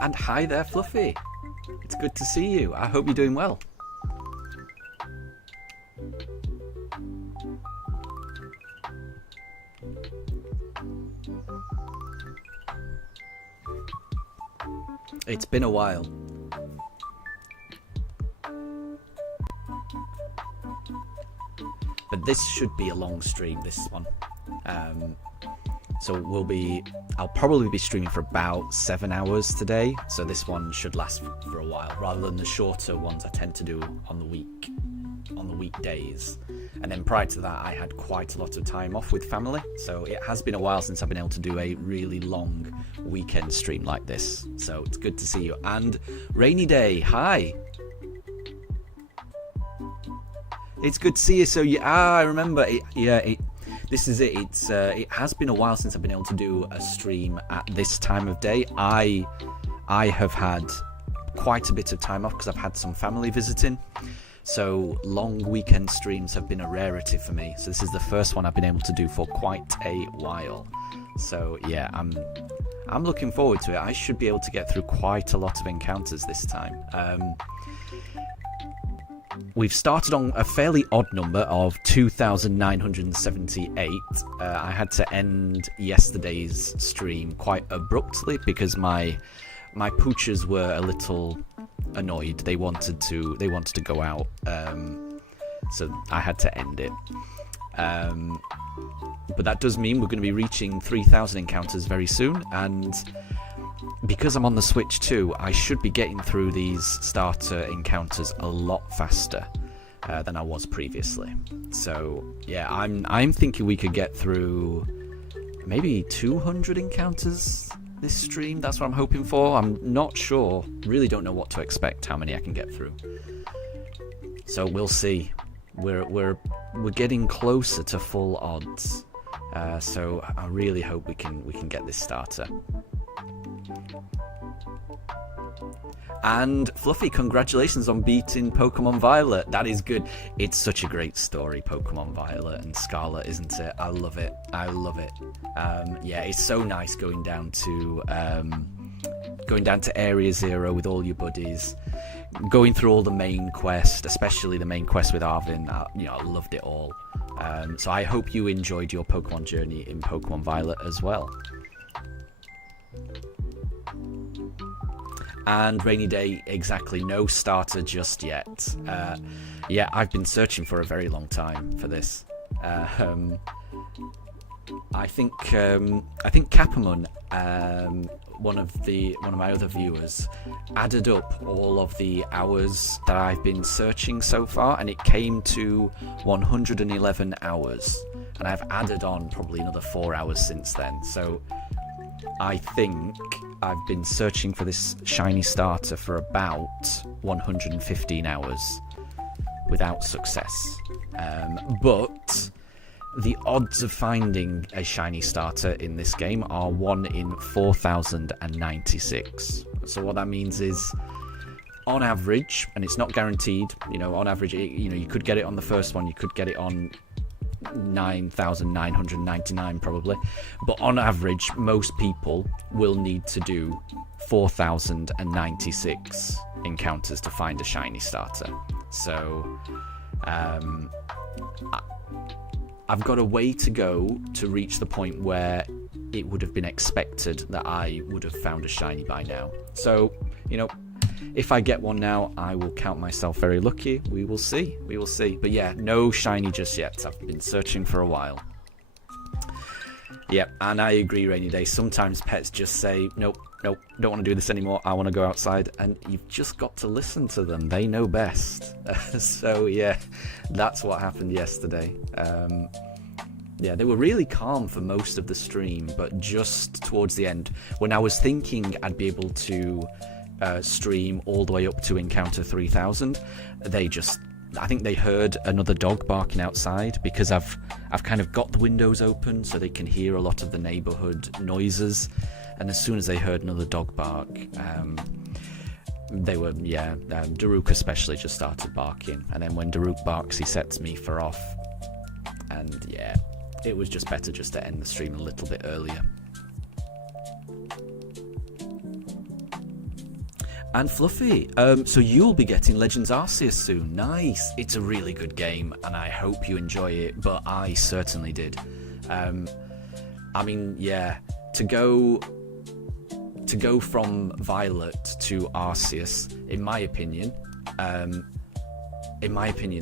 And hi there, Fluffy. It's good to see you. I hope you're doing well. It's been a while. But this should be a long stream, this one. So I'll probably be streaming for about 7 hours today. So this one should last for a while, rather than the shorter ones I tend to do on the weekdays. And then prior to that, I had quite a lot of time off with family. So it has been a while since I've been able to do a really long weekend stream like this. So it's good to see you. And Rainy Day, hi. It's good to see you. So I remember it. Yeah, this is it. It has been a while since I've been able to do a stream at this time of day. I have had quite a bit of time off because I've had some family visiting. So long weekend streams have been a rarity for me. So this is the first one I've been able to do for quite a while. So yeah, I'm looking forward to it. I should be able to get through quite a lot of encounters this time. We've started on a fairly odd number of 2,978. I had to end yesterday's stream quite abruptly because my poochers were a little annoyed. They wanted to go out, so I had to end it. But that does mean we're going to be reaching 3,000 encounters very soon, and because I'm on the Switch too, I should be getting through these starter encounters a lot faster than I was previously. So yeah, I'm thinking we could get through maybe 200 encounters this stream. That's what I'm hoping for. I'm not sure. Really don't know what to expect, how many I can get through. So we'll see. We're getting closer to full odds. So I really hope we can get this starter. And Fluffy, congratulations on beating Pokemon Violet. That is good. It's such a great story, Pokemon Violet and Scarlet, isn't it? I love it. I love it. Yeah, it's so nice going down to Area Zero with all your buddies, going through all the main quest, especially the main quest with Arvin. I loved it all. So I hope you enjoyed your Pokemon journey in Pokemon Violet as well. And Rainy Day, exactly, no starter just yet. Yeah, I've been searching for a very long time for this. I think Capamon, one of my other viewers, added up all of the hours that I've been searching so far, and it came to 111 hours. And I've added on probably another 4 hours since then. So I think I've been searching for this shiny starter for about 115 hours without success. But the odds of finding a shiny starter in this game are 1 in 4,096. So what that means is, on average, and it's not guaranteed, on average, you could get it on the first one, you could get it on 9,999 probably, but on average most people will need to do 4,096 encounters to find a shiny starter. So I've got a way to go to reach the point where it would have been expected that I would have found a shiny by now. So, you know, if I get one now, I will count myself very lucky. We will see. We will see. But yeah, no shiny just yet. I've been searching for a while. Yep, and I agree, Rainy Day. Sometimes pets just say, nope, nope, don't want to do this anymore. I want to go outside. And you've just got to listen to them. They know best. So yeah, that's what happened yesterday. Yeah, they were really calm for most of the stream, but just towards the end, when I was thinking I'd be able to stream all the way up to encounter 3000, they just, I think they heard another dog barking outside, because I've kind of got the windows open so they can hear a lot of the neighborhood noises, and as soon as they heard another dog bark, they were, Daruk especially just started barking, and then when Daruk barks he sets me for off, and yeah, it was just better just to end the stream a little bit earlier. And Fluffy, so you'll be getting Legends Arceus soon. Nice. It's a really good game, and I hope you enjoy it, but I certainly did. I mean, yeah, to go from Violet to Arceus, in my opinion,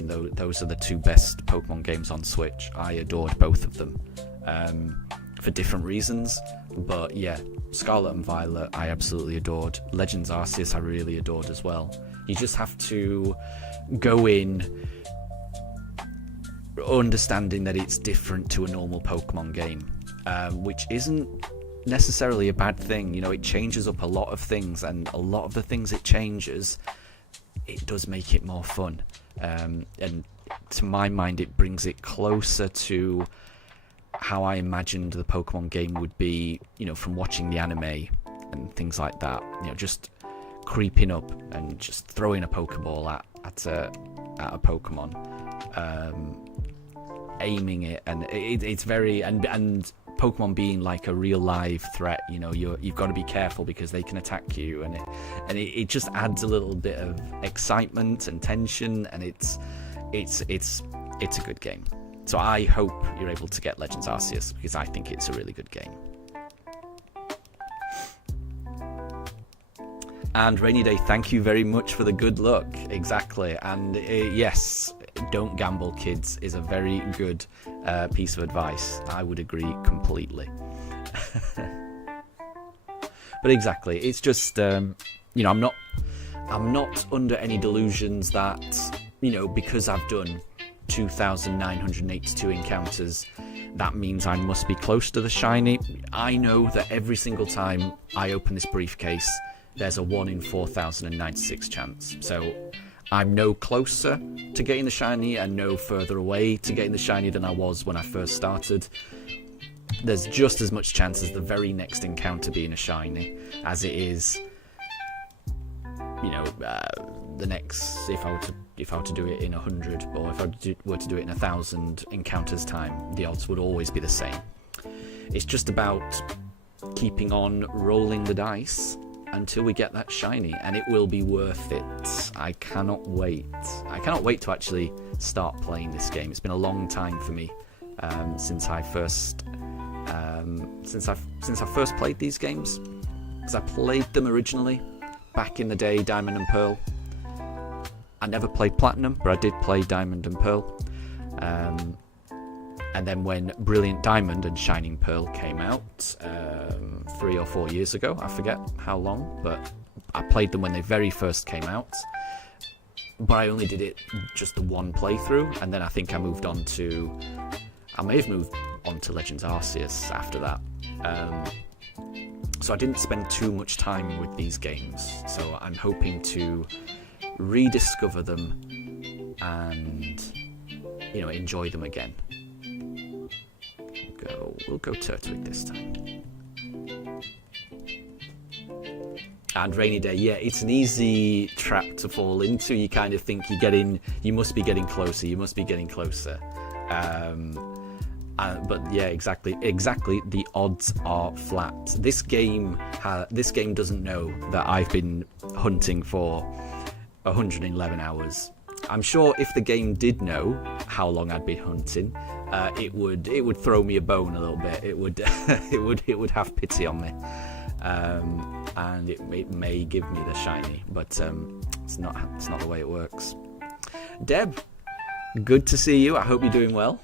though, those are the two best Pokemon games on Switch. I adored both of them, for different reasons, but yeah, Scarlet and Violet I absolutely adored. Legends Arceus I really adored as well. You just have to go in understanding that it's different to a normal Pokemon game, which isn't necessarily a bad thing. You know, it changes up a lot of things, and a lot of the things it changes, it does make it more fun. And to my mind, it brings it closer to how I imagined the Pokemon game would be, you know, from watching the anime and things like that. You know, just creeping up and just throwing a Pokeball at a Pokemon, aiming it, and it's very, and Pokemon being like a real live threat. You know, you've got to be careful because they can attack you, and it just adds a little bit of excitement and tension, and it's a good game. So I hope you're able to get Legends Arceus, because I think it's a really good game. And Rainy Day, thank you very much for the good luck. Exactly. And yes, don't gamble, kids, is a very good piece of advice. I would agree completely. But exactly, it's just, you know, I'm not under any delusions that, you know, because I've done 2,982 encounters, that means I must be close to the shiny. I know that every single time I open this briefcase, there's a 1 in 4,096 chance. So I'm no closer to getting the shiny and no further away to getting the shiny than I was when I first started. There's just as much chance as the very next encounter being a shiny as it is, you know, the next, if I were to do it in 100, or if I were to do it in 1,000 encounters time, the odds would always be the same. It's just about keeping on rolling the dice until we get that shiny, and it will be worth it. I cannot wait. I cannot wait to actually start playing this game. It's been a long time for me since I first played these games, because I played them originally back in the day, Diamond and Pearl. I never played Platinum, but I did play Diamond and Pearl. And then when Brilliant Diamond and Shining Pearl came out 3 or 4 years ago, I forget how long, but I played them when they very first came out. But I only did it just the one playthrough, and then I think I may have moved on to Legends Arceus after that. So I didn't spend too much time with these games, so I'm hoping to rediscover them and, you know, enjoy them again. We'll go Turtwig this time. And Rainy Day, yeah, it's an easy trap to fall into. You kind of think you must be getting closer, But yeah, exactly. The odds are flat. This game doesn't know that I've been hunting for 111 hours. I'm sure if the game did know how long I'd been hunting, it would throw me a bone a little bit. It would it would have pity on me, and it may give me the shiny, but it's not the way it works. Deb, good to see you. I hope you're doing well.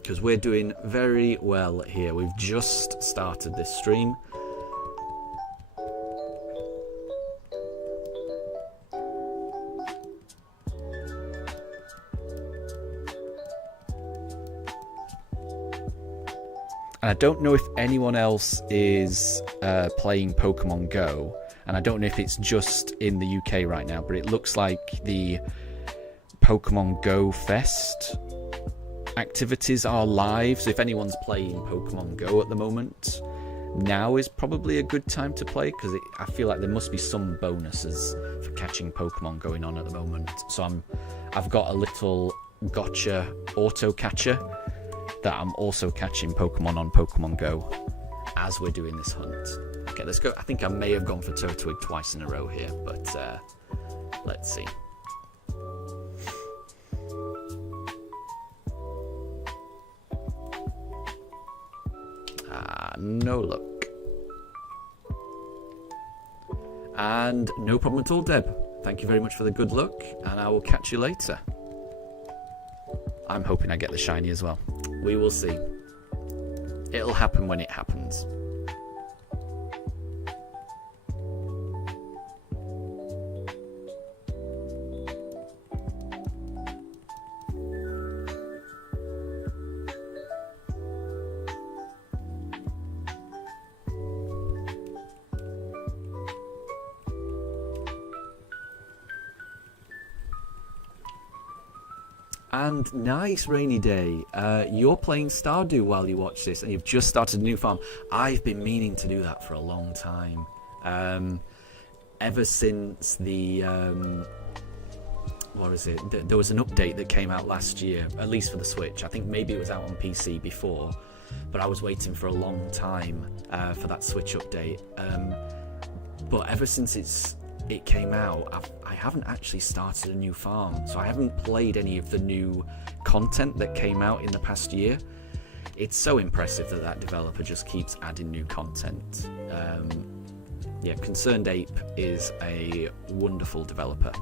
Because we're doing very well here. We've just started this stream. And I don't know if anyone else is playing Pokemon Go. And I don't know if it's just in the UK right now, but it looks like the Pokemon Go Fest activities are live, so if anyone's playing Pokemon Go at the moment, now is probably a good time to play, because I feel like there must be some bonuses for catching Pokemon going on at the moment. So I've got a little gotcha auto catcher that I'm also catching Pokemon on Pokemon Go as we're doing this hunt. Okay, let's go. I think I may have gone for Turtwig twice in a row here, but let's see. No luck. And no problem at all, Deb. Thank you very much for the good luck, and I will catch you later. I'm hoping I get the shiny as well. We will see. It'll happen when it happens. And nice rainy day. You're playing Stardew while you watch this, and you've just started a new farm. I've been meaning to do that for a long time. Ever since the what is it? There was an update that came out last year, at least for the Switch. I think maybe it was out on PC before, but I was waiting for a long time for that Switch update. But ever since it came out, I haven't actually started a new farm, so I haven't played any of the new content that came out in the past year. It's so impressive that developer just keeps adding new content. Yeah, Concerned Ape is a wonderful developer.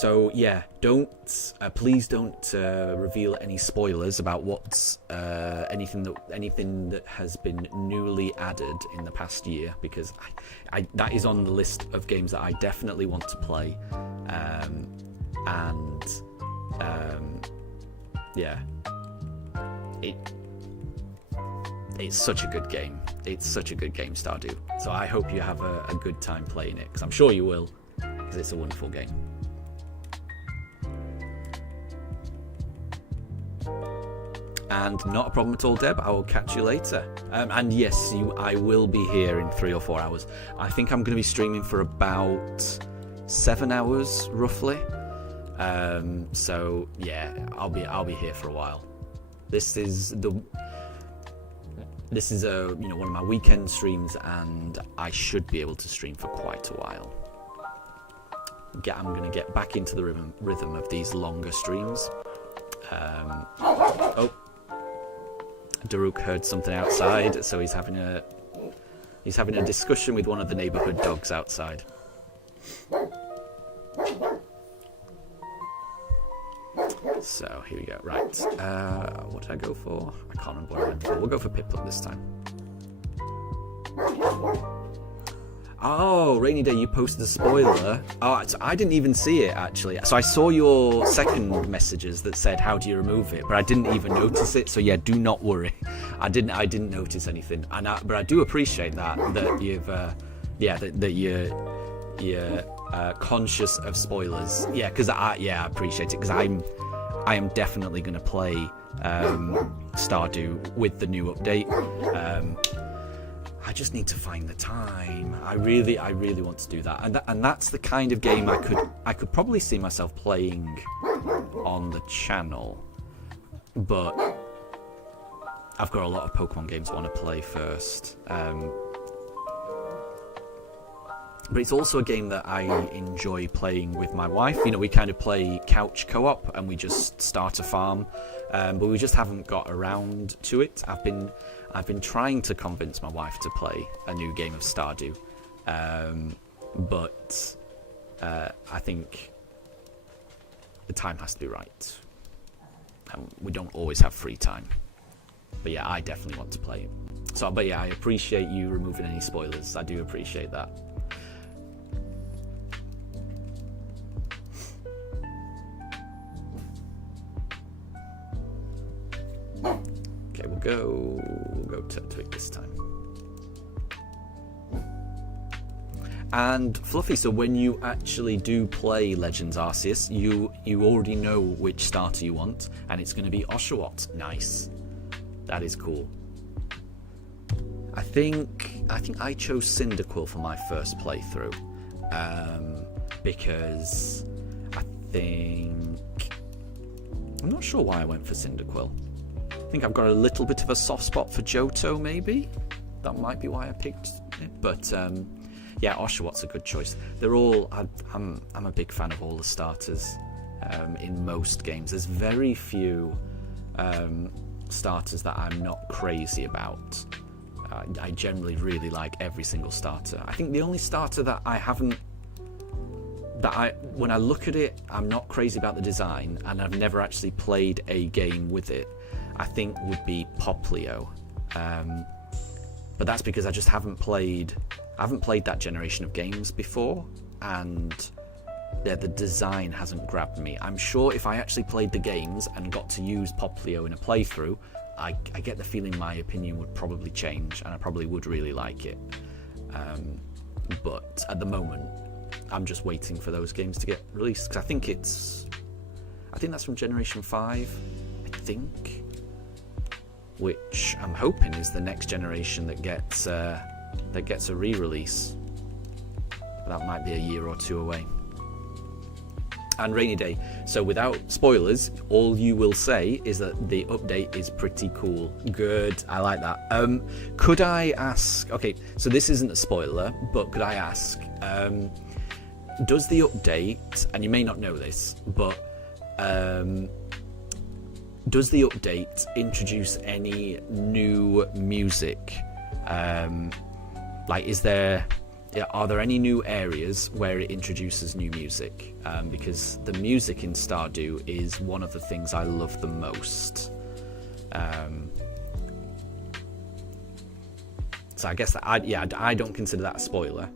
So yeah, please don't reveal any spoilers about what's anything that has been newly added in the past year, because that is on the list of games that I definitely want to play. Yeah, it's such a good game. It's such a good game, Stardew. So I hope you have a good time playing it, because I'm sure you will, because it's a wonderful game. And not a problem at all, Deb. I will catch you later. And yes, I will be here in 3 or 4 hours. I think I'm going to be streaming for about 7 hours, roughly. So yeah, I'll be here for a while. This is one of my weekend streams, and I should be able to stream for quite a while. I'm going to get back into the rhythm of these longer streams. Oh. Daruk heard something outside, so he's having a discussion with one of the neighborhood dogs outside. So here we go. Right, what did I go for? I can't remember what I went for. We'll go for Piplup this time. Oh, Rainy Day, you posted a spoiler. Oh, so I didn't even see it, actually. So I saw your second messages that said, how do you remove it? But I didn't even notice it, so yeah, do not worry. I didn't notice anything. But I do appreciate that you've, that you're conscious of spoilers. Yeah, because I appreciate it, because I am definitely going to play Stardew with the new update. I just need to find the time. I really want to do that. And that's the kind of game I could probably see myself playing on the channel. But I've got a lot of Pokemon games I want to play first. But it's also a game that I enjoy playing with my wife. You know, we kind of play couch co-op and we just start a farm, but we just haven't got around to it. I've been trying to convince my wife to play a new game of Stardew, but I think the time has to be right. We don't always have free time. But yeah, I definitely want to play it. So, but yeah, I appreciate you removing any spoilers. I do appreciate that. Okay, we'll go Turtwig this time. And Fluffy, so when you actually do play Legends Arceus, you already know which starter you want, and it's going to be Oshawott. Nice. That is cool. I think I chose Cyndaquil for my first playthrough, because I'm not sure why I went for Cyndaquil. I think I've got a little bit of a soft spot for Johto, maybe. That might be why I picked it. But yeah, Oshawott's a good choice. They're all. I'm a big fan of all the starters in most games. There's very few starters that I'm not crazy about. I generally really like every single starter. I think the only starter that when I look at it, I'm not crazy about the design, and I've never actually played a game with it, I think would be Poplio. But that's because I just haven't played that generation of games before, and the design hasn't grabbed me. I'm sure if I actually played the games and got to use Poplio in a playthrough, I get the feeling my opinion would probably change, and I probably would really like it. But at the moment, I'm just waiting for those games to get released, because I think that's from Generation 5, I think, which I'm hoping is the next generation that gets a re-release. But that might be a year or two away. And Rainy Day. So without spoilers, all you will say is that the update is pretty cool. Good, I like that. Could I ask? Okay, so this isn't a spoiler, but could I ask? Does the update, and you may not know this, but does the update introduce any new music? Like, are there any new areas where it introduces new music? Because the music in Stardew is one of the things I love the most. So I guess that I don't consider that a spoiler,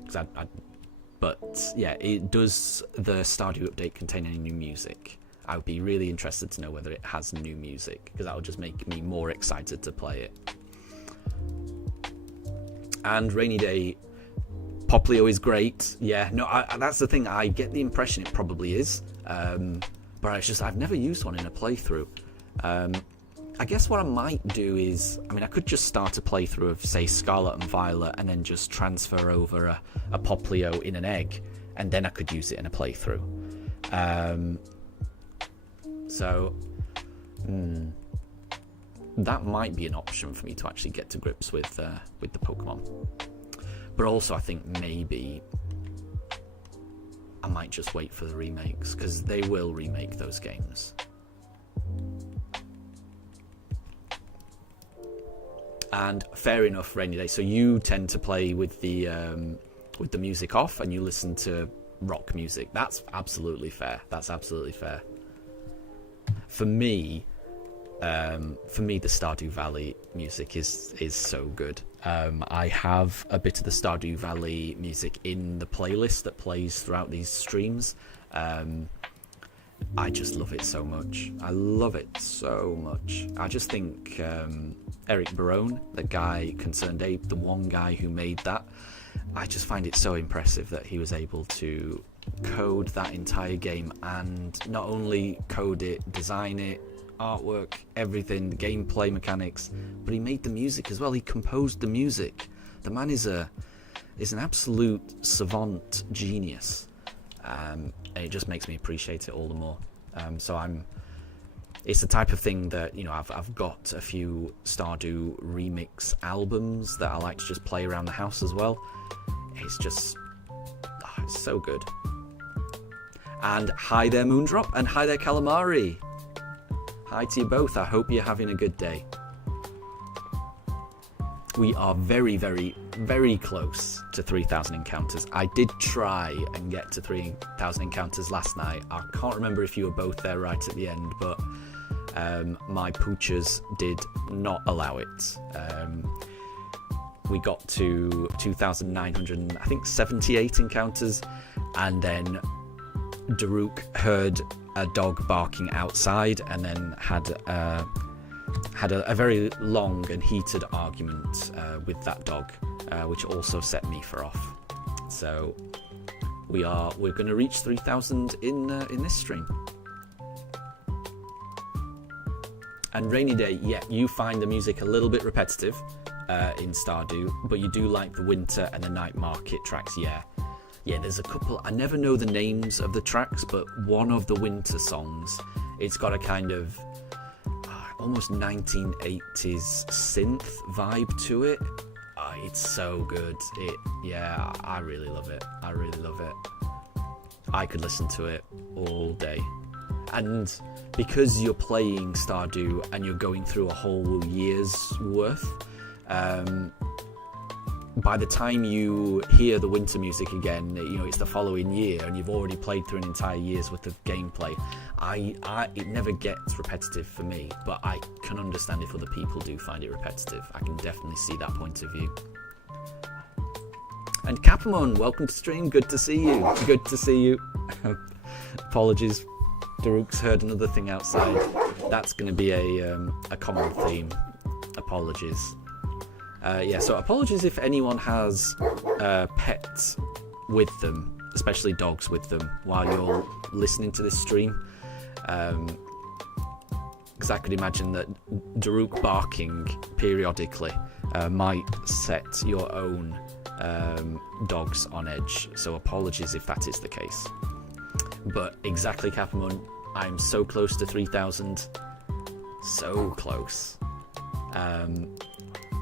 but yeah, does the Stardew update contain any new music? I would be really interested to know whether it has new music, because that will just make me more excited to play it. And Rainy Day, Poplio is great. Yeah, no, that's the thing. I get the impression it probably is, but I've never used one in a playthrough. I guess what I might do is, I could just start a playthrough of, say, Scarlet and Violet, and then just transfer over a Poplio in an egg, and then I could use it in a playthrough. So that might be an option for me to actually get to grips with the Pokemon. But also, I think maybe I might just wait for the remakes, because they will remake those games. And fair enough, Rainy Day. So you tend to play with the music off, and you listen to rock music. That's absolutely fair. For me, the Stardew Valley music is so good. I have a bit of the Stardew Valley music in the playlist that plays throughout these streams. I just love it so much. I love it so much. I just think Eric Barone, the guy, Concerned Ape, the one guy who made that, I just find it so impressive that he was able to code that entire game, and not only code it, design it, artwork, everything, the gameplay mechanics, but he made the music as well. He composed the music. The man is an absolute savant genius, and it just makes me appreciate it all the more. It's the type of thing that, you know, I've got a few Stardew remix albums that I like to just play around the house as well. It's just, it's so good. And hi there, Moondrop, and hi there, Calamari. Hi to you both. I hope you're having a good day. We are very, very, very close to 3,000 encounters. I did try and get to 3,000 encounters last night. I can't remember if you were both there right at the end, but my poochers did not allow it. We got to 2,978 encounters, and then Daruk heard a dog barking outside, and then had a very long and heated argument with that dog, which also set me off. So we're going to reach 3,000 in this stream. And Rainy Day, yeah, you find the music a little bit repetitive in Stardew, but you do like the winter and the night market tracks, yeah. Yeah, there's a couple, I never know the names of the tracks, but one of the winter songs, it's got a kind of almost 1980s synth vibe to it. It's so good. Yeah, I really love it. I really love it. I could listen to it all day. And because you're playing Stardew and you're going through a whole year's worth, by the time you hear the winter music again, you know, it's the following year and you've already played through an entire year's worth of gameplay. It never gets repetitive for me, but I can understand if other people do find it repetitive. I can definitely see that point of view. And Capamon, welcome to stream. Good to see you. Good to see you. Apologies, Daruk's heard another thing outside. That's going to be a common theme. Apologies. Yeah, so apologies if anyone has pets with them, especially dogs with them, while you're listening to this stream. Because I could imagine that Daruk barking periodically might set your own dogs on edge. So apologies if that is the case. But exactly, Capamon, I'm so close to 3,000. So close.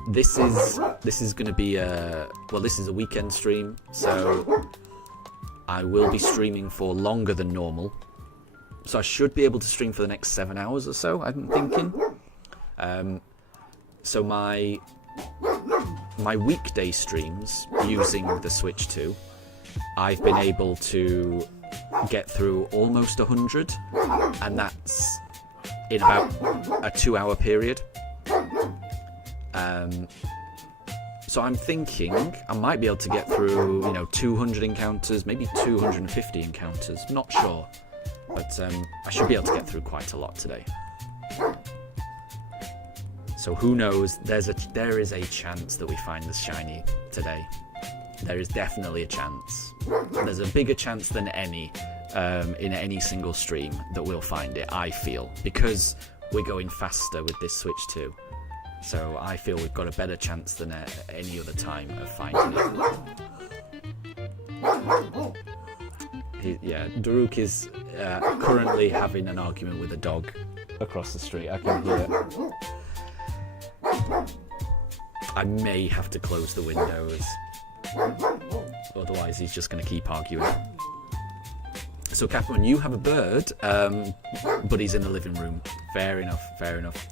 This is going to be this is a weekend stream, so I will be streaming for longer than normal. So I should be able to stream for the next 7 hours or so, I'm thinking. So my weekday streams using the Switch 2, I've been able to get through almost 100, and that's in about a 2-hour period. So I'm thinking I might be able to get through, 200 encounters, maybe 250 encounters. Not sure, but I should be able to get through quite a lot today. So who knows? There is a chance that we find the shiny today. There is definitely a chance. There's a bigger chance than any in any single stream that we'll find it. I feel, because we're going faster with this Switch 2. So I feel we've got a better chance than any other time of finding it. Daruk is currently having an argument with a dog across the street. I can hear it. I may have to close the windows. Otherwise he's just going to keep arguing. So Catherine, you have a bird, but he's in the living room. Fair enough, fair enough.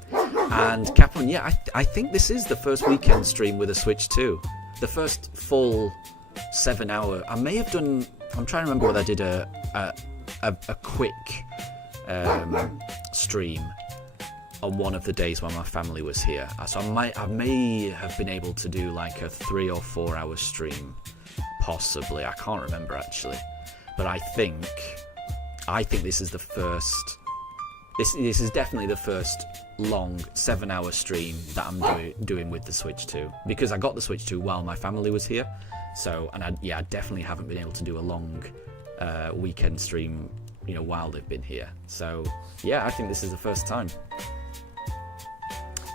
And Catherine, yeah, I think this is the first weekend stream with a Switch 2. The first full 7 hour. I may have done, I'm trying to remember whether I did a quick stream on one of the days when my family was here. So I may have been able to do like a 3 or 4 hour stream, possibly. I can't remember actually. But I think this is the first. This is definitely the first long 7 hour stream that I'm doing with the Switch 2, because I got the Switch 2 while my family was here. So, and I definitely haven't been able to do a long weekend stream, while they've been here. So, yeah, I think this is the first time.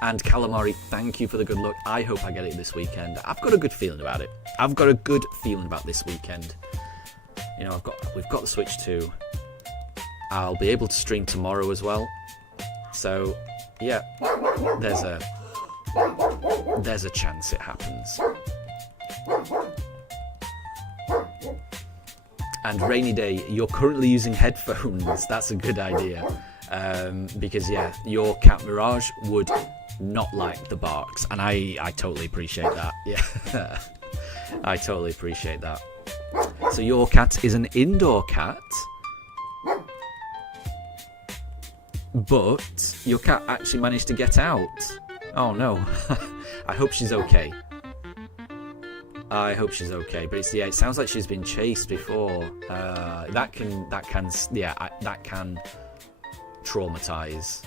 And Calamari, thank you for the good luck. I hope I get it this weekend. I've got a good feeling about it. I've got a good feeling about this weekend. You know, we've got the Switch 2. I'll be able to stream tomorrow as well. So, yeah, there's a chance it happens. And Rainy Day, you're currently using headphones. That's a good idea. Because, yeah, your cat Mirage would not like the barks. And I totally appreciate that. Yeah, I totally appreciate that. So your cat is an indoor cat. But your cat actually managed to get out. Oh no. I hope she's okay. I hope she's okay. But it's, yeah, it sounds like she's been chased before. That can traumatize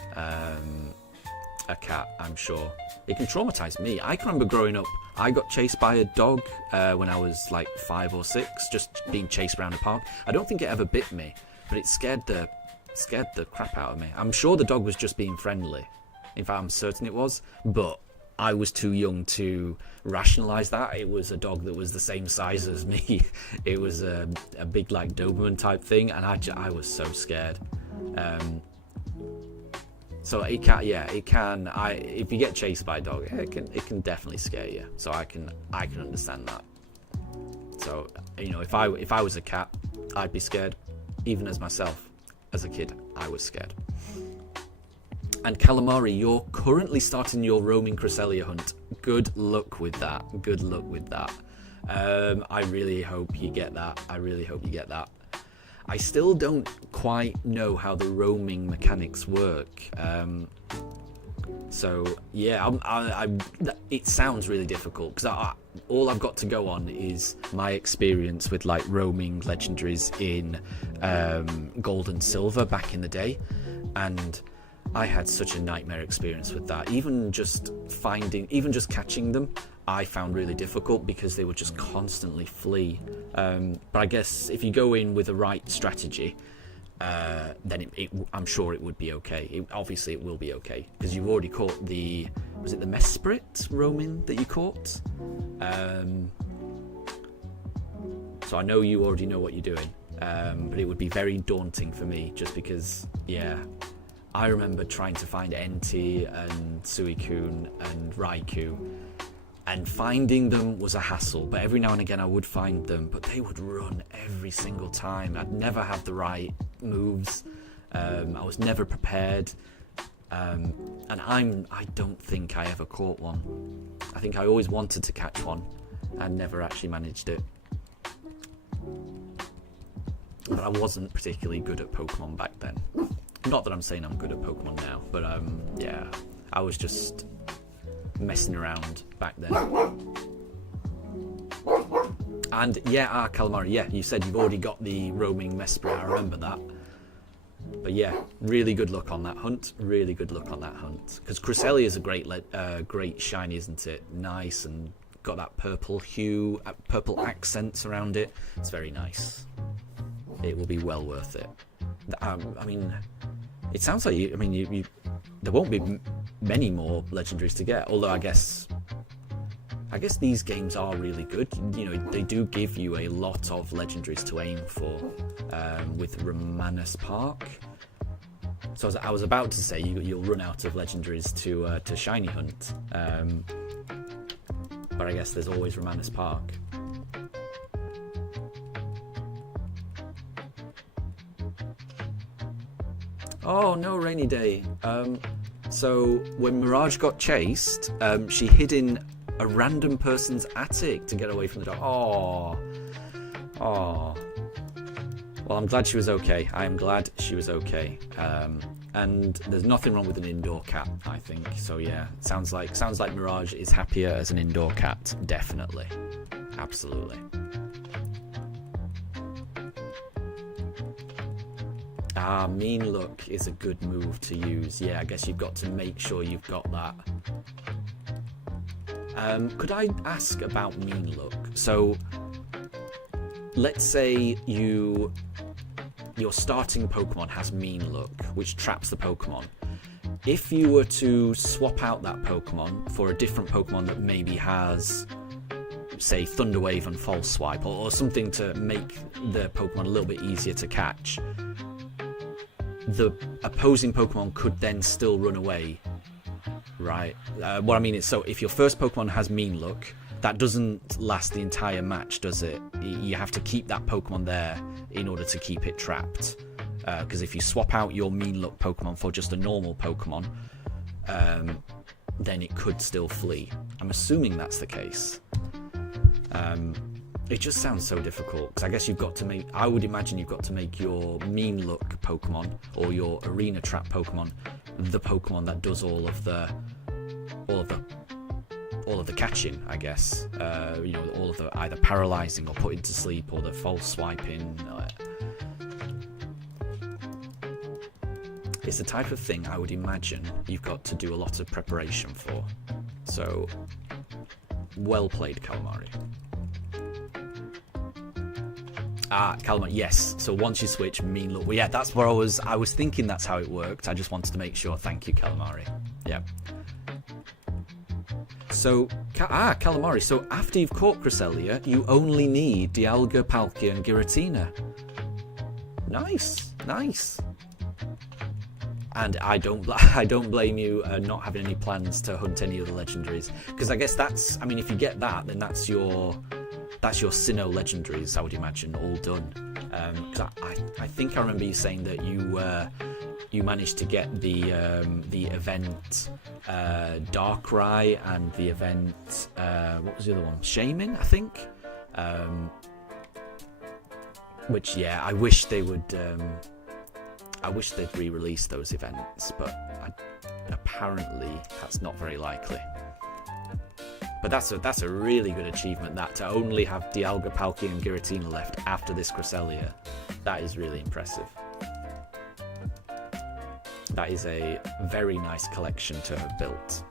a cat, I'm sure. It can traumatize me. I can remember growing up, I got chased by a dog when I was like 5 or 6, just being chased around a park. I don't think it ever bit me, but it scared the crap out of me. I'm sure the dog was just being friendly. In fact, I'm certain it was, but I was too young to rationalize that. It was a dog that was the same size as me. It was a big like Doberman type thing, and I was so scared. So it can, yeah, it can. If you get chased by a dog, it can definitely scare you. So I can understand that. So, you know, if I was a cat, I'd be scared, even as myself. As a kid, I was scared. And Calamari, you're currently starting your roaming Cresselia hunt. Good luck with that. Good luck with that. I really hope you get that. I really hope you get that. I still don't quite know how the roaming mechanics work. So yeah, it sounds really difficult because all I've got to go on is my experience with like roaming legendaries in Gold and Silver back in the day, and I had such a nightmare experience with that. Even just catching them, I found really difficult because they would just constantly flee. But I guess if you go in with the right strategy, then I'm sure it would be okay. Obviously, it will be okay because you've already caught was it the Mesprit roaming that you caught? So I know you already know what you're doing, but it would be very daunting for me just because, yeah, I remember trying to find Entei and Suicune and Raikou, and finding them was a hassle, but every now and again I would find them, but they would run every single time. I'd never have the right moves. I was never prepared. And I don't think I ever caught one. I think I always wanted to catch one and never actually managed it. But I wasn't particularly good at Pokemon back then. Not that I'm saying I'm good at Pokemon now, but yeah, I was just messing around back then. And yeah, Calamari, yeah, you said you've already got the roaming Mesprit, I remember that. But yeah, really good luck on that hunt. Really good luck on that hunt. Because Cresselia is a great shiny, isn't it? Nice, and got that purple hue, purple accents around it. It's very nice. It will be well worth it. I mean, it sounds like you there won't be many more legendaries to get. Although I guess these games are really good. You know, they do give you a lot of legendaries to aim for with Romanus Park. So I was about to say you'll run out of legendaries to shiny hunt, but I guess there's always Romanus Park. Oh no, Rainy Day. So when Mirage got chased, she hid in a random person's attic to get away from the dog. Oh. Well, I'm glad she was okay. I am glad she was okay. And there's nothing wrong with an indoor cat, I think. So yeah, sounds like Mirage is happier as an indoor cat. Definitely, absolutely. Mean Look is a good move to use. Yeah, I guess you've got to make sure you've got that. Could I ask about Mean Look? So, let's say your starting Pokemon has Mean Look, which traps the Pokemon. if you were to swap out that Pokemon for a different Pokemon that maybe has, say, Thunder Wave and False Swipe, or something to make the Pokemon a little bit easier to catch, the opposing Pokemon could then still run away, right? What I mean is, so if your first Pokemon has Mean Look, that doesn't last the entire match, does it? You have to keep that Pokemon there in order to keep it trapped. Because if you swap out your Mean Look Pokemon for just a normal Pokemon, then it could still flee. I'm assuming that's the case. It just sounds so difficult, because I guess you've got to make, I would imagine you've got to make your Mean Look Pokemon, or your Arena Trap Pokemon, the Pokemon that does all of the catching, I guess. You know, all of the either paralyzing or putting to sleep, or the false swiping. It's the type of thing I would imagine you've got to do a lot of preparation for. So, well played, Calamari. Ah, Calamari, yes. So once you switch Mean Look, well, yeah, that's where I was thinking that's how it worked. I just wanted to make sure. Thank you, Calamari. Yeah. So, Calamari, so after you've caught Cresselia, you only need Dialga, Palkia, and Giratina. Nice, nice. And I don't blame you not having any plans to hunt any other legendaries, because I guess that's, I mean, if you get that, then that's your Sinnoh legendaries, I would imagine, all done. Because I think I remember you saying that you managed to get the event Darkrai and the event what was the other one? Shaman, I think. Which, yeah, I wish they would. I wish they'd re-release those events, but apparently that's not very likely. But that's a really good achievement, that to only have Dialga, Palkia, and Giratina left after this Cresselia. That is really impressive. That is a very nice collection to have built.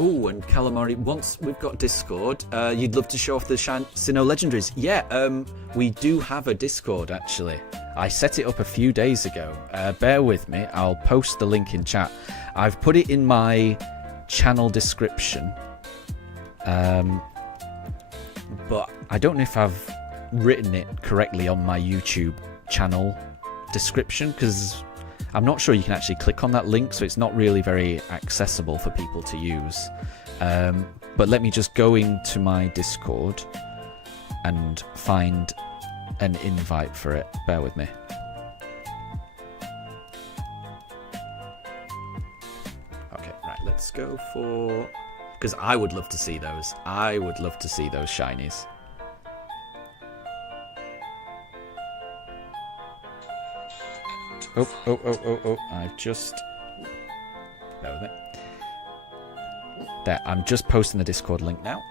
Oh, and Calamari, once we've got Discord, you'd love to show off the Sinnoh legendaries. Yeah, we do have a Discord, actually. I set it up a few days ago. Bear with me, I'll post the link in chat. I've put it in my channel description. But I don't know if I've written it correctly on my YouTube channel description, because I'm not sure you can actually click on that link, so it's not really very accessible for people to use. But let me just go into my Discord and find an invite for it. Bear with me. Okay, right, let's go for... because I would love to see those. I would love to see those shinies. Oh, I've just... bear with me. There, I'm just posting the Discord link now.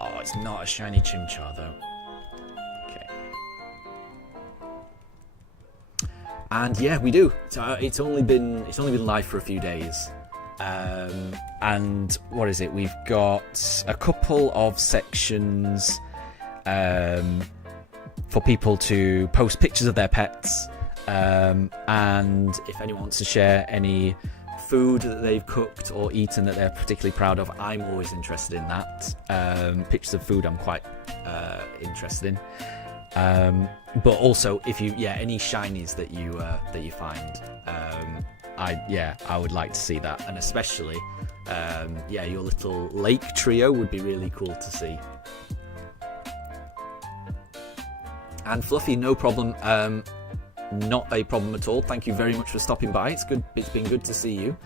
Oh, it's not a shiny Chimchar, though. Okay. And yeah, we do. So it's only been live for a few days. And what is it? We've got a couple of sections for people to post pictures of their pets. And if anyone wants to share any food that they've cooked or eaten that they're particularly proud of, I'm always interested in that. Pictures of food I'm quite interested in. But also, if you any shinies that you find, I would like to see that, and especially your little lake trio would be really cool to see. And Fluffy, no problem. Not a problem at all. Thank you very much for stopping by. It's good. It's been good to see you.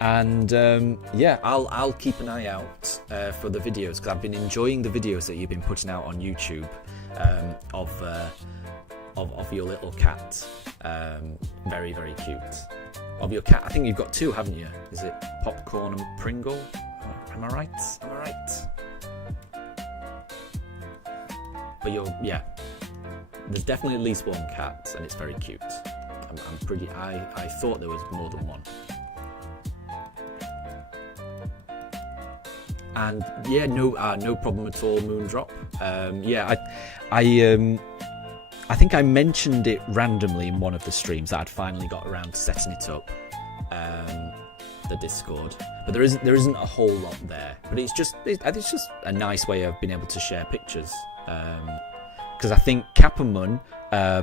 And I'll keep an eye out for the videos, because I've been enjoying the videos that you've been putting out on YouTube of of your little cat. Very, very cute. Of your cat, I think you've got two, haven't you? Is it Popcorn and Pringle? Am I right? Am I right? But yeah. There's definitely at least one cat, and it's very cute. I thought there was more than one. And yeah, no problem at all, Moondrop. Yeah, I think I mentioned it randomly in one of the streams that I'd finally got around to setting it up, the Discord. But there isn't a whole lot there. But it's just a nice way of being able to share pictures. Because I think Capamon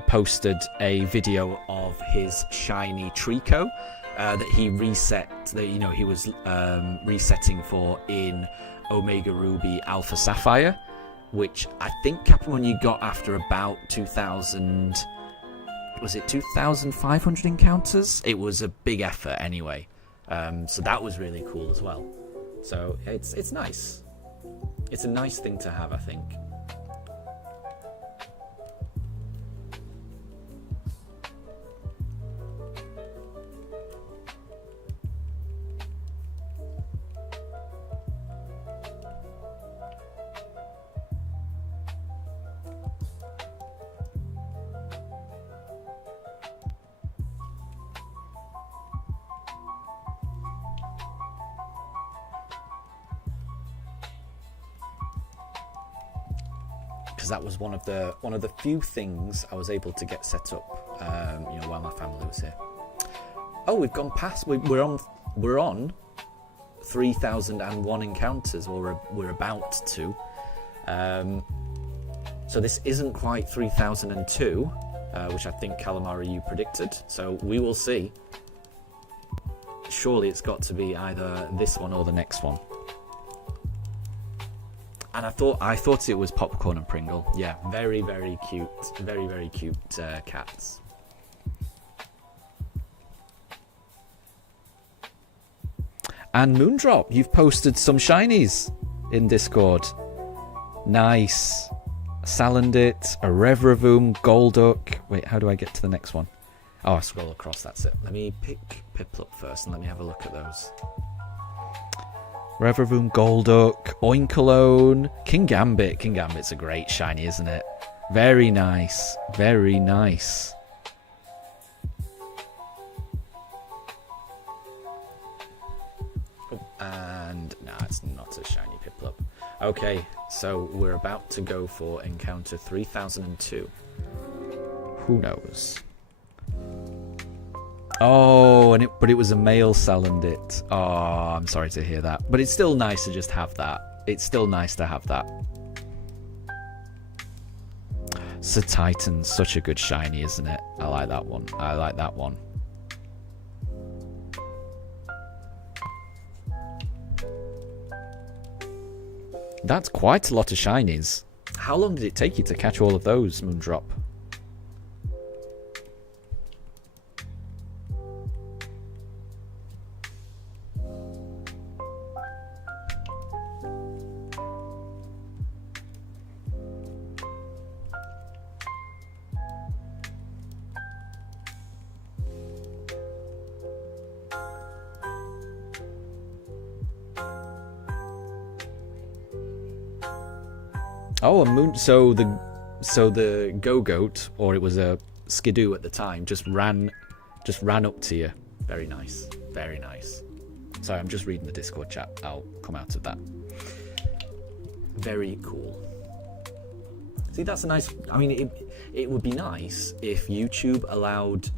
posted a video of his shiny Trico that he reset. That he was resetting for in Omega Ruby Alpha Sapphire, which I think Capamon you got after about 2,000. Was it 2,500 encounters? It was a big effort anyway. So that was really cool as well. So it's nice. It's a nice thing to have, I think. That was one of the few things I was able to get set up, while my family was here. Oh, we've gone past. We're on 3,001 encounters, or we're about to. So this isn't quite 3,002, which I think Calamari you predicted. So we will see. Surely it's got to be either this one or the next one. And I thought it was Popcorn and Pringle. Yeah, very, very cute. Very, very cute cats. And Moondrop, you've posted some shinies in Discord. Nice. Salandit, a Revravoom, Golduck. Wait, how do I get to the next one? Oh, I scroll across, that's it. Let me pick Piplup first and let me have a look at those. Revravoom, Golduck, Oinkologne, King Gambit. King Gambit's a great shiny, isn't it? Very nice. Very nice. Oh, and no, it's not a shiny Piplup. Okay, so we're about to go for encounter 3002. Who knows? Oh, but it was a male Salandit. Oh, I'm sorry to hear that. But it's still nice to just have that. It's still nice to have that. Sir Titan's such a good shiny, isn't it? I like that one. I like that one. That's quite a lot of shinies. How long did it take you to catch all of those, Moondrop? Oh, a moon. So the Go-Goat, or it was a Skidoo at the time, just ran up to you. Very nice. Very nice. Sorry, I'm just reading the Discord chat. I'll come out of that. Very cool. See, that's a nice. I mean, it would be nice if YouTube allowed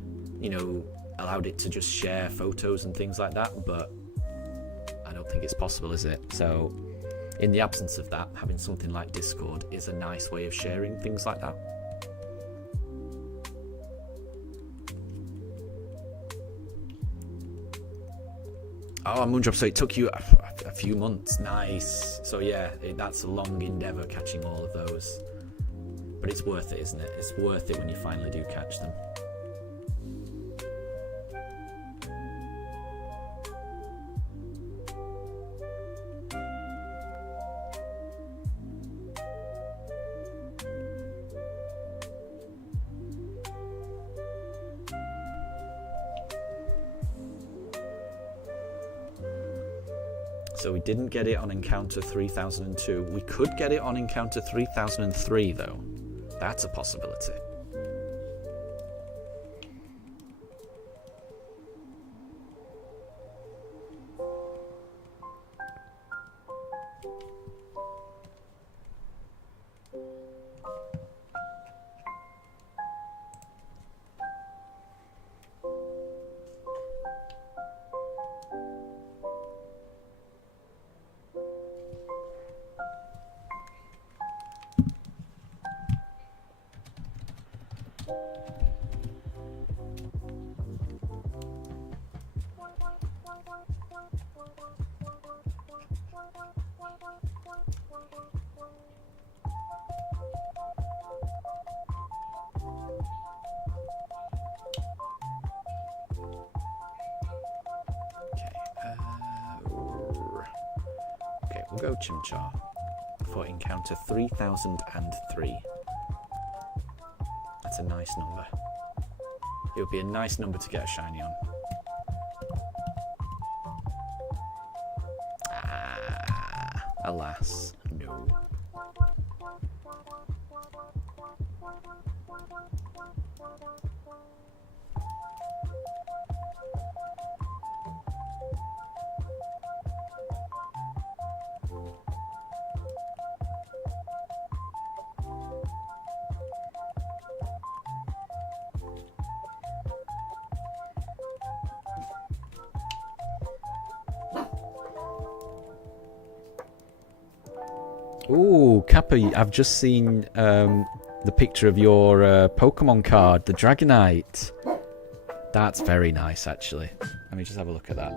it to just share photos and things like that, but I don't think it's possible, is it? So, in the absence of that, having something like Discord is a nice way of sharing things like that. Oh, Moondrop, so it took you a few months. Nice. So yeah, that's a long endeavour catching all of those. But it's worth it, isn't it? It's worth it when you finally do catch them. So we didn't get it on encounter 3002. We could get it on encounter 3003 though. That's a possibility. Okay, we'll go Chimchar for encounter 3003. That's a nice number. It would be a nice number to get a shiny on. Ah, alas, no. Ooh, Kappa, I've just seen the picture of your Pokemon card, the Dragonite. That's very nice, actually. Let me just have a look at that.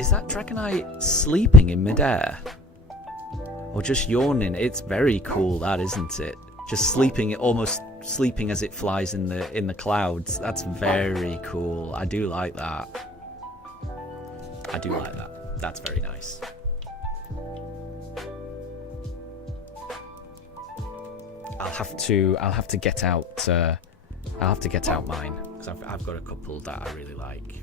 Is that Dragonite sleeping in midair? Or just yawning? It's very cool, that, isn't it? Just sleeping, almost sleeping as it flies in the clouds. That's very cool. I do like that. I do like that. That's very nice. I'll have to get out mine because I've got a couple that I really like.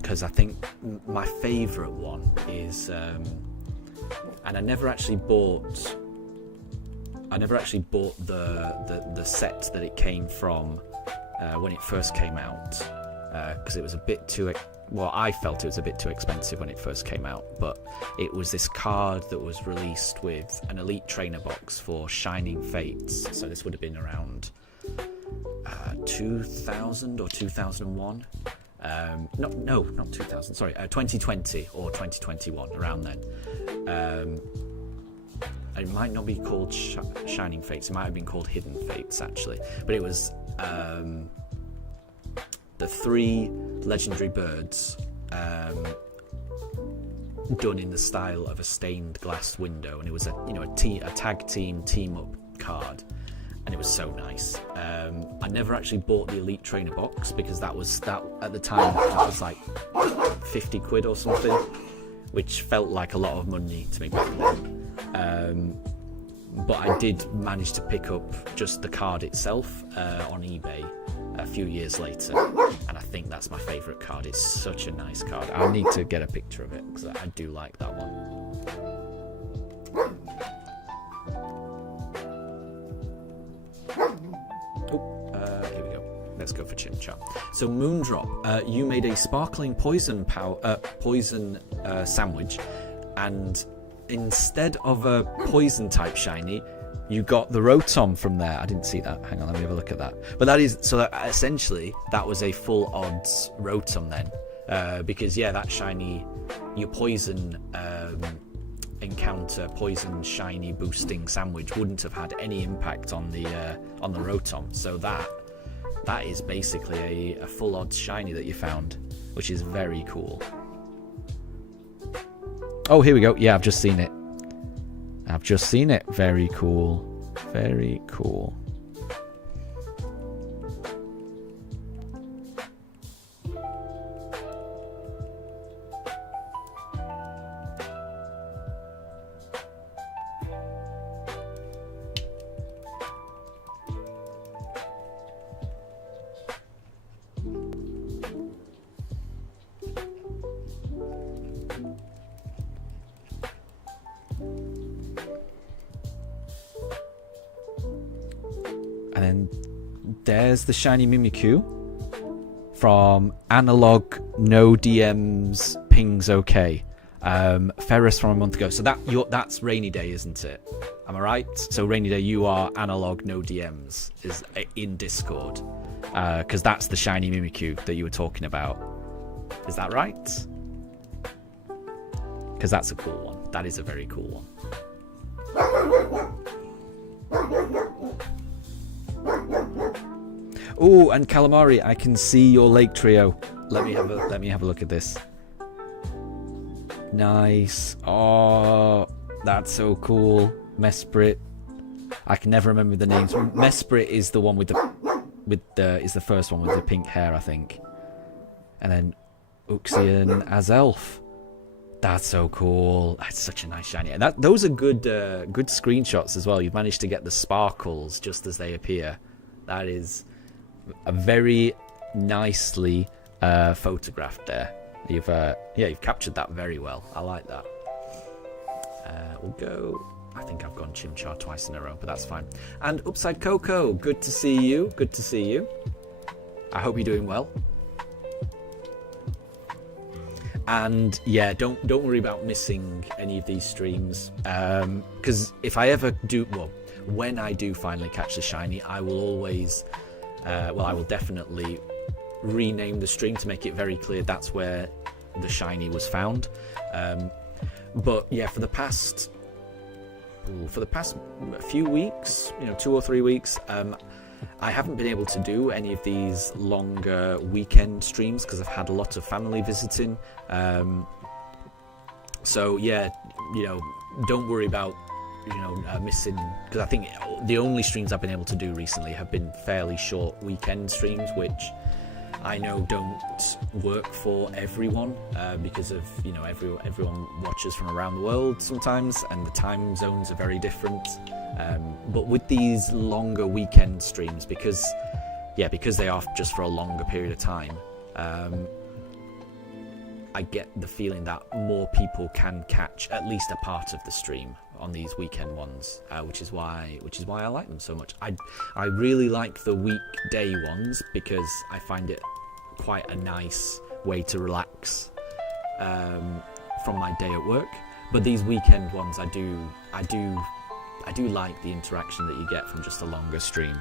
Because I think my favourite one is, and I never actually bought the set that it came from when it first came out, because it was a bit too. Well, I felt it was a bit too expensive when it first came out, but it was this card that was released with an Elite Trainer box for Shining Fates. So this would have been around 2000 or 2001. No, not 2000. Sorry, 2020 or 2021, around then. It might not be called Shining Fates. It might have been called Hidden Fates, actually. But it was the 3 legendary birds done in the style of a stained glass window, and it was a tag team up card, and it was so nice. I never actually bought the Elite Trainer box because that at the time that was like 50 quid or something, which felt like a lot of money to me back then. But I did manage to pick up just the card itself on eBay a few years later, and I think that's my favourite card. It's such a nice card. I need to get a picture of it because I do like that one. Here we go. Let's go for Chimchar. So Moondrop, you made a sparkling poison sandwich, and instead of a poison type shiny, you got the Rotom from there. I didn't see that. Hang on, let me have a look at that. But that is, so that essentially that was a full odds Rotom then, because yeah, that shiny, your poison encounter, poison shiny boosting sandwich wouldn't have had any impact on the Rotom. So that is basically a full odds shiny that you found, which is very cool. Oh, here we go. Yeah, I've just seen it. Very cool. Very cool. And then there's the shiny Mimikyu from Analog No DMs Pings OK. Ferris from a month ago. So that's Rainy Day, isn't it? Am I right? So Rainy Day, you are Analog No DMs is in Discord, because that's the shiny Mimikyu that you were talking about. Is that right? Because that's a cool one. That is a very cool one. Oh, and Calamari, I can see your lake trio. Let me have a look at this. Nice. Oh, that's so cool. Mesprit. I can never remember the names. Mesprit is the one with the first one with the pink hair, I think. And then Uxian as Elf. That's so cool. That's such a nice shiny. And those are good screenshots as well. You've managed to get the sparkles just as they appear. That is a very nicely photographed there. You've captured that very well. I like that. We'll go. I think I've gone Chimchar twice in a row, but that's fine. And Upside Coco, good to see you. Good to see you. I hope you're doing well. And yeah, don't worry about missing any of these streams, because if I ever do, when I do finally catch the shiny, I will always, I will definitely rename the stream to make it very clear that's where the shiny was found. But yeah, for the past few weeks, 2 or 3 weeks, I haven't been able to do any of these longer weekend streams because I've had a lot of family visiting. So yeah, don't worry about missing, because I think the only streams I've been able to do recently have been fairly short weekend streams, which I know don't work for everyone, because of everyone watches from around the world sometimes, and the time zones are very different. But with these longer weekend streams, because they are just for a longer period of time, I get the feeling that more people can catch at least a part of the stream on these weekend ones, which is why I like them so much. I really like the weekday ones because I find it quite a nice way to relax from my day at work. But these weekend ones, I do like the interaction that you get from just a longer stream.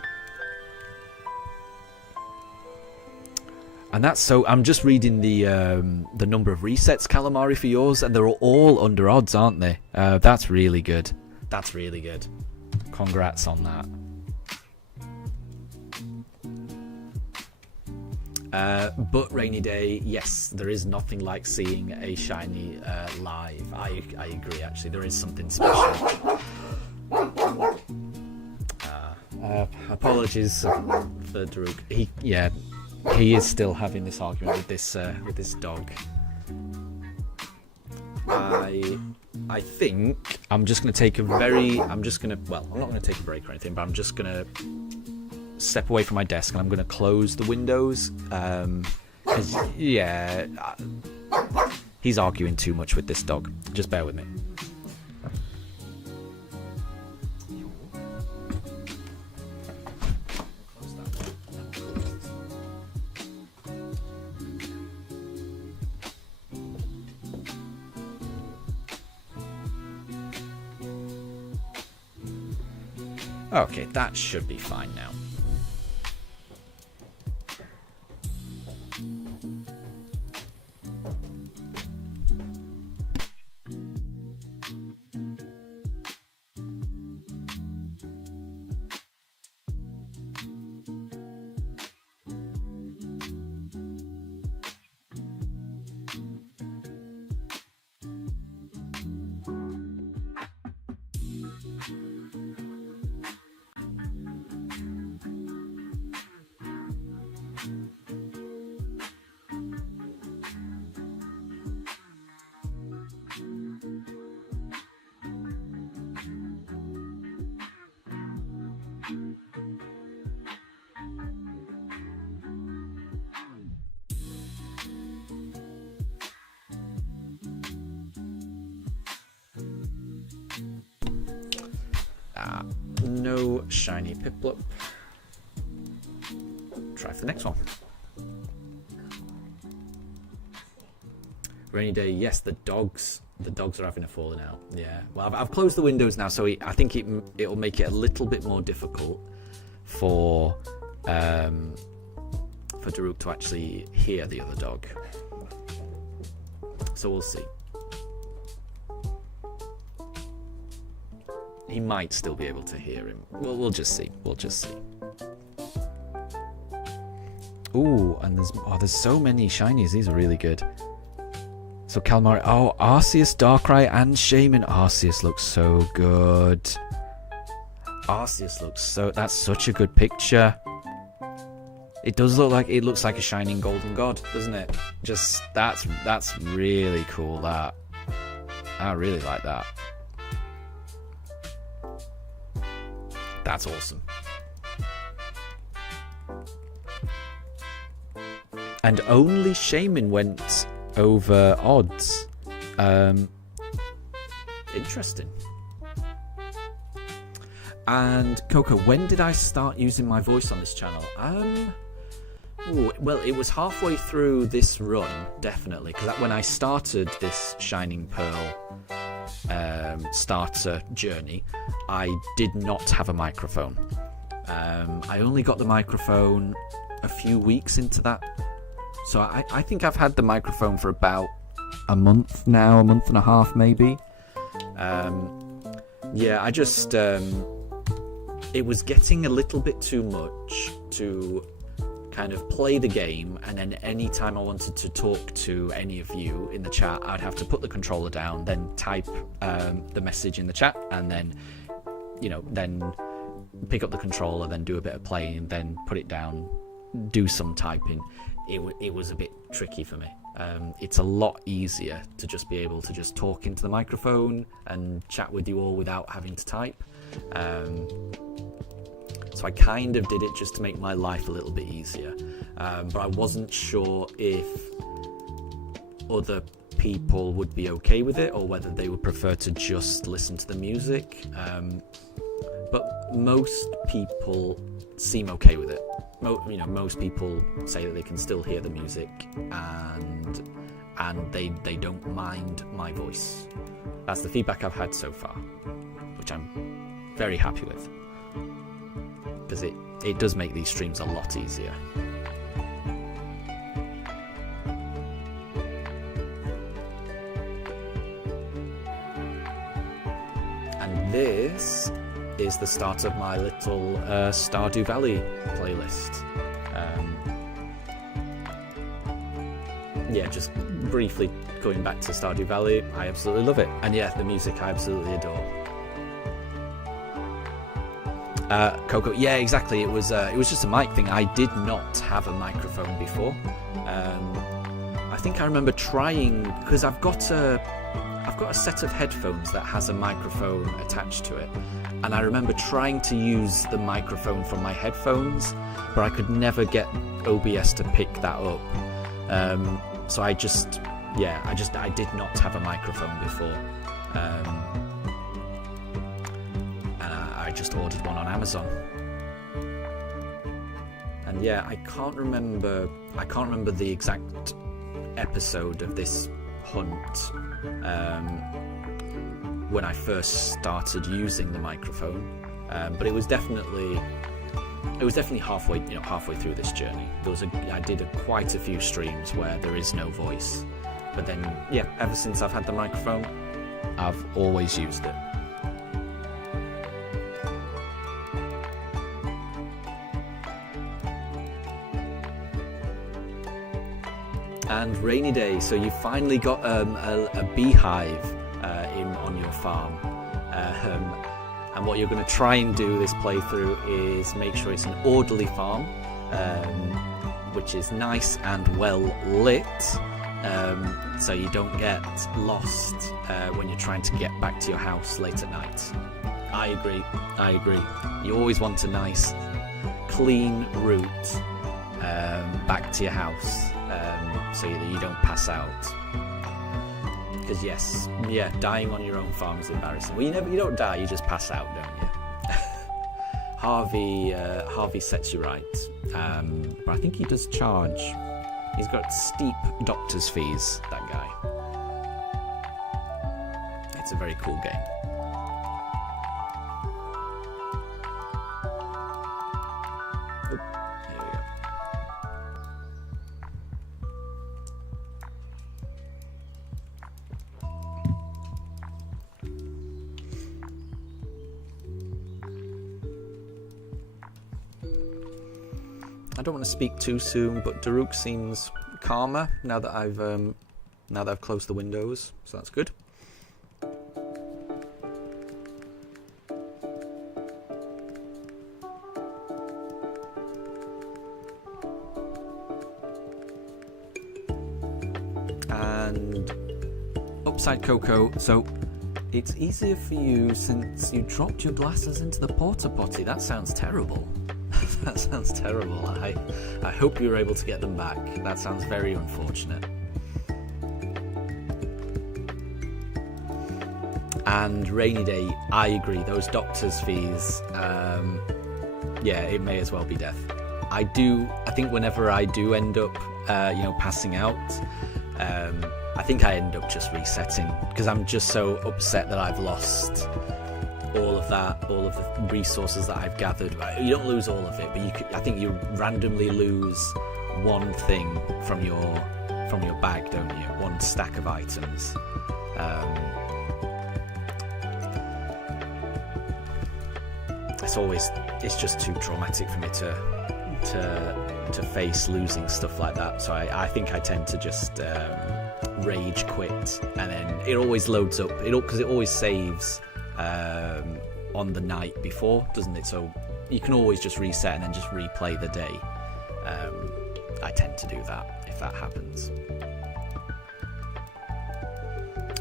And that's so. I'm just reading the number of resets, Calamari, for yours, and they're all under odds, aren't they? That's really good. That's really good. Congrats on that. But Rainy Day, yes, there is nothing like seeing a shiny live. I agree. Actually, there is something special. Apologies for Daruk. He is still having this argument with this dog. I think I'm just going to take I'm not going to take a break or anything, but I'm just going to step away from my desk and I'm going to close the windows. He's arguing too much with this dog. Just bear with me. Okay, that should be fine now. No shiny Piplup. try for the next one. Rainy day, yes, the dogs are having a falling out. Yeah, well, I've closed the windows now, so I think it'll make it a little bit more difficult for Daruk to actually hear the other dog. So we'll see. He might still be able to hear him. We'll just see. We'll just see. Ooh, and there's so many shinies. These are really good. So Calamari. Oh, Arceus, Darkrai, and Shaman. Arceus looks so good. Arceus looks so. That's such a good picture. It does look like it looks like a shining golden god, doesn't it? Just that's really cool. That I really like that. That's awesome. And only Shaman went over odds. Interesting. And Coco, when did I start using my voice on this channel? Well, it was halfway through this run, definitely, because when I started this Shining Pearl starter journey, I did not have a microphone. I only got the microphone a few weeks into that. So I think I've had the microphone for about a month now, a month and a half maybe. Yeah, I just... it was getting a little bit too much to kind of play the game, and then any time I wanted to talk to any of you in the chat, I'd have to put the controller down, then type the message in the chat, and then, then pick up the controller, then do a bit of playing, then put it down, do some typing. It was a bit tricky for me. It's a lot easier to just be able to just talk into the microphone and chat with you all without having to type. So I kind of did it just to make my life a little bit easier. But I wasn't sure if other people would be okay with it or whether they would prefer to just listen to the music. But most people seem okay with it. Most people say that they can still hear the music and they don't mind my voice. That's the feedback I've had so far, which I'm very happy with, because it does make these streams a lot easier. And this is the start of my little Stardew Valley playlist. Yeah, just briefly going back to Stardew Valley, I absolutely love it. And yeah, the music I absolutely adore. Coco, yeah, exactly. It was just a mic thing. I did not have a microphone before. I think I remember trying, because I've got a set of headphones that has a microphone attached to it, and I remember trying to use the microphone from my headphones, but I could never get OBS to pick that up. So I did not have a microphone before. I just ordered one on Amazon. And yeah, I can't remember the exact episode of this hunt when I first started using the microphone, but it was definitely halfway through this journey. I did quite a few streams where there is no voice, but then yeah, ever since I've had the microphone, I've always used it. And Rainy Day, so you finally got a beehive on your farm, and what you're going to try and do this playthrough is make sure it's an orderly farm, which is nice and well lit, so you don't get lost when you're trying to get back to your house late at night. I agree. You always want a nice clean route back to your house, so that you don't pass out. Because dying on your own farm is embarrassing. Well, you don't die, you just pass out, don't you? Harvey sets you right, but I think he does charge. He's got steep doctor's fees, that guy. It's a very cool game. Oh, there we go. I don't want to speak too soon, but Daruk seems calmer now that I've closed the windows, so that's good. And Upside Coco, so it's easier for you since you dropped your glasses into the porta potty. That sounds terrible. That sounds terrible. I hope you were able to get them back. That sounds very unfortunate. And Rainy Day, I agree. Those doctor's fees, yeah, it may as well be death. I think whenever I do end up, passing out, I think I end up just resetting because I'm just so upset that I've lost all of the resources that I've gathered. You don't lose all of it, but I think you randomly lose one thing from your bag, don't you? One stack of items. It's just too traumatic for me to face losing stuff like that. So I think I tend to just rage quit, and then it always loads up. Because it always saves on the night before, doesn't it? So you can always just reset and then just replay the day. I tend to do that if that happens.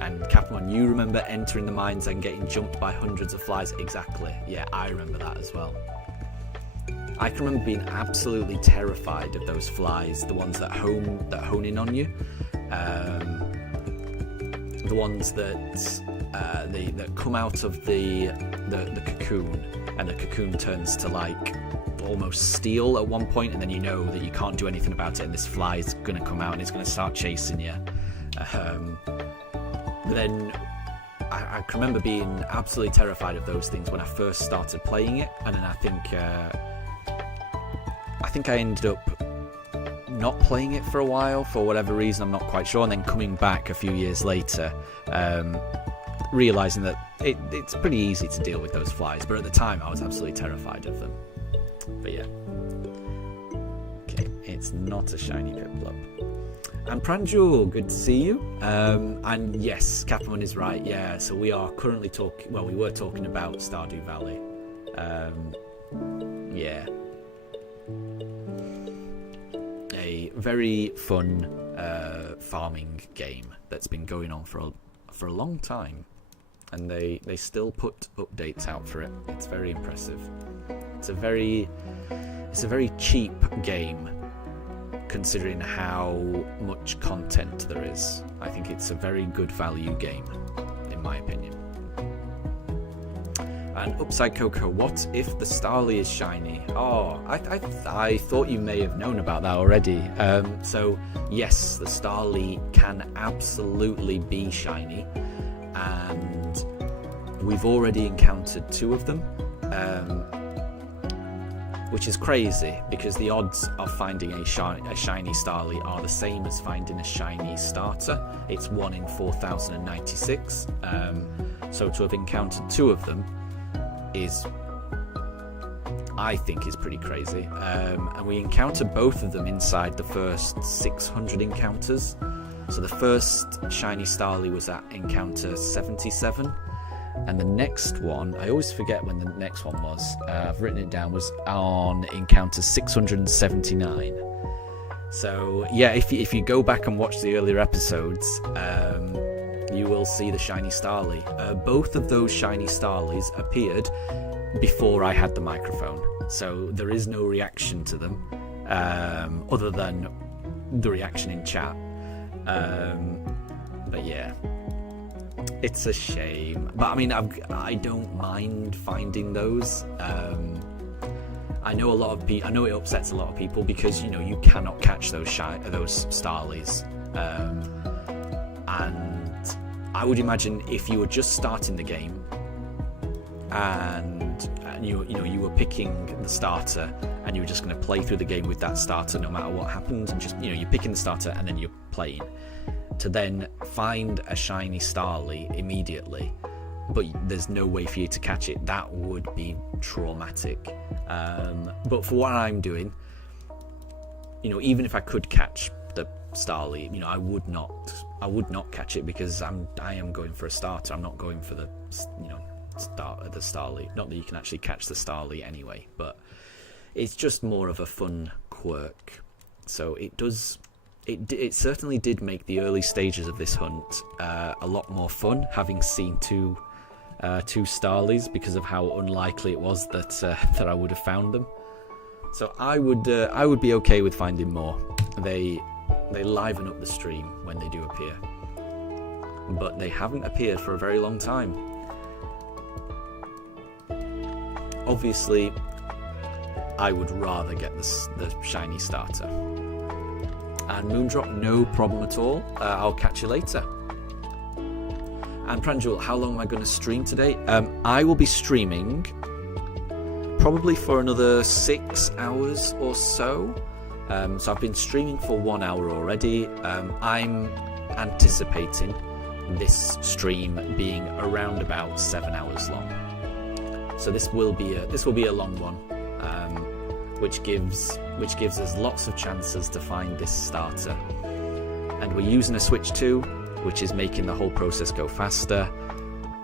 And Capmon, you remember entering the mines and getting jumped by hundreds of flies? Exactly. Yeah, I remember that as well. I can remember being absolutely terrified of those flies, the ones that hone in on you, the ones that come out of the cocoon, and the cocoon turns to like almost steel at one point, and then you know that you can't do anything about it, and this fly is going to come out and it's going to start chasing you. Then I can remember being absolutely terrified of those things when I first started playing it, and then I think I ended up not playing it for a while for whatever reason, I'm not quite sure, and then coming back a few years later, realising that it's pretty easy to deal with those flies, but at the time I was absolutely terrified of them. But yeah. Okay, it's not a shiny Piplup. And Pranjul, good to see you. And yes, Capmon is right. Yeah, so we are currently talking. Well, we were talking about Stardew Valley. Yeah, a very fun farming game that's been going on for a long time, and they still put updates out for it. It's very impressive. It's a very cheap game, considering how much content there is. I think it's a very good value game, in my opinion. And Upside Coco, what if the Starly is shiny? Oh, I thought you may have known about that already. So yes, the Starly can absolutely be shiny, and we've already encountered 2 of them. Which is crazy, because the odds of finding a shiny Starly are the same as finding a shiny starter. It's 1 in 4,096. So to have encountered 2 of them I think is pretty crazy. And we encountered both of them inside the first 600 encounters. So the first shiny Starly was at encounter 77. And the next one, I always forget when the next one was, I've written it down, was on encounter 679. So yeah, if you go back and watch the earlier episodes, you will see the shiny Starly. Both of those shiny Starlies appeared before I had the microphone, so there is no reaction to them, other than the reaction in chat. But yeah, it's a shame. But I mean, I don't mind finding those. I know I know it upsets a lot of people because you cannot catch those starlies, and I would imagine if you were just starting the game and you were picking the starter and you were just going to play through the game with that starter no matter what happened, and just you're picking the starter and then you're playing, to then find a shiny starly immediately, but there's no way for you to catch it, that would be traumatic. But for what I'm doing, even if I could catch the starly, I would not catch it because I am going for a starter. I'm not going for the start of the starly. Not that you can actually catch the starly anyway, but it's just more of a fun quirk. So it certainly did make the early stages of this hunt a lot more fun, having seen two starlies, because of how unlikely it was that I would have found them. So I would be okay with finding more. They liven up the stream when they do appear, but they haven't appeared for a very long time. Obviously, I would rather get the shiny starter. And Moondrop, no problem at all. I'll catch you later. And Pranjul, how long am I going to stream today? I will be streaming probably for another 6 hours or so. So I've been streaming for 1 hour already. I'm anticipating this stream being around about 7 hours long. So this will be a long one, which gives us lots of chances to find this starter. And we're using a Switch 2, which is making the whole process go faster.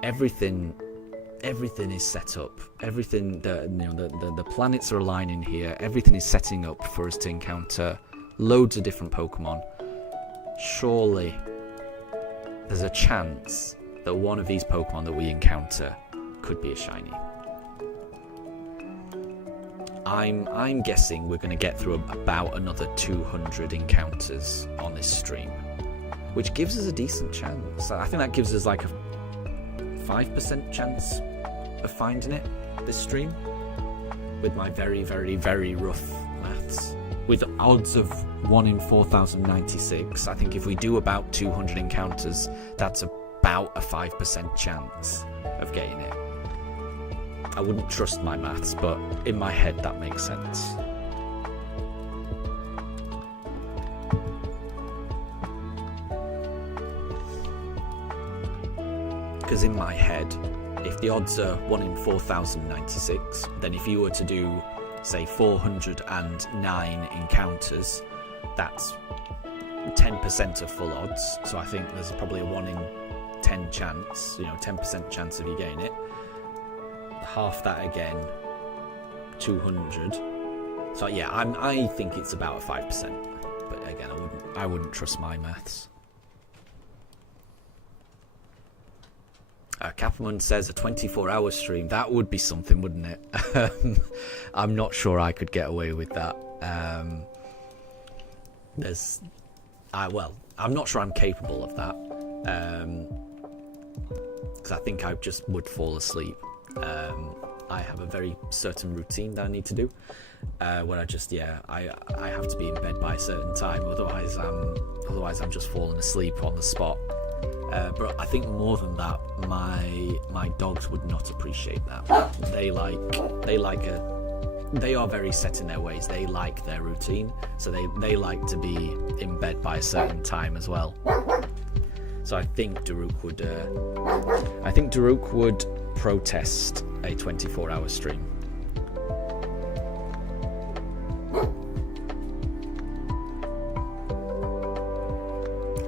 Everything is set up. Everything, the planets are aligning here. Everything is setting up for us to encounter loads of different Pokemon. Surely there's a chance that one of these Pokemon that we encounter could be a shiny. I'm guessing we're going to get through about another 200 encounters on this stream, which gives us a decent chance. I think that gives us like a 5% chance of finding it this stream, with my very, very, very rough maths. With odds of 1 in 4,096, I think if we do about 200 encounters, that's about a 5% chance of getting it. I wouldn't trust my maths, but in my head that makes sense. Because in my head, if the odds are 1 in 4,096, then if you were to do, say, 409 encounters, that's 10% of full odds. So I think there's probably a 1 in 10 chance, 10% chance of you getting it. Half that again, 200. So yeah, I think it's about a 5%. But again, I wouldn't trust my maths. Kapperman says a 24-hour stream. That would be something, wouldn't it? I'm not sure I could get away with that. I'm not sure I'm capable of that. Because I think I just would fall asleep. I have a very certain routine that I need to do, where I have to be in bed by a certain time. Otherwise I'm just falling asleep on the spot. But I think more than that, my dogs would not appreciate that. They are very set in their ways. They like their routine, so they like to be in bed by a certain time as well. So I think Daruk would protest a 24-hour stream.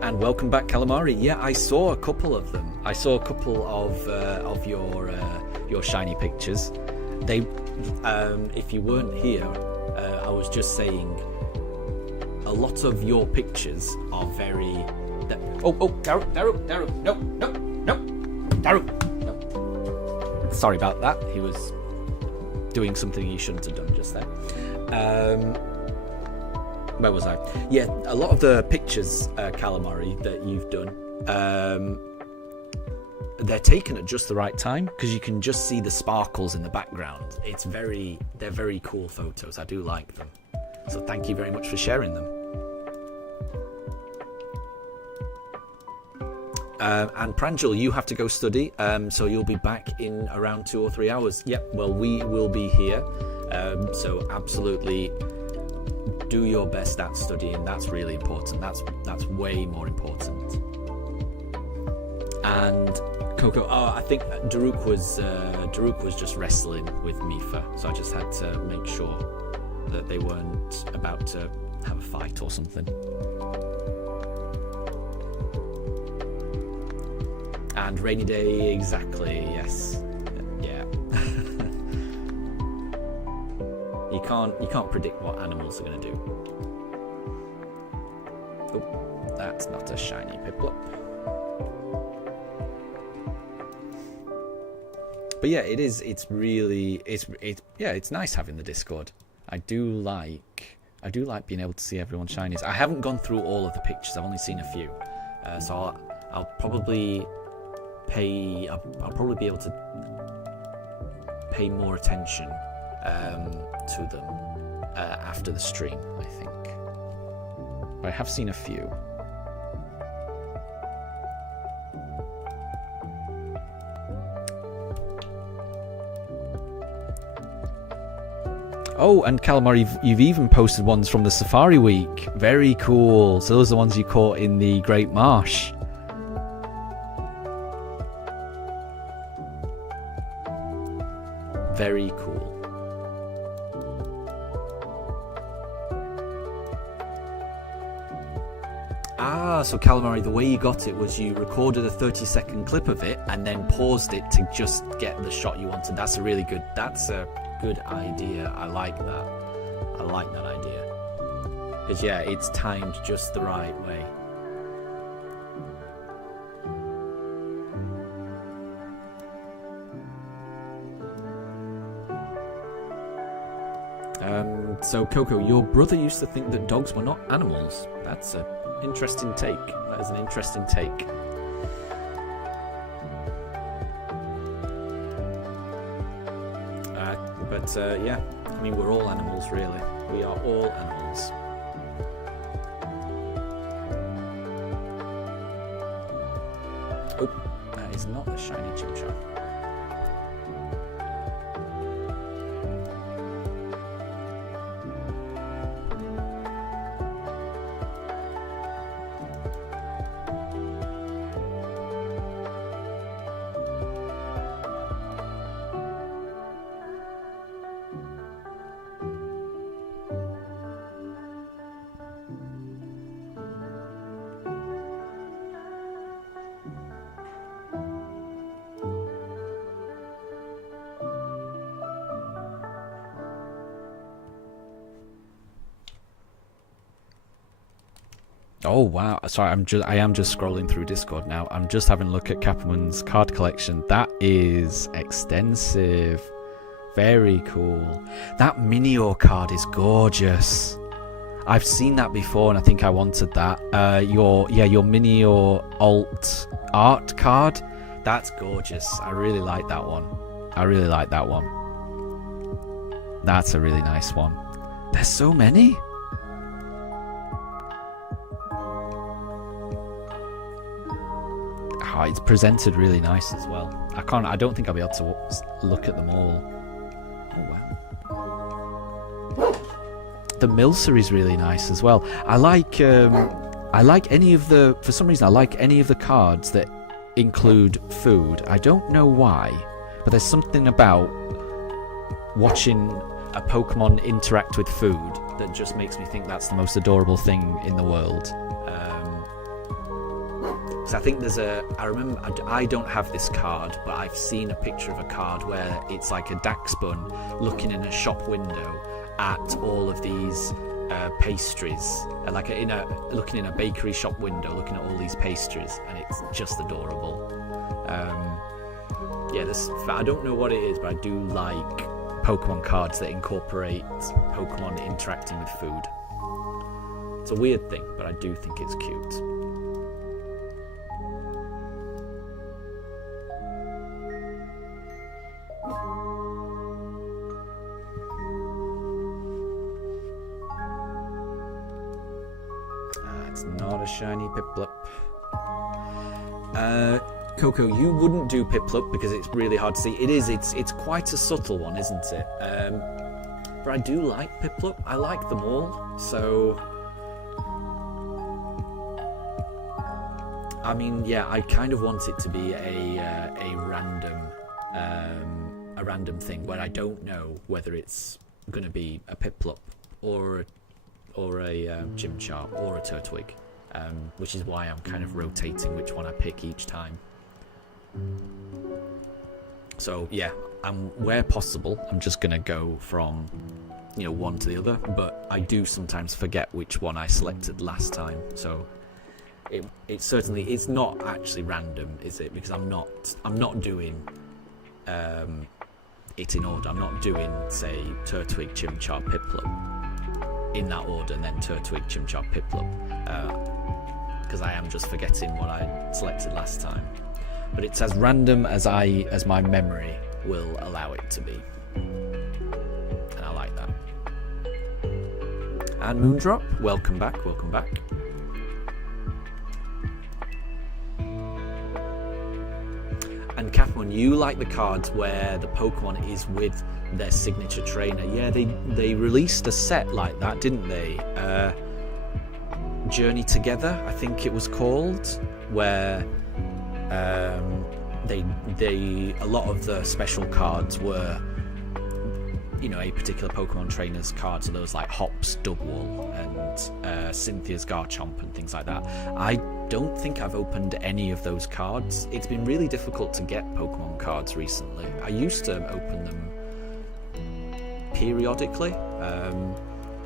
And welcome back, Calamari. Yeah, I saw a couple of them. I saw a couple of your shiny pictures. They, if you weren't here, I was just saying, a lot of your pictures are very. Daru, no, Daru, no. Sorry about that. He was doing something he shouldn't have done just there. Where was I? Yeah, a lot of the pictures, Calamari, that you've done, they're taken at just the right time because you can just see the sparkles in the background. They're very cool photos. I do like them. So thank you very much for sharing them. And Pranjal, you have to go study, so you'll be back in around 2 or 3 hours. Yep, well, we will be here, so absolutely do your best at studying. That's really important. That's way more important. And Coco, I think Daruk was just wrestling with Mifa, so I just had to make sure that they weren't about to have a fight or something. And rainy day, exactly, yes. Yeah. You can't predict what animals are gonna do. Oh, that's not a shiny Piplup. But yeah, it's nice having the Discord. I do like being able to see everyone's shinies. I haven't gone through all of the pictures, I've only seen a few. So I'll probably I'll probably be able to pay more attention to them after the stream, I think. But I have seen a few. Oh, and Calamar, you've even posted ones from the Safari Week. Very cool. So those are the ones you caught in the Great Marsh. Very cool. So Calamari, the way you got it was you recorded a 30-second clip of it and then paused it to just get the shot you wanted. That's a good idea. I like that. I like that idea. Because yeah, it's timed just the right way. So Coco, your brother used to think that dogs were not animals. That's an interesting take. That is an interesting take. Yeah, I mean, we're all animals, really. We are all animals. Oh, that is not a shiny Chimchar. Oh wow! Sorry, I am just scrolling through Discord now. I'm just having a look at Capman's card collection. That is extensive. Very cool. That Minior card is gorgeous. I've seen that before, and I think I wanted that. Your Minior alt art card. That's gorgeous. I really like that one. That's a really nice one. There's so many. Oh, it's presented really nice as well. I don't think I'll be able to look at them all. Oh wow. The Milcer is really nice as well. I like any of the, for some reason I like any of the cards that include food. I don't know why, but there's something about watching a Pokemon interact with food that just makes me think that's the most adorable thing in the world. So I think I remember, I don't have this card, but I've seen a picture of a card where it's like a Daxbun looking in a shop window at all of these pastries, like looking in a bakery shop window, looking at all these pastries, and it's just adorable. Yeah, I don't know what it is, but I do like Pokemon cards that incorporate Pokemon interacting with food. It's a weird thing, but I do think it's cute. not a shiny Piplup. Coco, you wouldn't do Piplup because it's really hard to see. It is. It's quite a subtle one, isn't it? But I do like Piplup. I like them all. So, I mean, yeah, I kind of want it to be a random thing where I don't know whether it's going to be a Piplup or a Chimchar or a Turtwig, which is why I'm kind of rotating which one I pick each time. So yeah, where possible, I'm just going to go from one to the other, but I do sometimes forget which one I selected last time. So it certainly it's not actually random, is it? Because I'm not doing it in order. I'm not doing, say, Turtwig, Chimchar, Piplup in that order, and then Turtwig, Chimchar, Piplup, because I am just forgetting what I selected last time. But it's as random as my memory will allow it to be, and I like that. And Moondrop, welcome back. And Catherine, you like the cards where the Pokemon is with their signature trainer. Yeah, they released a set like that, didn't they? Journey Together, I think it was called, where a lot of the special cards were a particular Pokemon trainer's cards. So there was like Hops, Dugwall, and Cynthia's Garchomp and things like that. I don't think I've opened any of those cards. It's been really difficult to get Pokemon cards recently. I used to open them periodically.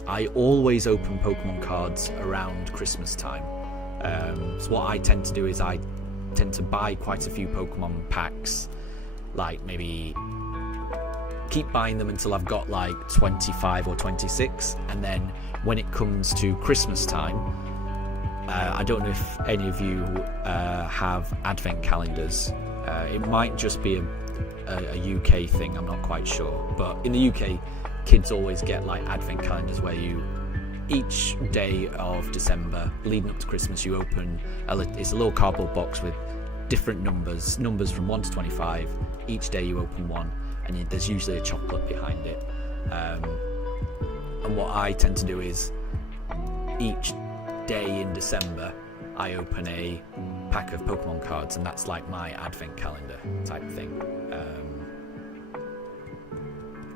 I always open Pokemon cards around Christmas time. So what I tend to do is I tend to buy quite a few Pokemon packs, like maybe keep buying them until I've got like 25 or 26, and then when it comes to Christmas time, I don't know if any of you have advent calendars. It might just be a UK thing, I'm not quite sure, but in the UK kids always get like advent calendars where you each day of December leading up to Christmas you open it's a little cardboard box with different numbers from 1 to 25. Each day you open one, and there's usually a chocolate behind it, and what I tend to do is each day in December I open a pack of Pokemon cards, and that's like my advent calendar type thing.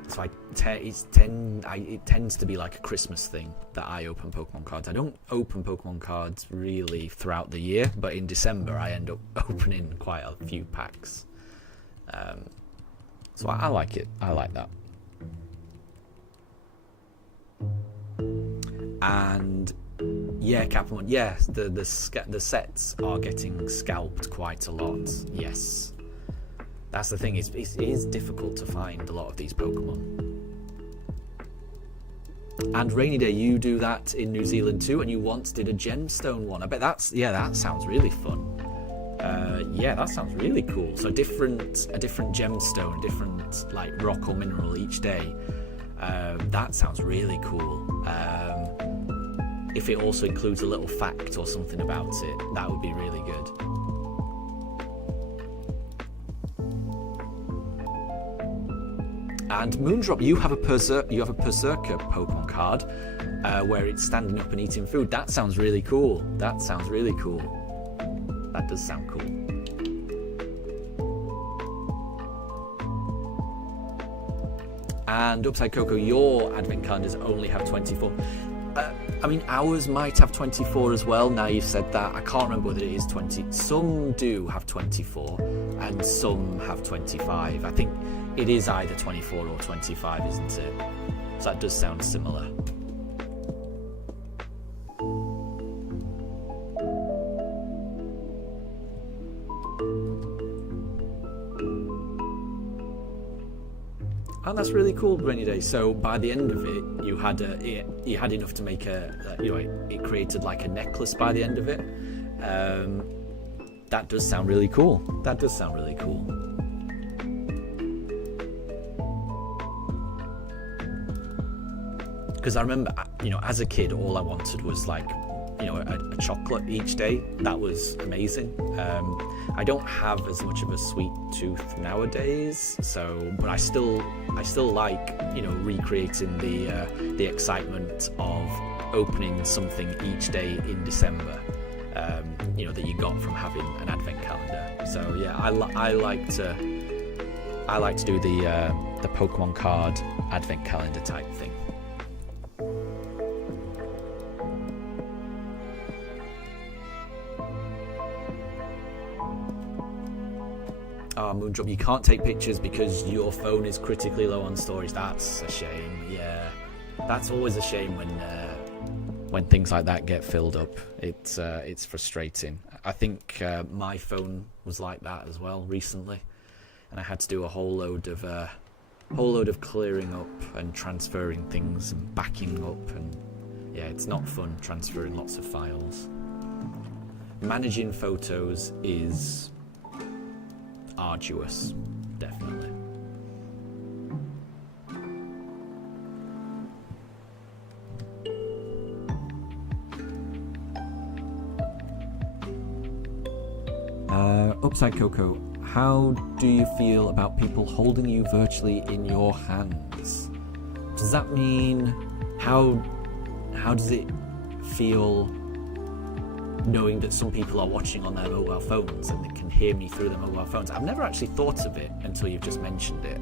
So it tends to be like a Christmas thing that I open Pokemon cards. I don't open Pokemon cards really throughout the year, but in December I end up opening quite a few packs. So I like it. I like that. And yeah, Captain, yeah, the sets are getting scalped quite a lot. Yes. That's the thing, it is difficult to find a lot of these Pokemon. And Rainy Day, you do that in New Zealand too, and you once did a gemstone one. I bet that sounds really fun. Yeah, that sounds really cool. So a different gemstone, different like rock or mineral each day. That sounds really cool. If it also includes a little fact or something about it, that would be really good. And Moondrop, you have a Berserker Pokemon card where it's standing up and eating food. That sounds really cool. That does sound cool. And Upside Coco, your advent calendars only have 24. I mean, ours might have 24 as well. Now you've said that, I can't remember whether it is 20. Some do have 24 and some have 25. I think it is either 24 or 25, isn't it? So that does sound similar. Oh, that's really cool, Rainy Day. So by the end of it, you had enough to make it created like a necklace by the end of it. That does sound really cool. Because I remember, as a kid, all I wanted was like, a chocolate each day. That was amazing. I don't have as much of a sweet tooth nowadays, but I still like recreating the excitement of opening something each day in December. That you got from having an advent calendar. So yeah, I like to do the Pokemon card advent calendar type thing. Moondrop, you can't take pictures because your phone is critically low on storage. That's a shame. Yeah, that's always a shame when things like that get filled up. It's frustrating. I think my phone was like that as well recently, and I had to do a whole load of clearing up and transferring things and backing up, and yeah, it's not fun transferring lots of files. Managing photos is arduous, definitely. Upside Coco, how do you feel about people holding you virtually in your hands? Does that mean how does it feel knowing that some people are watching on their mobile phones and they can hear me through their mobile phones? I've never actually thought of it until you've just mentioned it.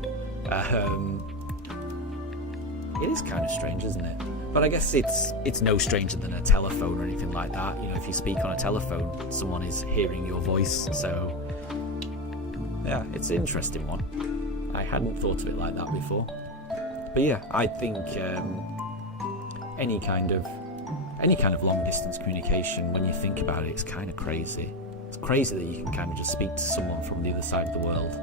It is kind of strange, isn't it? But I guess it's no stranger than a telephone or anything like that. If you speak on a telephone, someone is hearing your voice. So yeah, it's an interesting one. I hadn't thought of it like that before. But yeah, I think any kind of long distance communication, when you think about it, it's kind of crazy. It's crazy that you can kind of just speak to someone from the other side of the world.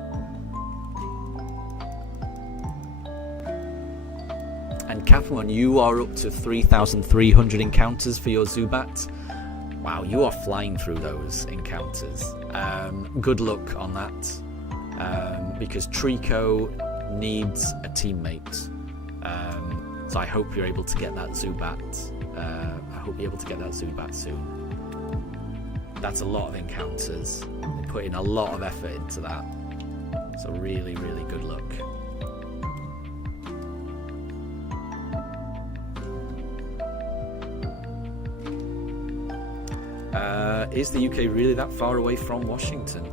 And Capamon, you are up to 3,300 encounters for your Zubat. Wow, you are flying through those encounters. Good luck on that, because Trico needs a teammate. So I hope you're able to get that Zubat. I hope you're able to get that Zubat soon. That's a lot of encounters. They put in a lot of effort into that. So really, really good luck. Is the UK really that far away from Washington?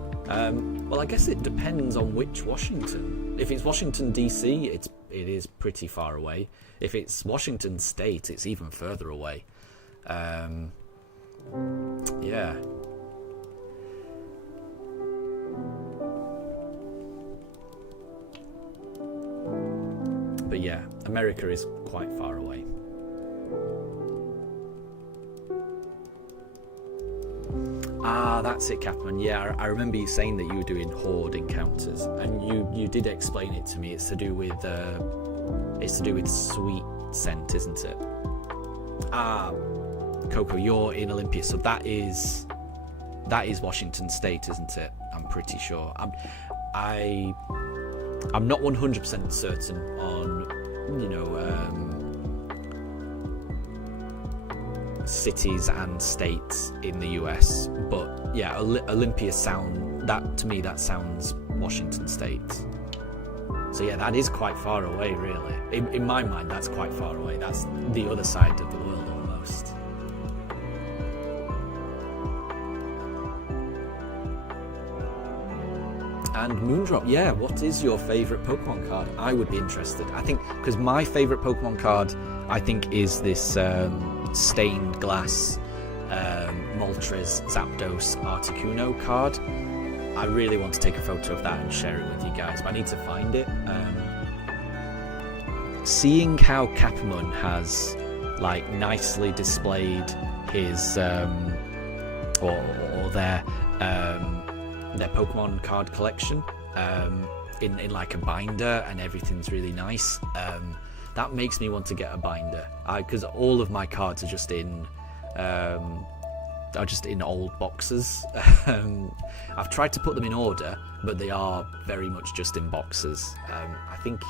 Well, I guess it depends on which Washington. If it's Washington DC, it is pretty far away. If it's Washington State, it's even further away. Yeah. But yeah, America is quite far away. Ah, that's it, Capman. Yeah, I remember you saying that you were doing horde encounters, and you did explain it to me. It's to do with sweet scent, isn't it? Ah, Coco, you're in Olympia, so that is Washington State, isn't it? I'm pretty sure. I'm not 100% certain on cities and states in the US, but yeah, Olympia that sounds Washington State. So yeah, that is quite far away, really. In my mind, that's quite far away. That's the other side of the world almost. And Moondrop, yeah, what is your favourite Pokemon card? I would be interested. I think, because my favourite Pokemon card, I think, is this stained glass Moltres Zapdos Articuno card. I really want to take a photo of that and share it with you guys, but I need to find it. Seeing how Capamon has nicely displayed his or their Pokemon card collection in like a binder, and everything's really nice. That makes me want to get a binder, because all of my cards are just in old boxes. I've tried to put them in order, but they are very much just in boxes. I think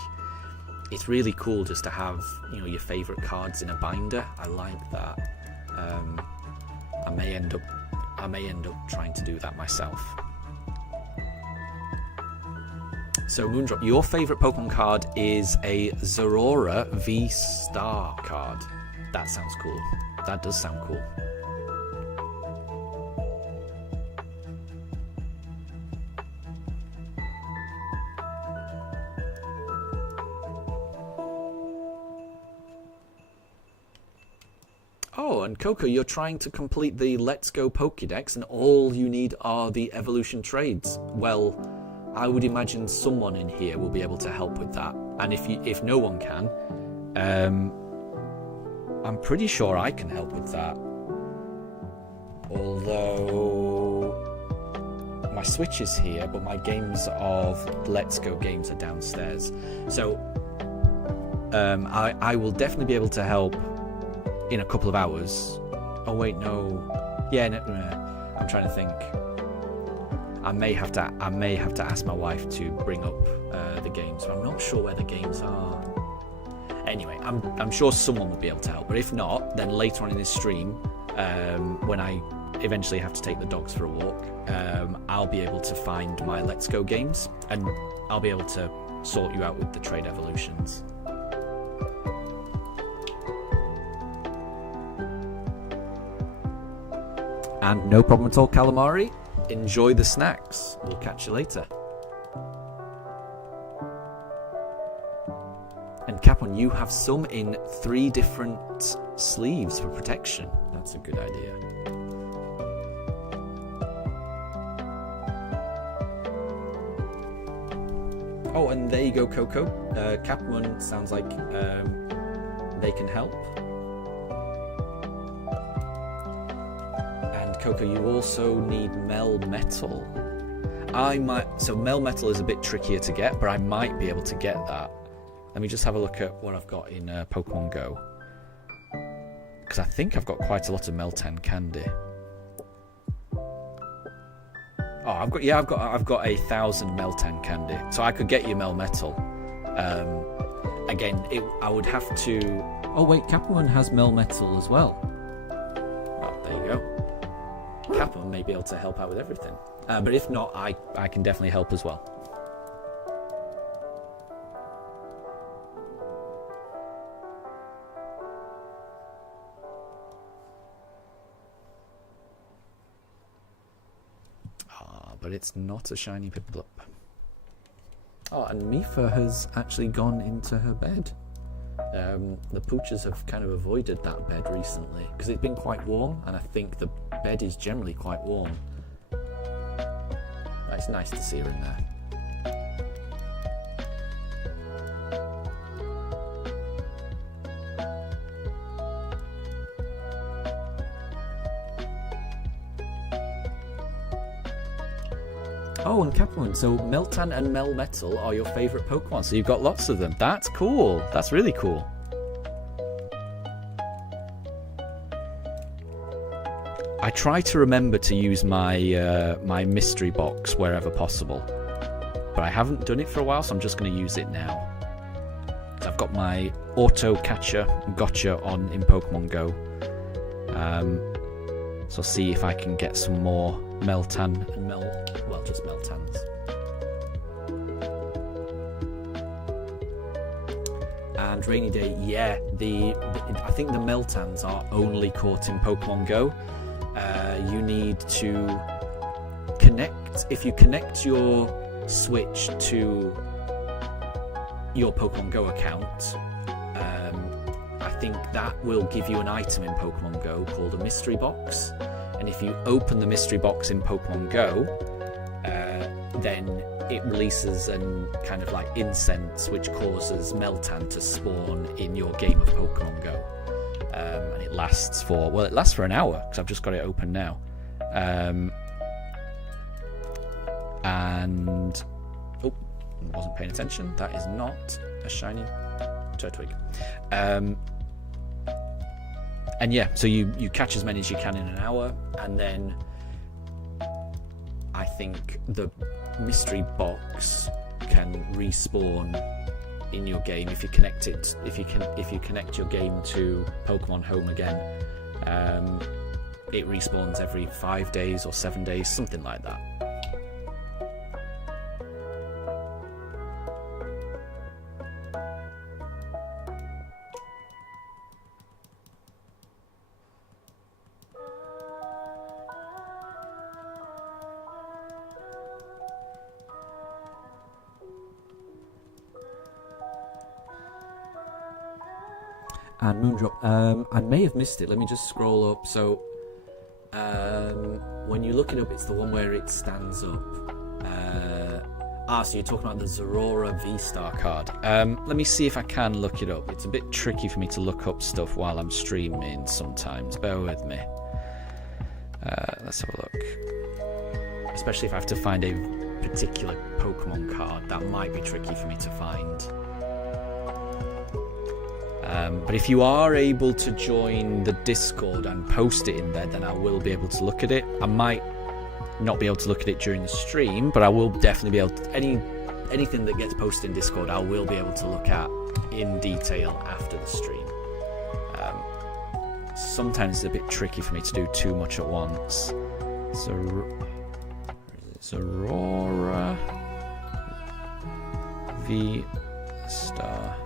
it's really cool just to have your favourite cards in a binder. I like that. I may end up trying to do that myself. So Moondrop, your favourite Pokemon card is a Zorora V-Star card. That sounds cool. That does sound cool. Oh, and Coco, you're trying to complete the Let's Go Pokédex, and all you need are the evolution trades. Well, I would imagine someone in here will be able to help with that. And if no one can, I'm pretty sure I can help with that. Although my Switch is here, but my games of Let's Go games are downstairs. So I will definitely be able to help in a couple of hours. Oh wait, no. Yeah, no. I'm trying to think. I may have to ask my wife to bring up the games, but I'm not sure where the games are. Anyway, I'm sure someone will be able to help. But if not, then later on in this stream, when I eventually have to take the dogs for a walk, I'll be able to find my Let's Go games, and I'll be able to sort you out with the trade evolutions. And no problem at all, Calamari. Enjoy the snacks. We'll catch you later. And Capon, you have some in 3 different sleeves for protection. That's a good idea. Oh, and there you go, Coco. Capon sounds like they can help. Coco, you also need Melmetal. So Melmetal is a bit trickier to get, but I might be able to get that. Let me just have a look at what I've got in Pokemon Go, because I think I've got quite a lot of Meltan candy. Oh, I've got 1,000 Meltan candy, so I could get you Melmetal. Again, I would have to. Oh wait, Capone has Melmetal as well. Oh, there you go. Capone may be able to help out with everything. But if not, I can definitely help as well. But it's not a shiny Piplup. Oh, and Mifa has actually gone into her bed. The poochers have kind of avoided that bed recently because it's been quite warm, and I think the bed is generally quite warm. It's nice to see her in there. Oh, and Capone, so Meltan and Melmetal are your favourite Pokemon, so you've got lots of them. That's cool. That's really cool. I try to remember to use my my mystery box wherever possible, but I haven't done it for a while, so I'm just going to use it now. So I've got my auto catcher gotcha on in Pokemon Go. So I'll see if I can get some more Meltan and just Meltans. And Rainy Day, yeah, I think the Meltans are only caught in Pokemon Go. You need to connect, if you connect your Switch to your Pokemon Go account, I think that will give you an item in Pokemon Go called a mystery box. And if you open the mystery box in Pokemon Go, then it releases an kind of like incense which causes Meltan to spawn in your game of Pokemon Go. And it lasts for an hour, because I've just got it open now. And wasn't paying attention. That is not a shiny Turtwig. And yeah, so you catch as many as you can in an hour, and then I think the mystery box can respawn in your game if you connect it. If you connect your game to Pokemon Home again, it respawns every 5 days or 7 days, something like that. And Moondrop, I may have missed it. Let me just scroll up. So, when you look it up, it's the one where it stands up. So you're talking about the Zorora V-Star card. Let me see if I can look it up. It's a bit tricky for me to look up stuff while I'm streaming sometimes. Bear with me. Let's have a look. Especially if I have to find a particular Pokemon card, that might be tricky for me to find. But if you are able to join the Discord and post it in there, then I will be able to look at it. I might not be able to look at it during the stream, but I will definitely be able to... Anything that gets posted in Discord, I will be able to look at in detail after the stream. Sometimes it's a bit tricky for me to do too much at once. Zorora V-Star.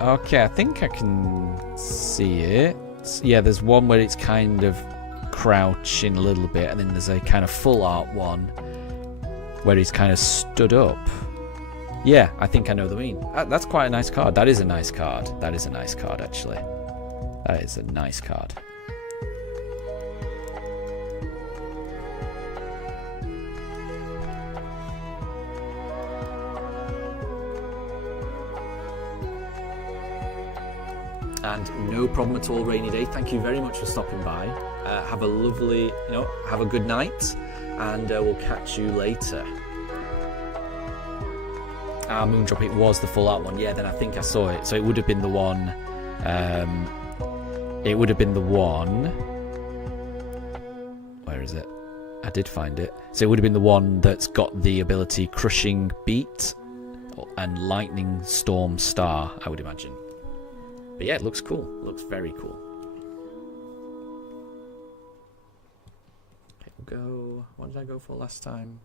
Okay, I think I can see it. Yeah, there's one where it's kind of crouching a little bit, and then there's a kind of full art one where he's kind of stood up. Yeah, I think I know the mean. That's quite a nice card. That is a nice card. That is a nice card, actually. That is a nice card. And no problem at all, Rainy Day. Thank you very much for stopping by. Have a lovely, have a good night, and we'll catch you later. Moondrop, it was the full art one. Yeah, then I think I saw it. So it would have been the one. It would have been the one. Where is it? I did find it. So it would have been the one that's got the ability Crushing Beat and Lightning Storm Star, I would imagine. But yeah, it looks cool. It looks very cool. Okay, we'll go... What did I go for last time?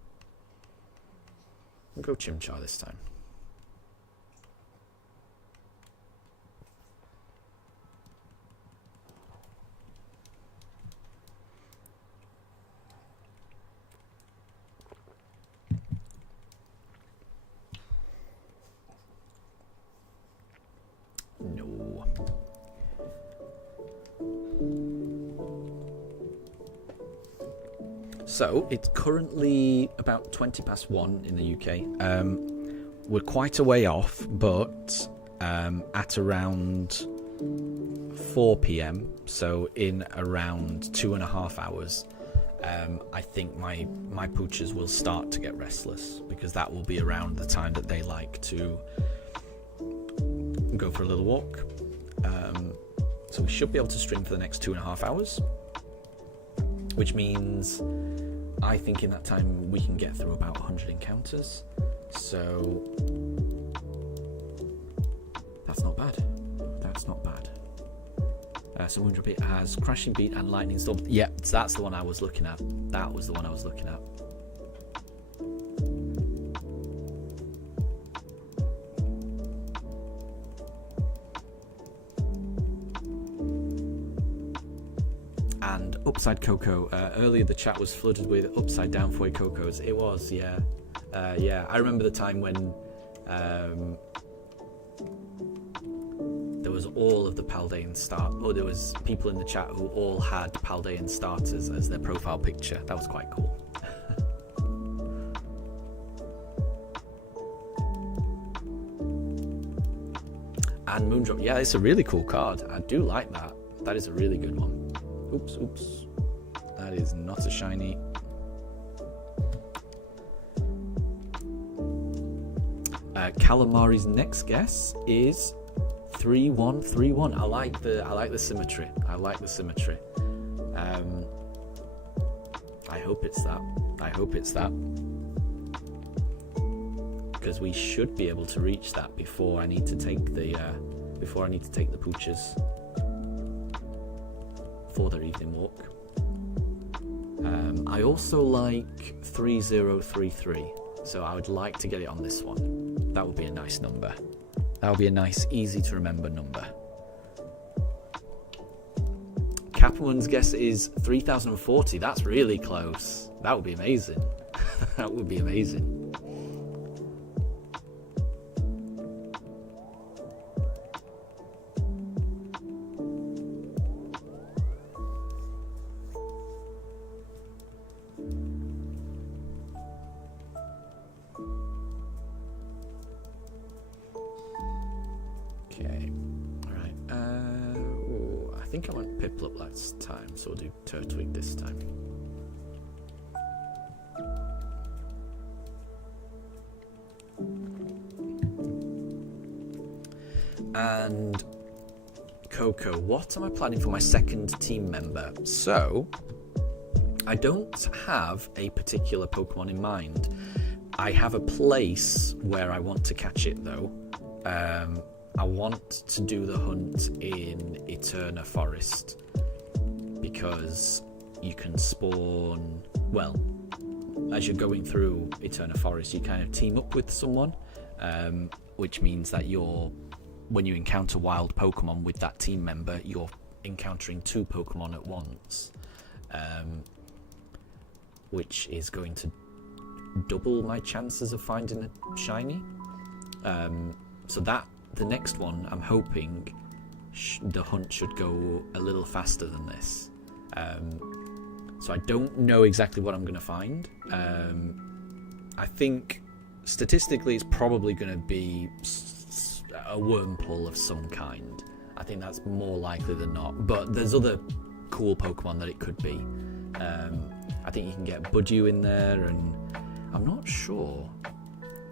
We'll go Chimchar this time. No. So it's currently about 1:20 in the UK. We're quite a way off, but at around 4 p.m, so in around 2.5 hours, I think my poochers will start to get restless, because that will be around the time that they like to go for a little walk. So we should be able to stream for the next 2.5 hours, which means I think in that time we can get through about 100 encounters. So that's not bad. That's not bad. So Moondrop, it has Crashing Beat and Lightning Storm. Yeah, so that's the one I was looking at. That was the one I was looking at. And Upside Cocoa. Earlier the chat was flooded with upside down Foy Cocos. It was, yeah. Yeah, I remember the time when there was all of the Paldean there was people in the chat who all had Paldean starters as their profile picture. That was quite cool. And Moondrop, yeah, it's a really cool card. I do like that. That is a really good one. Oops. That is not a shiny. Calamari's next guess is 3-1-3-1. I like the symmetry. I like the symmetry. I hope it's that. because we should be able to reach that before I need to take the pooches for their evening walk. I also like 3033, so I would like to get it on this one. That would be a nice number. That would be a nice, easy to remember number. Capelman's guess is 3040. That's really close. That would be amazing. That would be amazing. Okay, alright. I think I went Piplup last time, so we'll do Turtwig this time. And Coco, what am I planning for my second team member? So, I don't have a particular Pokemon in mind. I have a place where I want to catch it though. I want to do the hunt in Eterna Forest because you can spawn, well, as you're going through Eterna Forest, you kind of team up with someone, which means that when you encounter wild Pokemon with that team member, you're encountering two Pokemon at once, which is going to double my chances of finding a shiny. So that the next one, I'm hoping the hunt should go a little faster than this. So I don't know exactly what I'm going to find. I think statistically it's probably going to be a Wurmple of some kind. I think that's more likely than not. But there's other cool Pokemon that it could be. I think you can get Budew in there, and I'm not sure.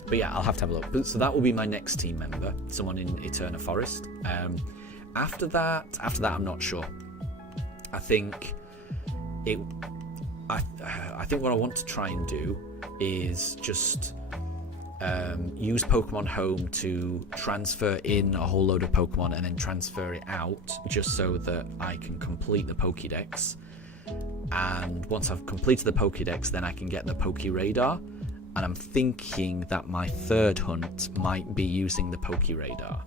But yeah, I'll have to have a look. So that will be my next team member, someone in Eterna Forest. After that, I'm not sure. I think I think what I want to try and do is just use Pokemon Home to transfer in a whole load of Pokemon and then transfer it out, just so that I can complete the Pokédex. And once I've completed the Pokédex, then I can get the Pokéradar. And I'm thinking that my third hunt might be using the Pokéradar.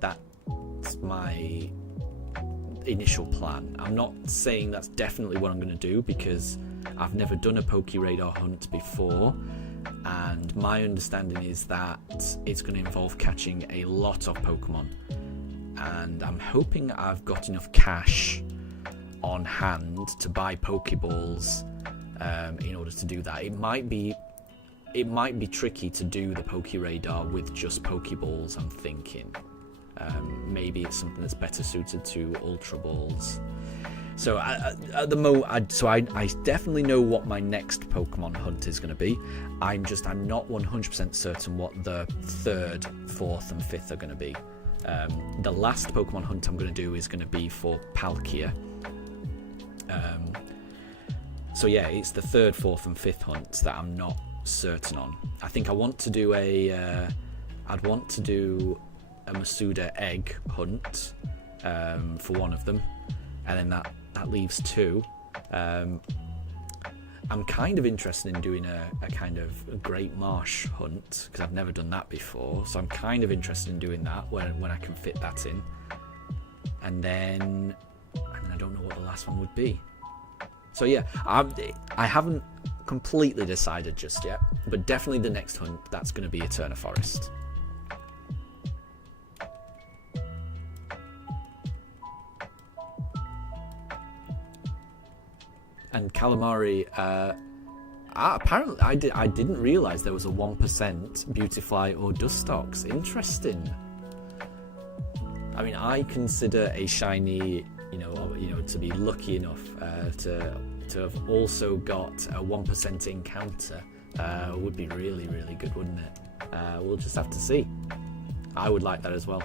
That's my initial plan. I'm not saying that's definitely what I'm going to do, because I've never done a Pokéradar hunt before, and my understanding is that it's going to involve catching a lot of Pokemon, and I'm hoping I've got enough cash on hand to buy Pokeballs in order to do that. It might be tricky to do the Pokéradar with just Pokeballs, I'm thinking. Maybe it's something that's better suited to Ultra Balls. So at the moment, I definitely know what my next Pokemon hunt is going to be. I'm not 100% certain what the third, fourth, and fifth are going to be. The last Pokemon hunt I'm going to do is going to be for Palkia. So yeah, it's the third, fourth, and fifth hunts that I'm not certain on. I think I want to do I'd want to do a Masuda egg hunt for one of them, and then that leaves two. I'm kind of interested in doing a kind of Great Marsh hunt, because I've never done that before, so I'm kind of interested in doing that when I can fit that in. And then I don't know what the last one would be. So yeah, I haven't completely decided just yet, but definitely the next hunt, that's going to be Eterna Forest. And Calamari, apparently I didn't realise there was a 1% Beautifly or Dustox. Interesting. I mean, I consider a shiny, you know, to be lucky enough to have also got a 1% encounter. Would be really, really good, wouldn't it? We'll just have to see. I would like that as well.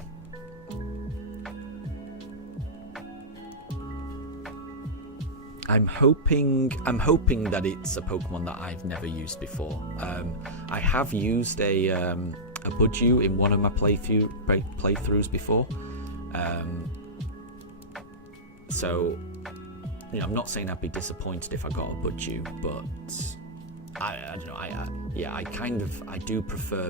I'm hoping that it's a Pokemon that I've never used before. I have used a Budgie in one of my playthroughs before. So, you know, I'm not saying I'd be disappointed if I got a Budgie, but I don't know. I do prefer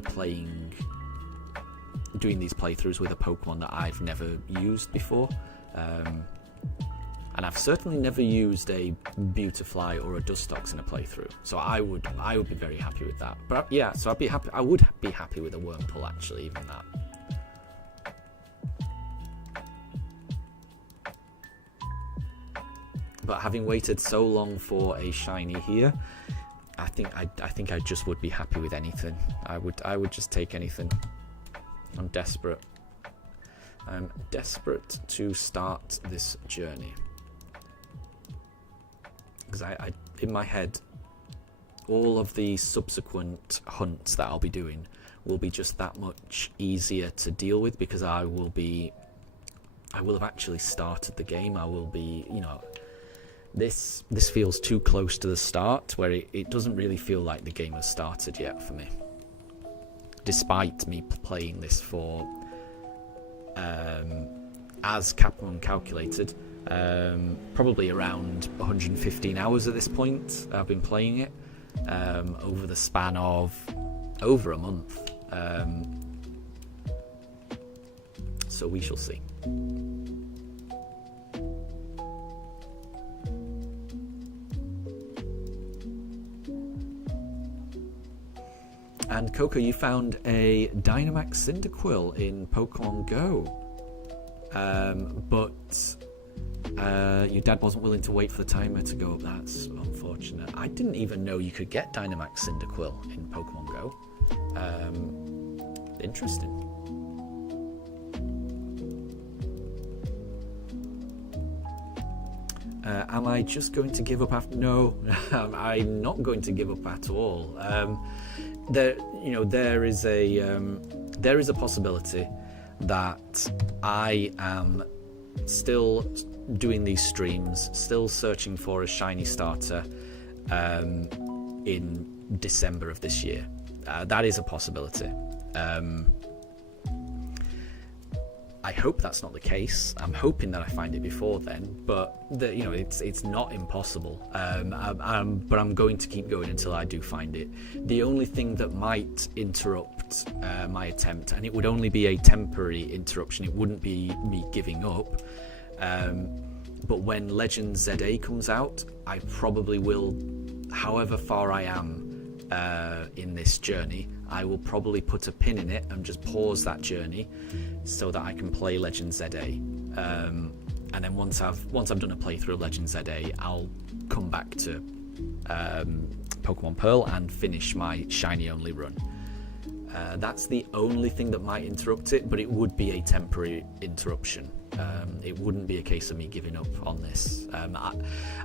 doing these playthroughs with a Pokemon that I've never used before. And I've certainly never used a Beautifly or a Dustox in a playthrough, so I would be very happy with that. But yeah, so I would be happy with a Wurmple, actually, even that. But having waited so long for a shiny here, I think I just would be happy with anything. I would just take anything. I'm desperate. I'm desperate to start this journey. Because I in my head, all of the subsequent hunts that I'll be doing will be just that much easier to deal with, because I will have actually started the game. I will be, you know, this feels too close to the start, where it doesn't really feel like the game has started yet for me. Despite me playing this for, as Capcom calculated, probably around 115 hours at this point. I've been playing it over the span of over a month. So we shall see. And Coco, you found a Dynamax Cyndaquil in Pokemon Go. But your dad wasn't willing to wait for the timer to go up. That's unfortunate. I didn't even know you could get Dynamax Cyndaquil in Pokemon Go. Interesting. Am I just going to give up after? No, I'm not going to give up at all. There is a possibility that I am still doing these streams, still searching for a shiny starter in December of this year. That is a possibility. I hope that's not the case. I'm hoping that I find it before then, but it's not impossible. But I'm going to keep going until I do find it. The only thing that might interrupt my attempt, and it would only be a temporary interruption, it wouldn't be me giving up, but when Legends ZA comes out, I probably will, however far I am in this journey, I will probably put a pin in it and just pause that journey so that I can play Legends ZA. And then once I've done a playthrough of Legends ZA, I'll come back to Pokemon Pearl and finish my shiny only run. That's the only thing that might interrupt it, but it would be a temporary interruption. It wouldn't be a case of me giving up on this.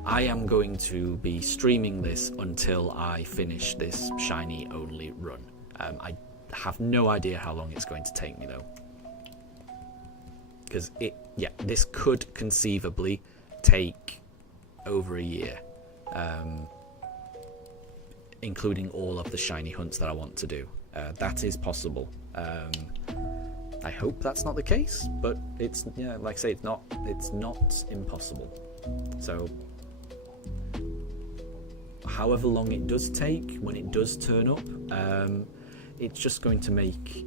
I am going to be streaming this until I finish this shiny only run. I have no idea how long it's going to take me though, because this could conceivably take over a year, including all of the shiny hunts that I want to do. That is possible. I hope that's not the case, but it's, like I say, it's not impossible. So however long it does take, when it does turn up, it's just going to make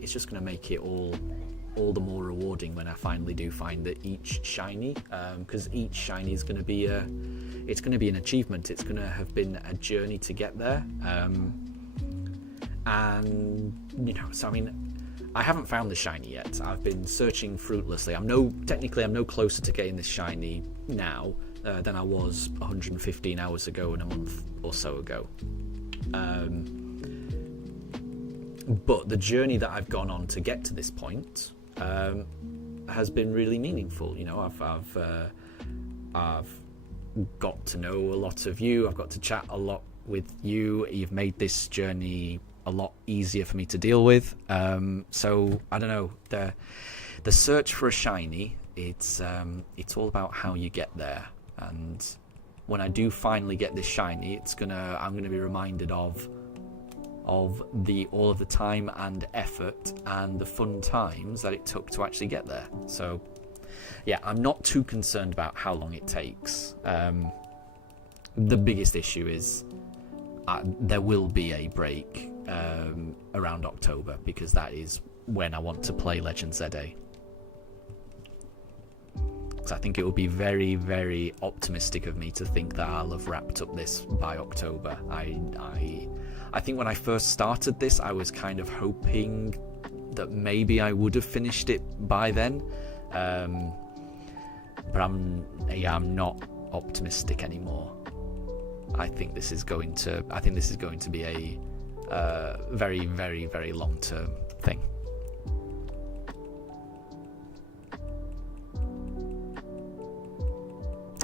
it all the more rewarding when I finally do find each shiny, because each shiny is going to be an achievement. It's going to have been a journey to get there, and so I mean, I haven't found the shiny yet. I've been searching fruitlessly. I'm no closer to getting this shiny now than I was 115 hours ago and a month or so ago. But the journey that I've gone on to get to this point has been really meaningful. I've got to know a lot of you. I've got to chat a lot with you. You've made this journey a lot easier for me to deal with. So I don't know, the search for a shiny, it's all about how you get there, and when I do finally get this shiny, I'm gonna be reminded of all of the time and effort and the fun times that it took to actually get there. So yeah, I'm not too concerned about how long it takes. The biggest issue is there will be a break around October, because that is when I want to play Legend ZA. So I think it would be very, very optimistic of me to think that I'll have wrapped up this by October. I think when I first started this, I was kind of hoping that maybe I would have finished it by then. But I'm not optimistic anymore. I think this is going to be a very, very, very long-term thing.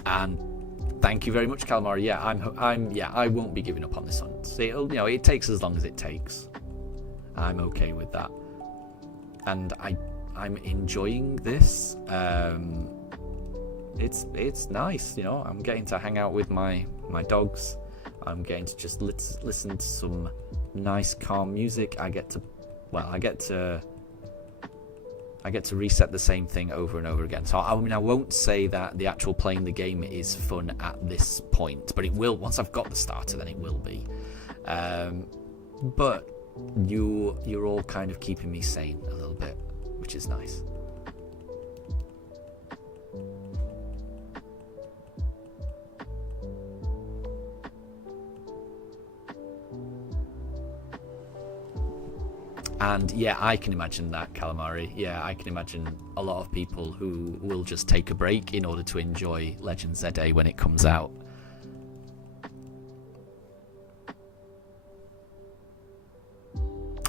And thank you very much, Calamari. Yeah, I won't be giving up on this hunt. It takes as long as it takes. I'm okay with that, and I'm enjoying this. It's nice, I'm getting to hang out with my dogs. I'm getting to just listen to some nice, calm music. I get to reset the same thing over and over again. So I won't say that the actual playing the game is fun at this point, but it will once I've got the starter. Then it will be. But you're all kind of keeping me sane a little bit, which is nice. And yeah, I can imagine that, Calamari. Yeah, I can imagine a lot of people who will just take a break in order to enjoy Legend ZA when it comes out.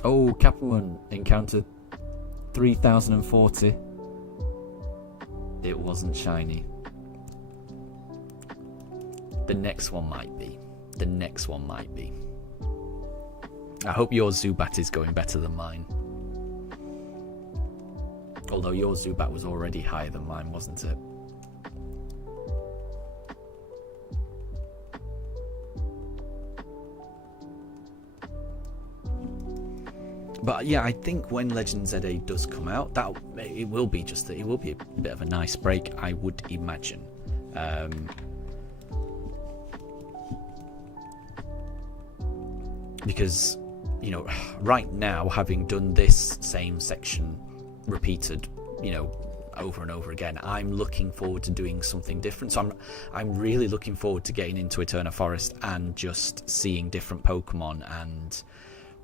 Oh, Captain encountered 3040. It wasn't shiny. The next one might be. I hope your Zubat is going better than mine. Although your Zubat was already higher than mine, wasn't it? But yeah, I think when Legend ZA does come out, it will be a bit of a nice break, I would imagine. Because right now, having done this same section repeated, over and over again, I'm looking forward to doing something different. So I'm really looking forward to getting into Eterna Forest and just seeing different Pokemon and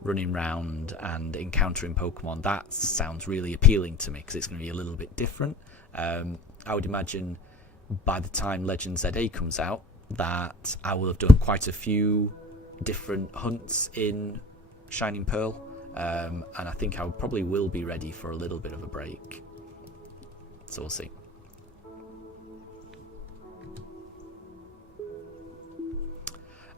running around and encountering Pokemon. That sounds really appealing to me because it's going to be a little bit different. I would imagine by the time Legend ZA comes out that I will have done quite a few different hunts in Shining Pearl, and I think I probably will be ready for a little bit of a break. So we'll see.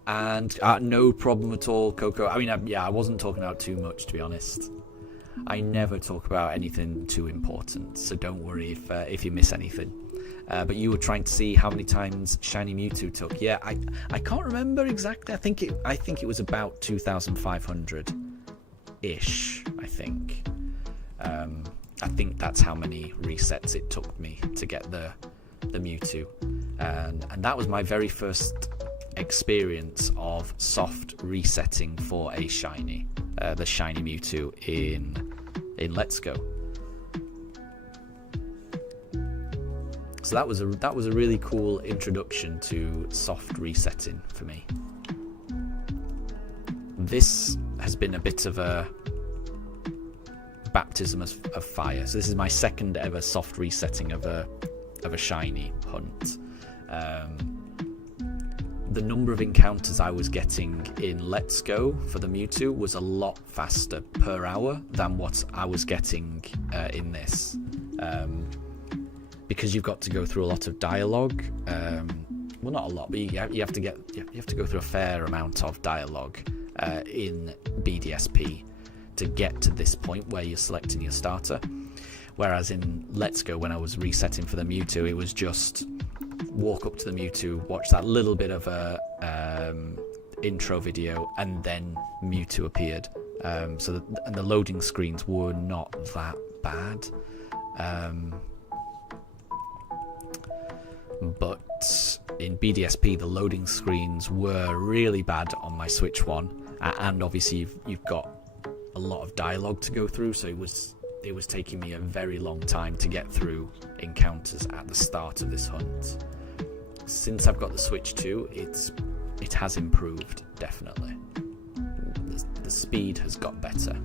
And no problem at all, Coco. I wasn't talking about too much, to be honest. I never talk about anything too important, so don't worry if you miss anything. But you were trying to see how many times Shiny Mewtwo took. Yeah, I can't remember exactly. I think it was about 2,500-ish. I think. I think that's how many resets it took me to get the Mewtwo, and that was my very first experience of soft resetting for a shiny, the Shiny Mewtwo in Let's Go. So that was a really cool introduction to soft resetting for me. This has been a bit of a baptism of fire. So this is my second ever soft resetting of a shiny hunt. The number of encounters I was getting in Let's Go for the Mewtwo was a lot faster per hour than what I was getting in this. Because you've got to go through a lot of dialogue. Well, not a lot, but you have to go through a fair amount of dialogue in BDSP to get to this point where you're selecting your starter. Whereas in Let's Go, when I was resetting for the Mewtwo, it was just walk up to the Mewtwo, watch that little bit of a intro video, and then Mewtwo appeared. And the loading screens were not that bad. But in BDSP, the loading screens were really bad on my Switch 1, and obviously you've got a lot of dialogue to go through, so it was taking me a very long time to get through encounters at the start of this hunt. Since I've got the Switch 2, it has improved, definitely. The speed has got better.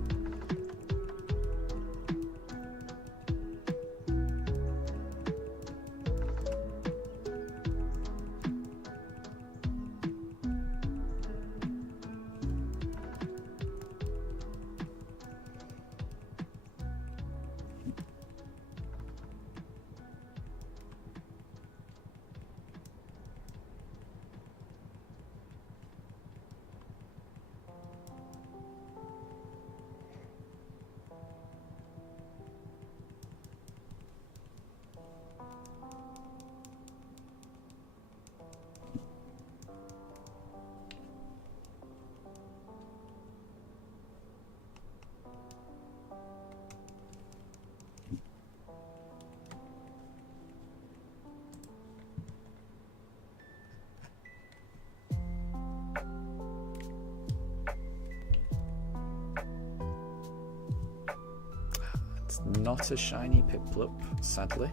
Not a shiny Piplup, sadly.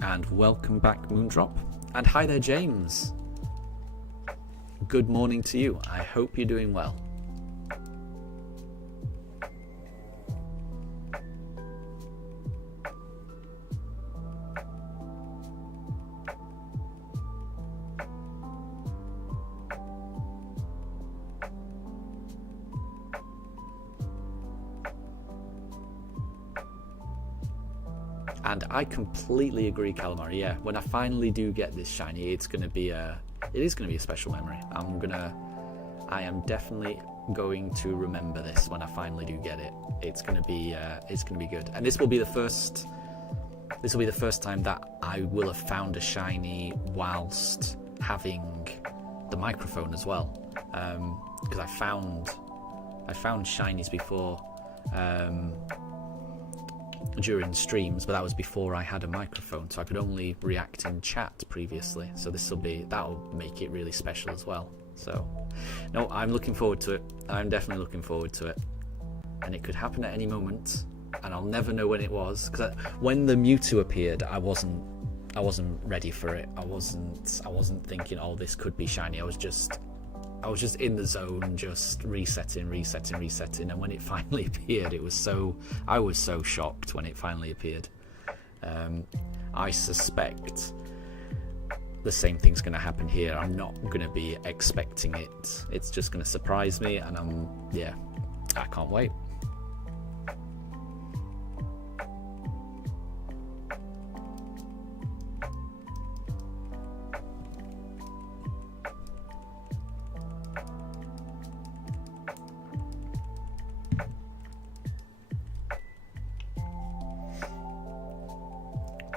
And welcome back, Moondrop. And hi there, James. Good morning to you. I hope you're doing well. And I completely agree, Calamari. Yeah, when I finally do get this shiny, it is going to be a special memory. I am definitely going to remember this when I finally do get it. It's going to be good. And this will be the first time that I will have found a shiny whilst having the microphone as well. Because I found shinies before. During streams, but that was before I had a microphone, so I could only react in chat previously. So that'll make it really special as well. So no, I'm looking forward to it. I'm definitely looking forward to it, and it could happen at any moment, and I'll never know when it was, because when the Mewtwo appeared, I wasn't ready for it. I wasn't thinking, oh, this could be shiny. I was just in the zone, just resetting, and when it finally appeared, I was so shocked when it finally appeared. I suspect the same thing's going to happen here. I'm not going to be expecting it. It's just going to surprise me, and I can't wait.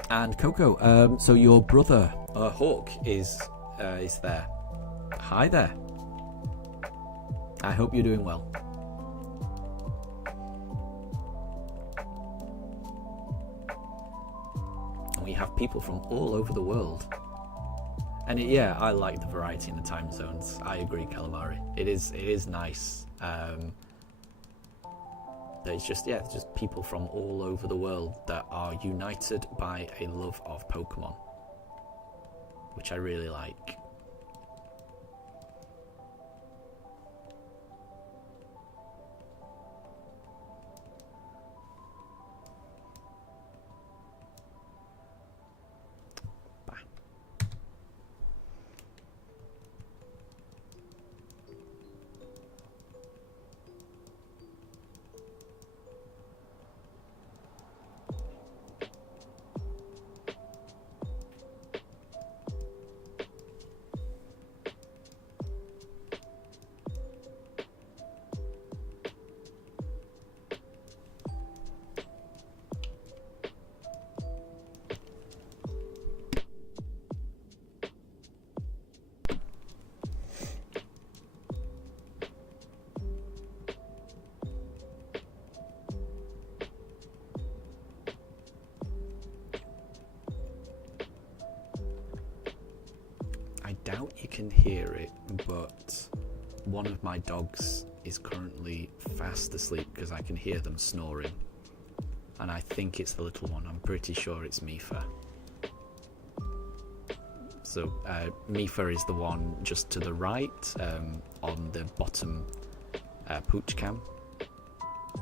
And Coco, so your brother Hawk is there. Hi there. I hope you're doing well. And we have people from all over the world. And I like the variety in the time zones. I agree, Calamari. It is nice. It's just people from all over the world that are united by a love of Pokemon, which I really like. doubt you can hear it, but one of my dogs is currently fast asleep because I can hear them snoring. And I think it's the little one. I'm pretty sure it's Mifa. So Mifa is the one just to the right on the bottom pooch cam,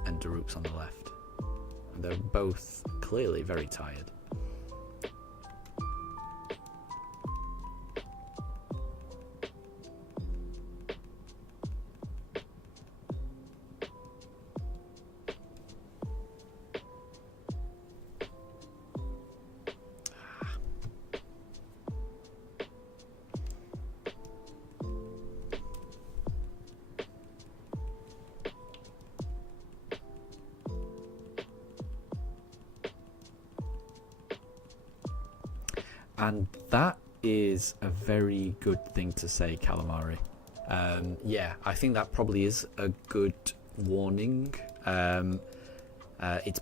and Daruk's on the left. And they're both clearly very tired. And that is a very good thing to say, Calamari. Yeah, I think that probably is a good warning. It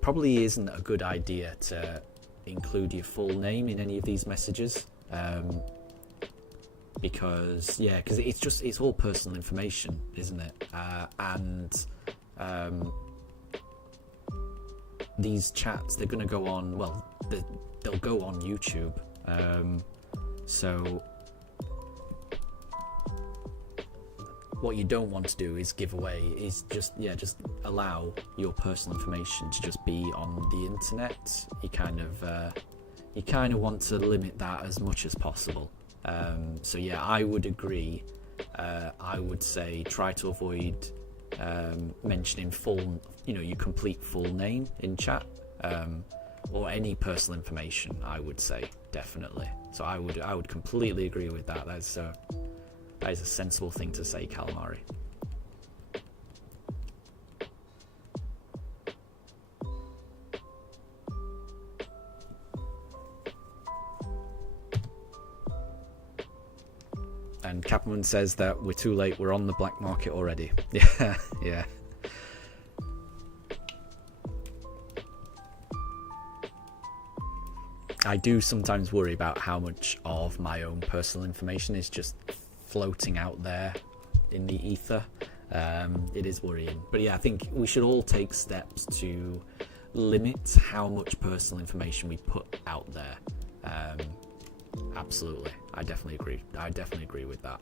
probably isn't a good idea to include your full name in any of these messages, because it's all personal information, isn't it? These chats, they're going to go on. Well, they'll go on YouTube. So what you don't want to do is give away, is just allow your personal information to just be on the internet. You kind of want to limit that as much as possible. So yeah, I would agree. I would say try to avoid mentioning your complete full name in chat. Or any personal information, I would say, definitely. So I would completely agree with that. That is a sensible thing to say, Calamari. And Capman says that we're too late, we're on the black market already. Yeah, yeah. I do sometimes worry about how much of my own personal information is just floating out there in the ether. It is worrying. But yeah, I think we should all take steps to limit how much personal information we put out there. Absolutely. I definitely agree with that.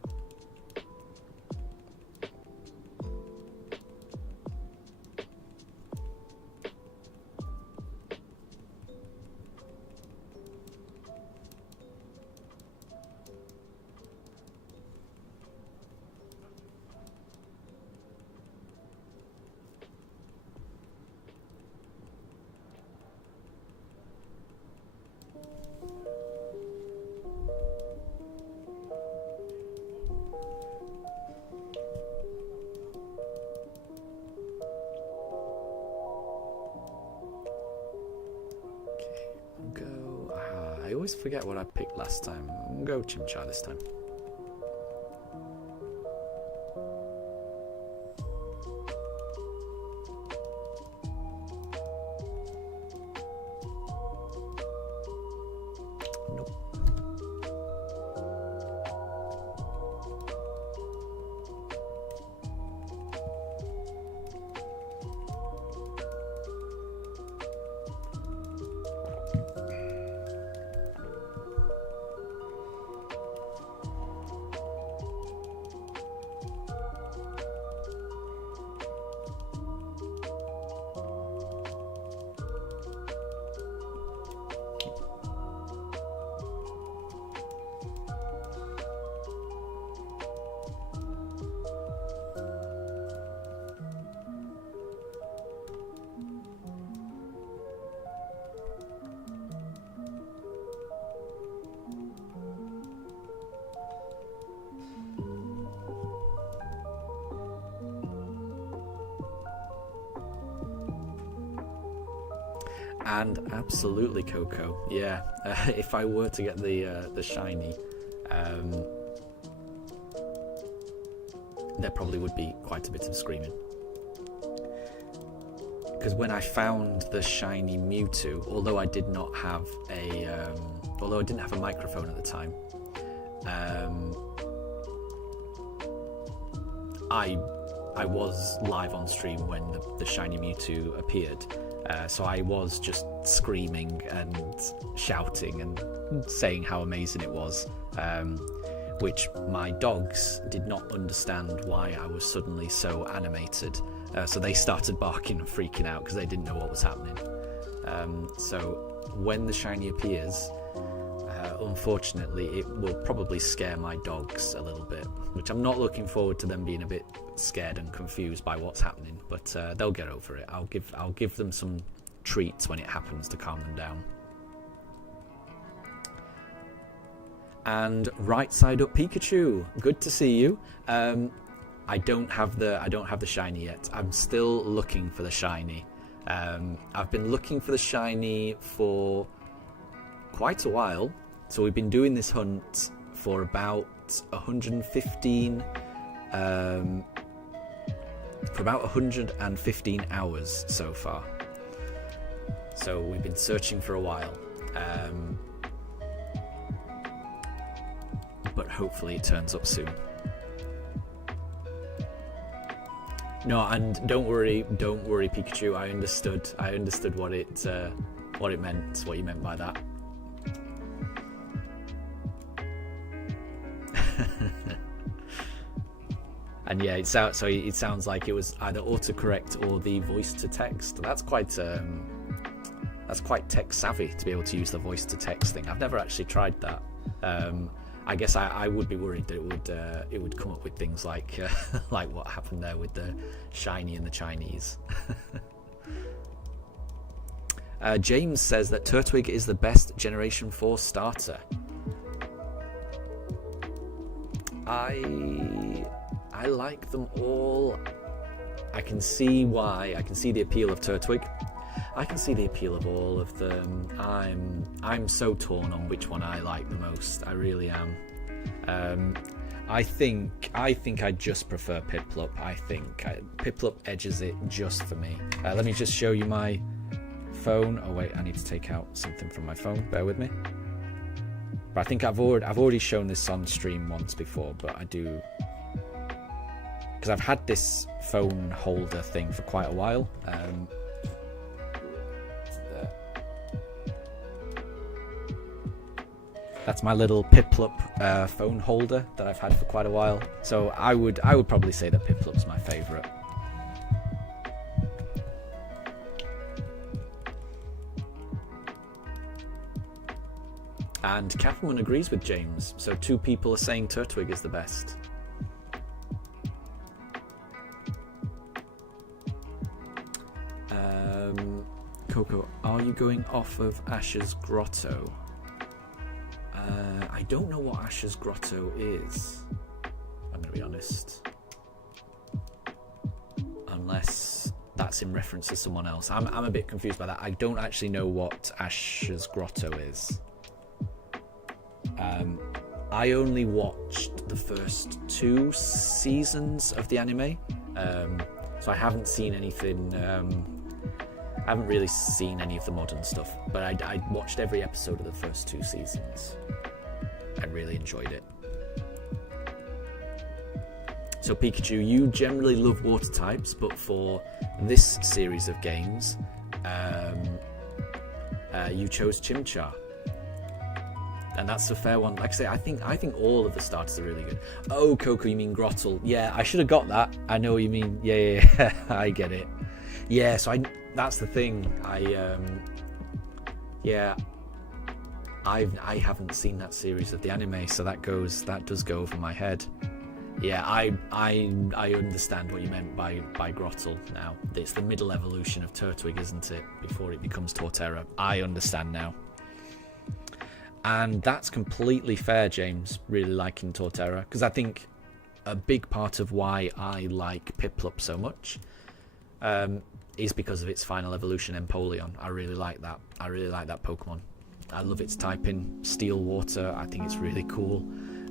I always forget what I picked last time. I'm going to go Chimchar this time. Nope. And absolutely, Coco. Yeah, if I were to get the shiny, there probably would be quite a bit of screaming. Because when I found the shiny Mewtwo, although I didn't have a microphone at the time, I was live on stream when the shiny Mewtwo appeared, so I was just screaming and shouting and saying how amazing it was, which my dogs did not understand why I was suddenly so animated, so they started barking and freaking out because they didn't know what was happening. So when the shiny appears, unfortunately it will probably scare my dogs a little bit, which I'm not looking forward to them being a bit scared and confused by what's happening, but they'll get over it. I'll give them some treats when it happens to calm them down. And right side up Pikachu, good to see you. I don't have the shiny yet. I'm still looking for the shiny. I've been looking for the shiny for quite a while. So we've been doing this hunt for about 115 hours so far. So we've been searching for a while. But hopefully it turns up soon. No, and don't worry Pikachu, I understood what it meant, what you meant by that. And yeah, it sounds like it was either autocorrect or the voice to text. That's quite tech savvy to be able to use the voice to text thing. I've never actually tried that. I guess I would be worried that it would come up with things like like what happened there with the shiny and the Chinese. James says that Turtwig is the best Generation 4 starter. I like them all. I can see why. I can see the appeal of Turtwig. I can see the appeal of all of them. I'm so torn on which one I like the most. I really am. I think I just prefer Piplup. I think Piplup edges it just for me. Let me just show you my phone. Oh wait, I need to take out something from my phone. Bear with me. But I think I've already shown this on stream once before, but I do, because I've had this phone holder thing for quite a while. That's my little Piplup phone holder that I've had for quite a while. So I would probably say that Piplup's my favourite. And Catherine agrees with James, so 2 people are saying Turtwig is the best. Coco, are you going off of Ash's Grotto? I don't know what Ash's Grotto is, I'm going to be honest. Unless that's in reference to someone else. I'm a bit confused by that. I don't actually know what Ash's Grotto is. I only watched the first 2 seasons of the anime, so I haven't seen anything. I haven't really seen any of the modern stuff, but I watched every episode of the first 2 seasons. I really enjoyed it. So Pikachu, you generally love water types, but for this series of games, you chose Chimchar. And that's a fair one. Like I say, I think all of the starters are really good. Oh, Coco, you mean Grottle? Yeah, I should have got that. I know what you mean. Yeah, I get it. Yeah, so that's the thing. I haven't seen that series of the anime, so that does go over my head. Yeah, I understand what you meant by Grottle now. It's the middle evolution of Turtwig, isn't it? Before it becomes Torterra. I understand now. And that's completely fair, James, really liking Torterra, because I think a big part of why I like Piplup so much is because of its final evolution, Empoleon. I really like that. I really like that Pokemon. I love its typing, Steel Water. I think it's really cool.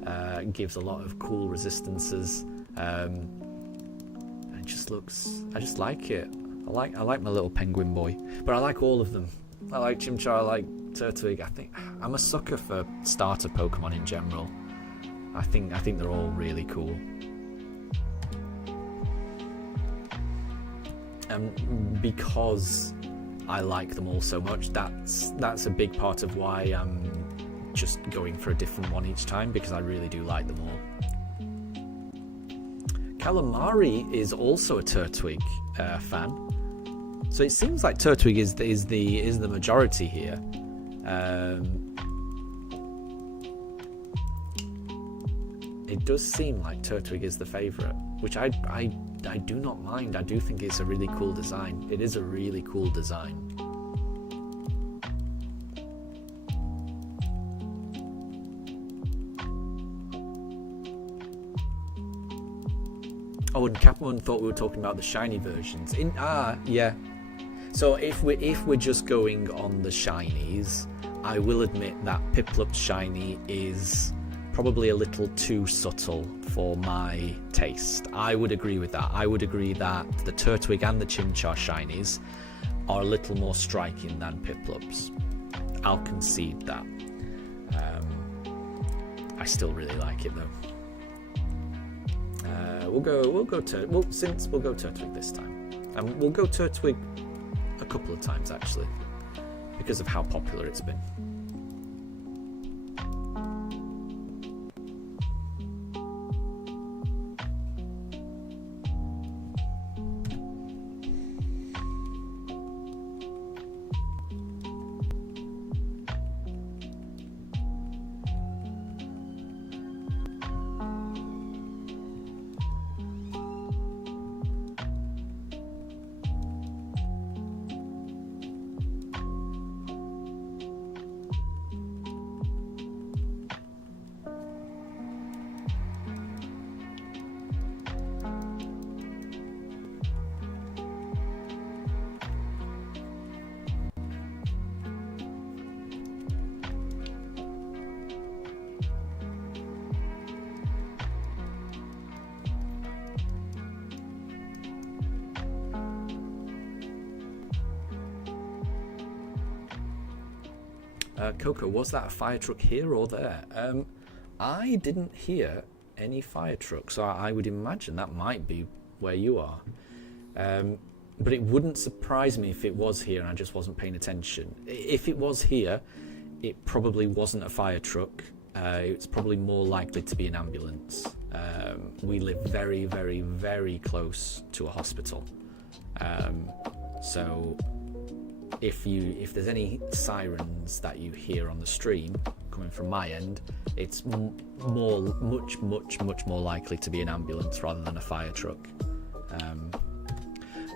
It gives a lot of cool resistances. It just looks... I just like it. I like my little penguin boy. But I like all of them. I like Chimchar, I like Turtwig. I think I'm a sucker for starter Pokemon in general. I think they're all really cool. And because I like them all so much, that's a big part of why I'm just going for a different one each time, because I really do like them all. Calamari is also a Turtwig fan, so it seems like Turtwig is the majority here. It does seem like Turtwig is the favourite, which I do not mind. I do think it's a really cool design. It is a really cool design. Oh, and Capone thought we were talking about the shiny versions. Yeah. So if we're just going on the shinies, I will admit that Piplup's shiny is probably a little too subtle for my taste. I would agree with that. I would agree that the Turtwig and the Chimchar shinies are a little more striking than Piplup's. I'll concede that. I still really like it though. We'll go Turtwig this time, and we'll go Turtwig a couple of times actually, because of how popular it's been. Coco, was that a fire truck here or there? I didn't hear any fire trucks, so I would imagine that might be where you are. But it wouldn't surprise me if it was here and I just wasn't paying attention. If it was here, it probably wasn't a fire truck. It's probably more likely to be an ambulance. We live very, very, very close to a hospital. So if there's any sirens that you hear on the stream coming from my end, it's much more likely to be an ambulance rather than a fire truck.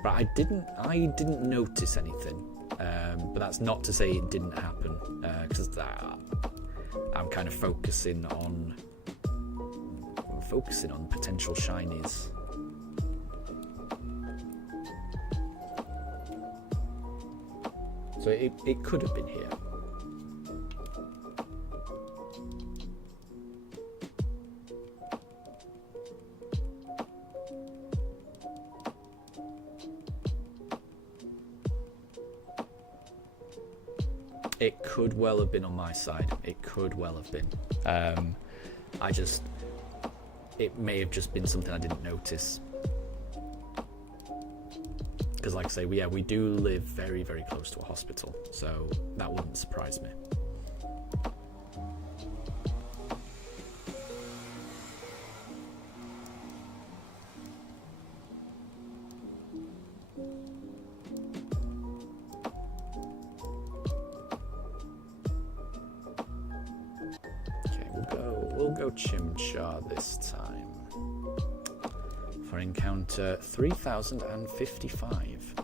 But I didn't notice anything. But that's not to say it didn't happen, because I'm kind of focusing on potential shinies. So it could have been here. It could well have been on my side. It could well have been. It may have just been something I didn't notice. Because like I say, we do live very, very close to a hospital, so that wouldn't surprise me. Okay, we'll go Chimchar this time. For encounter 3055.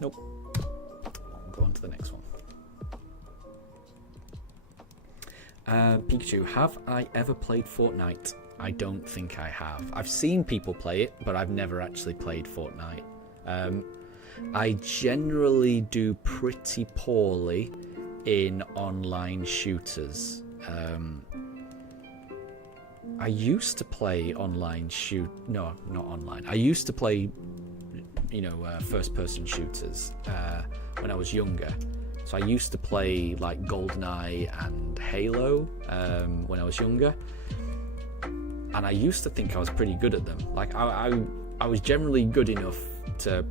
Nope. I'll go on to the next one. Pikachu, have I ever played Fortnite? I don't think I have. I've seen people play it, but I've never actually played Fortnite. I generally do pretty poorly in online shooters. I used to play online not online. I used to play, first-person shooters when I was younger. So I used to play like GoldenEye and Halo when I was younger, and I used to think I was pretty good at them. Like I was generally good enough to,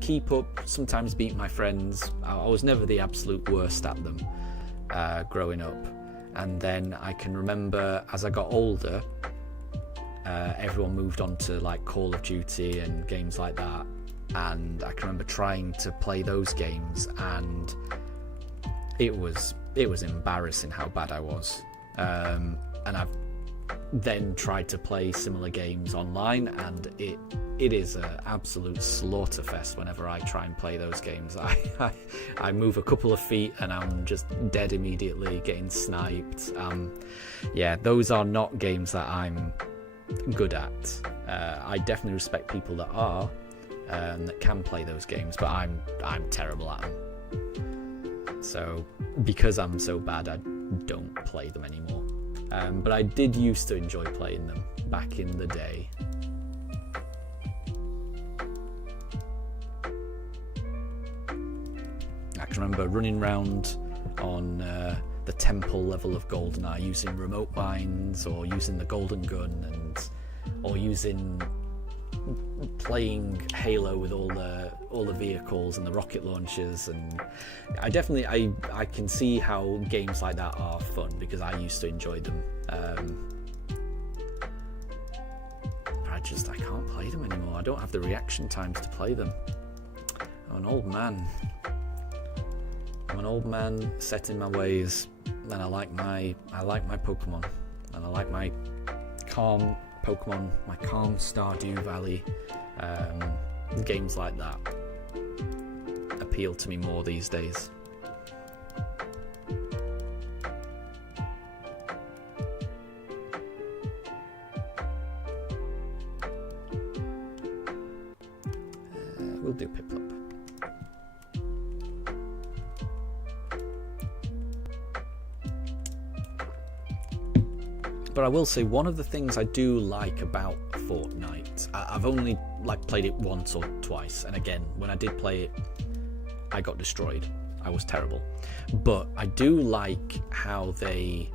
keep up, sometimes beat my friends. I was never the absolute worst at them growing up. And then I can remember as I got older, everyone moved on to like Call of Duty and games like that, and I can remember trying to play those games, and it was embarrassing how bad I was. And I've then tried to play similar games online, and it is an absolute slaughterfest whenever I try and play those games. I move a couple of feet and I'm just dead immediately, getting sniped. Those are not games that I'm good at. I definitely respect people that are, that can play those games, but I'm terrible at them. So because I'm so bad, I don't play them anymore. But I did used to enjoy playing them back in the day. I can remember running around on the temple level of GoldenEye using remote mines, or using the golden gun, or playing Halo with all the vehicles and the rocket launchers. And I can see how games like that are fun, because I used to enjoy them. But I can't play them anymore. I don't have the reaction times to play them. I'm an old man. I'm an old man set in my ways, and I like my Pokemon, and I like my calm Pokemon, my calm Stardew Valley. Games like that appeal to me more these days. We'll do Piplup. But I will say, one of the things I do like about Fortnite, I've only played it once or twice, and again, when I did play it, I got destroyed. I was terrible. But I do like how they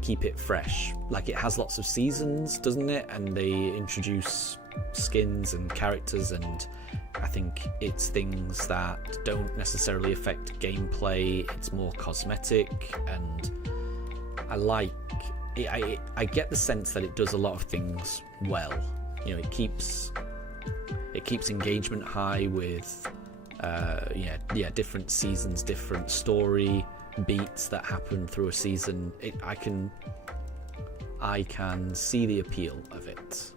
keep it fresh. Like, it has lots of seasons, doesn't it? And they introduce skins and characters, and I think it's things that don't necessarily affect gameplay. It's more cosmetic, and I get the sense that it does a lot of things well. It keeps engagement high with different seasons, different story beats that happen through a season. I can see the appeal of it.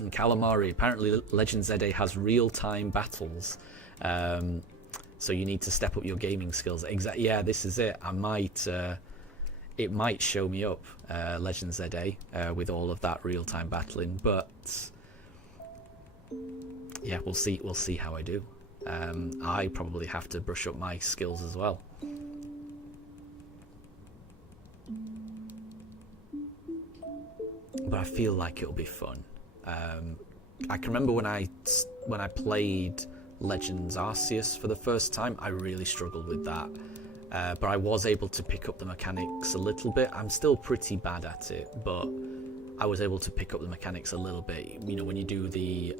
And Calamari, apparently Legend ZA has real-time battles, so you need to step up your gaming skills. Yeah, this is it. It might show me up, Legend ZA, with all of that real-time battling, but yeah, we'll see how I do. I probably have to brush up my skills as well. But I feel like it'll be fun. I can remember when I played Legends Arceus for the first time, I really struggled with that. But I was able to pick up the mechanics a little bit. I'm still pretty bad at it, but I was able to pick up the mechanics a little bit. When you do the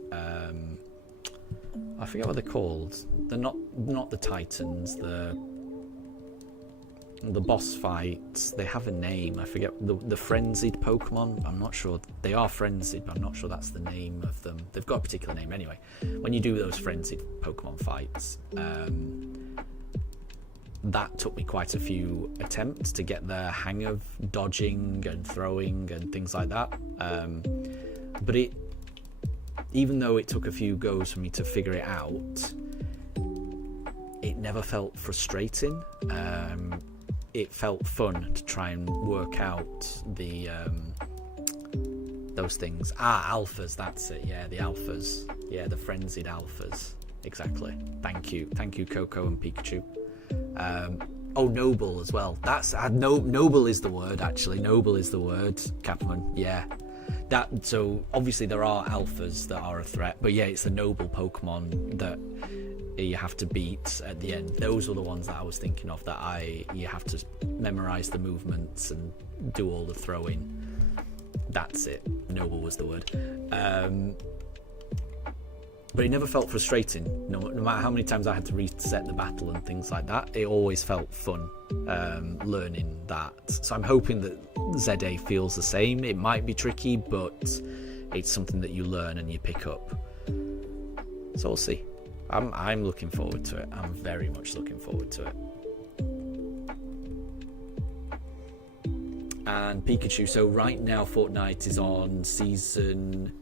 I forget what they're called. They're not the Titans. The boss fights. They have a name. I forget the frenzied Pokemon. I'm not sure they are frenzied, but I'm not sure that's the name of them. They've got a particular name anyway. When you do those frenzied Pokemon fights. That took me quite a few attempts to get the hang of dodging and throwing and things like that. But even though it took a few goes for me to figure it out, it never felt frustrating. It felt fun to try and work out those things. Alphas, that's it. Yeah, the alphas. Yeah, the frenzied alphas. Exactly. Thank you, Coco and Pikachu. Noble as well. That's noble is the word, actually. Noble is the word, Capman. Yeah. So obviously there are alphas that are a threat, but yeah, it's the noble Pokemon that you have to beat at the end. Those were the ones that I was thinking of, that you have to memorize the movements and do all the throwing. That's it. Noble was the word. But it never felt frustrating. No matter how many times I had to reset the battle and things like that, it always felt fun learning that. So I'm hoping that ZA feels the same. It might be tricky, but it's something that you learn and you pick up. So we'll see. I'm looking forward to it. I'm very much looking forward to it. And Pikachu. So right now Fortnite is on season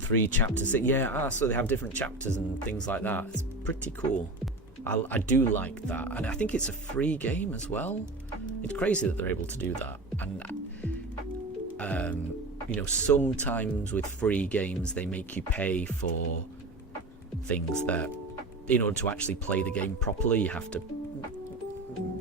3, chapter 6. Yeah, so they have different chapters and things like that. It's pretty cool. I do like that, and I think it's a free game as well. It's crazy that they're able to do that. And sometimes with free games they make you pay for things that, in order to actually play the game properly, you have to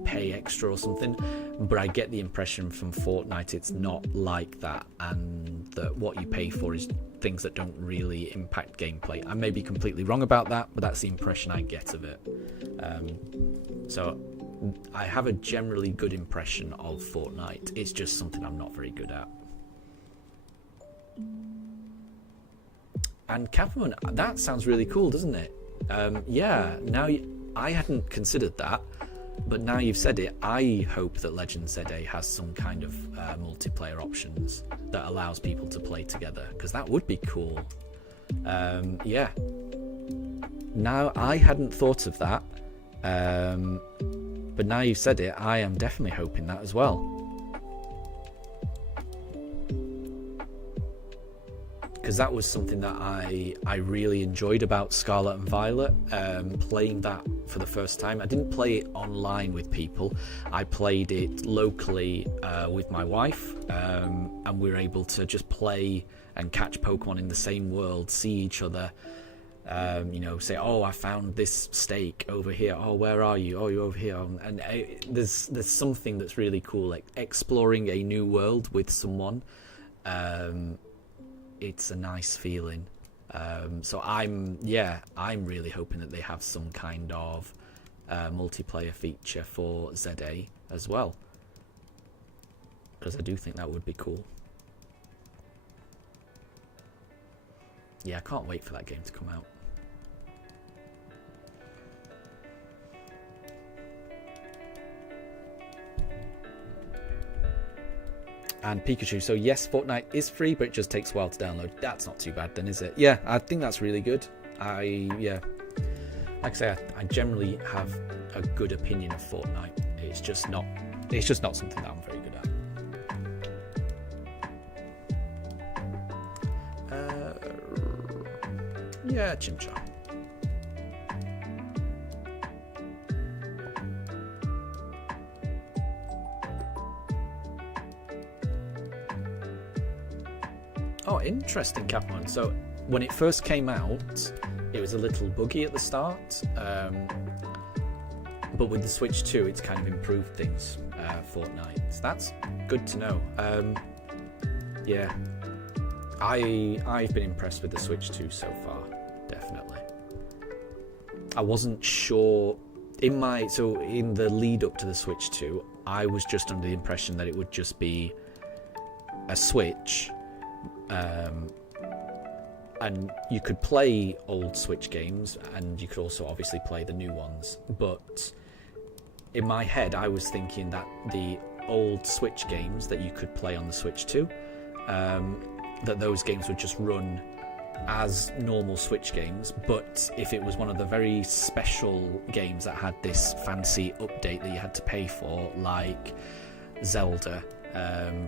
pay extra or something. But I get the impression from Fortnite it's not like that, and that what you pay for is things that don't really impact gameplay. I may be completely wrong about that, but that's the impression I get of it. So I have a generally good impression of Fortnite. It's just something I'm not very good at. And Catwoman, that sounds really cool, doesn't it? Yeah, now I hadn't considered that, but now you've said it, I hope that Legend ZA has some kind of multiplayer options that allows people to play together, because that would be cool. Yeah. Now, I hadn't thought of that, but now you've said it, I am definitely hoping that as well. Because that was something that I really enjoyed about Scarlet and Violet, playing that for the first time. I didn't play it online with people. I played it locally with my wife, and we were able to just play and catch Pokemon in the same world, see each other, say, oh, I found this stake over here. Oh, where are you? Oh, you're over here. And there's something that's really cool, like exploring a new world with someone. It's a nice feeling. So I'm really hoping that they have some kind of multiplayer feature for ZA as well, because I do think that would be cool. Yeah, I can't wait for that game to come out. And Pikachu, so yes, Fortnite is free, but it just takes a while to download. That's not too bad then, is it? Yeah, I think that's really good. Like I say, I generally have a good opinion of Fortnite. It's just not something that I'm very good at. Yeah, Chimchar. Oh, interesting, Capmon. So when it first came out, it was a little buggy at the start, but with the Switch 2, it's kind of improved things, Fortnite. So that's good to know. Yeah, I've been impressed with the Switch 2 so far, definitely. I wasn't sure in the lead up to the Switch 2, I was just under the impression that it would just be a Switch. And you could play old Switch games, and you could also obviously play the new ones, but in my head I was thinking that the old Switch games that you could play on the Switch 2, that those games would just run as normal Switch games, but if it was one of the very special games that had this fancy update that you had to pay for, like Zelda,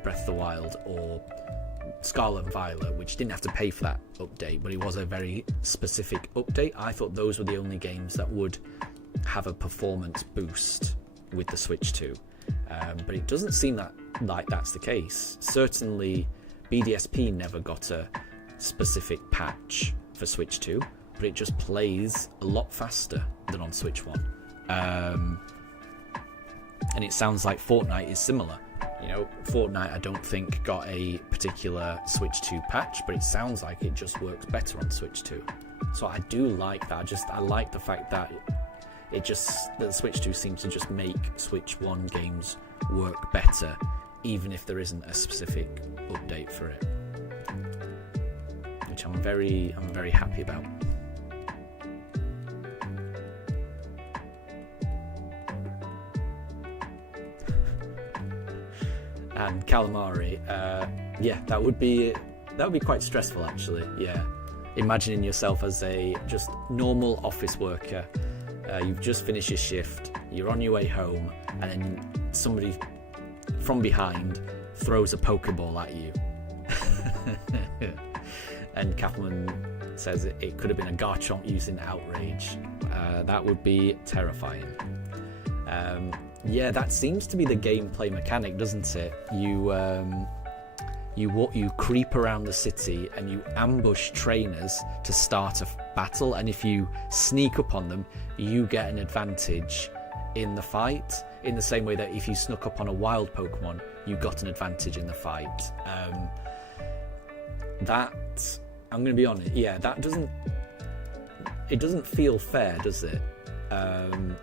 Breath of the Wild, or Scarlet and Violet, which didn't have to pay for that update, but it was a very specific update. I thought those were the only games that would have a performance boost with the Switch 2, but it doesn't seem like that's the case. Certainly BDSP never got a specific patch for Switch 2, but it just plays a lot faster than on Switch 1. And it sounds like Fortnite is similar. Fortnite I don't think got a particular Switch 2 patch, but it sounds like it just works better on Switch 2. So I do like that. I like the fact that the Switch 2 seems to just make Switch 1 games work better, even if there isn't a specific update for it, which I'm very happy about. And calamari, that would be quite stressful actually. Yeah, imagining yourself as a just normal office worker. You've just finished your shift, you're on your way home, and then somebody from behind throws a Pokeball at you. And Kathleen says it could have been a Garchomp using Outrage. That would be terrifying. That seems to be the gameplay mechanic, doesn't it? You creep around the city and you ambush trainers to start a battle, and if you sneak up on them, you get an advantage in the fight, in the same way that if you snuck up on a wild Pokemon, you got an advantage in the fight. That, I'm going to be honest, that doesn't feel fair, does it?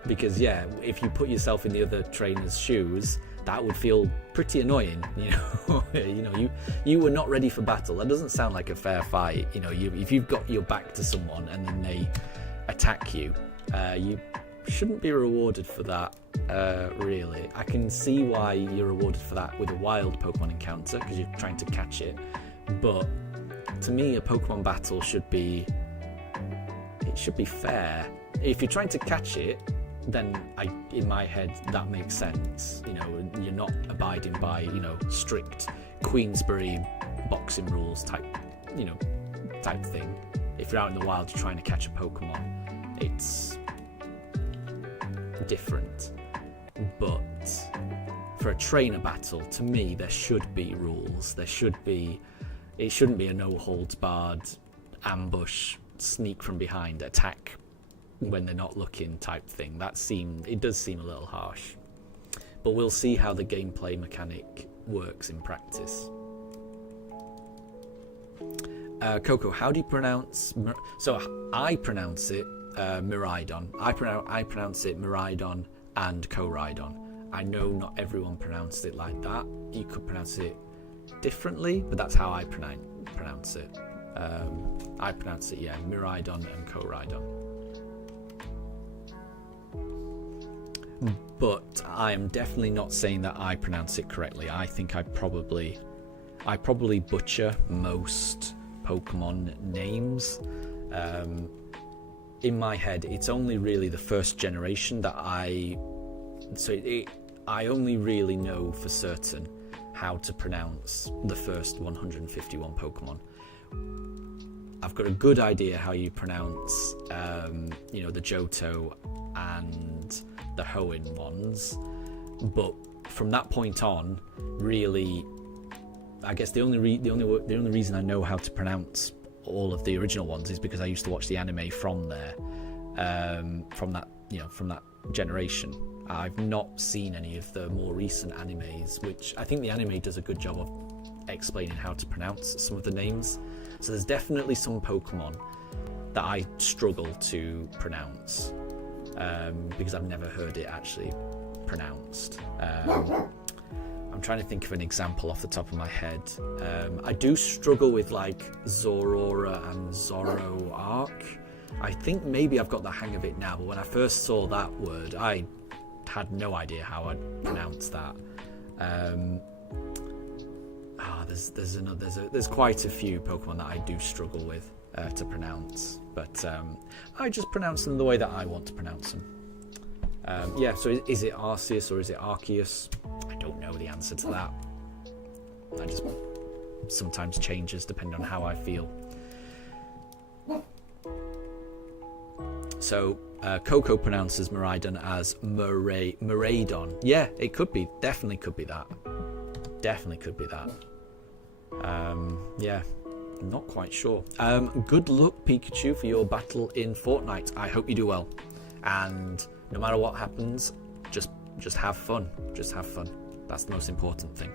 Because if you put yourself in the other trainer's shoes, that would feel pretty annoying. You were not ready for battle. That doesn't sound like a fair fight. If you've got your back to someone and then they attack you, you shouldn't be rewarded for that. Really, I can see why you're rewarded for that with a wild Pokemon encounter because you're trying to catch it. But to me, a Pokemon battle should be fair. If you're trying to catch it, then in my head that makes sense. You're not abiding by strict Queensbury boxing rules type thing. If you're out in the wild, you're trying to catch a Pokemon, it's different. But for a trainer battle, to me, there should be rules. It shouldn't be a no holds barred ambush, sneak from behind, attack when they're not looking type thing. It does seem a little harsh, but we'll see how the gameplay mechanic works in practice. Coco, how do you pronounce? So I pronounce it Miraidon. I pronounce it Miraidon and Koraidon. I know not everyone pronounces it like that. You could pronounce it differently, but that's how I pronounce it. I pronounce it Miraidon and Koraidon. But I am definitely not saying that I pronounce it correctly. I think I probably butcher most Pokemon names. In my head, it's only really the first generation that I only really know for certain how to pronounce the first 151 Pokemon. I've got a good idea how you pronounce, the Johto and the Hoenn ones, but from that point on, really, I guess the only reason I know how to pronounce all of the original ones is because I used to watch the anime from there, from that generation. I've not seen any of the more recent animes, which I think the anime does a good job of explaining how to pronounce some of the names. So there's definitely some Pokemon that I struggle to pronounce because I've never heard it actually pronounced. I'm trying to think of an example off the top of my head. I do struggle with like Zorora and Zoroark. I think maybe I've got the hang of it now, but when I first saw that word, I had no idea how I'd pronounce that. There's quite a few Pokemon that I do struggle with to pronounce, but I just pronounce them the way that I want to pronounce them. So is it Arceus or is it Arceus? I don't know the answer to that. I just sometimes changes depending on how I feel. So Coco pronounces Miraidon as Miraidon. Yeah, it could be. Definitely could be that. Not quite sure. Good luck, Pikachu, for your battle in Fortnite. I hope you do well. And no matter what happens, just have fun. Just have fun. That's the most important thing.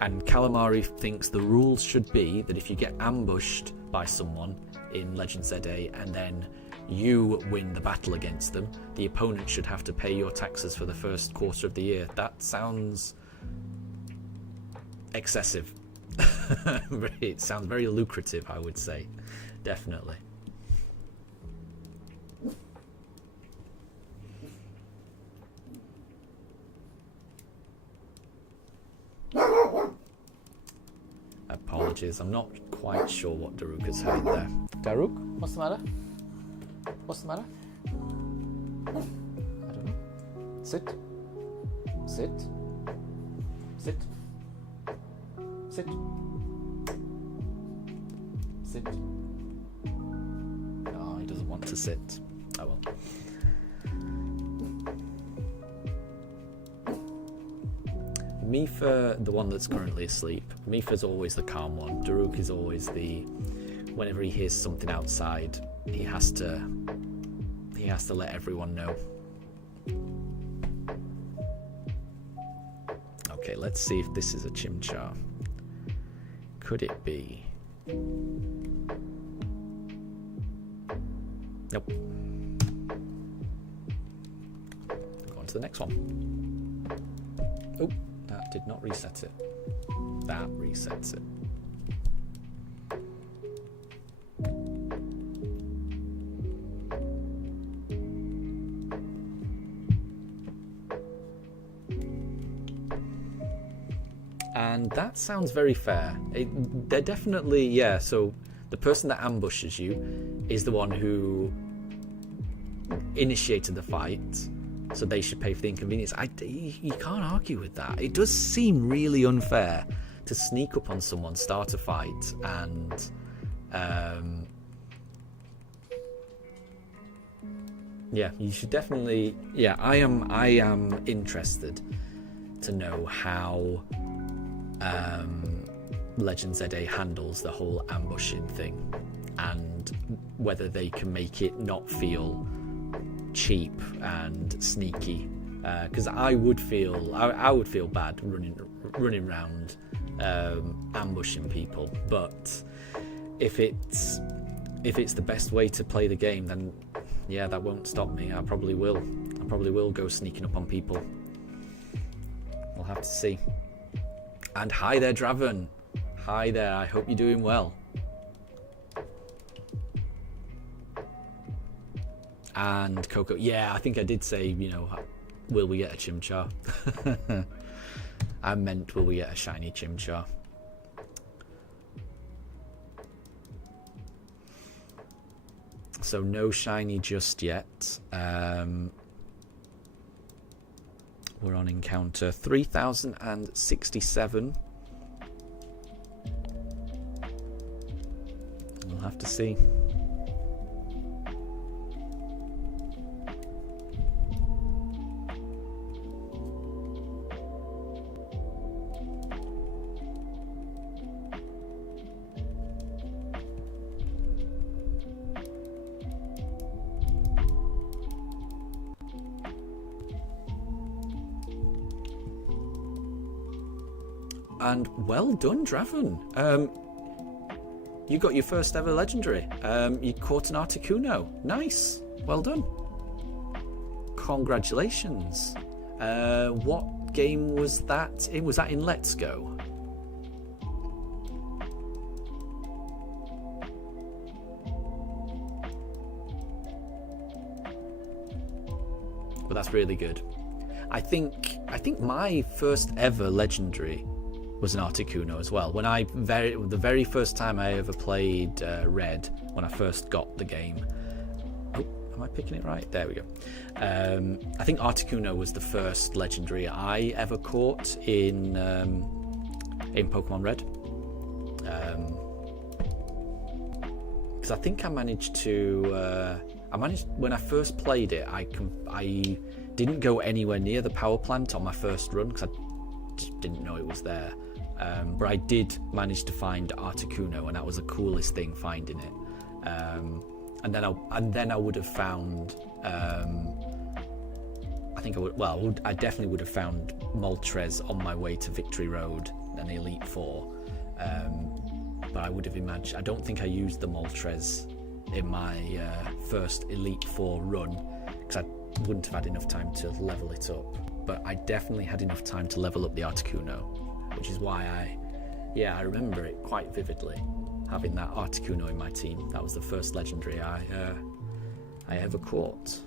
And Calamari thinks the rules should be that if you get ambushed by someone in Legend ZA and then you win the battle against them, the opponent should have to pay your taxes for the first quarter of the year. That sounds excessive. It sounds very lucrative, I would say. Definitely. Apologies, I'm not quite sure what Daruk has heard there. Daruk, what's the matter? What's the matter? I don't know. Sit. Sit. Sit. Sit. Sit. No, he doesn't want to sit. Oh well. Mifa, the one that's currently asleep, Mifa's always the calm one. Daruk is always the... Whenever he hears something outside, he has to let everyone know. Okay, let's see if this is a Chimchar. Could it be? Nope. Go on to the next one. Oh, that did not reset it. That resets it. And that sounds very fair. They're definitely, yeah, so the person that ambushes you is the one who initiated the fight, so they should pay for the inconvenience. You can't argue with that. It does seem really unfair to sneak up on someone, start a fight, and yeah, you should definitely, yeah, I am interested to know how Legend ZA handles the whole ambushing thing, and whether they can make it not feel cheap and sneaky, because I would feel bad running around ambushing people, but if it's the best way to play the game, then yeah, that won't stop me. I probably will go sneaking up on people. We'll have to see. And hi there, Draven. Hi there, I hope you're doing well. And Coco, yeah, I think I did say, you know, will we get a Chimchar? I meant, will we get a shiny Chimchar? So no shiny just yet. We're on encounter 3067. We'll have to see. And well done, Draven. You got your first ever legendary. You caught an Articuno. Nice. Well done. Congratulations. What game was that in? Was that in Let's Go? Well, that's really good. I think my first ever legendary was an Articuno as well. When the very first time I ever played Red, when I first got the game. Oh, am I picking it right? There we go. I think Articuno was the first legendary I ever caught in Pokemon Red. Because I think I managed when I first played it. I didn't go anywhere near the power plant on my first run because I just didn't know it was there. But I did manage to find Articuno, and that was the coolest thing, finding it. And then I would have found, I I think I would. Well, I definitely would have found Moltres on my way to Victory Road and the Elite Four. But I would have imagined. I don't think I used the Moltres in my first Elite Four run because I wouldn't have had enough time to level it up. But I definitely had enough time to level up the Articuno, which is why I remember it quite vividly, having that Articuno in my team. That was the first legendary I ever caught.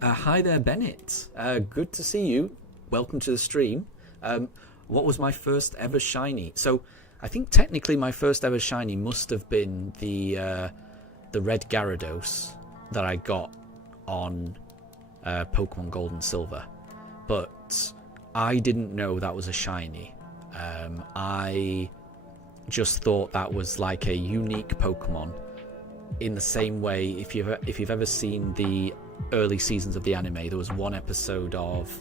Hi there, Bennett. Good to see you. Welcome to the stream. What was my first ever shiny? So I think technically my first ever shiny must have been the red Gyarados that I got on Pokemon Gold and Silver, but I didn't know that was a shiny. I just thought that was like a unique Pokemon, in the same way if you've ever seen the early seasons of the anime, there was one episode of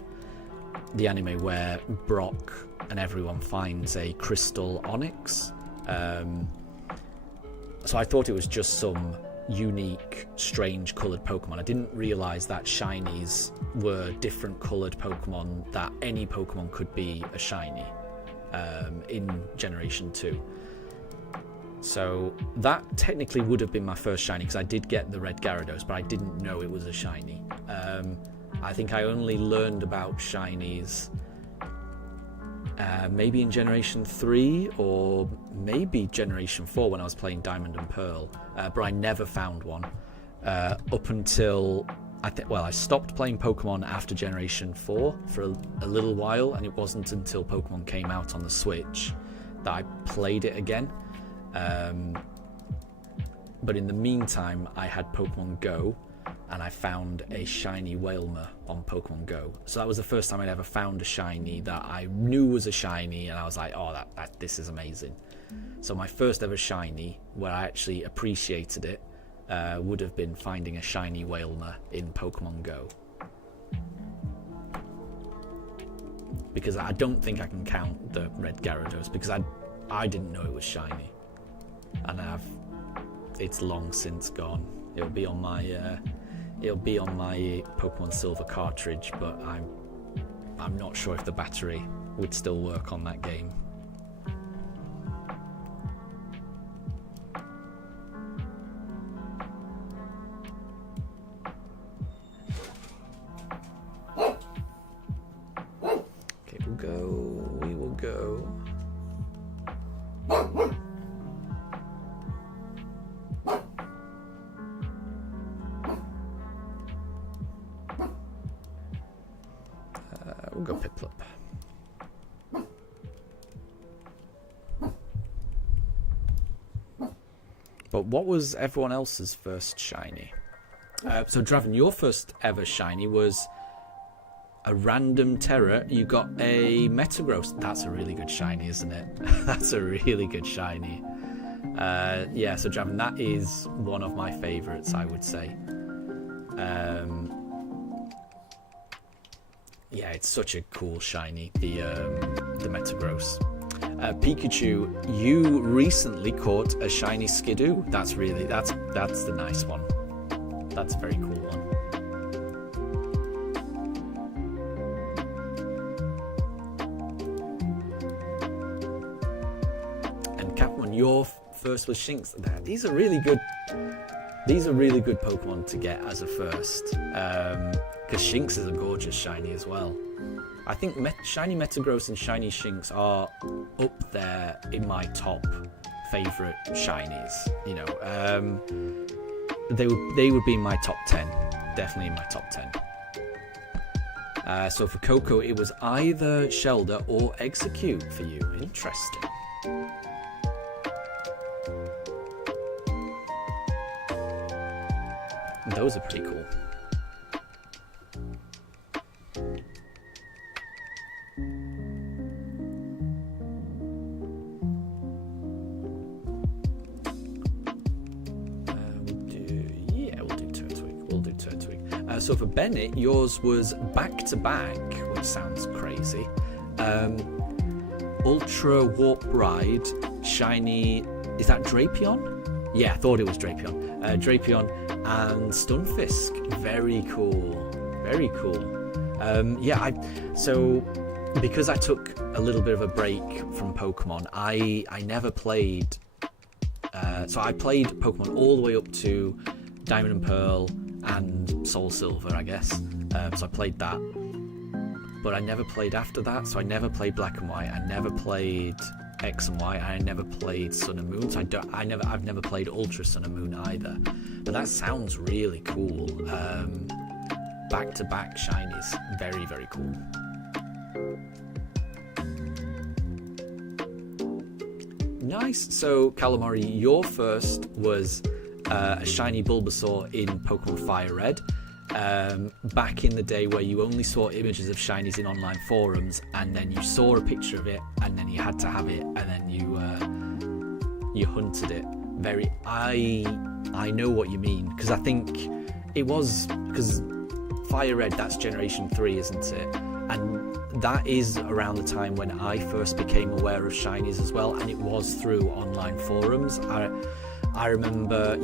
the anime where Brock and everyone finds a crystal onyx. So I thought it was just some unique, strange coloured Pokemon. I didn't realise that shinies were different coloured Pokemon, that any Pokemon could be a shiny in Generation 2. So that technically would have been my first shiny, because I did get the red Gyarados, but I didn't know it was a shiny. I think I only learned about shinies maybe in Generation 3 or maybe Generation 4 when I was playing Diamond and Pearl, but I never found one up until I stopped playing Pokemon after Generation 4 for a little while, and it wasn't until Pokemon came out on the Switch that I played it again. But in the meantime, I had Pokemon Go, and I found a shiny Wailmer on Pokemon Go. So that was the first time I'd ever found a shiny that I knew was a shiny, and I was like, oh, this is amazing. So my first ever shiny, where I actually appreciated it, would have been finding a shiny Wailmer in Pokemon Go. Because I don't think I can count the red Gyarados, because I didn't know it was shiny. And it's long since gone. It'll be on my Pokemon Silver cartridge, but I'm not sure if the battery would still work on that game. Okay, we will go. We'll go Piplup. But what was everyone else's first shiny? So Draven, your first ever shiny was a random terror. You got a Metagross. That's a really good shiny, isn't it? That's a really good shiny. Yeah, so Draven, that is one of my favourites, I would say. Yeah, it's such a cool shiny, the Metagross. Pikachu, you recently caught a shiny Skidoo. That's the nice one. That's a very cool one. And Capmon, your first was Shinx. These are really good Pokemon to get as a first. Because Shinx is a gorgeous shiny as well. I think shiny Metagross and shiny Shinx are up there in my top favourite shinies. You know, they would be in my top 10. Definitely in my top 10. So for Coco, it was either Shelder or Execute for you. Interesting. Those are pretty cool. So for Bennett, yours was back-to-back, which sounds crazy. Ultra Warp Ride, shiny... Is that Drapion? Yeah, I thought it was Drapion. Drapion and Stunfisk. Very cool. Very cool. So because I took a little bit of a break from Pokemon, I never played. So I played Pokemon all the way up to Diamond and Pearl and Soul Silver, I guess. So I played that, but I never played after that. So I never played Black and White. I never played X and Y. I never played Sun and Moon. So I've never played Ultra Sun and Moon either. But that sounds really cool. Back-to-back shinies, very, very cool. Nice. So Calamari, your first was a shiny Bulbasaur in Pokemon Fire Red. Back in the day where you only saw images of shinies in online forums, and then you saw a picture of it, and then you had to have it, and then you hunted it. I know what you mean, because I think it was, because Fire Red, that's Generation 3, isn't it? And that is around the time when I first became aware of shinies as well, and it was through online forums. I remember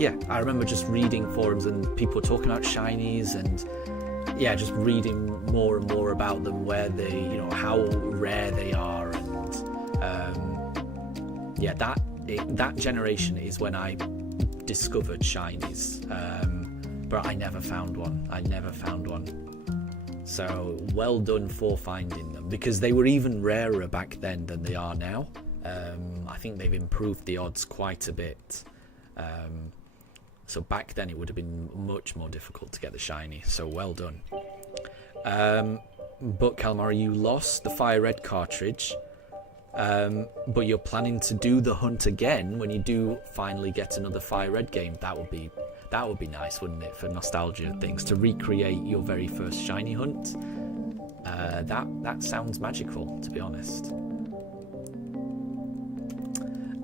just reading forums and people talking about shinies, and just reading more and more about them, where they, how rare they are, and that generation is when I discovered shinies. But I never found one. So well done for finding them, because they were even rarer back then than they are now. I think they've improved the odds quite a bit. So back then it would have been much more difficult to get the shiny. So well done. But Calamari, you lost the Fire Red cartridge. But you're planning to do the hunt again when you do finally get another Fire Red game. That would be nice, wouldn't it, for nostalgia things, to recreate your very first shiny hunt. That sounds magical, to be honest.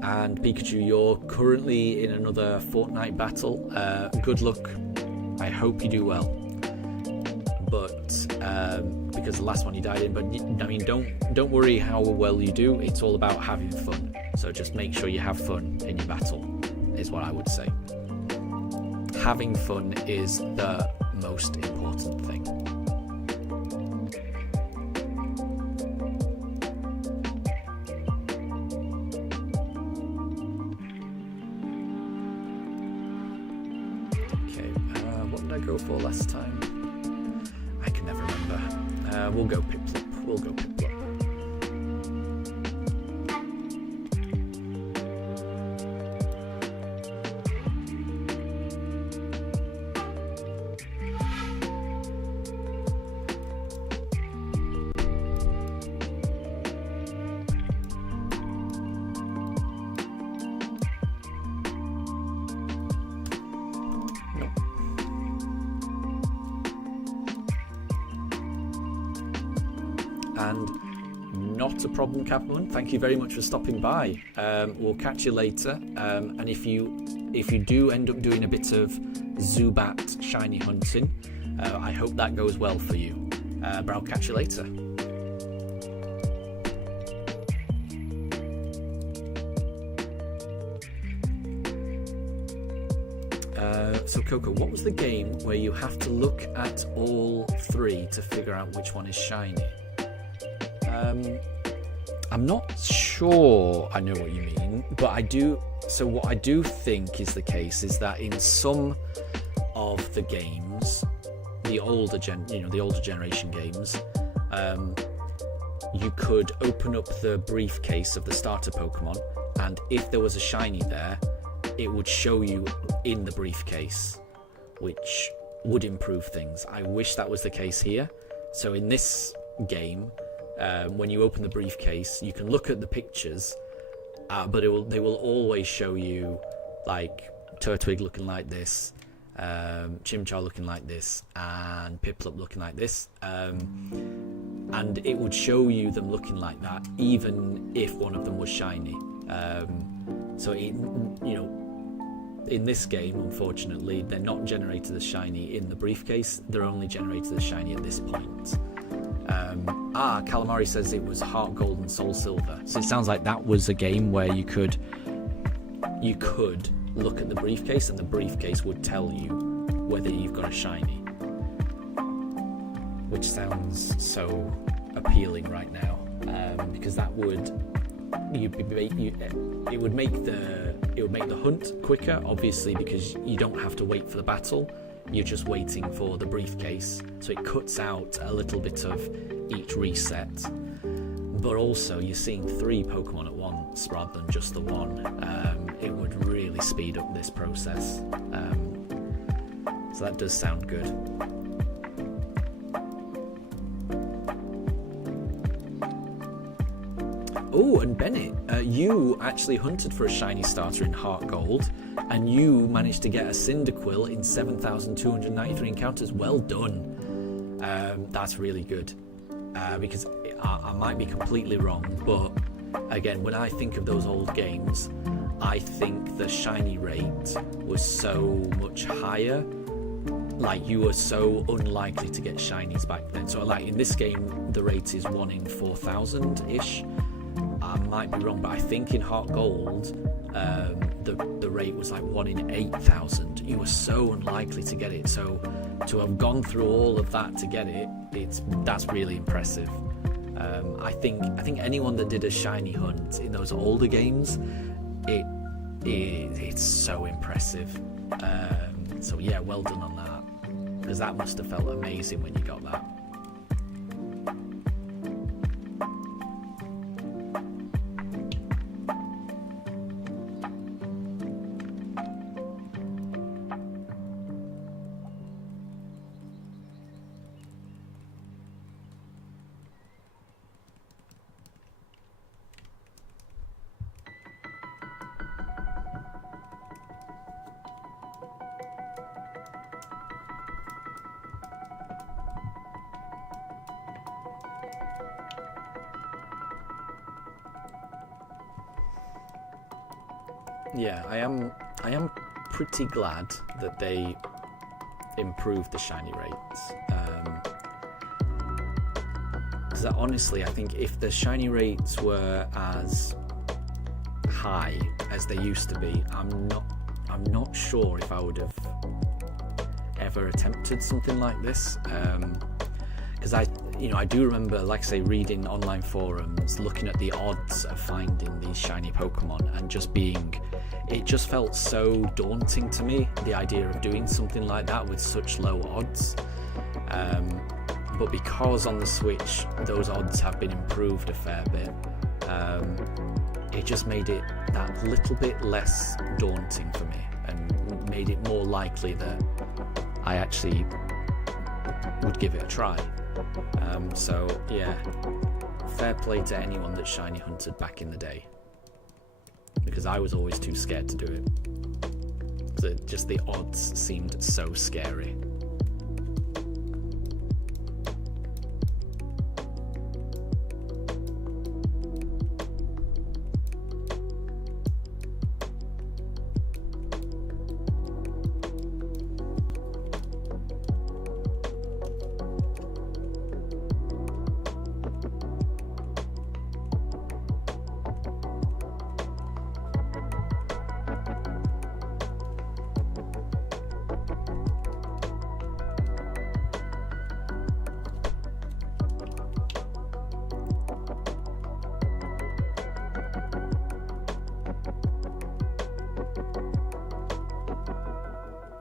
And Pikachu, you're currently in another Fortnite battle. Good luck. I hope you do well. But because the last one you died in, but I mean, don't worry how well you do. It's all about having fun. So just make sure you have fun in your battle, is what I would say. Having fun is the most important thing. Okay, what did I go for last time? I can never remember. We'll go Piplup. And not a problem, Captain. Thank you very much for stopping by. We'll catch you later. And if you do end up doing a bit of Zubat shiny hunting, I hope that goes well for you. But I'll catch you later. So Coco, what was the game where you have to look at all three to figure out which one is shiny? I'm not sure I know what you mean, but I do. So what I do think is the case is that in some of the games, the older generation games, you could open up the briefcase of the starter Pokemon, and if there was a shiny there, it would show you in the briefcase, which would improve things. I wish that was the case here. So in this game, when you open the briefcase, you can look at the pictures, but they will always show you like Turtwig looking like this, Chimchar looking like this, and Piplup looking like this, and it would show you them looking like that even if one of them was shiny. So in this game, unfortunately, they're not generated as shiny in the briefcase. They're only generated as shiny at this point. Calamari says it was Heart Gold and Soul Silver. So it sounds like that was a game where you could look at the briefcase, and the briefcase would tell you whether you've got a shiny, which sounds so appealing right now, because that would it would make the hunt quicker, obviously, because you don't have to wait for the battle. You're just waiting for the briefcase, so it cuts out a little bit of each reset. But also, you're seeing 3 Pokemon at once rather than just the one. It would really speed up this process. So that does sound good. Oh, and Bennett, you actually hunted for a shiny starter in Heart Gold, and you managed to get a Cyndaquil in 7,293 encounters. Well done. That's really good. Because I might be completely wrong, but again, when I think of those old games, I think the shiny rate was so much higher. Like, you were so unlikely to get shinies back then. So like in this game, the rate is 1 in 4,000-ish. I might be wrong, but I think in Heart Gold, the rate was like 1 in 8,000. You were so unlikely to get it. So to have gone through all of that to get it, that's really impressive. I think anyone that did a shiny hunt in those older games, it's so impressive. So yeah, well done on that, because that must have felt amazing when you got that. Yeah, I am pretty glad that they improved the shiny rates. Because honestly, I think if the shiny rates were as high as they used to be, I'm not sure if I would have ever attempted something like this. Because I do remember, like I say, reading online forums, looking at the odds of finding these shiny Pokemon, and it just felt so daunting to me, the idea of doing something like that with such low odds. But because on the Switch those odds have been improved a fair bit, it just made it that little bit less daunting for me, and made it more likely that I actually would give it a try. So yeah, fair play to anyone that shiny hunted back in the day, because I was always too scared to do it, because just the odds seemed so scary.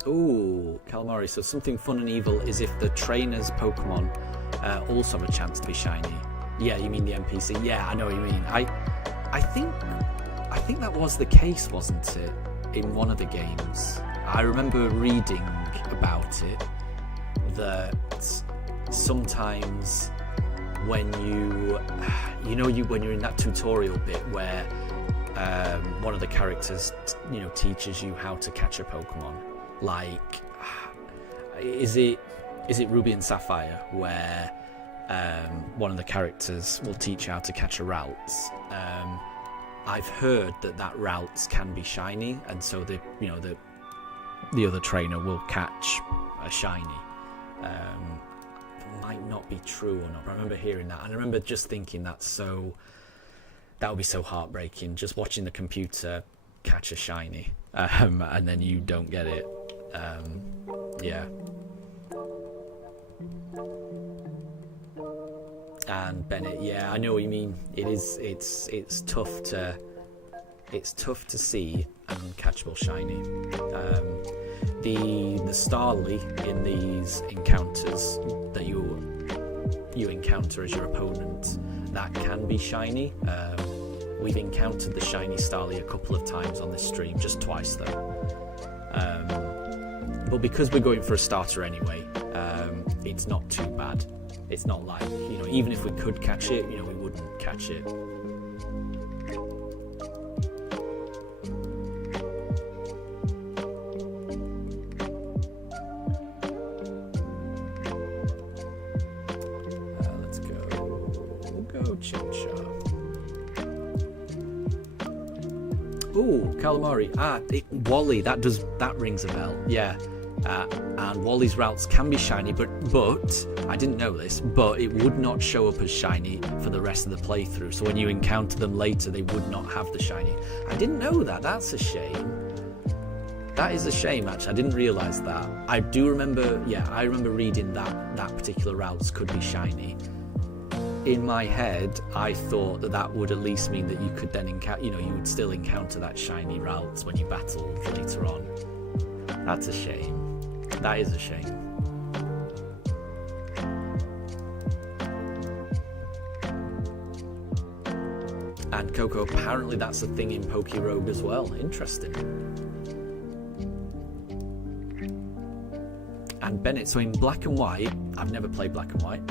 Ooh, calamari. So something fun and evil is if the trainer's Pokemon also have a chance to be shiny. Yeah, you mean the NPC? Yeah, I know what you mean. I think that was the case, wasn't it? In one of the games, I remember reading about it, that sometimes when when you're in that tutorial bit where one of the characters teaches you how to catch a Pokemon. Like, is it Ruby and Sapphire, where one of the characters will teach you how to catch a Ralts? I've heard that Ralts can be shiny, and so the other trainer will catch a shiny. Might not be true or not, but I remember hearing that, and I remember just thinking that would be so heartbreaking, just watching the computer catch a shiny, and then you don't get it. Yeah. And Bennett, yeah, I know what you mean. It's tough to see an uncatchable shiny. The Starly in these encounters that you encounter as your opponent, that can be shiny. We've encountered the shiny Starly a couple of times on this stream, just twice though. But because we're going for a starter anyway, it's not too bad. It's not like, even if we could catch it, we wouldn't catch it. Let's go. We'll go Chincha. Ooh, calamari. Wally. That rings a bell. Yeah. And Wally's routes can be shiny, but I didn't know this, but it would not show up as shiny for the rest of the playthrough. So when you encounter them later, they would not have the shiny. I didn't know that. That's a shame. That is a shame, actually. I didn't realise that. I do remember, I remember reading that particular routes could be shiny. In my head, I thought that would at least mean that you could then encounter, you would still encounter that shiny routes when you battled later on. That's a shame. That is a shame. And Coco, apparently that's a thing in Pokerogue as well. Interesting. And Bennett, so in Black and White, I've never played Black and White,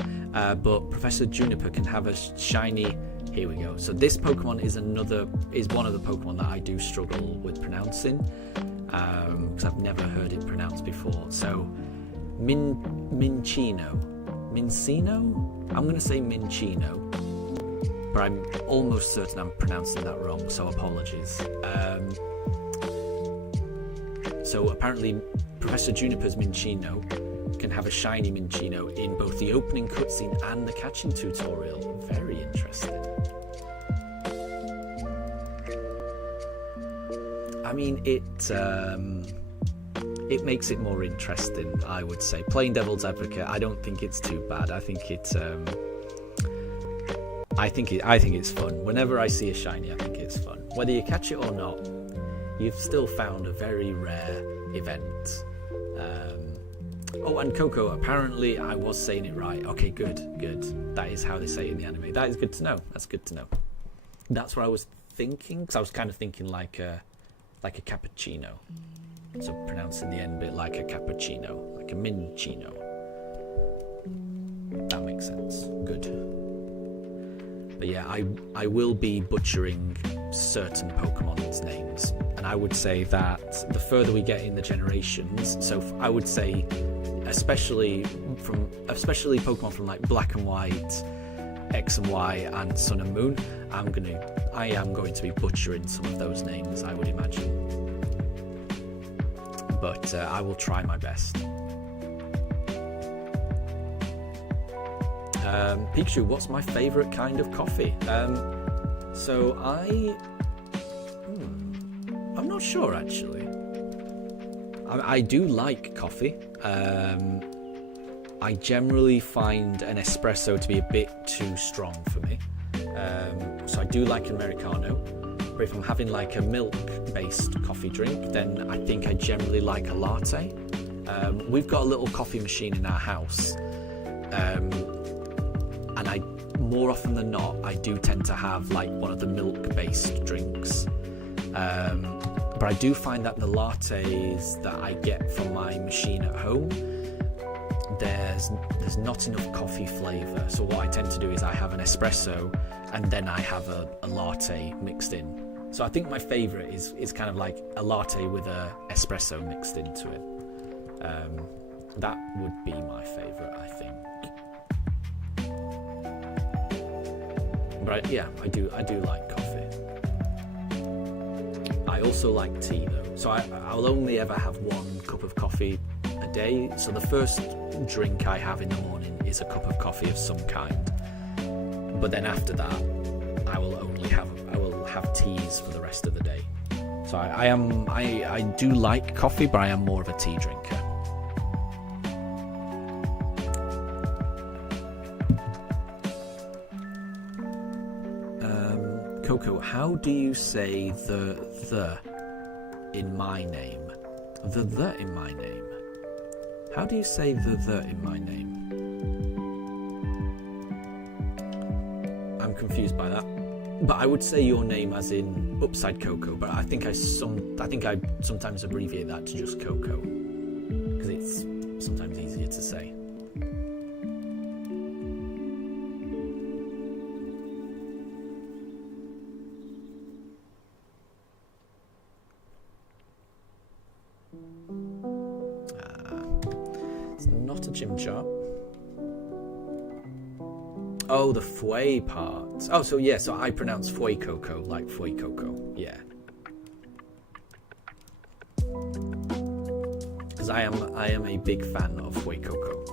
but Professor Juniper can have a shiny. Here we go. So this Pokemon is one of the Pokemon that I do struggle with pronouncing. Because I've never heard it pronounced before. So, Mincino? I'm going to say Mincino, but I'm almost certain I'm pronouncing that wrong, so apologies. So apparently Professor Juniper's Mincino can have a shiny Mincino in both the opening cutscene and the catching tutorial. Very interesting. I mean, it makes it more interesting, I would say. Playing devil's advocate, I don't think it's too bad. I think it's fun. Whenever I see a shiny, I think it's fun. Whether you catch it or not, you've still found a very rare event. And Coco, apparently I was saying it right. Okay, good. That is how they say it in the anime. That is good to know. That's good to know. That's what I was thinking, because I was kind of thinking like a cappuccino. So pronouncing the end bit like a cappuccino, like a mincino. That makes sense. Good. But yeah, I will be butchering certain Pokemon's names. And I would say that the further we get in the generations, so I would say especially Pokemon from like Black and White, X and Y, and Sun and Moon, I am going to be butchering some of those names, I would imagine. But I will try my best. Pikachu, what's my favourite kind of coffee? I'm not sure actually. I do like coffee. I generally find an espresso to be a bit too strong for me. So I do like an Americano. But if I'm having like a milk-based coffee drink, then I think I generally like a latte. We've got a little coffee machine in our house. And more often than not, I do tend to have like one of the milk-based drinks. But I do find that the lattes that I get from my machine at home, there's not enough coffee flavour. So what I tend to do is I have an espresso and then I have a latte mixed in. So I think my favourite is kind of like a latte with a espresso mixed into it. That would be my favourite, I think. But yeah, I do like coffee. I also like tea though. So I'll only ever have one cup of coffee a day. So the first drink I have in the morning is a cup of coffee of some kind. But then after that, I will have teas for the rest of the day. So I do like coffee, but I am more of a tea drinker. Coco, how do you say the in my name? The in my name. How do you say the in my name? I'm confused by that. But I would say your name as in upside Coco, but I think I sometimes abbreviate that to just Coco because it's sometimes easier to say. It's not a gym chart. Oh, the fue part. Oh, so yeah, so I pronounce fue coco like fue coco. Yeah. Because I am a big fan of fue coco.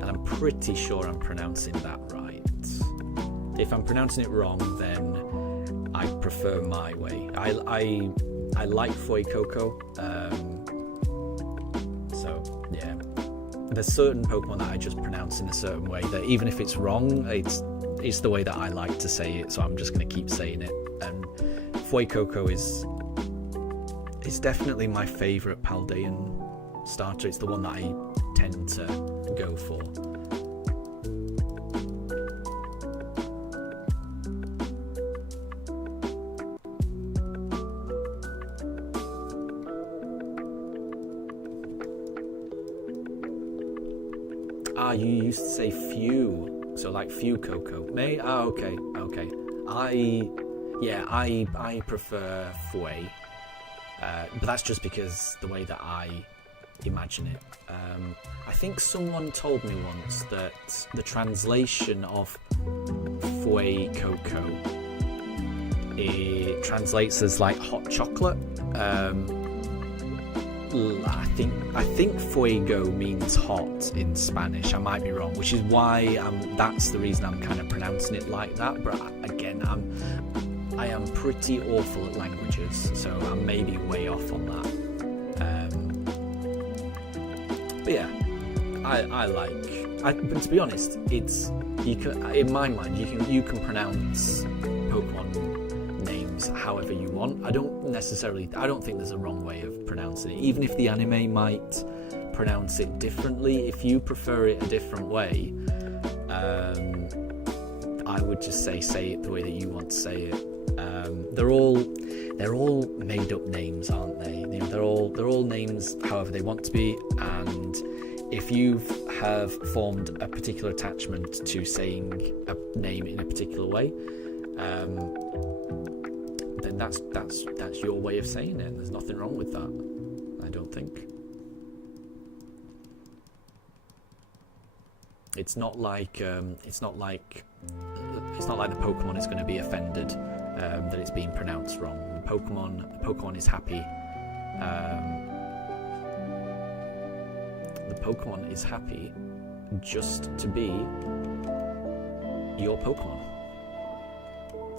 And I'm pretty sure I'm pronouncing that right. If I'm pronouncing it wrong, then I prefer my way. I like fue coco. So yeah. There's certain Pokemon that I just pronounce in a certain way that even if it's wrong, it's the way that I like to say it, so I'm just going to keep saying it. And Fuecoco is definitely my favourite Paldean starter. It's the one that I tend to go for. You used to say few, so like few cocoa. Okay. I prefer fue, but that's just because the way that I imagine it. I think someone told me once that the translation of fue coco, it translates as like hot chocolate. I think fuego means hot in Spanish. I might be wrong, which is why that's the reason I'm kind of pronouncing it like that. But again, I am pretty awful at languages, so I'm maybe way off on that. But yeah, but to be honest, in my mind you can pronounce Pokemon names however you want. I don't think there's a wrong way of pronouncing it, even if the anime might pronounce it differently. If you prefer it a different way, I would just say it the way that you want to say it. They're all made up names, aren't they? You know, they're all names however they want to be, and if you have formed a particular attachment to saying a name in a particular way, then that's your way of saying it, and there's nothing wrong with that, I don't think. It's not like the Pokemon is going to be offended that it's being pronounced wrong. The Pokemon is happy. The Pokemon is happy just to be your Pokemon.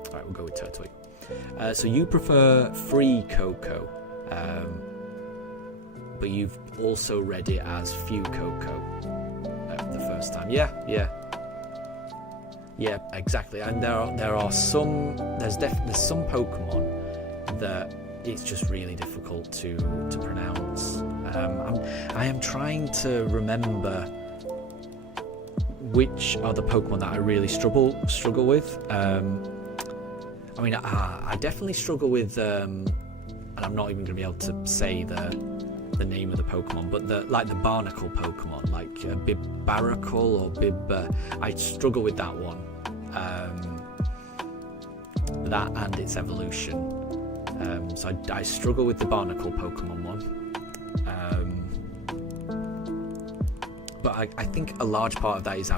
Alright, we'll go with Turtwig. So you prefer free Coco, but you've also read it as few Coco the first time. Yeah, exactly. And there's some Pokemon that it's just really difficult to pronounce. I am trying to remember which are the Pokemon that I really struggle with. I mean, I definitely struggle with, and I'm not even going to be able to say the name of the Pokemon, but the barnacle Pokemon, like Bibaracle or Bib. I struggle with that one. That and its evolution. So I struggle with the barnacle Pokemon one. But I think a large part of that is I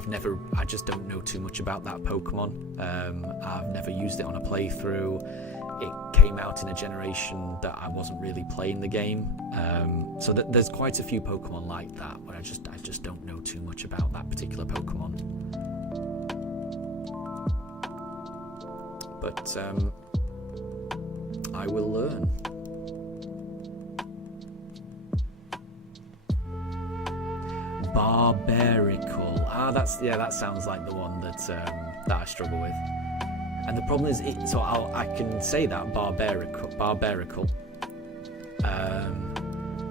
just don't know too much about that Pokemon. I've never used it on a playthrough. It came out in a generation that I wasn't really playing the game. So there's quite a few Pokemon like that where I just don't know too much about that particular Pokemon. But I will learn. Barbarical. That sounds like the one that I struggle with. And the problem is, I can say that barbarical,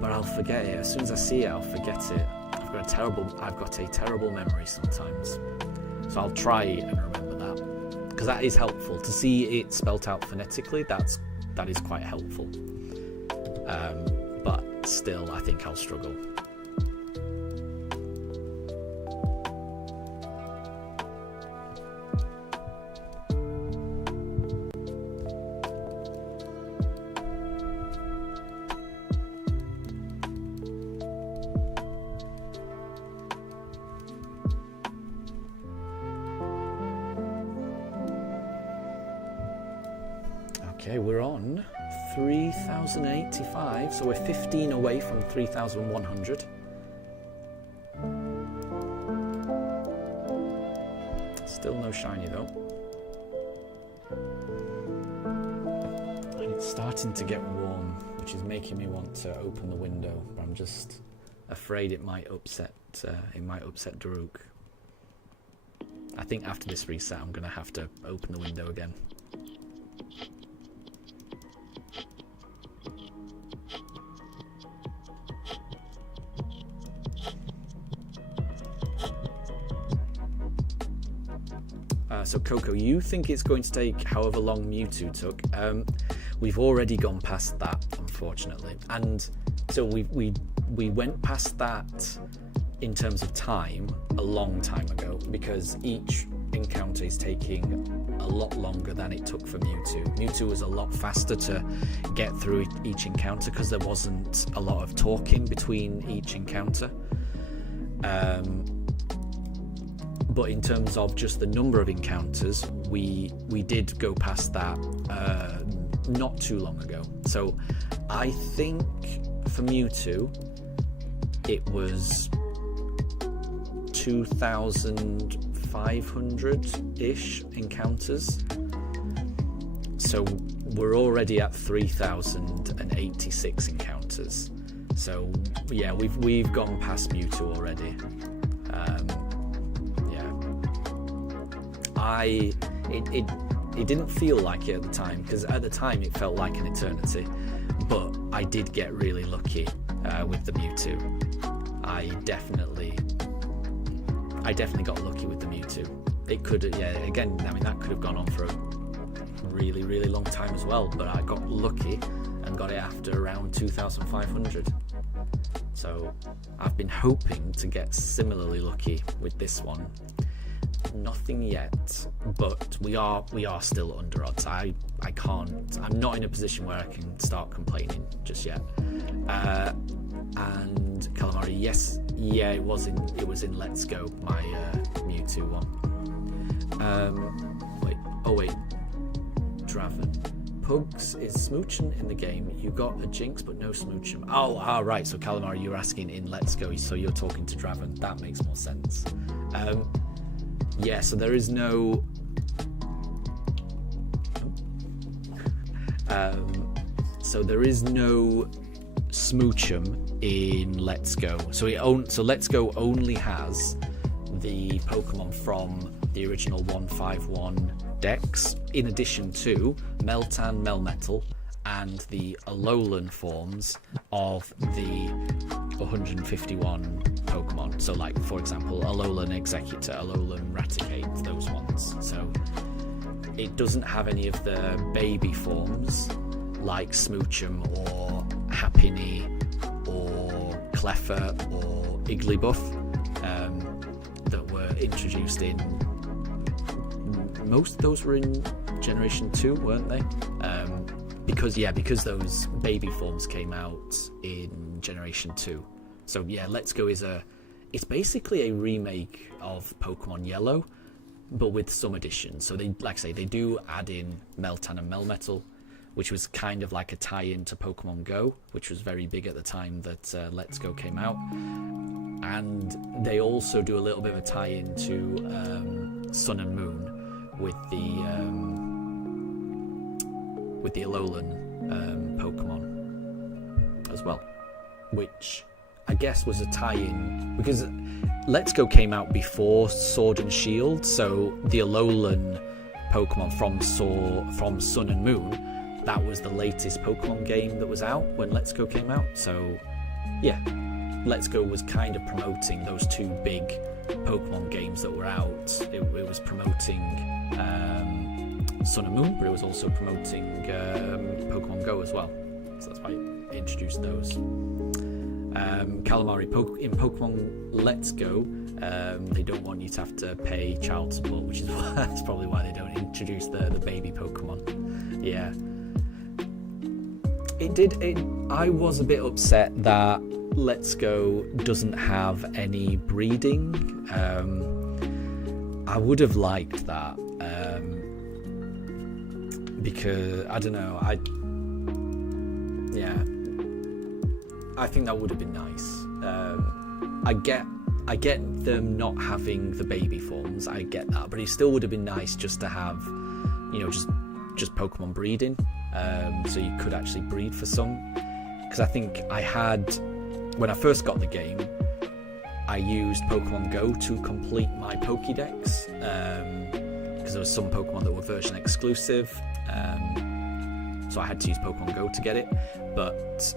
but I'll forget it as soon as I see it. I'll forget it. I've got a terrible memory sometimes. So I'll try and remember that, because that is helpful to see it spelt out phonetically. That is quite helpful. But still, I think I'll struggle. Okay, we're on 3,085, so we're 15 away from 3,100. Still no shiny though. And it's starting to get warm, which is making me want to open the window, but I'm just afraid it might upset Daruk. I think after this reset I'm going to have to open the window again. So Coco, you think it's going to take however long Mewtwo took? We've already gone past that, unfortunately, and so we went past that in terms of time a long time ago, because each encounter is taking a lot longer than it took for Mewtwo. Mewtwo was a lot faster to get through each encounter because there wasn't a lot of talking between each encounter. But in terms of just the number of encounters, we did go past that not too long ago. So I think for Mewtwo, it was 2,500-ish encounters. So we're already at 3,086 encounters. So yeah, we've gone past Mewtwo already. It didn't feel like it at the time, because at the time it felt like an eternity, but I did get really lucky with the Mewtwo. I definitely got lucky with the Mewtwo. It could, again, I mean, that could have gone on for a really, really long time as well, but I got lucky and got it after around 2,500. So I've been hoping to get similarly lucky with this one. Nothing yet, but we are still under odds. I'm not in a position where I can start complaining just yet. And Calamari, yes, yeah, it was in Let's Go, my Mewtwo one. Wait, Draven. Pugs is Smoochum in the game. You got a Jinx but no Smoochum. Right, so Calamari, you're asking in Let's Go, so you're talking to Draven. That makes more sense. Yeah, so there is no Smoochum in Let's Go. So Let's Go only has the Pokemon from the original 151 decks, in addition to Meltan, Melmetal, and the Alolan forms of the 151 Pokemon. So like, for example, Alolan Executor, Alolan Raticate, those ones. So it doesn't have any of the baby forms like Smoochum or Happiny or Cleffa or Igglybuff that were introduced in... Most of those were in Generation 2, weren't they? Because those baby forms came out in Generation 2. So yeah, Let's Go it's basically a remake of Pokemon Yellow, but with some additions. So they do add in Meltan and Melmetal, which was kind of like a tie-in to Pokemon Go, which was very big at the time that Let's Go came out. And they also do a little bit of a tie-in to Sun and Moon with the Alolan Pokemon as well, which I guess was a tie-in because Let's Go came out before Sword and Shield, so the Alolan Pokemon from Sun and Moon, that was the latest Pokemon game that was out when Let's Go came out. So yeah, Let's Go was kind of promoting those two big Pokemon games that were out. It was promoting Sun and Moon, but it was also promoting Pokemon Go as well. So that's why it introduced those. Calamari in Pokemon Let's Go, they don't want you to have to pay child support, which is that's probably why they don't introduce the baby Pokemon. Yeah, I was a bit upset that Let's Go doesn't have any breeding. I would have liked that because I don't know. I think that would have been nice. I get them not having the baby forms. I get that, but it still would have been nice just to have, just Pokemon breeding, so you could actually breed for some. Because I think when I first got the game, I used Pokemon Go to complete my Pokédex, because there was some Pokemon that were version exclusive, so I had to use Pokemon Go to get it. But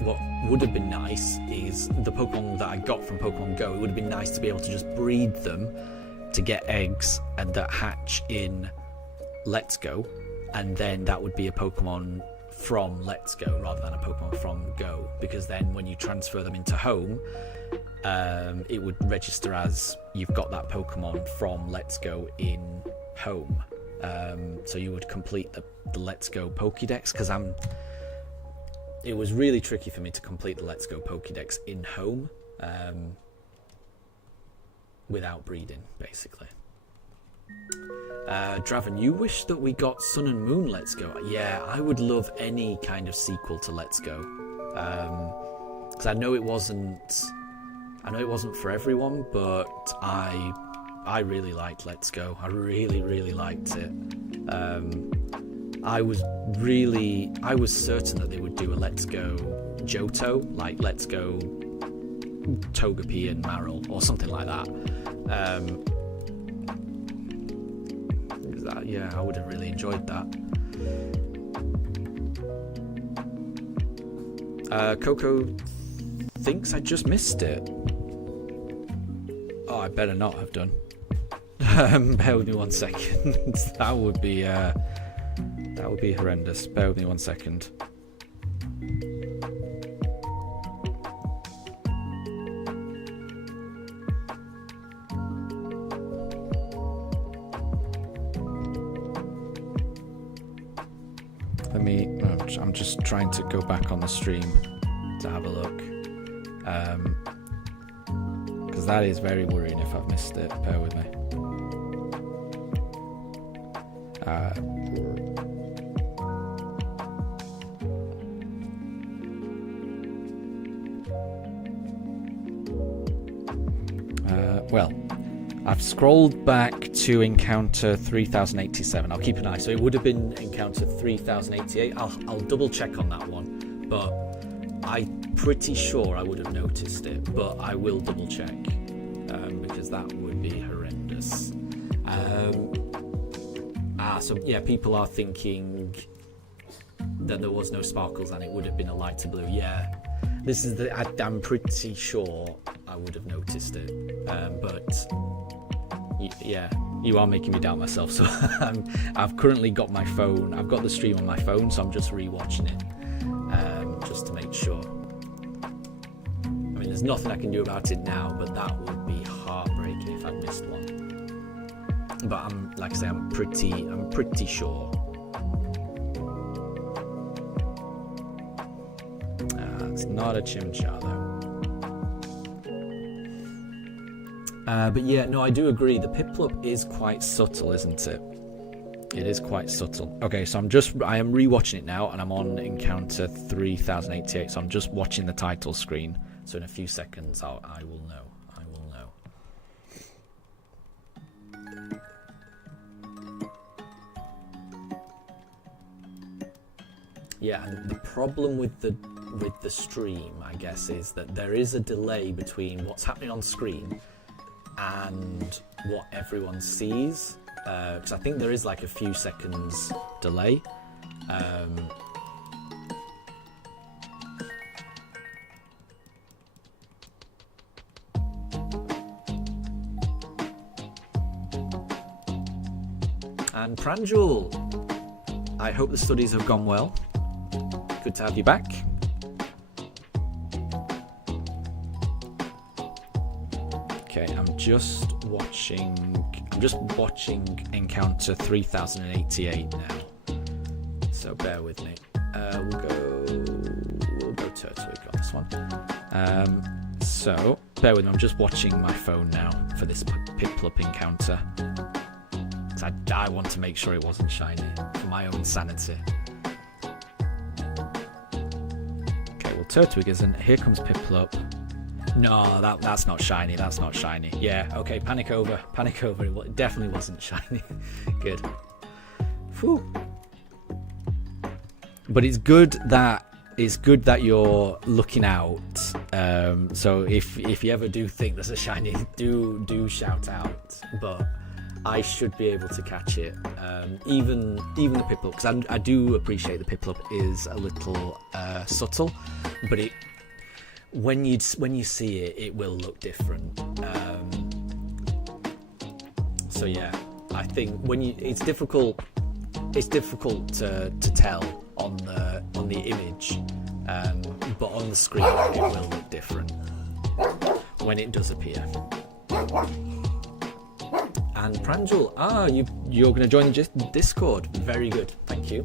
what would have been nice is the Pokemon that I got from Pokemon Go. It would have been nice to be able to just breed them to get eggs and that hatch in Let's Go, and then that would be a Pokemon from Let's Go rather than a Pokemon from Go, because then when you transfer them into Home, it would register as you've got that Pokemon from Let's Go in Home. So you would complete the Let's Go Pokédex, because it was really tricky for me to complete the Let's Go Pokédex in Home without breeding, basically. Draven, you wish that we got Sun and Moon Let's Go. Yeah, I would love any kind of sequel to Let's Go, because I know it wasn't for everyone, but I really liked Let's Go. I really, really liked it. I was certain that they would do a Let's Go Johto, like Let's Go Togepi and Marill, or something like that. Yeah, I would have really enjoyed that. Coco thinks I just missed it. Oh, I better not have done. Bear with me 1 second. That would be horrendous. Bear with me 1 second. I'm just trying to go back on the stream to have a look, because that is very worrying if I've missed it. Bear with me. Well, I've scrolled back to encounter 3087. I'll keep an eye. So it would have been encounter 3088. I'll double check on that one, but I'm pretty sure I would have noticed it. But I will double check, because that would be horrendous. So yeah, people are thinking that there was no sparkles and it would have been a lighter blue. Yeah, I'm pretty sure I would have noticed it, but yeah, you are making me doubt myself. So I've currently got my phone. I've got the stream on my phone, so I'm just rewatching it, just to make sure. I mean, there's nothing I can do about it now, but that would be heartbreaking if I missed one. But like I say, I'm pretty sure. It's not a Chimchar though. But yeah, no, I do agree. The Piplup is quite subtle, isn't it? It is quite subtle. Okay, so I am rewatching it now, and I'm on encounter 3088. So I'm just watching the title screen. So in a few seconds, I will know. yeah, the problem with the stream, I guess, is that there is a delay between what's happening on screen and what everyone sees. Because I think there is like a few seconds delay. And Pranjul, I hope the studies have gone well. Good to have you back. Okay, I'm just watching Encounter 3088 now. So bear with me. We'll go Turtwig on this one. So bear with me. I'm just watching my phone now for this Piplup encounter. I want to make sure it wasn't shiny for my own sanity. Okay, well Turtwig isn't. Here comes Piplup. No, that's not shiny. That's not shiny. Yeah, okay, panic over. Panic over. It definitely wasn't shiny. Good. Whew. But it's good that you're looking out. So if you ever do think there's a shiny, do shout out. But I should be able to catch it. Even the Piplup, because I do appreciate the Piplup is a little subtle, but when you see it, it will look different. So yeah, I think it's difficult to tell on the image, but on the screen it will look different when it does appear. And Pranjul, you're going to join the Discord. Very good, thank you.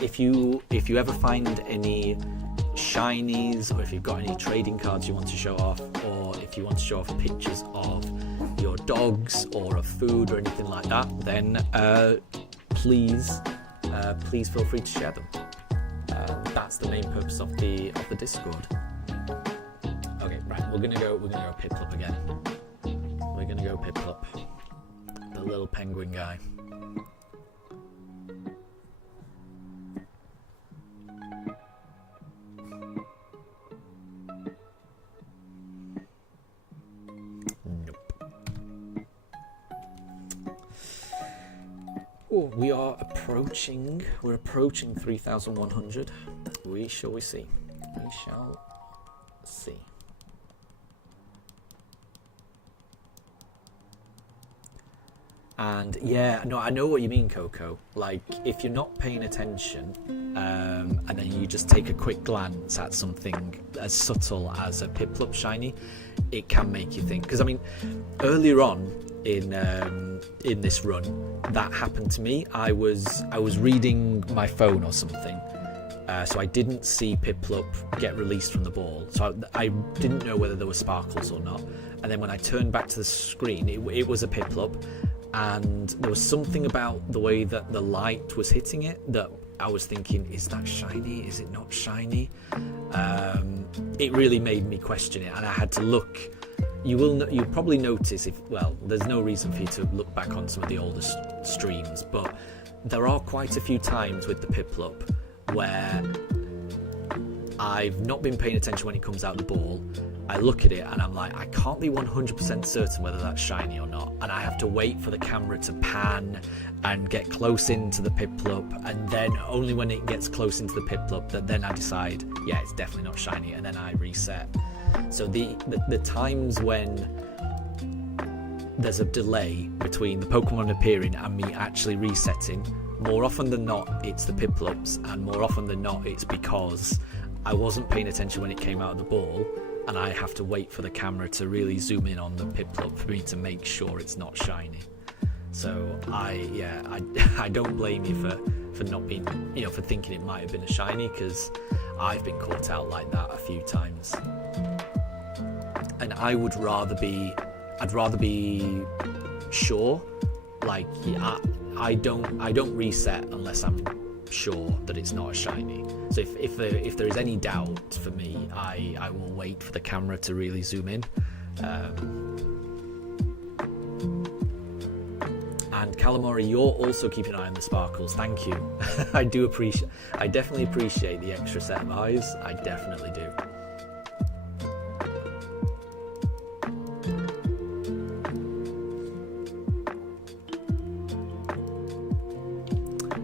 If you ever find any shinies, or if you've got any trading cards you want to show off, or if you want to show off pictures of your dogs or of food or anything like that, then please feel free to share them. That's the main purpose of the Discord. Okay, right, we're gonna go Piplup again. We're gonna go Piplup, the little penguin guy. Oh, we're approaching 3,100. We shall see. And yeah, no, I know what you mean, Coco. Like, if you're not paying attention, and then you just take a quick glance at something as subtle as a Piplup shiny, it can make you think. Because I mean, earlier on in this run, that happened to me. I was reading my phone or something, so I didn't see Piplup get released from the ball. So I didn't know whether there were sparkles or not. And then when I turned back to the screen, it was a Piplup. And there was something about the way that the light was hitting it that I was thinking, is that shiny? Is it not shiny? It really made me question it, and I had to look. You'll probably notice there's no reason for you to look back on some of the older streams, but there are quite a few times with the Piplup where I've not been paying attention when it comes out the ball. I look at it and I'm like, I can't be 100% certain whether that's shiny or not, and I have to wait for the camera to pan and get close into the Piplup, and then only when it gets close into the Piplup that then I decide, yeah, it's definitely not shiny, and then I reset. So the times when there's a delay between the Pokemon appearing and me actually resetting, more often than not it's the Piplups, and more often than not it's because I wasn't paying attention when it came out of the ball, and I have to wait for the camera to really zoom in on the Piplup for me to make sure it's not shiny. So I don't blame you for not being, for thinking it might have been a shiny, because I've been caught out like that a few times. And I'd rather be sure. Like, I don't reset unless I'm sure that it's not a shiny. So if there is any doubt for me, I will wait for the camera to really zoom in. And Calamari, you're also keeping an eye on the sparkles. Thank you. I definitely appreciate the extra set of eyes. I definitely do.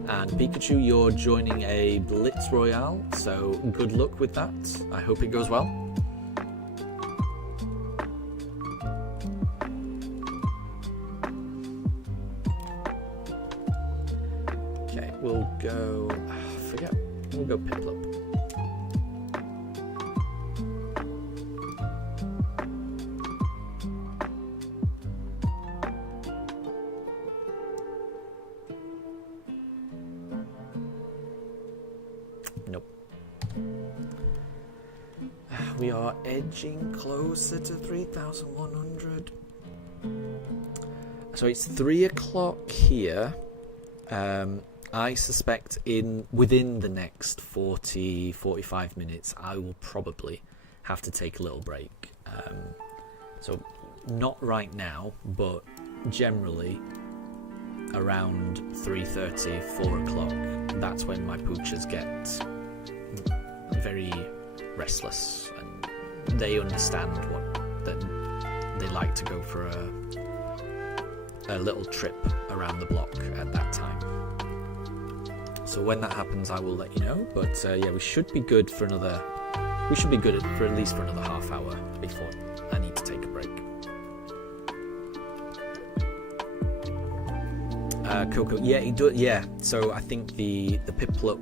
And Pikachu, you're joining a Blitz Royale, so good luck with that. I hope it goes well. Okay, we'll go... We'll go Piplup. Nope. We are edging closer to 3,100. So it's 3 o'clock here. I suspect within the next 45 minutes, I will probably have to take a little break. So not right now, but generally around 3:30, 4 o'clock. That's when my poochers get very restless, and they understand that they like to go for a little trip around the block at that time. So when that happens, I will let you know. But yeah, we should be good for another. We should be good for at least another half hour before I need to take a break. Coco, yeah, it does. Yeah, so I think the Piplup,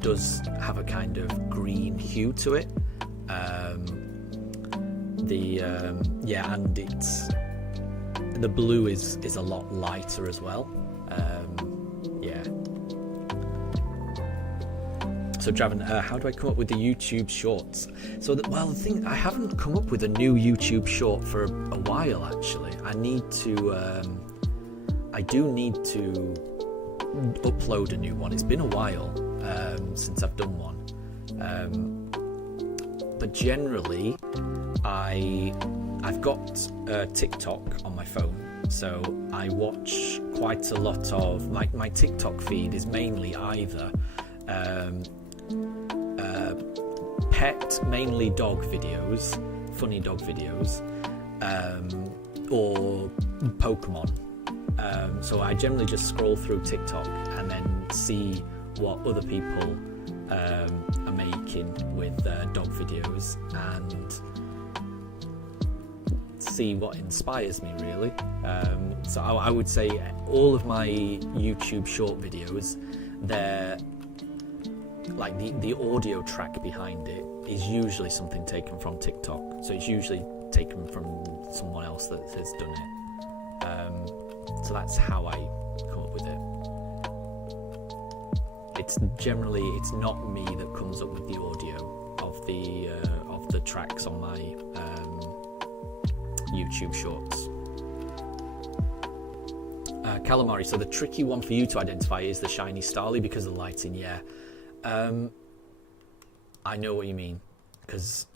does have a kind of green hue to it. Yeah, and the blue is a lot lighter as well. Yeah. So Draven, how do I come up with the YouTube shorts? So the thing, I haven't come up with a new YouTube short for a while actually. I do need to upload a new one. It's been a while since I've done one. But generally, I've got TikTok on my phone. So I watch quite a lot of my TikTok feed is mainly either pet, mainly dog videos, funny dog videos, or Pokemon. So I generally just scroll through TikTok and then see what other people are making with dog videos and see what inspires me really. So I would say all of my YouTube short videos, they're like the audio track behind it is usually something taken from TikTok. So it's usually taken from someone else that has done it. So that's how I come up with it. It's not me that comes up with the audio of the tracks on my YouTube shorts. Calamari, so the tricky one for you to identify is the shiny Starly because of the lighting. Yeah, I know what you mean, because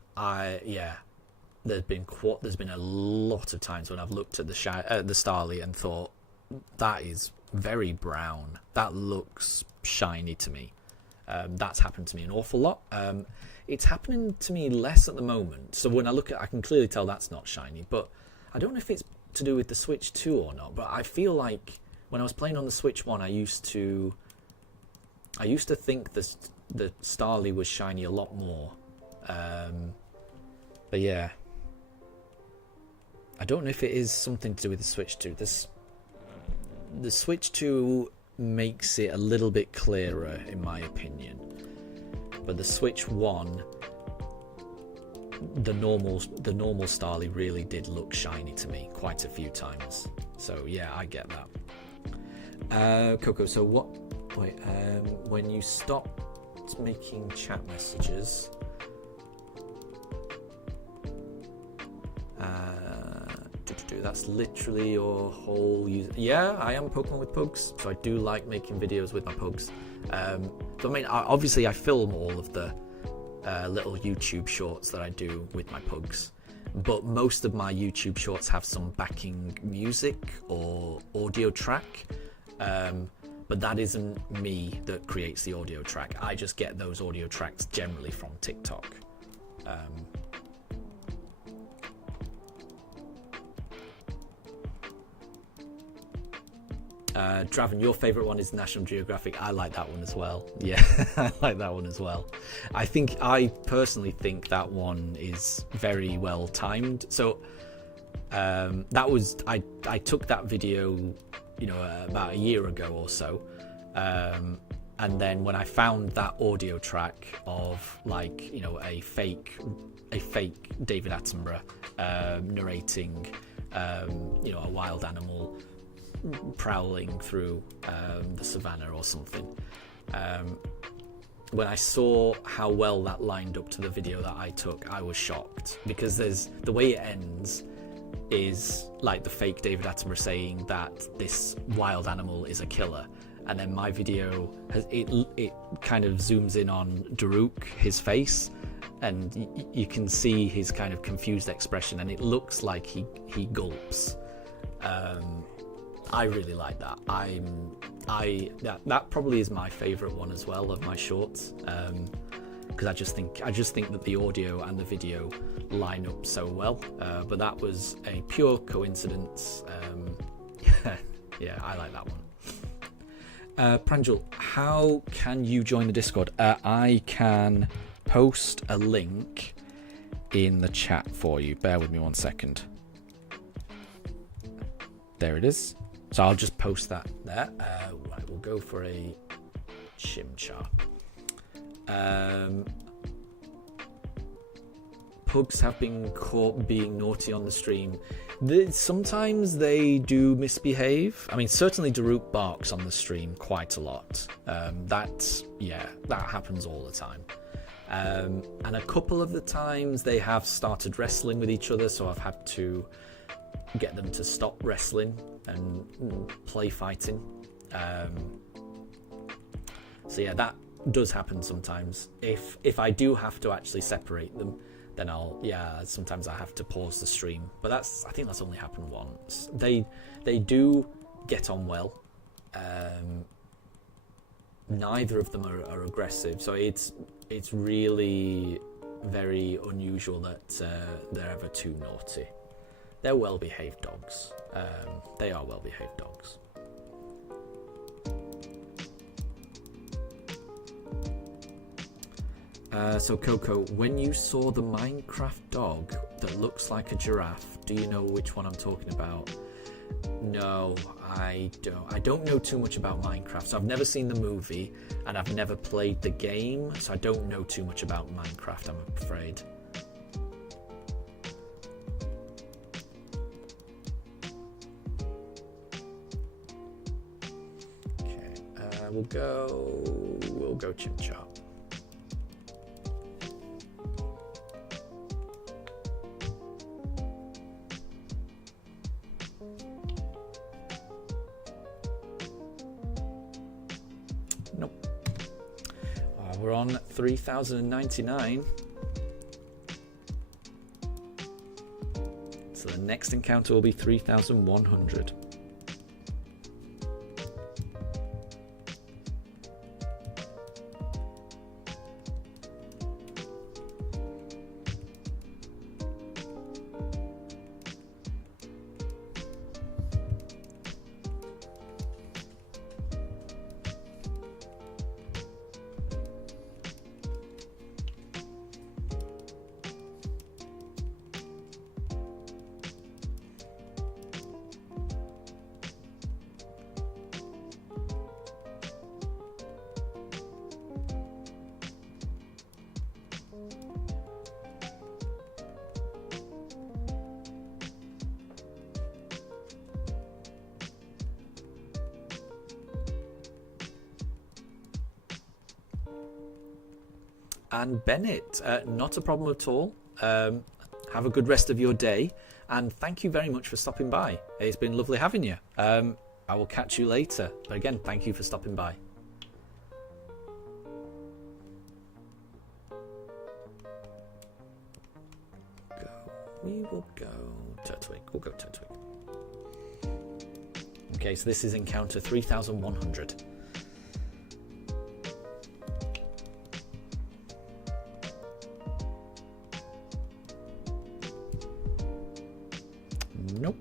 there's been a lot of times when I've looked at the Starly and thought that is very brown. That looks shiny to me. That's happened to me an awful lot. It's happening to me less at the moment. So when I look at, I can clearly tell that's not shiny. But I don't know if it's to do with the Switch 2 or not. But I feel like when I was playing on the Switch 1, I used to think the Starly was shiny a lot more. But yeah, I don't know if it is something to do with the Switch 2. The Switch 2 makes it a little bit clearer, in my opinion. But the Switch 1, the normal Starly really did look shiny to me quite a few times. So yeah, I get that. Coco, so what? Wait, when you stopped making chat messages, that's literally your whole user. Yeah, I am Pokemon with Pugs, so I do like making videos with my Pugs. So I mean, obviously I film all of the little YouTube shorts that I do with my Pugs. but most of my YouTube shorts have some backing music or audio track. But that isn't me that creates the audio track. I just get those audio tracks generally from TikTok. Draven, your favourite one is National Geographic. I like that one as well. Yeah, I like that one as well. I personally think that one is very well timed. So that was, I took that video, you know, about a year ago or so. And then when I found that audio track of, like, you know, a fake David Attenborough narrating, you know, a wild animal prowling through the savannah or something. When I saw how well that lined up to the video that I took, I was shocked, because the way it ends is like the fake David Attenborough saying that this wild animal is a killer, and then my video it kind of zooms in on Daruk, his face, and you can see his kind of confused expression, and it looks like he gulps. I really like that. That probably is my favorite one as well of my shorts, because I just think that the audio and the video line up so well. But that was a pure coincidence. Yeah, I like that one. Pranjal, how can you join the Discord? I can post a link in the chat for you. Bear with me 1 second. There it is. So I'll just post that there. Right, we'll go for a chimchar. Pugs have been caught being naughty on the stream. Sometimes they do misbehave. I mean, certainly Daruk barks on the stream quite a lot. That happens all the time. And a couple of the times they have started wrestling with each other, so I've had to get them to stop wrestling and play fighting. So yeah, that does happen sometimes. If I do have to actually separate them, then sometimes I have to pause the stream. But I think that's only happened once. They do get on well. Neither of them are aggressive, so it's really very unusual that they're ever too naughty. They're well-behaved dogs. They are well-behaved dogs. So Coco, when you saw the Minecraft dog that looks like a giraffe, do you know which one I'm talking about? No, I don't. I don't know too much about Minecraft. So I've never seen the movie, and I've never played the game, so I don't know too much about Minecraft, I'm afraid. Okay, we'll go Chimchar. Nope. We're on 3,099. So the next encounter will be 3,100. And Bennett, not a problem at all. Have a good rest of your day, and thank you very much for stopping by. It's been lovely having you. I will catch you later, but again, thank you for stopping by. Go. We will go Turtwig. We'll go Turtwig. Okay, so this is encounter 3100. Nope.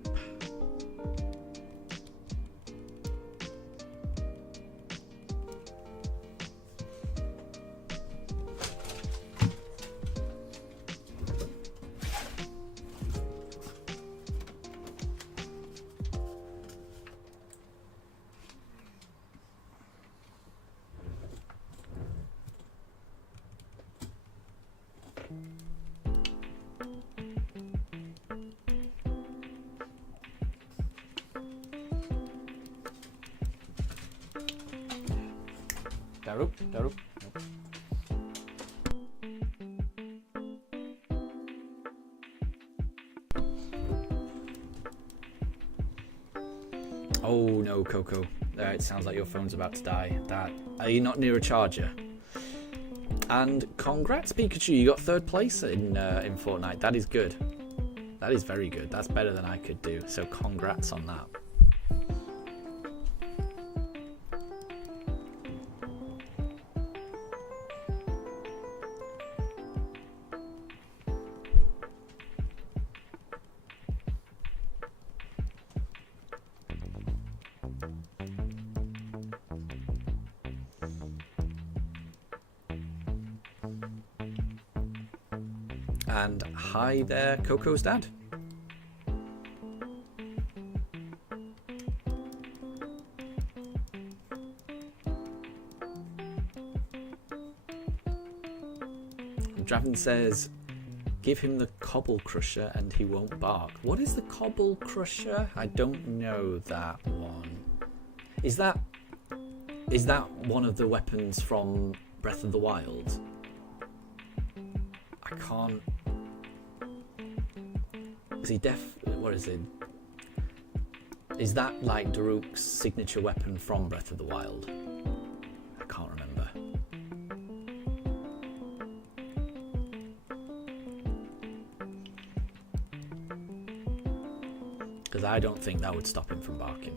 Darup, Darup. Nope. Oh no, Coco. It sounds like your phone's about to die. Are you not near a charger? And congrats, Pikachu. You got 3rd place in Fortnite. That is good. That is very good. That's better than I could do. So congrats on that. And hi there, Coco's dad. Draven says, give him the Cobble Crusher and he won't bark. What is the Cobble Crusher? I don't know that one. Is that one of the weapons from Breath of the Wild? I can't... Is he what is it? Is that like Daruk's signature weapon from Breath of the Wild? I can't remember. Because I don't think that would stop him from barking.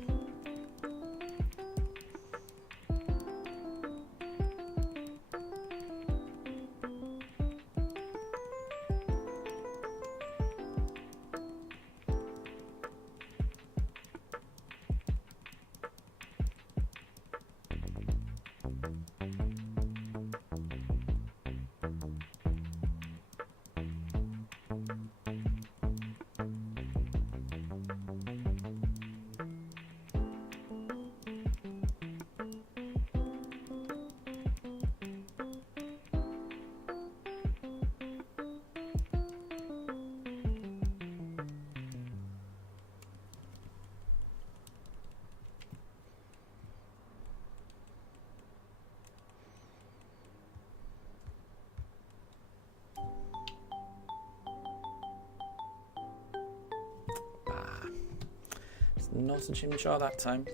Not a Chimchar that time.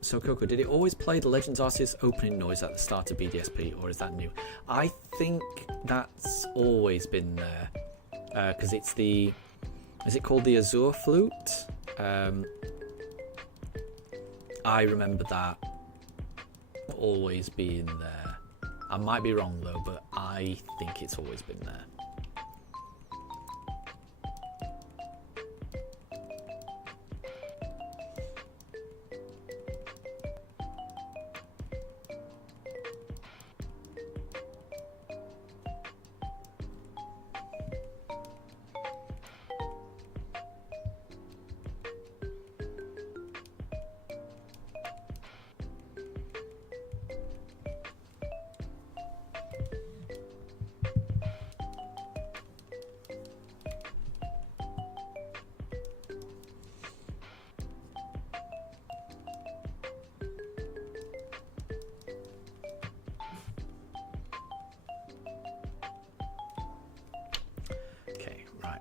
So Coco, did it always play the Legends Arceus opening noise at the start of BDSP, or is that new? I think that's always been there, because it's the... Is it called the Azure Flute? I remember that always being there. I might be wrong though, but I think it's always been there.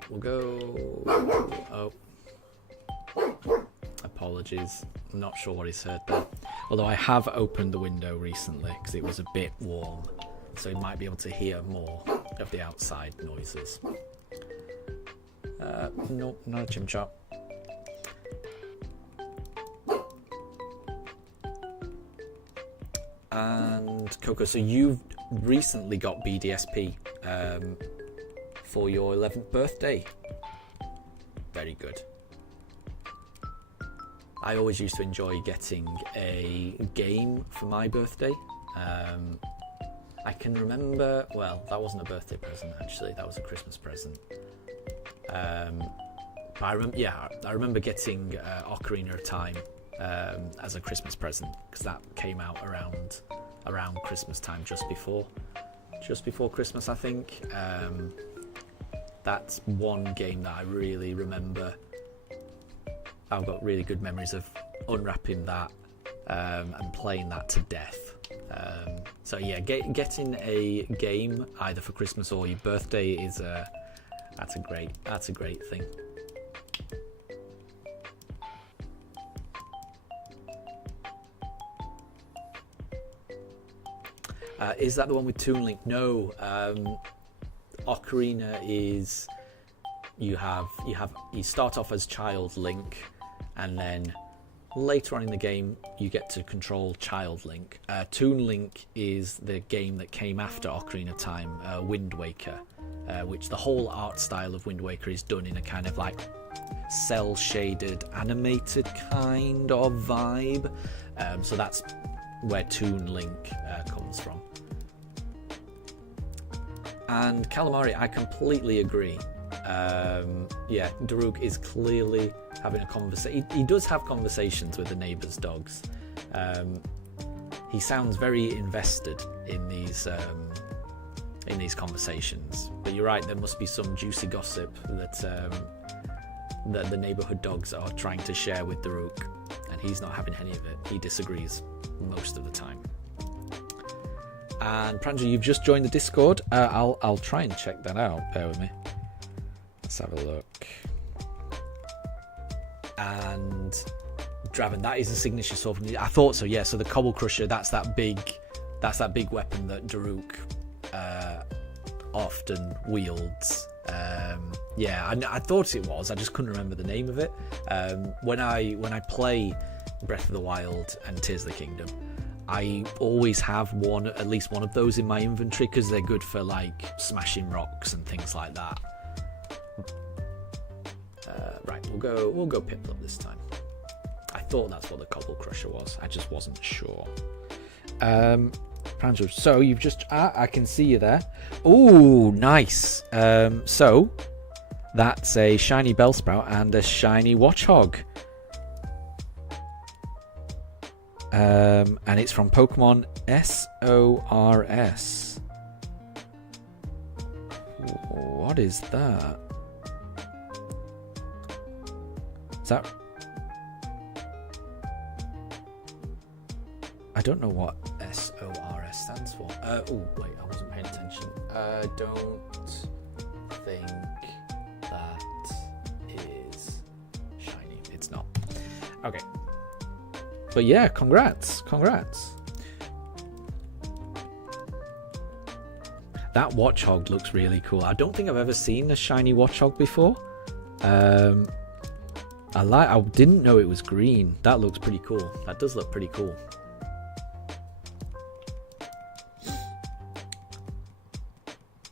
We'll go... Oh. Apologies. I'm not sure what he's heard there. Although I have opened the window recently because it was a bit warm. So he might be able to hear more of the outside noises. Nope, not a Chimchar. And Coco, so you've recently got BDSP for your 11th birthday. Very good. I always used to enjoy getting a game for my birthday. I can remember, well, that wasn't a birthday present actually, that was a Christmas present. But I remember getting Ocarina of Time as a Christmas present, because that came out around Christmas time, just before Christmas, I think. That's one game that I really remember. I've got really good memories of unwrapping that and playing that to death. So yeah, getting a game either for Christmas or your birthday is that's a great thing. Is that the one with Toon Link? No. Ocarina is you start off as Child Link, and then later on in the game you get to control Child Link. Toon Link is the game that came after Ocarina of Time, Wind Waker, which the whole art style of Wind Waker is done in a kind of like cell shaded animated kind of vibe. So that's where Toon Link comes from. And Calamari, I completely agree. Yeah, Daruk is clearly having a conversation. He does have conversations with the neighbours' dogs. He sounds very invested in these conversations. But you're right, there must be some juicy gossip that the neighbourhood dogs are trying to share with Daruk, and he's not having any of it. He disagrees most of the time. And Pranjal, you've just joined the Discord. I'll try and check that out. Bear with me. Let's have a look. And Draven, that is a signature sword. I thought so. Yeah. So the Cobble Crusher, that's that big weapon that Daruk often wields. Yeah, I thought it was. I just couldn't remember the name of it. When I play Breath of the Wild and Tears of the Kingdom, I always have at least one of those in my inventory, because they're good for like smashing rocks and things like that. Right, we'll go Piplup this time. I thought that's what the Cobble Crusher was. I just wasn't sure. Pranjal, so you've just I can see you there. Oh, nice. So that's a shiny Bellsprout and a shiny Watchog. And it's from Pokemon SORS. What is that? Is that... I don't know what SORS stands for. Oh, wait, I wasn't paying attention. Don't think that is shiny. It's not. Okay. But yeah, congrats. That Watchog looks really cool. I don't think I've ever seen a shiny Watchog before. I didn't know it was green. That looks pretty cool. That does look pretty cool.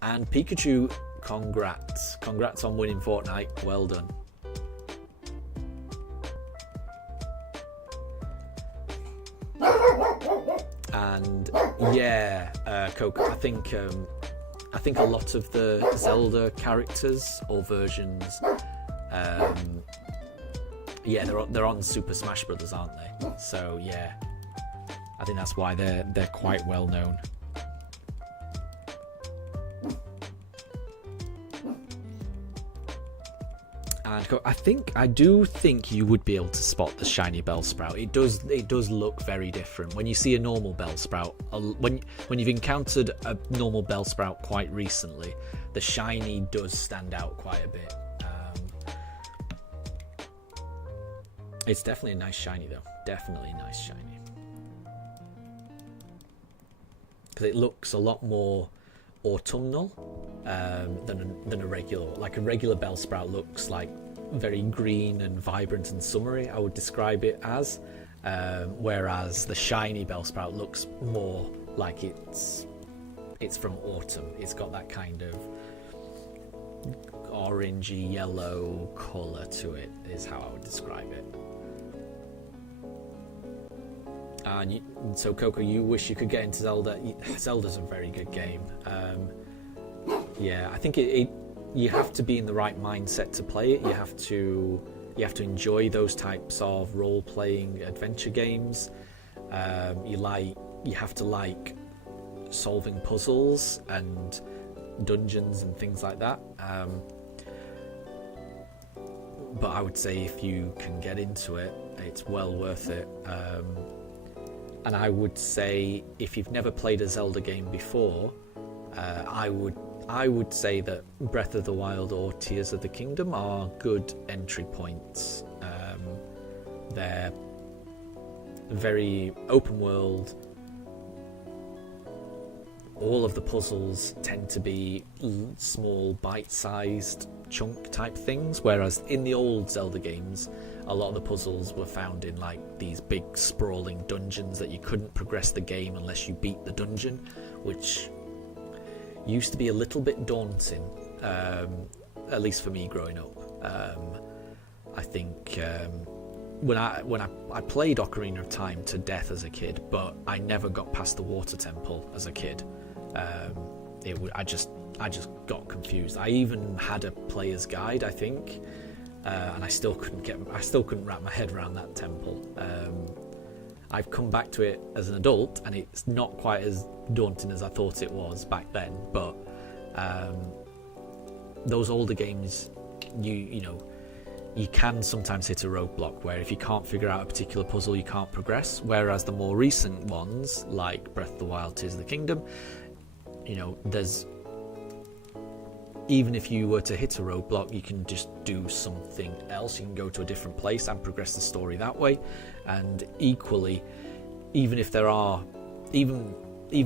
And Pikachu, congrats. Congrats on winning Fortnite. Well done. And yeah, Coco, I think a lot of the Zelda characters or versions, yeah, they're on Super Smash Brothers, aren't they? So yeah, I think that's why they're quite well known. And I do think you would be able to spot the shiny Bellsprout. It does look very different when you see a normal Bellsprout. When you've encountered a normal Bellsprout quite recently, the shiny does stand out quite a bit. It's definitely a nice shiny though. Definitely a nice shiny. Because it looks a lot more autumnal. than a regular. Like a regular Bellsprout looks like very green and vibrant and summery, I would describe it as, whereas the shiny Bellsprout looks more like it's from autumn. It's got that kind of orangey yellow colour to it, is how I would describe it. And so Coco, you wish you could get into Zelda. Zelda's a very good game. Yeah, I think you have to be in the right mindset to play it. You have to enjoy those types of role-playing adventure games. You have to like solving puzzles and dungeons and things like that. But I would say if you can get into it, it's well worth it. And I would say if you've never played a Zelda game before, I would say that Breath of the Wild or Tears of the Kingdom are good entry points. They're very open world. All of the puzzles tend to be small, bite-sized chunk type things, whereas in the old Zelda games, a lot of the puzzles were found in like these big sprawling dungeons that you couldn't progress the game unless you beat the dungeon, which used to be a little bit daunting, at least for me growing up. I think when I played Ocarina of Time to death as a kid, but I never got past the water temple as a kid. I just got confused. I even had a player's guide, I think, and I still couldn't wrap my head around that temple. I've come back to it as an adult, and it's not quite as daunting as I thought it was back then. But those older games, you can sometimes hit a roadblock where if you can't figure out a particular puzzle, you can't progress. Whereas the more recent ones, like Breath of the Wild, Tears of the Kingdom, even if you were to hit a roadblock, you can just do something else. You can go to a different place and progress the story that way. And equally, even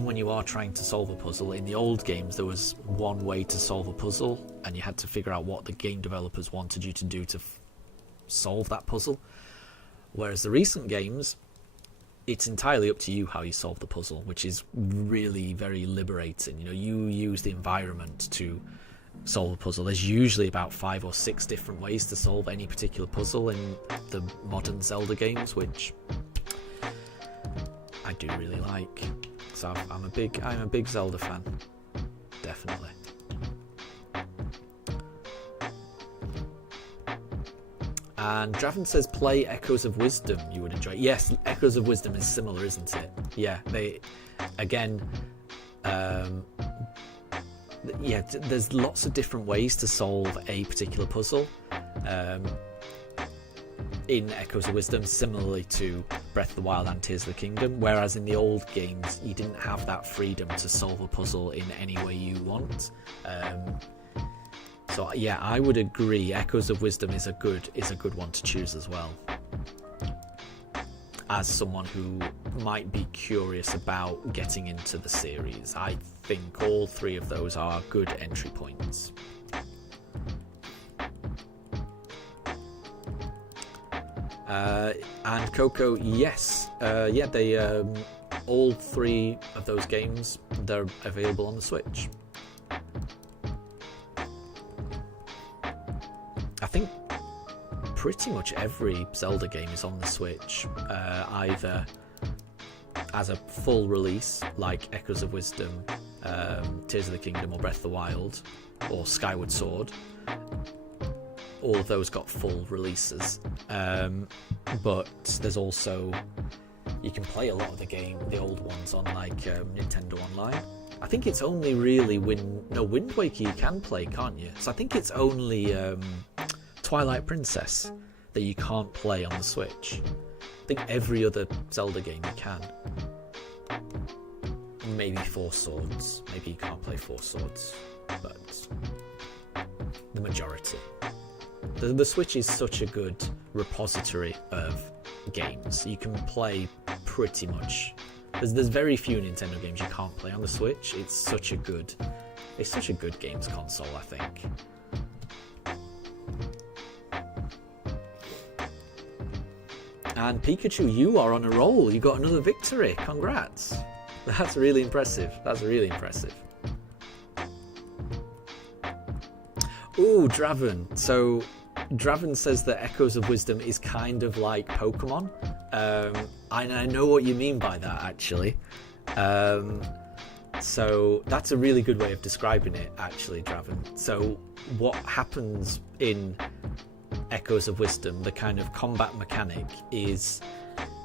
when you are trying to solve a puzzle, in the old games there was one way to solve a puzzle, and you had to figure out what the game developers wanted you to do to solve that puzzle. Whereas the recent games, it's entirely up to you how you solve the puzzle, which is really very liberating. You use the environment to solve a puzzle. There's usually about 5 or 6 different ways to solve any particular puzzle in the modern Zelda games, which I do really like. So I'm a big Zelda fan, definitely. And Draven says, play Echoes of Wisdom, you would enjoy. Yes, Echoes of Wisdom is similar, isn't it? Yeah, there's lots of different ways to solve a particular puzzle in Echoes of Wisdom, similarly to Breath of the Wild and Tears of the Kingdom, whereas in the old games you didn't have that freedom to solve a puzzle in any way you want. So yeah, I would agree. Echoes of Wisdom is a good one to choose as well. As someone who might be curious about getting into the series, I think all 3 of those are good entry points. And Coco, yes, they all 3 of those games, they're available on the Switch. I think pretty much every Zelda game is on the Switch, either as a full release like Echoes of Wisdom, Tears of the Kingdom, or Breath of the Wild, or Skyward Sword. All of those got full releases, but there's also, you can play a lot of the old ones on like Nintendo Online. I think it's only really Wind Waker you can play, can't you? So I think it's only Twilight Princess that you can't play on the Switch. I think every other Zelda game you can. Maybe Four Swords. Maybe you can't play Four Swords, but the majority. The Switch is such a good repository of games. You can play pretty much. There's very few Nintendo games you can't play on the Switch. It's such a good It's such a good games console, I think. And Pikachu, you are on a roll. You got another victory. Congrats. That's really impressive. That's really impressive. Ooh, Draven. So Draven says that Echoes of Wisdom is kind of like Pokemon. I know what you mean by that, actually. So that's a really good way of describing it, actually, Draven. So what happens in Echoes of Wisdom, the kind of combat mechanic, is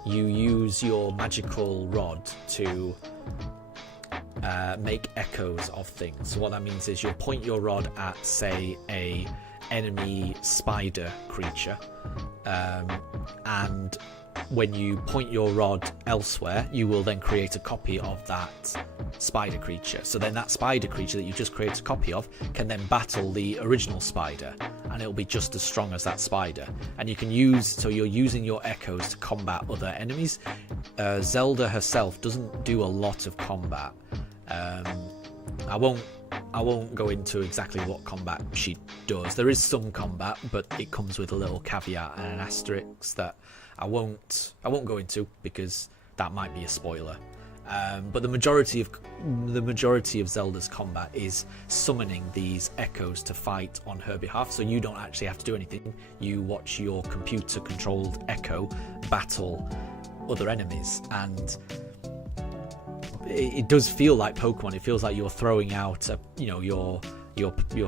you use your magical rod to make echoes of things. So what that means is you'll point your rod at, say, a enemy spider creature, and when you point your rod elsewhere, you will then create a copy of that spider creature. So then that spider creature that you just created a copy of can then battle the original spider, and it'll be just as strong as that spider. And you can so you're using your echoes to combat other enemies. Zelda herself doesn't do a lot of combat. I won't go into exactly what combat she does. There is some combat, but it comes with a little caveat and an asterisk that I won't go into because that might be a spoiler. But the majority of Zelda's combat is summoning these echoes to fight on her behalf. So you don't actually have to do anything. You watch your computer-controlled echo battle other enemies, and it does feel like Pokemon. It feels like you're throwing out your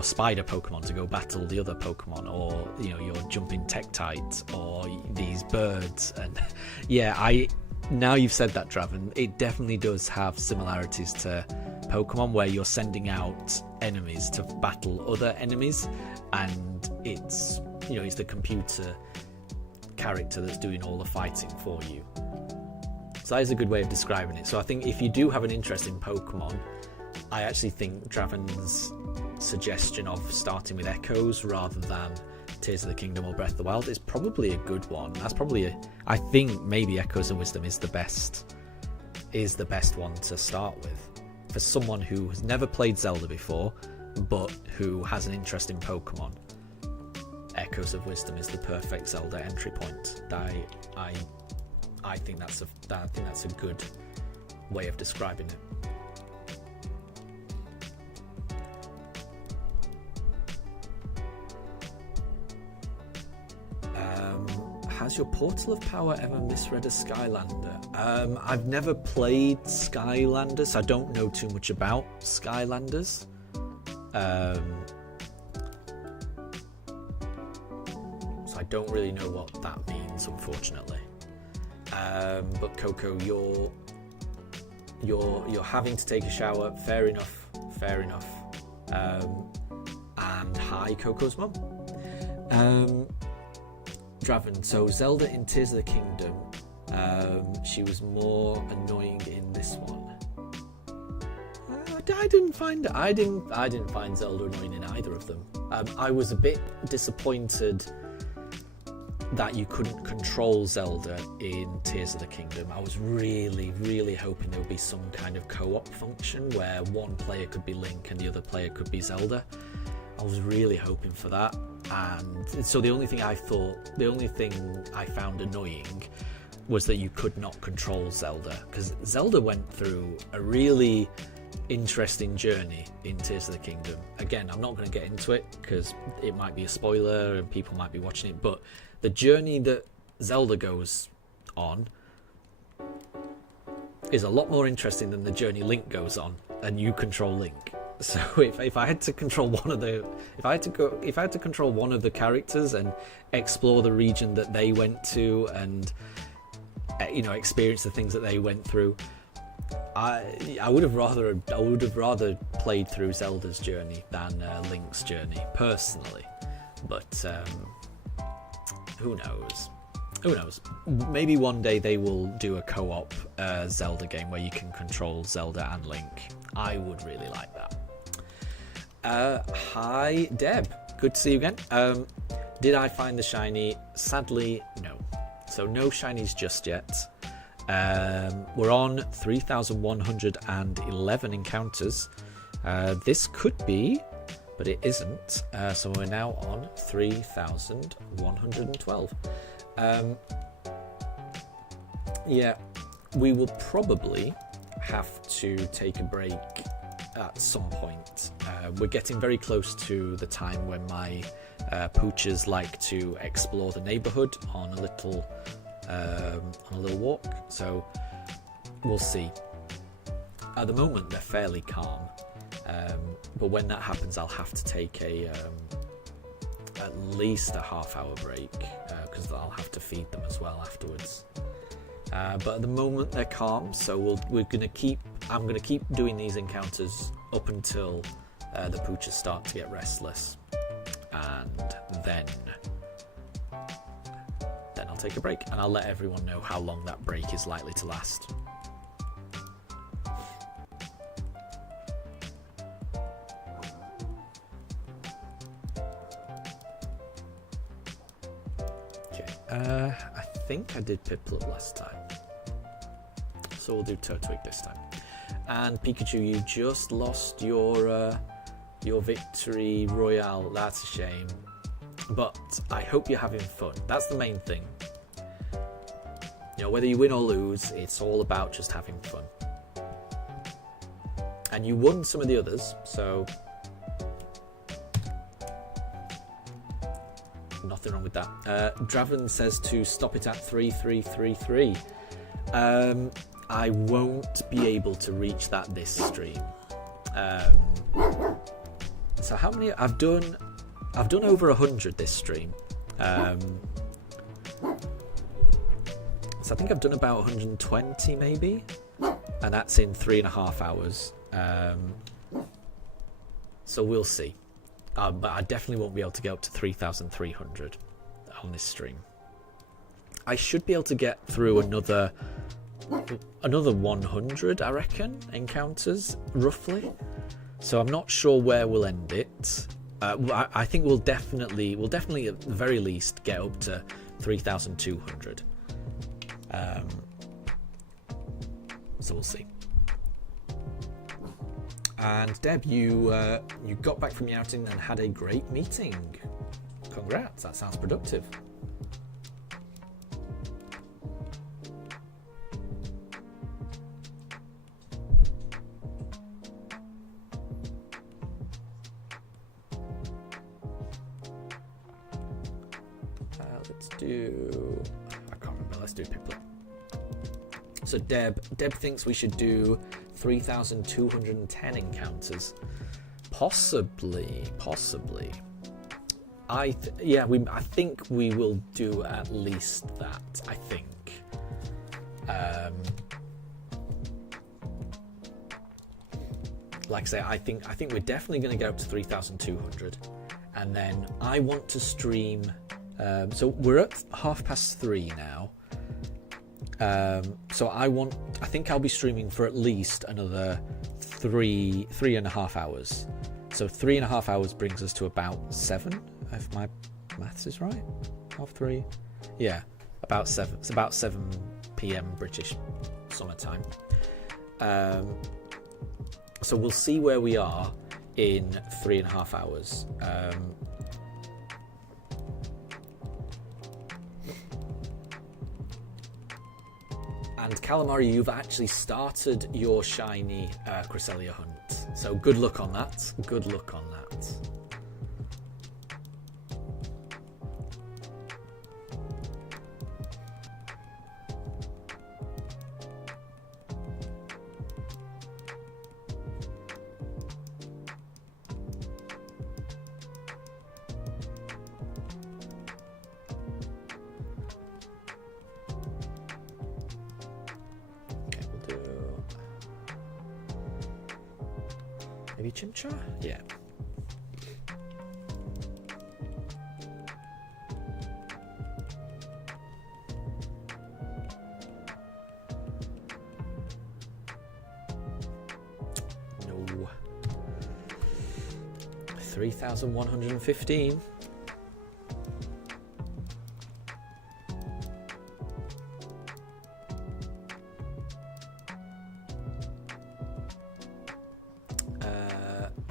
spider Pokemon to go battle the other Pokemon, or your jumping Tektite, or these birds. And yeah, now you've said that, Draven, it definitely does have similarities to Pokemon, where you're sending out enemies to battle other enemies, and it's the computer character that's doing all the fighting for you. So that is a good way of describing it. So I think if you do have an interest in Pokemon, I actually think Draven's suggestion of starting with Echoes rather than Tears of the Kingdom or Breath of the Wild is probably a good one. That's probably I think maybe Echoes of Wisdom is the best one to start with for someone who has never played Zelda before but who has an interest in Pokemon. Echoes of Wisdom is the perfect Zelda entry point. I think that's a good way of describing it. Has your Portal of Power ever misread a Skylander? I've never played Skylanders, so I don't know too much about Skylanders. So I don't really know what that means, unfortunately. But Coco, you're having to take a shower. Fair enough. And hi, Coco's mum. Draven, so Zelda in Tears of the Kingdom, she was more annoying in this one. I didn't find Zelda annoying in either of them. I was a bit disappointed that you couldn't control Zelda in Tears of the Kingdom. I was really, really hoping there would be some kind of co-op function where one player could be Link and the other player could be Zelda. I was really hoping for that. And so the only thing I found annoying was that you could not control Zelda, because Zelda went through a really interesting journey in Tears of the Kingdom. Again, I'm not going to get into it because it might be a spoiler and people might be watching it, but the journey that Zelda goes on is a lot more interesting than the journey Link goes on, and you control Link. So if I had to control one of the characters and explore the region that they went to and experience the things that they went through, I would have rather played through Zelda's journey than Link's journey personally. But who knows? Maybe one day they will do a co-op Zelda game where you can control Zelda and Link. I would really like that. Hi, Deb. Good to see you again. Did I find the shiny? Sadly, no. So no shinies just yet. We're on 3,111 encounters. This could be, but it isn't. So we're now on 3,112. Yeah, we will probably have to take a break at some point. We're getting very close to the time when my pooches like to explore the neighbourhood on a little walk. So we'll see. At the moment, they're fairly calm, but when that happens, I'll have to take at least a half-hour break because I'll have to feed them as well afterwards. But at the moment, they're calm, so I'm gonna keep doing these encounters up until the pooches start to get restless, and then I'll take a break, and I'll let everyone know how long that break is likely to last. I think I did Piplup last time, so we'll do Turtwig this time. And Pikachu, you just lost your victory royale. That's a shame, but I hope you're having fun. That's the main thing. You know, whether you win or lose, it's all about just having fun. And you won some of the others, so nothing wrong with that. Draven says to stop it at 3333. I won't be able to reach that this stream. So how many I've done over 100 this stream. So I think I've done about 120 maybe, and that's in 3.5 hours. So we'll see. But I definitely won't be able to get up to 3,300 on this stream. I should be able to get through another 100, I reckon, encounters roughly. So I'm not sure where we'll end it. I think we'll definitely at the very least get up to 3,200. So we'll see. And Deb, you got back from the outing and had a great meeting. Congrats, that sounds productive. Let's do Piplup. So Deb thinks we should do 3,210 encounters. Possibly. I think we will do at least that. I think. Like I say, I think we're definitely going to get up to 3,200, and then I want to stream. So we're at 3:30 now. So I think I'll be streaming for at least another 3.5 hours. So 3.5 hours brings us to about 7, if my maths is right. 3:30. Yeah, about 7. It's about 7 p.m. British summertime. So we'll see where we are in 3.5 hours. And Calamari, you've actually started your shiny Cresselia hunt. So good luck on that. Good luck on that. Maybe Chimchar? Yeah. No. 3,115.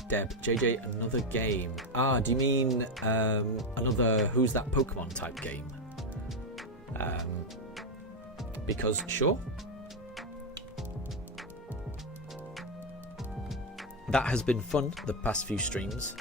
Deb, JJ, another game. Ah, do you mean another Who's That Pokemon type game? Because sure. That has been fun the past few streams.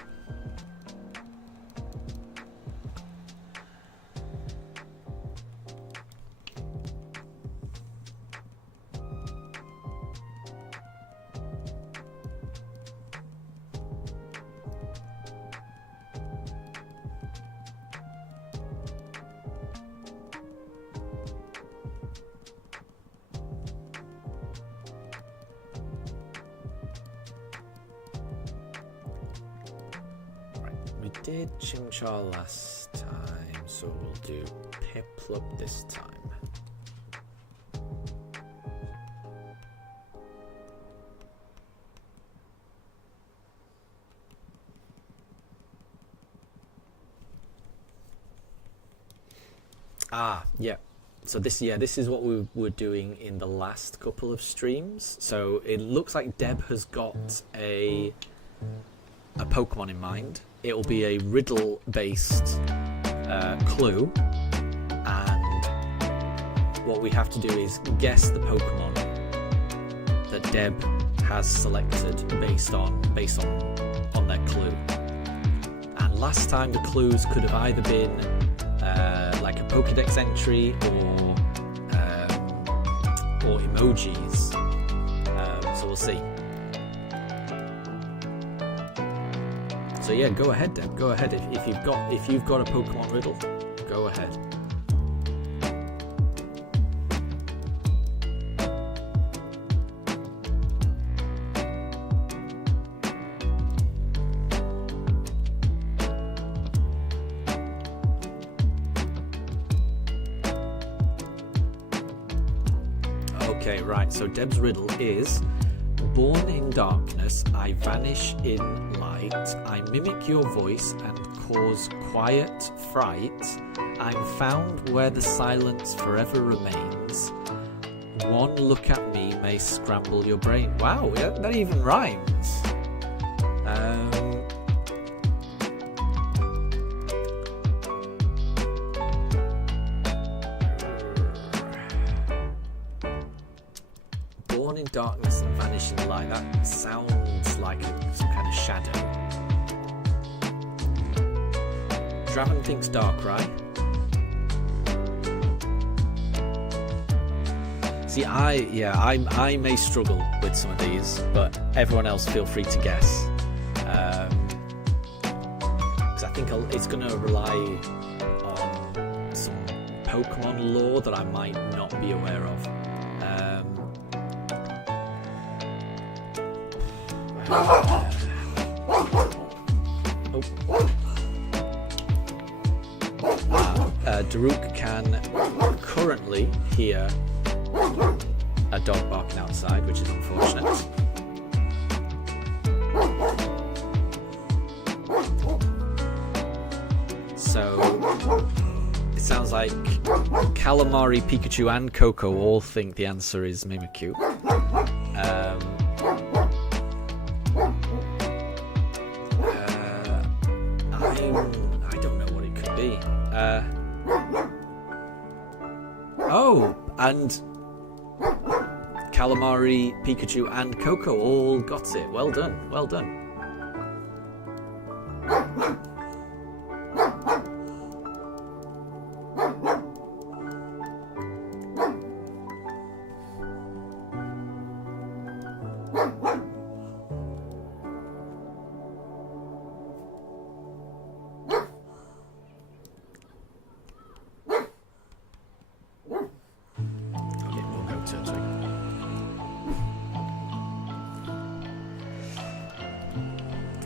Did Chimchar last time, so we'll do Piplup this time. Ah, yeah. So this is what we were doing in the last couple of streams. So it looks like Deb has got a Pokemon in mind. It will be a riddle-based clue, and what we have to do is guess the Pokemon that Deb has selected based on their clue. And last time the clues could have either been like a Pokédex entry or emojis. So we'll see. So yeah, go ahead, Deb. Go ahead. If you've got a Pokemon riddle, go ahead. Okay, right. So Deb's riddle is: born in darkness, I vanish in light. I mimic your voice and cause quiet fright. I'm found where the silence forever remains. One look at me may scramble your brain. Wow, that even rhymes. Born in darkness and vanish in light. That sounds like some kind of shadow. Draven thinks Darkrai. See, I may struggle with some of these, but everyone else feel free to guess. Because I think it's going to rely on some Pokemon lore that I might not be aware of. Daruk can currently hear a dog barking outside, which is unfortunate. So it sounds like Calamari, Pikachu and Coco all think the answer is Mimikyu. I don't know what it could be. Oh, and Calamari, Pikachu and Coco all got it. Well done, well done.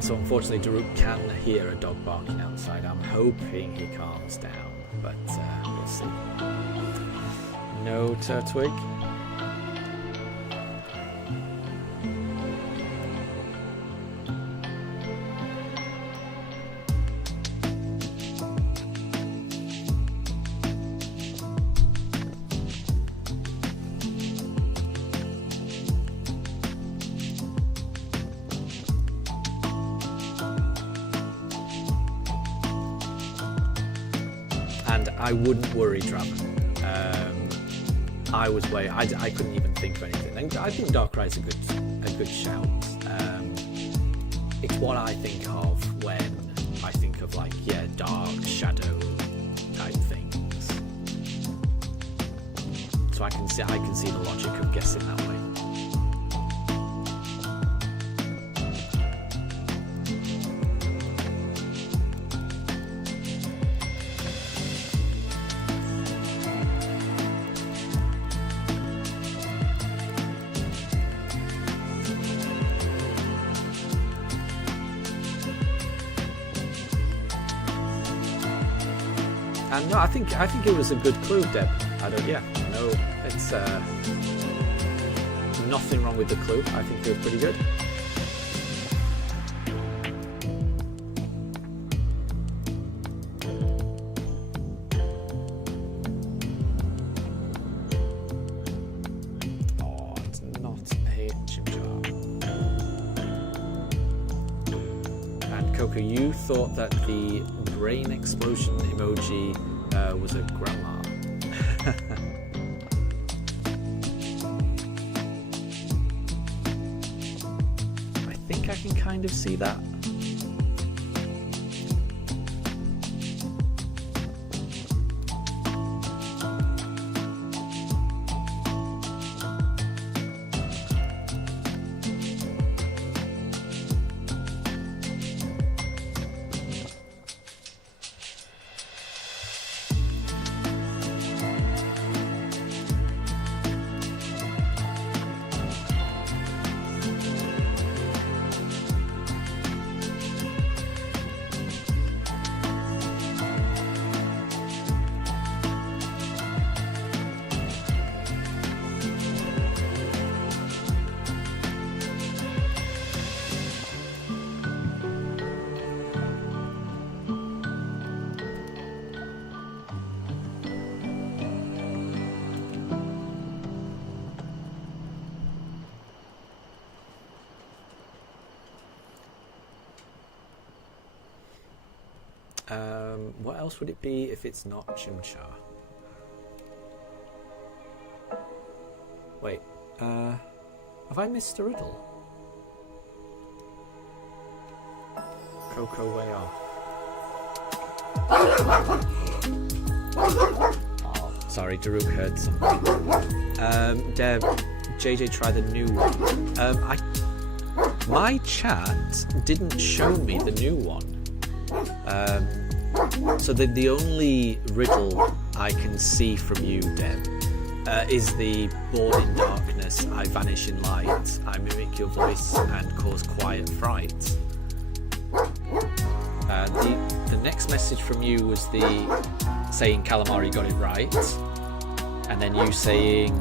So unfortunately Daruk can hear a dog barking outside. I'm hoping he calms down, but we'll see. No Turtwig. And I wouldn't worry, Draven. I couldn't even think of anything. I think Darkrai's a good shout. It's what I think of when I think of like dark shadow type things. So I can see the logic of guessing that way. And no, I think it was a good clue, Deb. No, it's nothing wrong with the clue. I think it was pretty good. Oh, it's not a chimchar. And Coco, you thought that the brain explosion emoji was a grandma. I think I can kind of see that. What else would it be if it's not Chimchar? Wait, have I missed a riddle? Coco way off. Oh, sorry, Daruk heard something. Deb, JJ, try the new one. My chat didn't show me the new one. So the only riddle I can see from you, Deb, is the born in darkness, I vanish in light, I mimic your voice and cause quiet fright. The next message from you was the saying Calamari got it right, and then you saying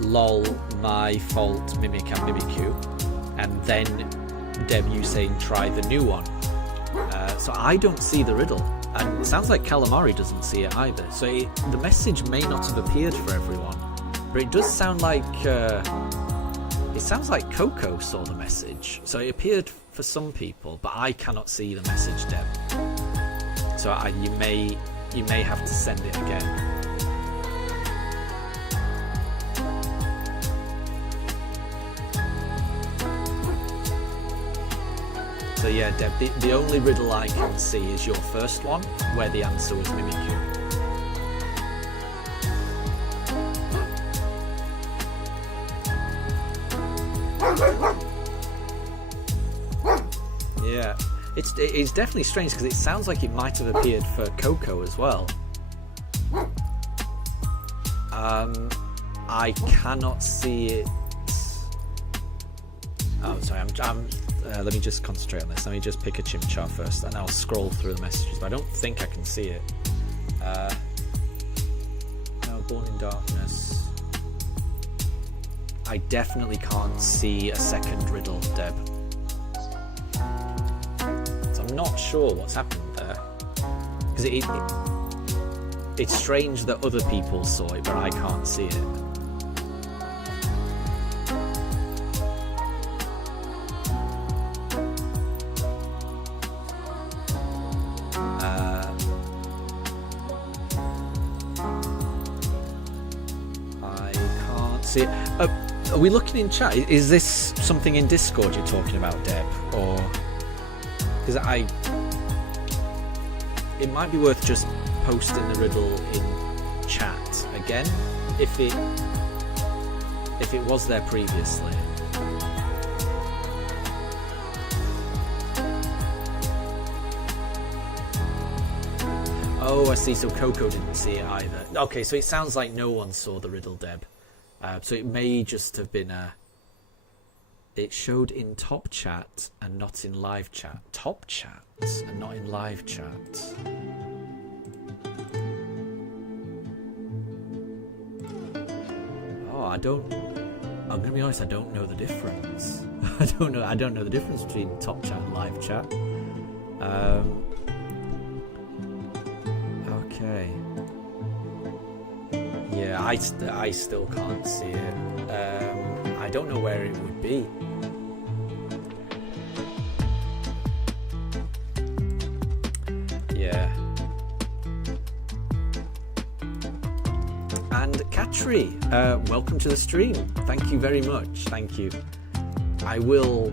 lol, my fault, mimic and mimic you, and then Deb, you saying try the new one. So I don't see the riddle, and it sounds like Calamari doesn't see it either. So the message may not have appeared for everyone, but it does sound like it sounds like Coco saw the message. So it appeared for some people, but I cannot see the message, Deb. So you may have to send it again. So yeah, Deb, the only riddle I can see is your first one, where the answer was Mimikyu. Yeah, it's definitely strange because it sounds like it might have appeared for Coco as well. I cannot see it. Oh, sorry, let me just concentrate on this. Let me just pick a Chimchar first, and I'll scroll through the messages. But I don't think I can see it. No, Born in Darkness. I definitely can't see a second riddle, Deb. So I'm not sure what's happened there. Because it's strange that other people saw it, but I can't see it. see it. Are we looking in chat? Is this something in Discord you're talking about, Deb? Or because it might be worth just posting the riddle in chat again if it was there previously. Oh, I see. So Coco didn't see it either. Okay, so it sounds like no one saw the riddle, Deb. So it may just have been it showed in top chat and not in live chat. Top chat and not in live chat. Oh, I'm gonna be honest, I don't know the difference. I don't know the difference between top chat and live chat. Okay. Yeah, I still can't see it. I don't know where it would be. Yeah. And Katri, welcome to the stream. Thank you very much. Thank you. I will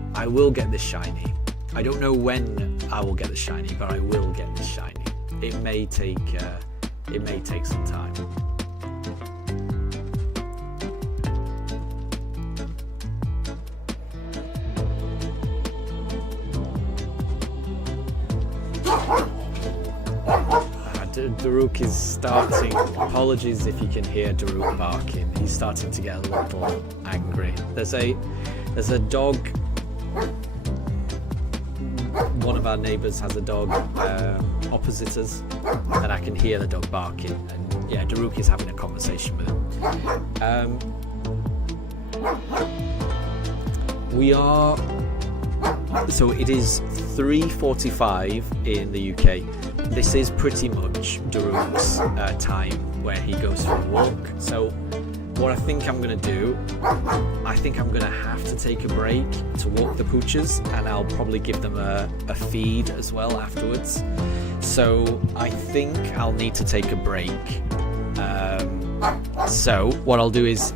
get this shiny. I don't know when I will get the shiny, but I will get this shiny. It may take some time. Daruk is starting. Apologies if you can hear Daruk barking. He's starting to get a little angry. There's a dog. One of our neighbours has a dog opposite us, and I can hear the dog barking. And yeah, Daruk is having a conversation with him. We are. So it is 3:45 in the UK. This is pretty much Daruk's time where he goes for a walk. So what I think I'm going to do, I think I'm going to have to take a break to walk the pooches, and I'll probably give them a feed as well afterwards. So I think I'll need to take a break. So what I'll do is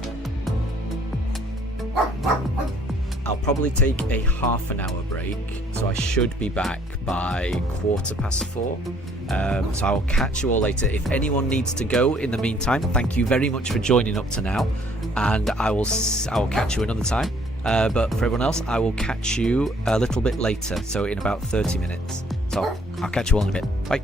I'll probably take a half an hour break, so I should be back by 4:15. So I will catch you all later. If anyone needs to go in the meantime, thank you very much for joining up to now, and I will catch you another time. But for everyone else, I will catch you a little bit later, so in about 30 minutes. So I'll catch you all in a bit. Bye.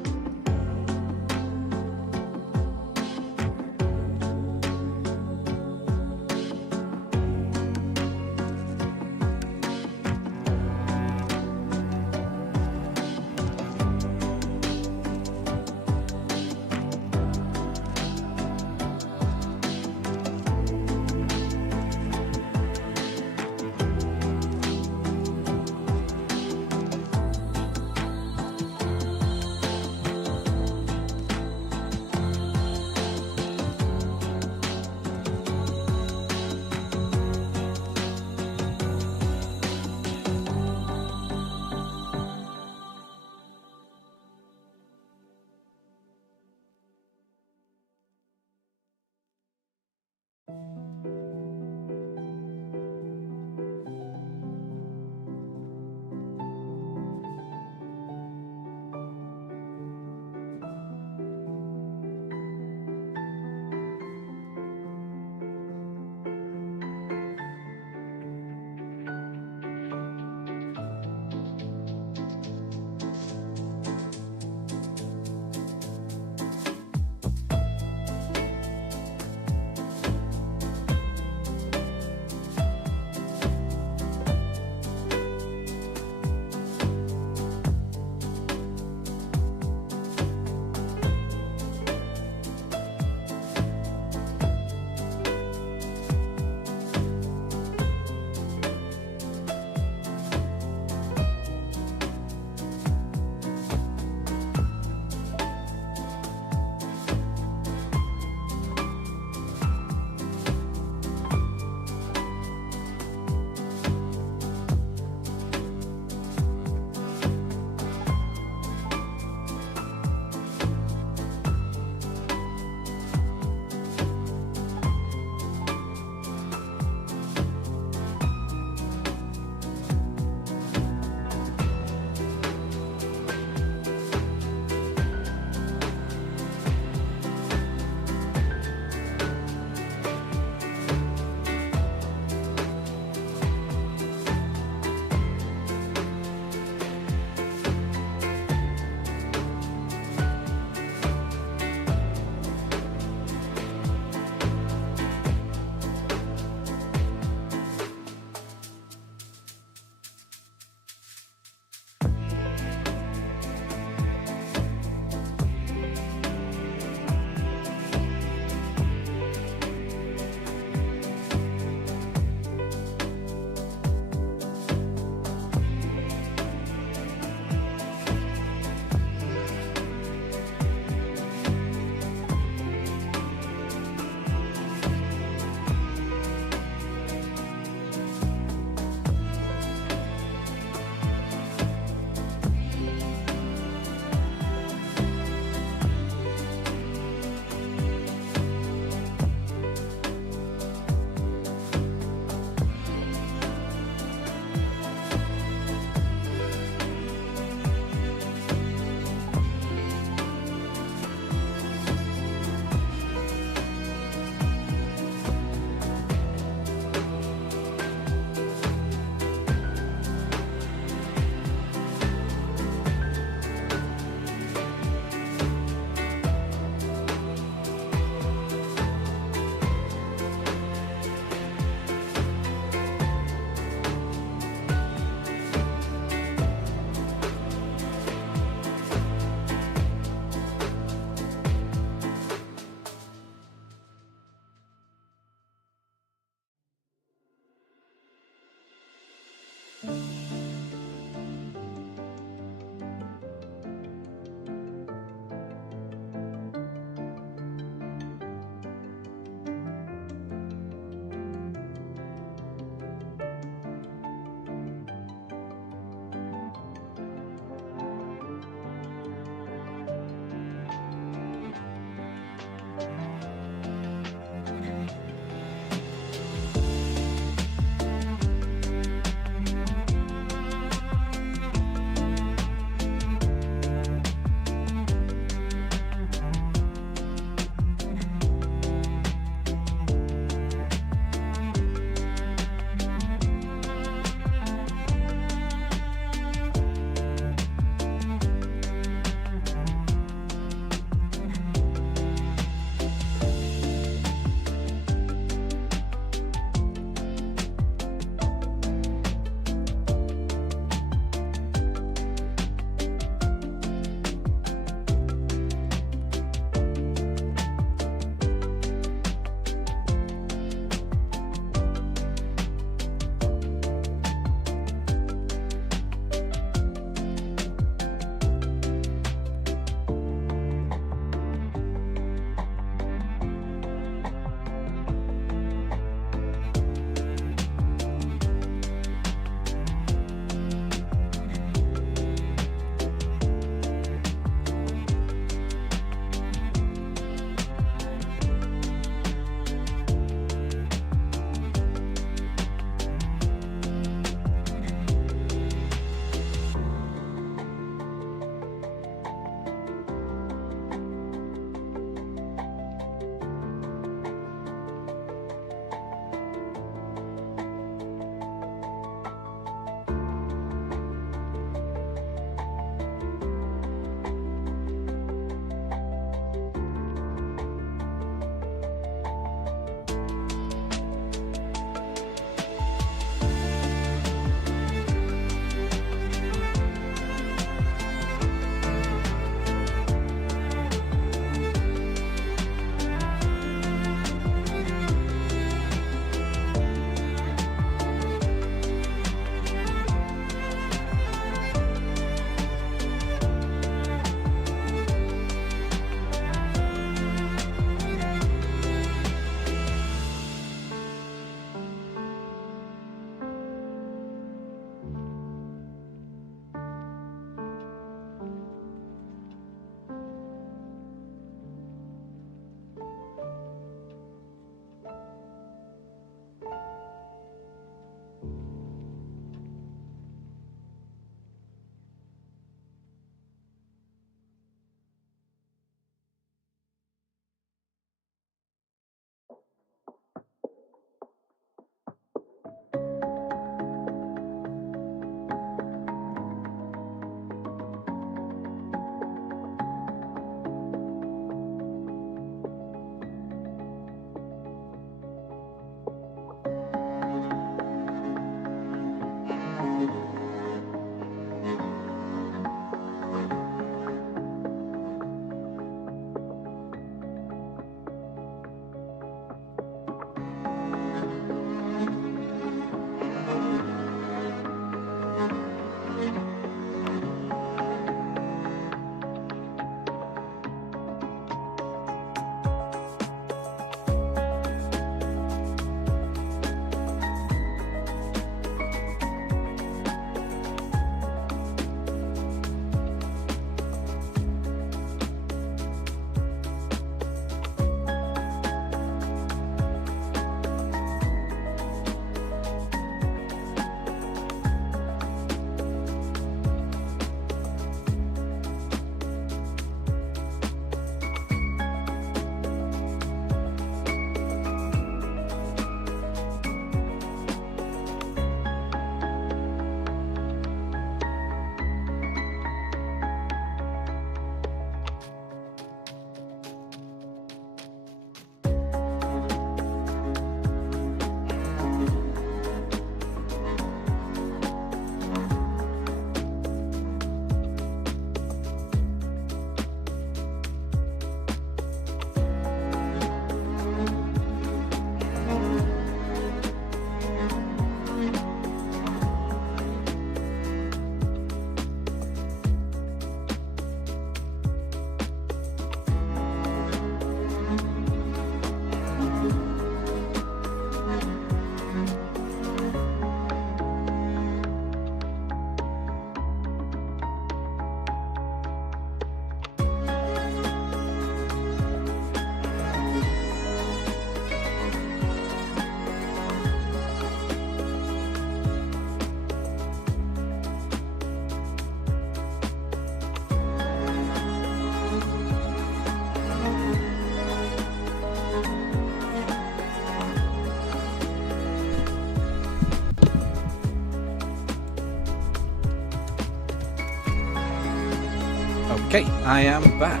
Okay, I am back.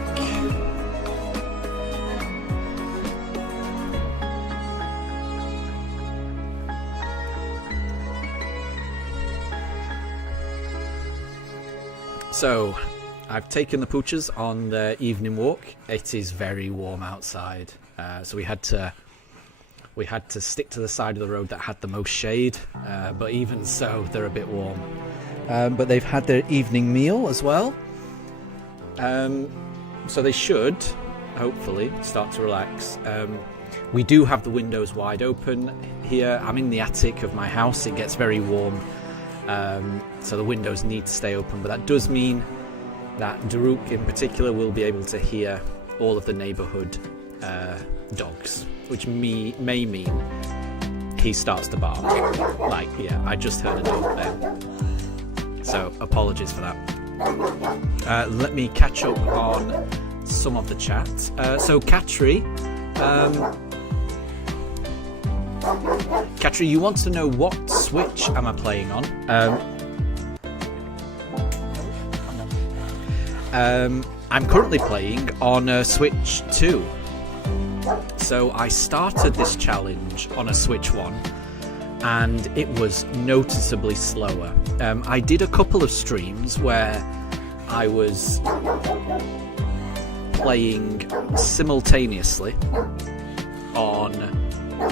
So, I've taken the pooches on their evening walk. It is very warm outside, so we had to stick to the side of the road that had the most shade. But even so, they're a bit warm. But they've had their evening meal as well, so they should hopefully start to relax. We do have the windows wide open here. I'm in the attic of my house. It gets very warm. So the windows need to stay open, but that does mean that Daruk in particular will be able to hear all of the neighbourhood dogs, which may mean he starts to bark. Like, yeah, I just heard a dog there. So apologies for that. Let me catch up on some of the chat. So Katri, you want to know what Switch am I playing on? I'm currently playing on Switch 2. So I started this challenge on a Switch 1 and it was noticeably slower. I did a couple of streams where I was playing simultaneously on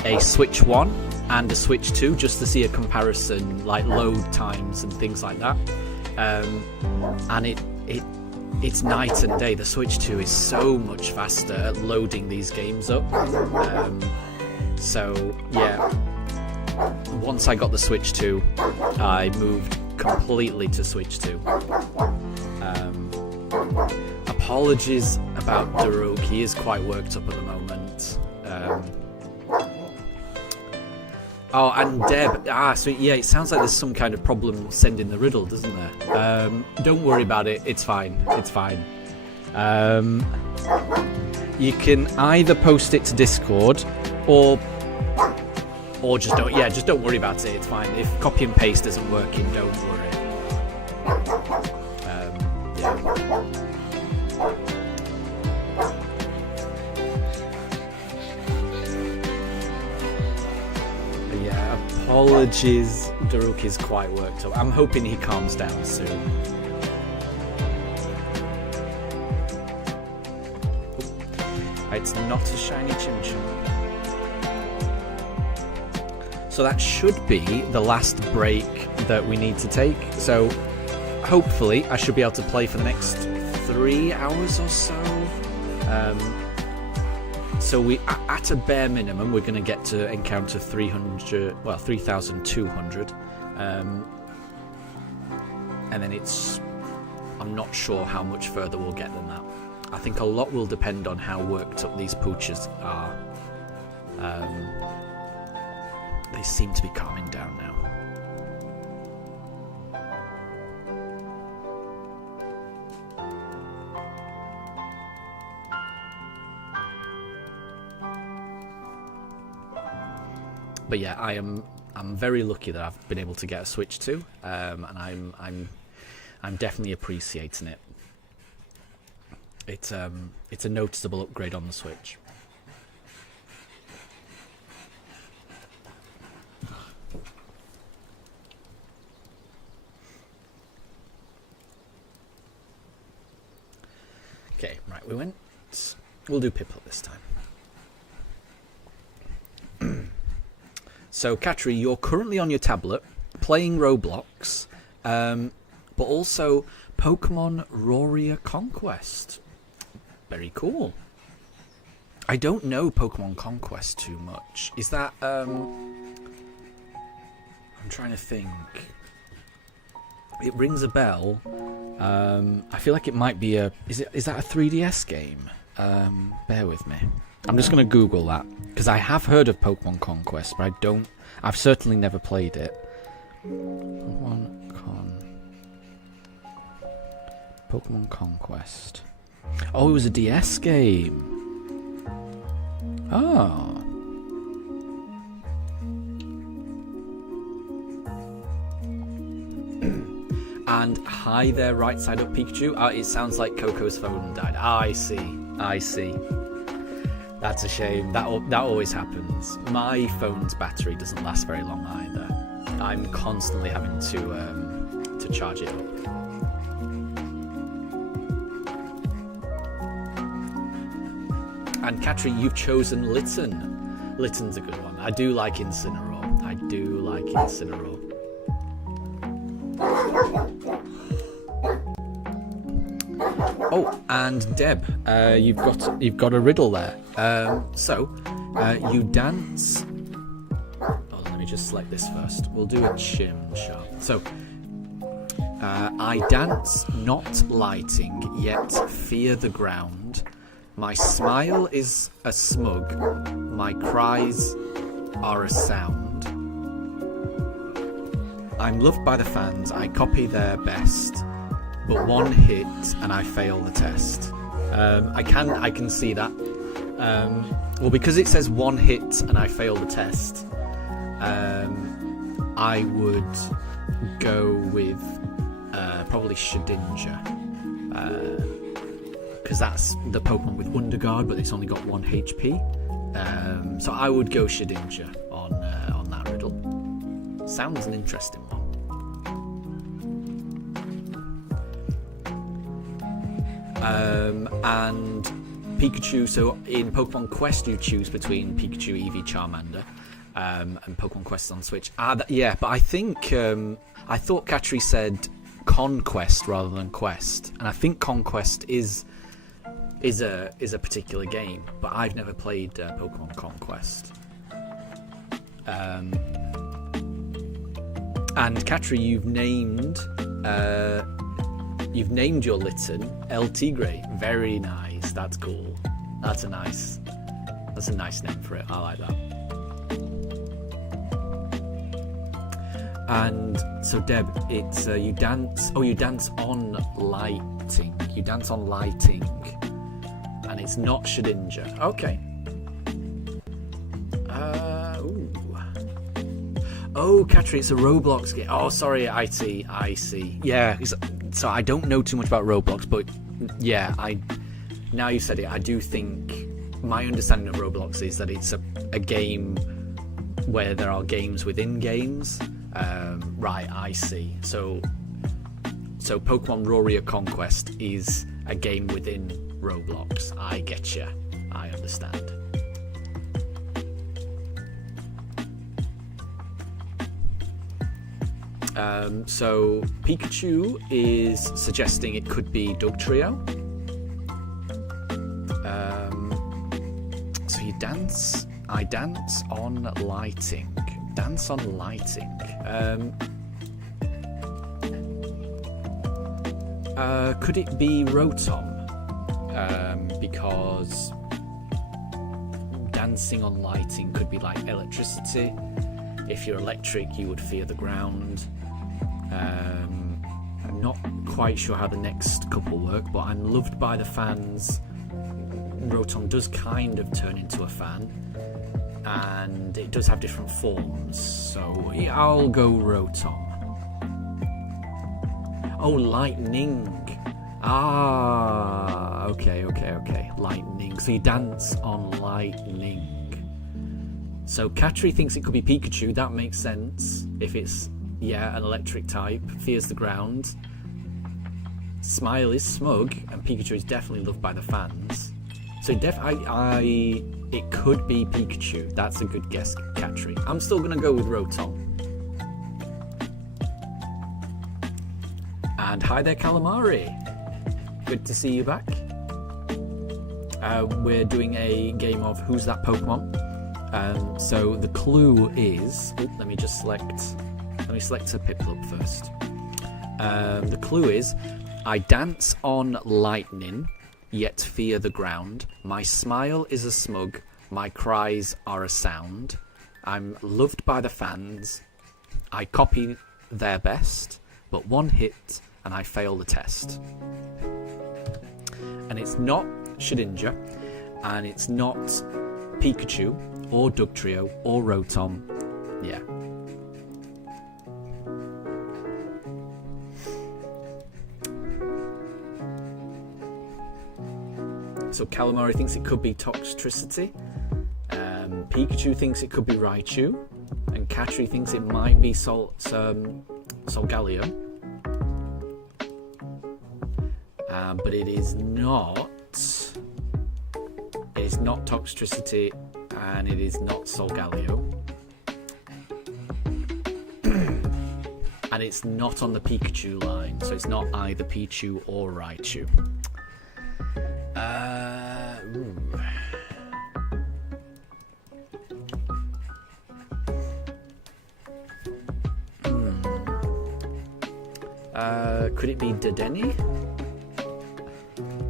a Switch 1 and a Switch 2 just to see a comparison, like load times and things like that. And it's night and day. The Switch 2 is so much faster at loading these games up. So yeah, once I got the Switch 2, I moved completely to Switch 2. Apologies about Daruk, he is quite worked up at the moment. Oh, and Deb. So yeah, it sounds like there's some kind of problem sending the riddle, doesn't there? Don't worry about it. It's fine. It's fine. You can either post it to Discord, or just don't. Yeah, just don't worry about it. It's fine. If copy and paste isn't working, don't worry. Yeah. Apologies, Daruk is quite worked up. I'm hoping he calms down soon. It's not a shiny Chim Chim. So that should be the last break that we need to take. So hopefully I should be able to play for the next 3 hours or so. So we, at a bare minimum, we're going to get to encounter 3,200. And then I'm not sure how much further we'll get than that. I think a lot will depend on how worked up these pooches are. They seem to be calming down now. But yeah, I'm very lucky that I've been able to get a Switch 2, and I'm definitely appreciating it. It's a noticeable upgrade on the Switch. Okay, right, we'll do Pipple this time. So, Katri, you're currently on your tablet, playing Roblox, but also Pokemon Warrior Conquest. Very cool. I don't know Pokemon Conquest too much. Is that, I'm trying to think. It rings a bell. I feel like it might be is that a 3DS game? Bear with me. I'm just going to Google that, because I have heard of Pokemon Conquest, but I've certainly never played it. Pokemon Conquest. Oh, it was a DS game. Oh. And hi there, right side up Pikachu. It sounds like Coco's phone died. I see. That's a shame. That always happens. My phone's battery doesn't last very long either. I'm constantly having to charge it up. And Katri, you've chosen Litten. Litten's a good one. I do like Incineroar. Oh, and Deb, you've got a riddle there. You dance. Oh, let me just select this first. We'll do a chim sharp. So, I dance not lighting, yet fear the ground. My smile is a smug, my cries are a sound. I'm loved by the fans, I copy their best, but one hit and I fail the test. I can see that. Well, because it says one hit and I fail the test, I would go with probably Shedinja. Because that's the Pokemon with Wonder Guard, but it's only got 1 HP. So I would go Shedinja on that riddle. Sounds an interesting one. And Pikachu, so in Pokemon Quest you choose between Pikachu, Eevee, Charmander, and Pokemon Quest on Switch. But I think, I thought Katri said Conquest rather than Quest, and I think Conquest is a particular game, but I've never played Pokemon Conquest. And Katri, you've named your Litten El Tigre. Very nice. That's cool. That's a nice name for it. I like that. And so Deb, it's you dance. Oh, you dance on lighting. You dance on lighting. And it's not Shedinja. Okay. Oh, Katri, it's a Roblox game. Oh, sorry, I see. Yeah, so I don't know too much about Roblox, but yeah, now you said it, I do think my understanding of Roblox is that it's a game where there are games within games. Right, I see. So Pokemon Roria Conquest is a game within Roblox. I getcha. I understand. So Pikachu is suggesting it could be Dugtrio. So you dance. I dance on lighting. Dance on lighting. Could it be Rotom? Because dancing on lighting could be like electricity. If you're electric, you would fear the ground. I'm not quite sure how the next couple work, but I'm loved by the fans. Rotom does kind of turn into a fan, and it does have different forms, so yeah, I'll go Rotom. Oh, lightning. Okay. Lightning. So you dance on lightning. So Katri thinks it could be Pikachu. That makes sense. If it's, an electric type. Fears the ground. Smile is smug, and Pikachu is definitely loved by the fans. So it could be Pikachu. That's a good guess, Katri. I'm still going to go with Rotom. And hi there, Calamari. Good to see you back. We're doing a game of Who's That Pokemon? So the clue is... let me select a Piplup first. The clue is... I dance on lightning, yet fear the ground. My smile is a smug, my cries are a sound. I'm loved by the fans. I copy their best, but one hit and I fail the test. And it's not Shedinja, and it's not Pikachu, or Dugtrio, or Rotom. Yeah. So Calamari thinks it could be Toxtricity. Pikachu thinks it could be Raichu. And Katri thinks it might be Solgaleo. But it is not. It is not Toxtricity, and it is not Solgaleo. And it's not on the Pikachu line, so it's not either Pichu or Raichu. Could it be Dedenne?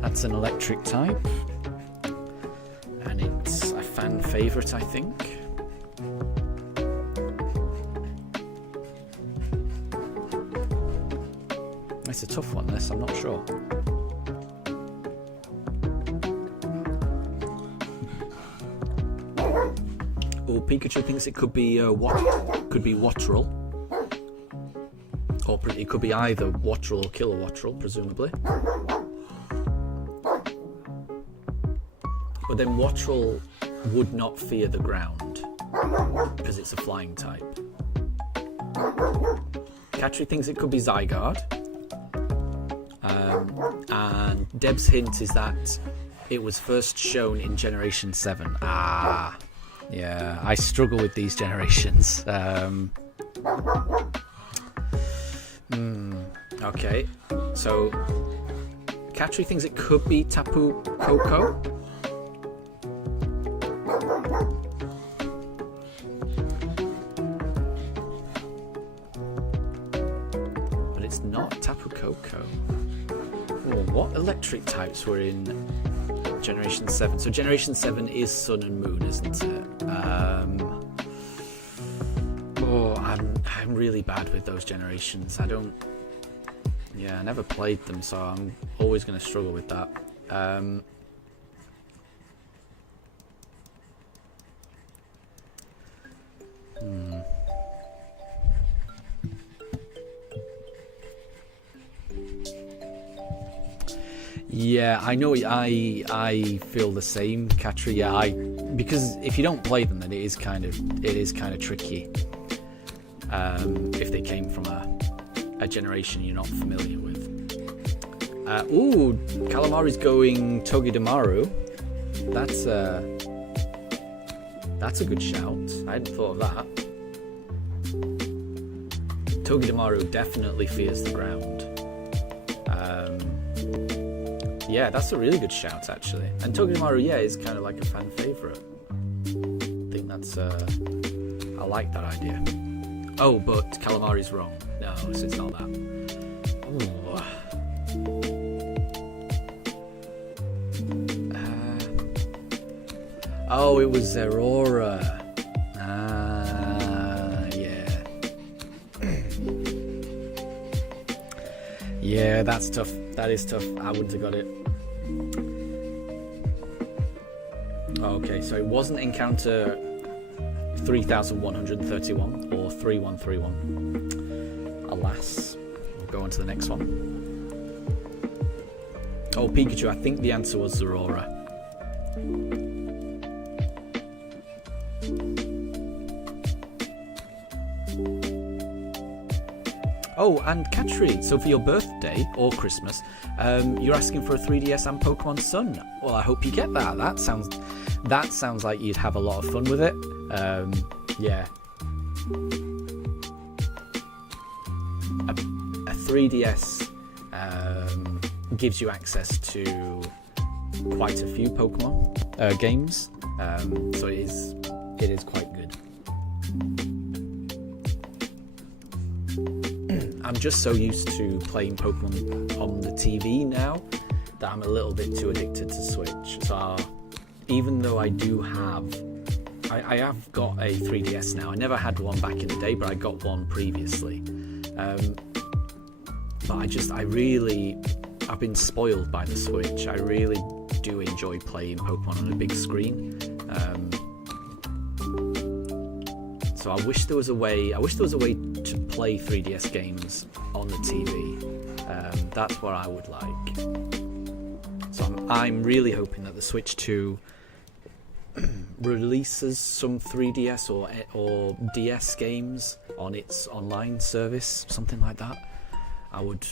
That's an electric type. And it's a fan favourite, I think. It's a tough one, this, I'm not sure. Oh, Pikachu thinks it could be Wattrel. Or it could be either Wattrel or Killer Wattrel, presumably. But then Wattrel would not fear the ground, because it's a flying type. Katri thinks it could be Zygarde. And Deb's hint is that it was first shown in Generation 7. Ah, yeah, I struggle with these generations. Okay, so Katri thinks it could be Tapu Koko. But it's not Tapu Koko. Oh, what electric types were in Generation 7? So Generation 7 is Sun and Moon, isn't it? I'm really bad with those generations. I never played them, so I'm always going to struggle with that. Yeah, I know. I feel the same, Katri. Yeah, because if you don't play them, then it is kind of tricky. If they came from a generation you're not familiar with. Calamari's going Togedemaru. That's a good shout. I hadn't thought of that. Togedemaru definitely fears the ground. Yeah, that's a really good shout, actually. And Togedemaru, yeah, is kind of like a fan favourite. I think that's... I like that idea. Oh, but Calamari's wrong. No, so it's not that. It was Aurora. Yeah. Yeah, that's tough. That is tough. I wouldn't have got it. Okay, so it wasn't Encounter 3131 or 3131. Alas. We'll go on to the next one. Oh, Pikachu. I think the answer was Aurora. Oh, and Katri, so for your birthday or Christmas, you're asking for a 3DS and Pokemon Sun. Well, I hope you get that. That sounds like you'd have a lot of fun with it. Yeah. A 3DS gives you access to quite a few Pokemon games, so it is quite good. I'm just so used to playing Pokemon on the TV now that I'm a little bit too addicted to Switch. So even though I have got a 3DS now. I never had one back in the day, but I got one previously. But I've been spoiled by the Switch. I really do enjoy playing Pokemon on a big screen. So I wish there was a way to play 3DS games on the TV. That's what I would like. So I'm really hoping that the Switch 2 releases some 3DS or DS games on its online service, something like that. I would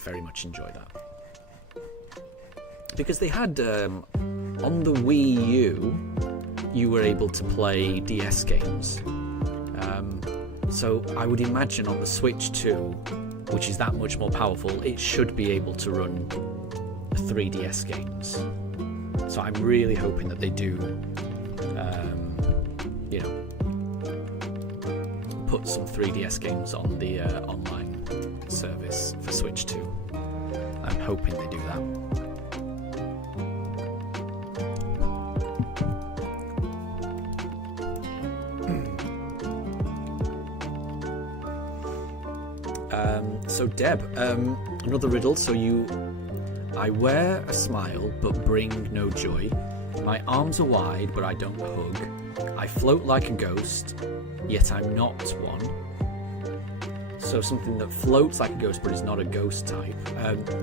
very much enjoy that, because they had on the Wii U, you were able to play DS games. So I would imagine on the Switch 2, which is that much more powerful, it should be able to run 3DS games. So I'm really hoping that they do, put some 3DS games on the online service for Switch 2. I'm hoping they do that. So Deb, another riddle. So I wear a smile but bring no joy. My arms are wide but I don't hug. I float like a ghost, yet I'm not one. So something that floats like a ghost but is not a ghost type.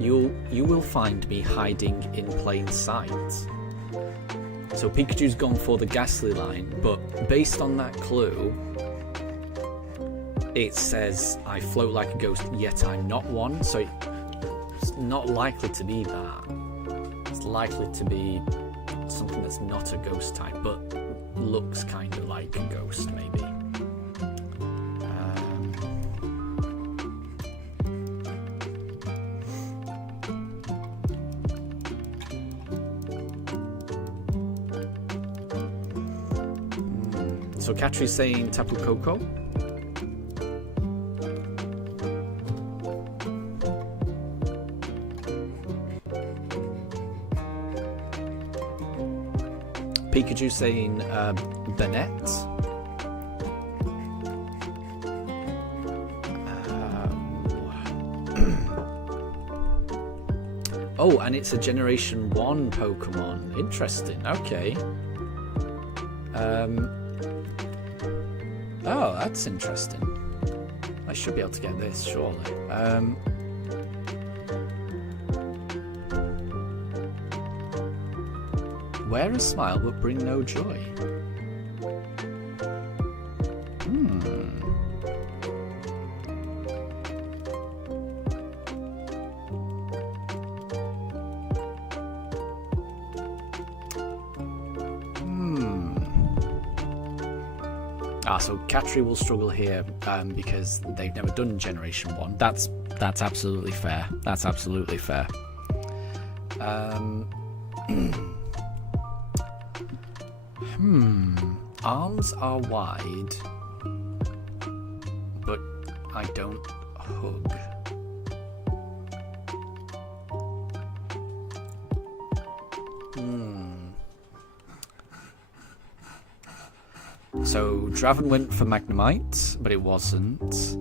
You will find me hiding in plain sight. So Pikachu's gone for the Ghastly line, but based on that clue, it says I float like a ghost, yet I'm not one. So it's not likely to be that. It's likely to be something that's not a ghost type, but looks kind of like a ghost, maybe. So Katri's saying Tapu Koko. Pikachu saying Bennett. Oh, and it's a Generation 1 Pokemon. Interesting. Okay. Oh, that's interesting. I should be able to get this, surely. Wear a smile but bring no joy. So Katri will struggle here because they've never done Generation 1. That's absolutely fair. That's absolutely fair. Arms are wide, but I don't hug. So Draven went for Magnemite, but it wasn't.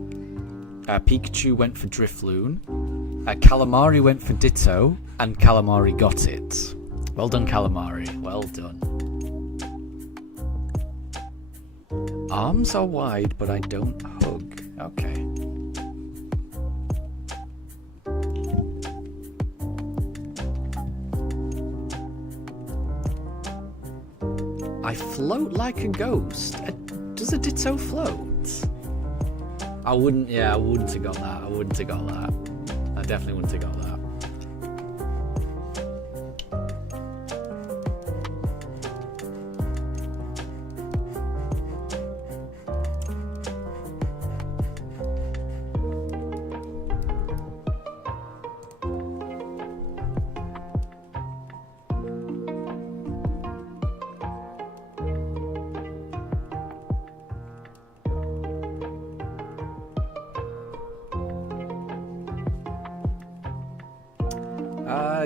Pikachu went for Drifloon. Calamari went for Ditto, and Calamari got it. Well done, Calamari. Well done. Arms are wide, but I don't hug. Okay. I float like a ghost. Does a Ditto float? I wouldn't have got that. I definitely wouldn't have got that.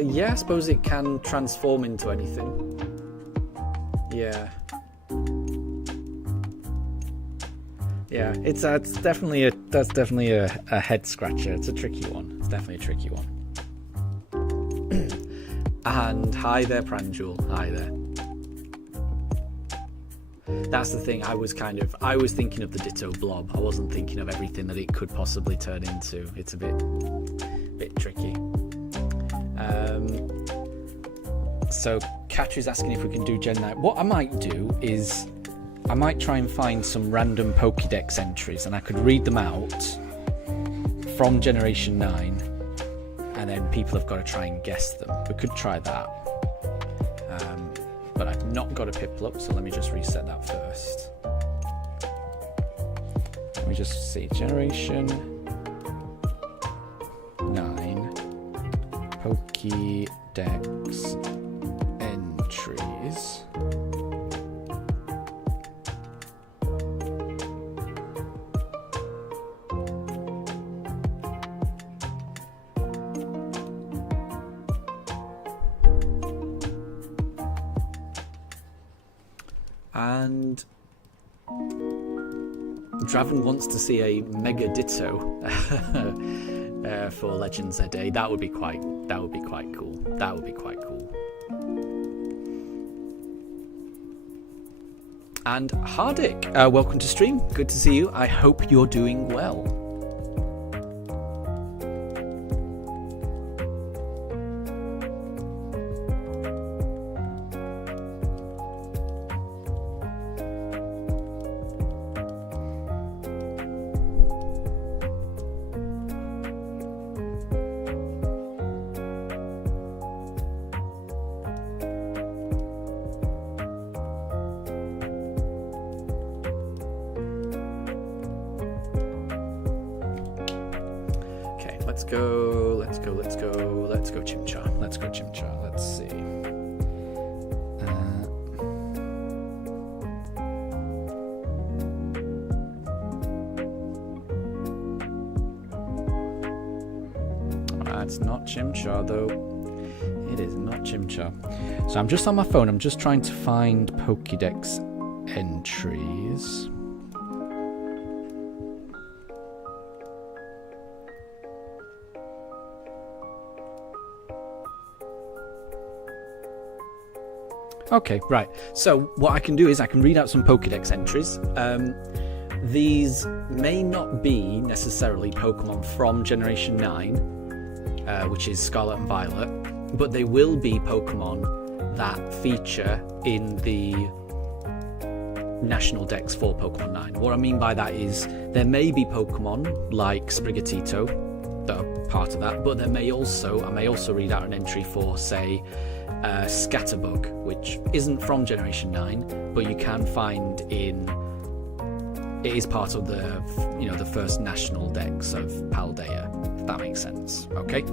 Yeah, I suppose it can transform into anything. Yeah. Yeah, it's definitely a head scratcher. It's a tricky one. It's definitely a tricky one. And hi there, Pranjul. Hi there. That's the thing. I was thinking of the Ditto Blob. I wasn't thinking of everything that it could possibly turn into. It's a bit tricky. So Katri's asking if we can do Gen 9. What I might do is I might try and find some random Pokédex entries and I could read them out from Generation 9 and then people have got to try and guess them. We could try that. But I've not got a Piplup, so let me just reset that first. Let me just see. Generation 9 Pokédex entries. And Draven wants to see a Mega Ditto for Legends ZA. That would be quite cool. That would be quite cool. And Hardik, welcome to stream. Good to see you. I hope you're doing well. Let's go Chimchar. Let's see. It's not Chimchar though. It is not Chimchar. So I'm just on my phone. I'm just trying to find Pokédex entries. Okay, right. So what I can do is I can read out some Pokédex entries. These may not be necessarily Pokemon from Generation 9, which is Scarlet and Violet, but they will be Pokemon that feature in the National Dex for Pokemon 9. What I mean by that is there may be Pokemon like Sprigatito that are part of that, but I may also read out an entry for, say, Scatterbug, which isn't from Generation 9, but you can find in... It is part of the, the first national Dex of Paldea, if that makes sense. Okay.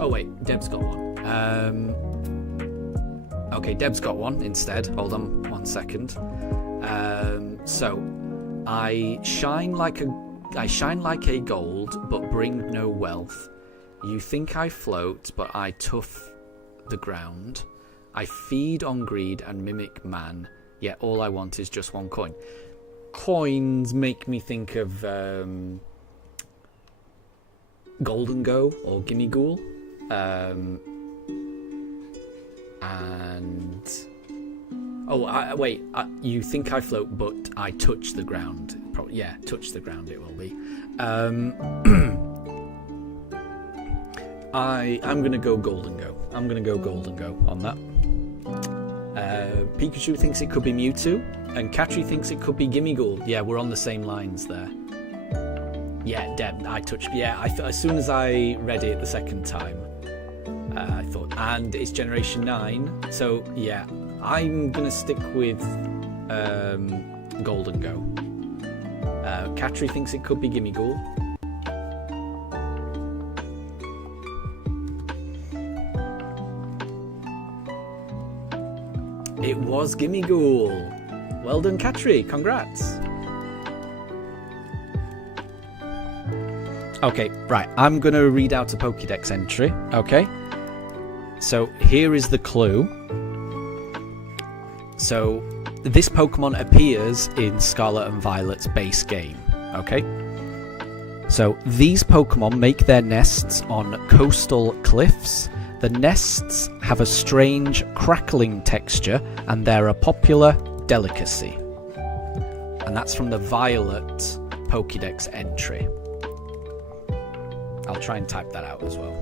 Oh wait, Deb's got one. Okay, Deb's got one instead. Hold on 1 second. So I shine like a gold, but bring no wealth. You think I float, but I tough the ground. I feed on greed and mimic man, yet all I want is just one coin. Coins make me think of Golden Go or Gimme Ghoul. You think I float, but I touch the ground. Probably, yeah, touch the ground it will be. I'm gonna go Golden Go. I'm gonna go Golden Go on that. Pikachu thinks it could be Mewtwo, and Katri thinks it could be Gimme Ghoul. Yeah, we're on the same lines there. Yeah, Deb, I touched. Yeah, as soon as I read it the second time, I thought, and it's Generation 9, so yeah, I'm gonna stick with Golden Go. Katri thinks it could be Gimme Ghoul. It was Gimme Ghoul. Well done, Katri. Congrats. Okay, right. I'm going to read out a Pokédex entry. Okay. So here is the clue. So this Pokemon appears in Scarlet and Violet's base game. Okay. So these Pokemon make their nests on coastal cliffs. The nests have a strange crackling texture and they're a popular delicacy. And that's from the Violet Pokédex entry. I'll try and type that out as well.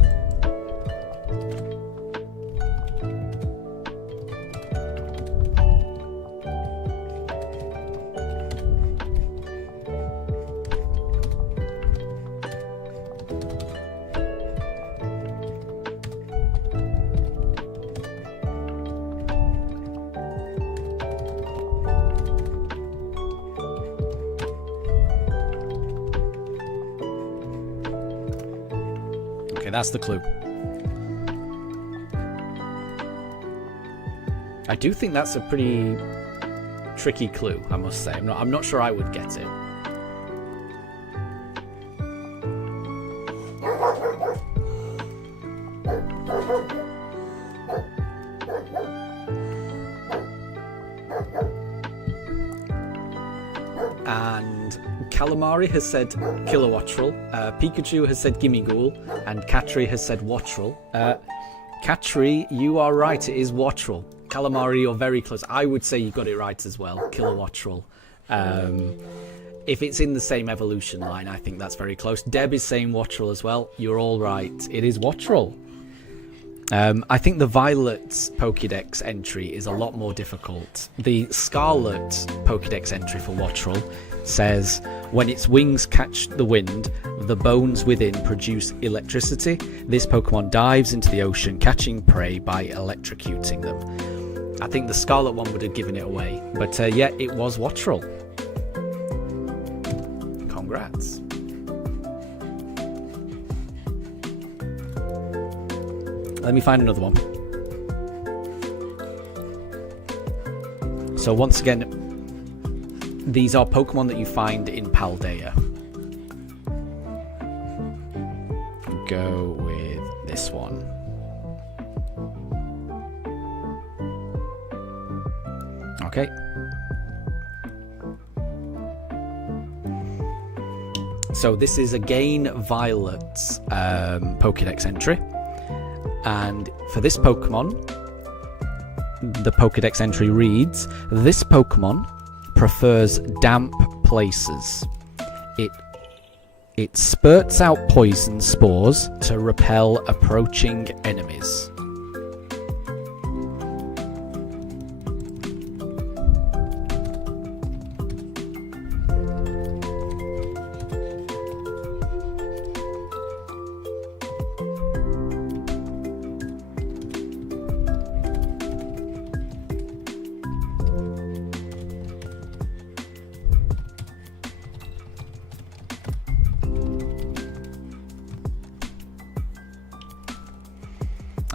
that's the clue. I do think that's a pretty tricky clue, I must say. I'm not sure I would get it. And Calamari has said Kilowattrel, Pikachu has said Gimmighoul, and Catry has said Wattrel. Catry, you are right, it is Wattrel. Calamari, you're very close. I would say you got it right as well, Kilowattrel. If it's in the same evolution line, I think that's very close. Deb is saying Wattrel as well. You're all right. It is Wattrel. I think the Violet Pokédex entry is a lot more difficult. The Scarlet Pokédex entry for Wattrel says, when its wings catch the wind, the bones within produce electricity. This Pokemon dives into the ocean, catching prey by electrocuting them. I think the Scarlet one would have given it away. But yeah, it was Wattrel. Congrats. Let me find another one. So once again, these are Pokemon that you find in Paldea. Go with this one. Okay. So this is again Violet's Pokédex entry. And for this Pokemon, the Pokédex entry reads, this Pokemon prefers damp places. It spurts out poison spores to repel approaching enemies.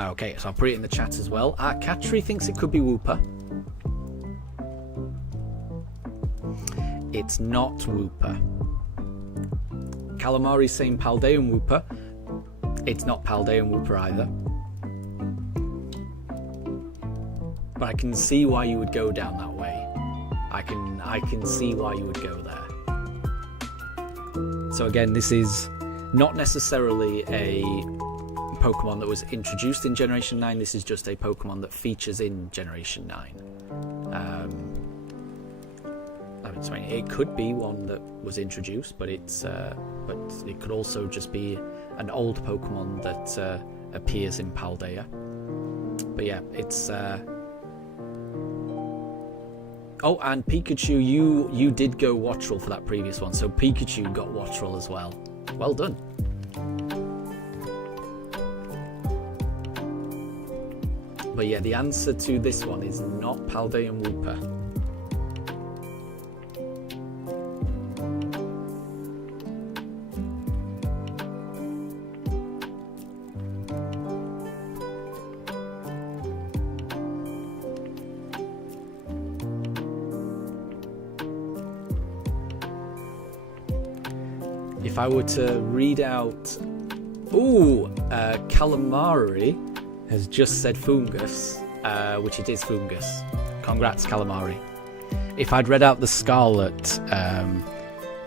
Okay, so I'll put it in the chat as well. Catry thinks it could be Wooper. It's not Wooper. Calamari's saying Paldean Wooper. It's not Paldean Wooper either. But I can see why you would go down that way. I can see why you would go there. So again, this is not necessarily a Pokemon that was introduced in Generation 9. This is just a Pokemon that features in Generation 9. I mean, it could be one that was introduced, but it could also just be an old Pokemon that appears in Paldea. But yeah, it's oh, and Pikachu, you did go Wattrel for that previous one, so Pikachu got Wattrel as well. Well done. But yeah, the answer to this one is not Paldean Wooper. If I were to read out... Ooh, Calamari has just said Fungus, which it is Fungus. Congrats, Calamari. If I'd read out the Scarlet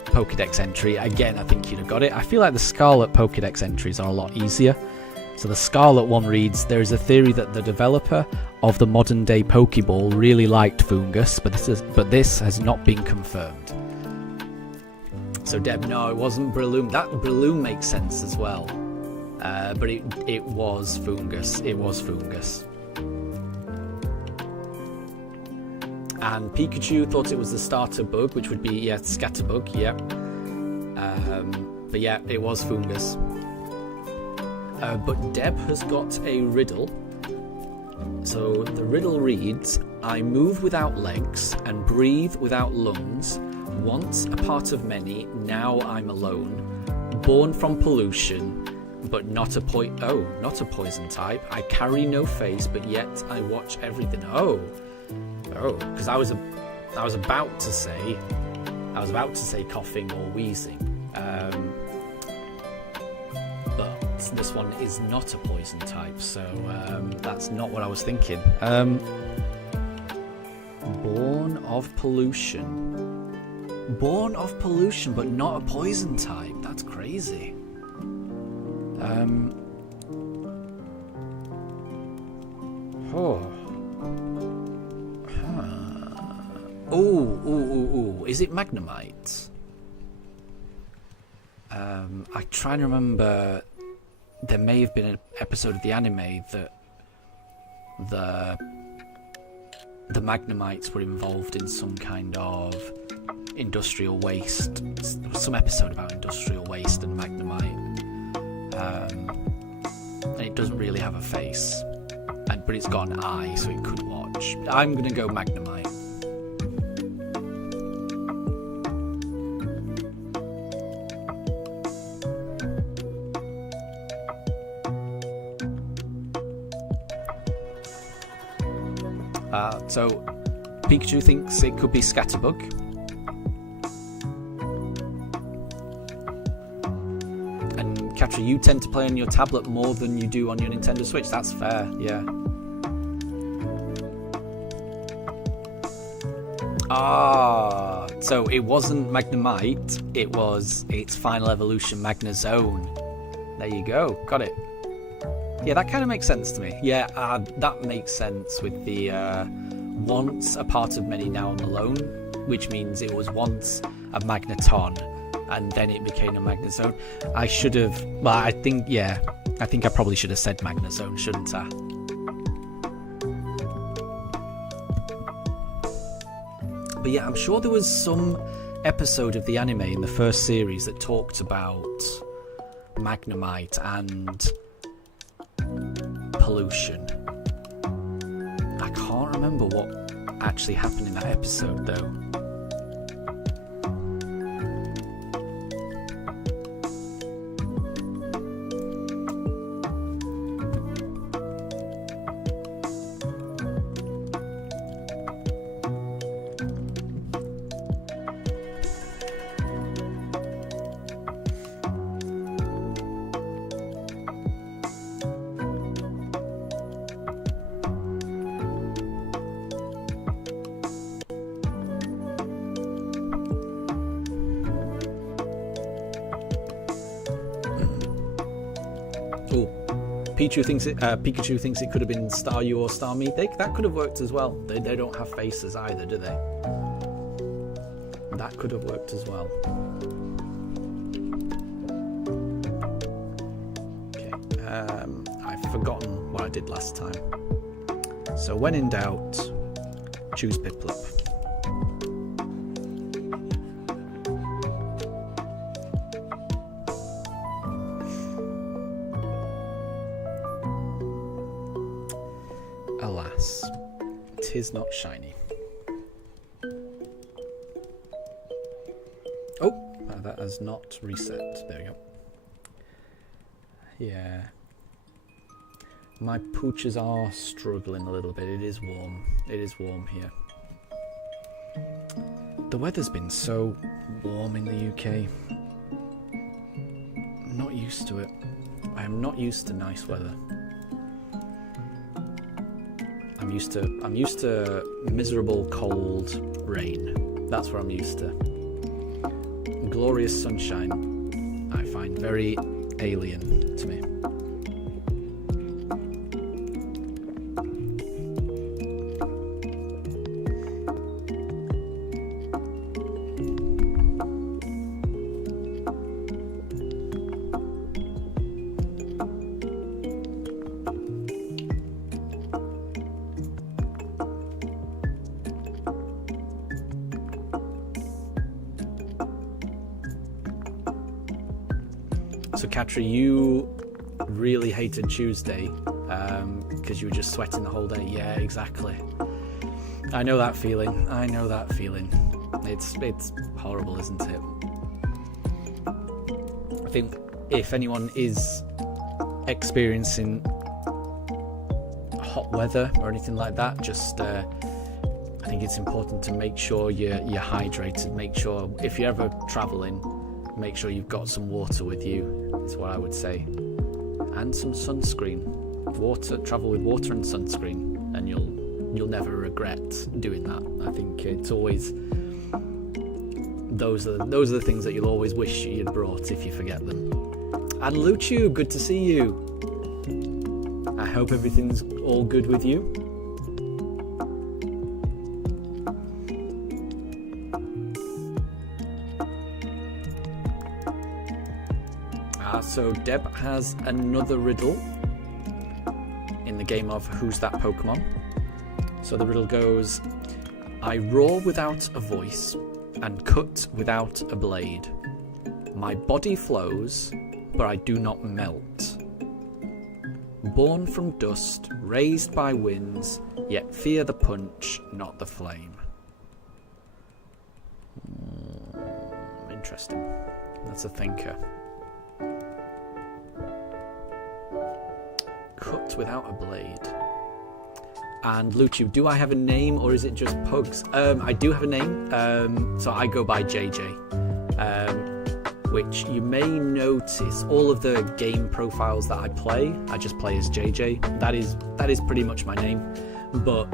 Pokédex entry, again, I think you'd have got it. I feel like the Scarlet Pokédex entries are a lot easier. So the Scarlet one reads, there is a theory that the developer of the modern-day Pokeball really liked Fungus, but this has not been confirmed. So Deb, no, it wasn't Breloom. That Breloom makes sense as well. But it was Fungus. It was Fungus. And Pikachu thought it was the starter bug, which would be, yeah, Scatterbug, yeah. But yeah, it was Fungus. But Deb has got a riddle. So the riddle reads, I move without legs and breathe without lungs. Once a part of many, now I'm alone. Born from pollution, but not a not a poison type. I carry no face, but yet I watch everything. Because I was about to say coughing or wheezing, but this one is not a poison type, so that's not what I was thinking. Born of pollution, but not a poison type. That's crazy. Is it Magnemite? I try and remember. There may have been an episode of the anime that the Magnemites were involved in some kind of industrial waste. There was some episode about industrial waste and Magnemite, and it doesn't really have a face, but it's got an eye, so it could watch. I'm gonna go Magnemite. So Pikachu thinks it could be Scatterbug. And Katri, you tend to play on your tablet more than you do on your Nintendo Switch. That's fair, yeah. So it wasn't Magnemite, it was its final evolution, Magnezone. There you go, got it. Yeah, that kind of makes sense to me. Yeah, that makes sense with the once a part of many, now I'm alone, which means it was once a Magneton and then it became a Magnezone. I should have, well, I think I probably should have said Magnezone, shouldn't I? But yeah, I'm sure there was some episode of the anime in the first series that talked about Magnemite and pollution. I can't remember what actually happened in that episode though. Pikachu thinks it could have been Staryu or Starmie. That could have worked as well. They don't have faces either, do they? That could have worked as well. Okay, I've forgotten what I did last time. So when in doubt, choose Piplup. Alas, 'tis not shiny. Oh, that has not reset. There we go. Yeah. My pooches are struggling a little bit. It is warm. It is warm here. The weather's been so warm in the UK. I'm not used to it. I am not used to nice weather. I'm used to miserable cold rain. That's what I'm used to. Glorious sunshine I find very alien to me. So Katri, you really hated Tuesday because you were just sweating the whole day. Yeah, exactly. I know that feeling. It's horrible, isn't it? I think if anyone is experiencing hot weather or anything like that, just I think it's important to make sure you're hydrated. Make sure if you're ever traveling, make sure you've got some water with you, is what I would say, and some sunscreen. Travel with water and sunscreen, and you'll never regret doing that. I think it's always those are the things that you'll always wish you'd brought if you forget them. And Luchu, good to see you. I hope everything's all good with you. So Deb has another riddle in the game of Who's That Pokemon? So the riddle goes, I roar without a voice and cut without a blade. My body flows, but I do not melt. Born from dust, raised by winds, yet fear the punch, not the flame. Interesting. That's a thinker. Cut without a blade. And Luchu, do I have a name or is it just Pugs? I do have a name, so I go by JJ, which you may notice all of the game profiles that I play, I just play as JJ. That is pretty much my name, but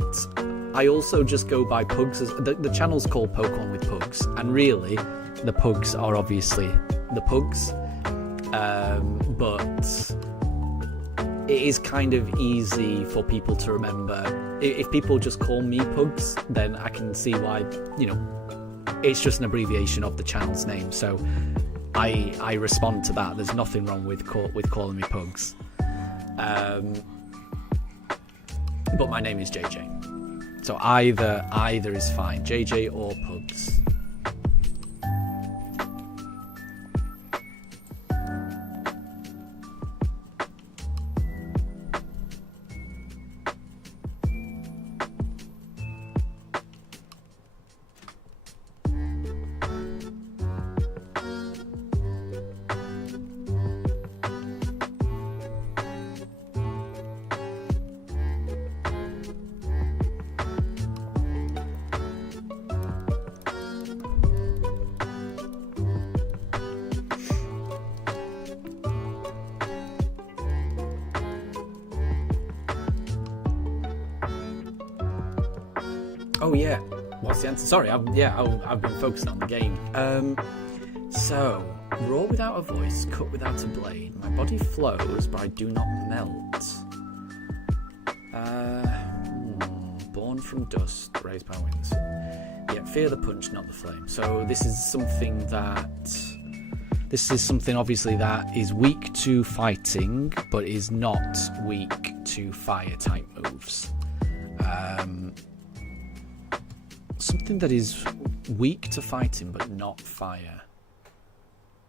I also just go by Pugs. The channel's called Pokemon with Pugs, and really, the Pugs are obviously the Pugs, but it is kind of easy for people to remember. If people just call me Pugs, then I can see why, it's just an abbreviation of the channel's name. So I respond to that. There's nothing wrong with calling me Pugs. But my name is JJ. So either is fine, JJ or Pugs. Oh yeah, what's the answer? Sorry, I've been focusing on the game. So, roar without a voice, cut without a blade. My body flows, but I do not melt. Born from dust, raised by winds. Yet fear the punch, not the flame. So this is something obviously that is weak to fighting, but is not weak to fire type moves. Something that is weak to fighting but not fire.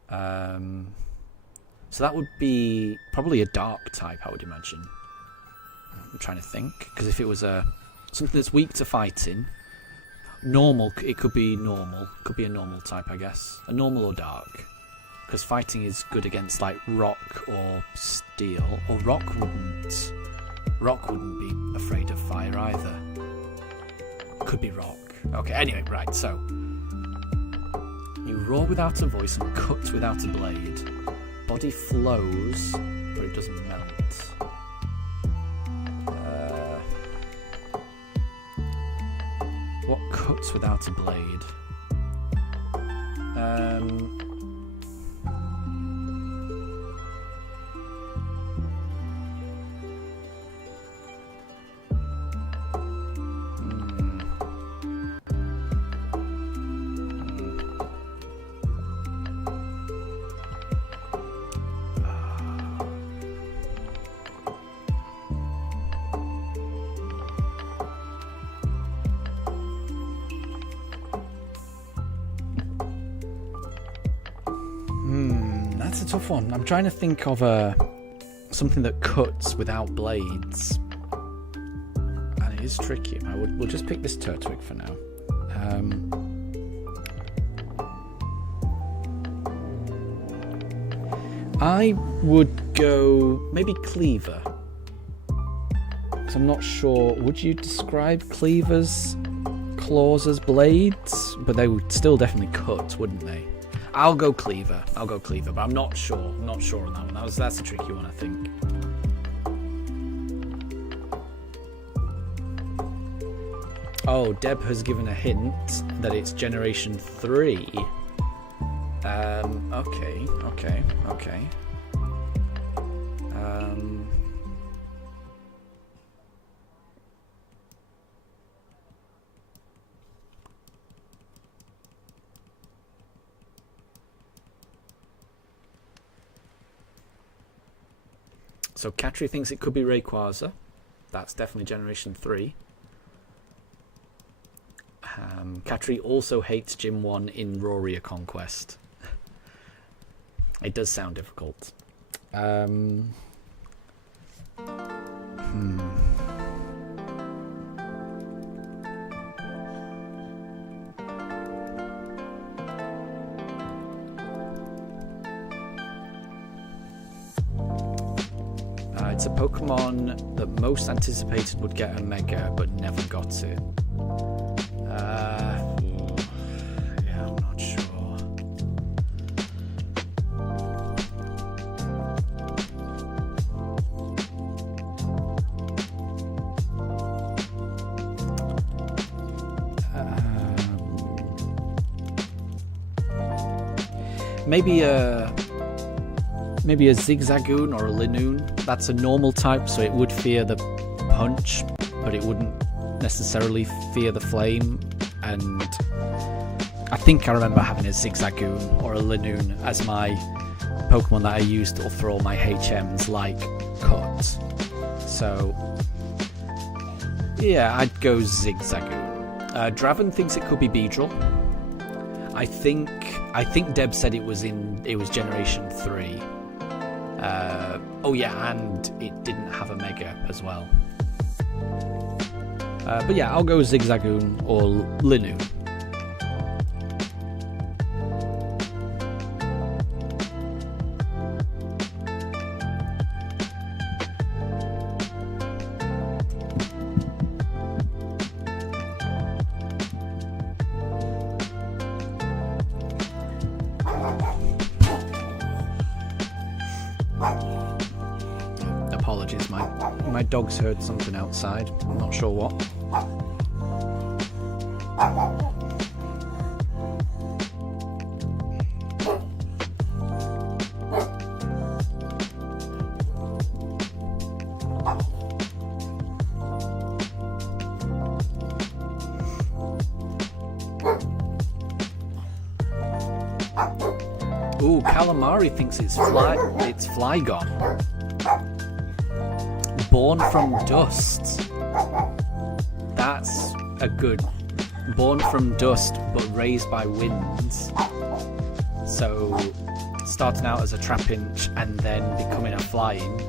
So that would be probably a dark type, I would imagine. I'm trying to think, because if it was something that's weak to fighting, normal, it could be normal. Could be a normal type, I guess. A normal or dark, because fighting is good against like rock or steel. Or rock wouldn't be afraid of fire either. Could be rock. Okay, anyway, right, so you roar without a voice and cut without a blade. Body flows, but it doesn't melt. What cuts without a blade? That's a tough one. I'm trying to think of something that cuts without blades, and it is tricky. We'll just pick this Turtwig for now. I would go maybe Cleaver. Because I'm not sure. Would you describe Cleaver's claws as blades? But they would still definitely cut, wouldn't they? I'll go Cleaver, but I'm not sure. I'm not sure on that one. That's a tricky one, I think. Oh, Deb has given a hint that it's Generation 3. Okay. So Katri thinks it could be Rayquaza. That's definitely Generation 3. Katri also hates Gym 1 in Roria Conquest. It does sound difficult. It's a Pokemon that most anticipated would get a Mega, but never got it. Yeah, I'm not sure. Maybe a Zigzagoon or a Linoon. That's a normal type, so it would fear the punch, but it wouldn't necessarily fear the flame. And I think I remember having a Zigzagoon or a Linoon as my Pokemon that I used for all my HMs, like Cut. So yeah, I'd go Zigzagoon. Draven thinks it could be Beedrill. I think Deb said it was Generation 3. Oh yeah, and it didn't have a Mega as well. But yeah, I'll go Zigzagoon or Linoon. Apologies, my dog's heard something outside. I'm not sure what. Ooh, Calamari thinks it's Flygon. Born from Dust. That's a good. Born from dust, but raised by winds. So, starting out as a Trapinch and then becoming a Flying.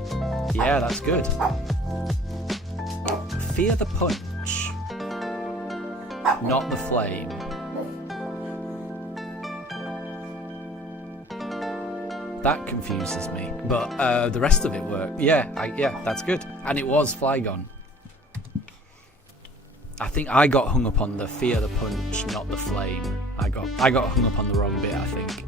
Yeah, that's good. Fear the punch, not the flame. That confuses me, but the rest of it worked. Yeah, that's good. And it was Flygon. I think I got hung up on the fear the punch, not the flame. I got hung up on the wrong bit, I think.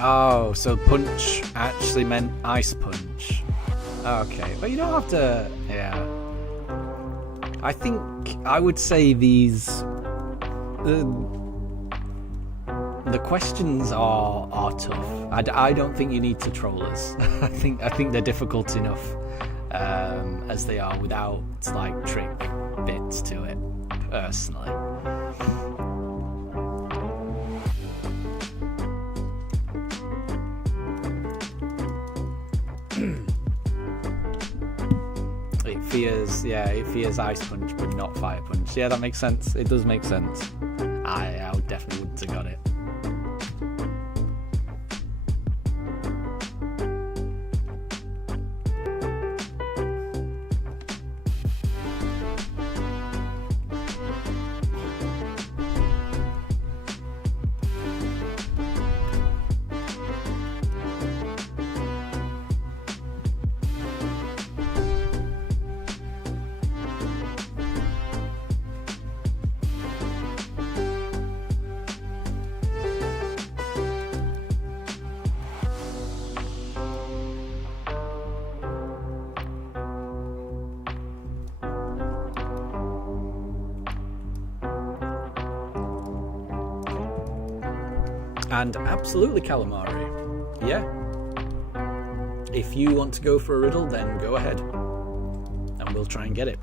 Oh, so punch actually meant ice punch. Okay, but you don't have to. Yeah, I think I would say these. The questions are tough. I don't think you need to troll us. I think they're difficult enough. as they are without like trick bits to it, personally. It fears Ice Punch but not Fire Punch. Yeah, that makes sense. It does make sense. I definitely wouldn't have got it. And absolutely calamari. Yeah. If you want to go for a riddle, then go ahead. And we'll try and get it.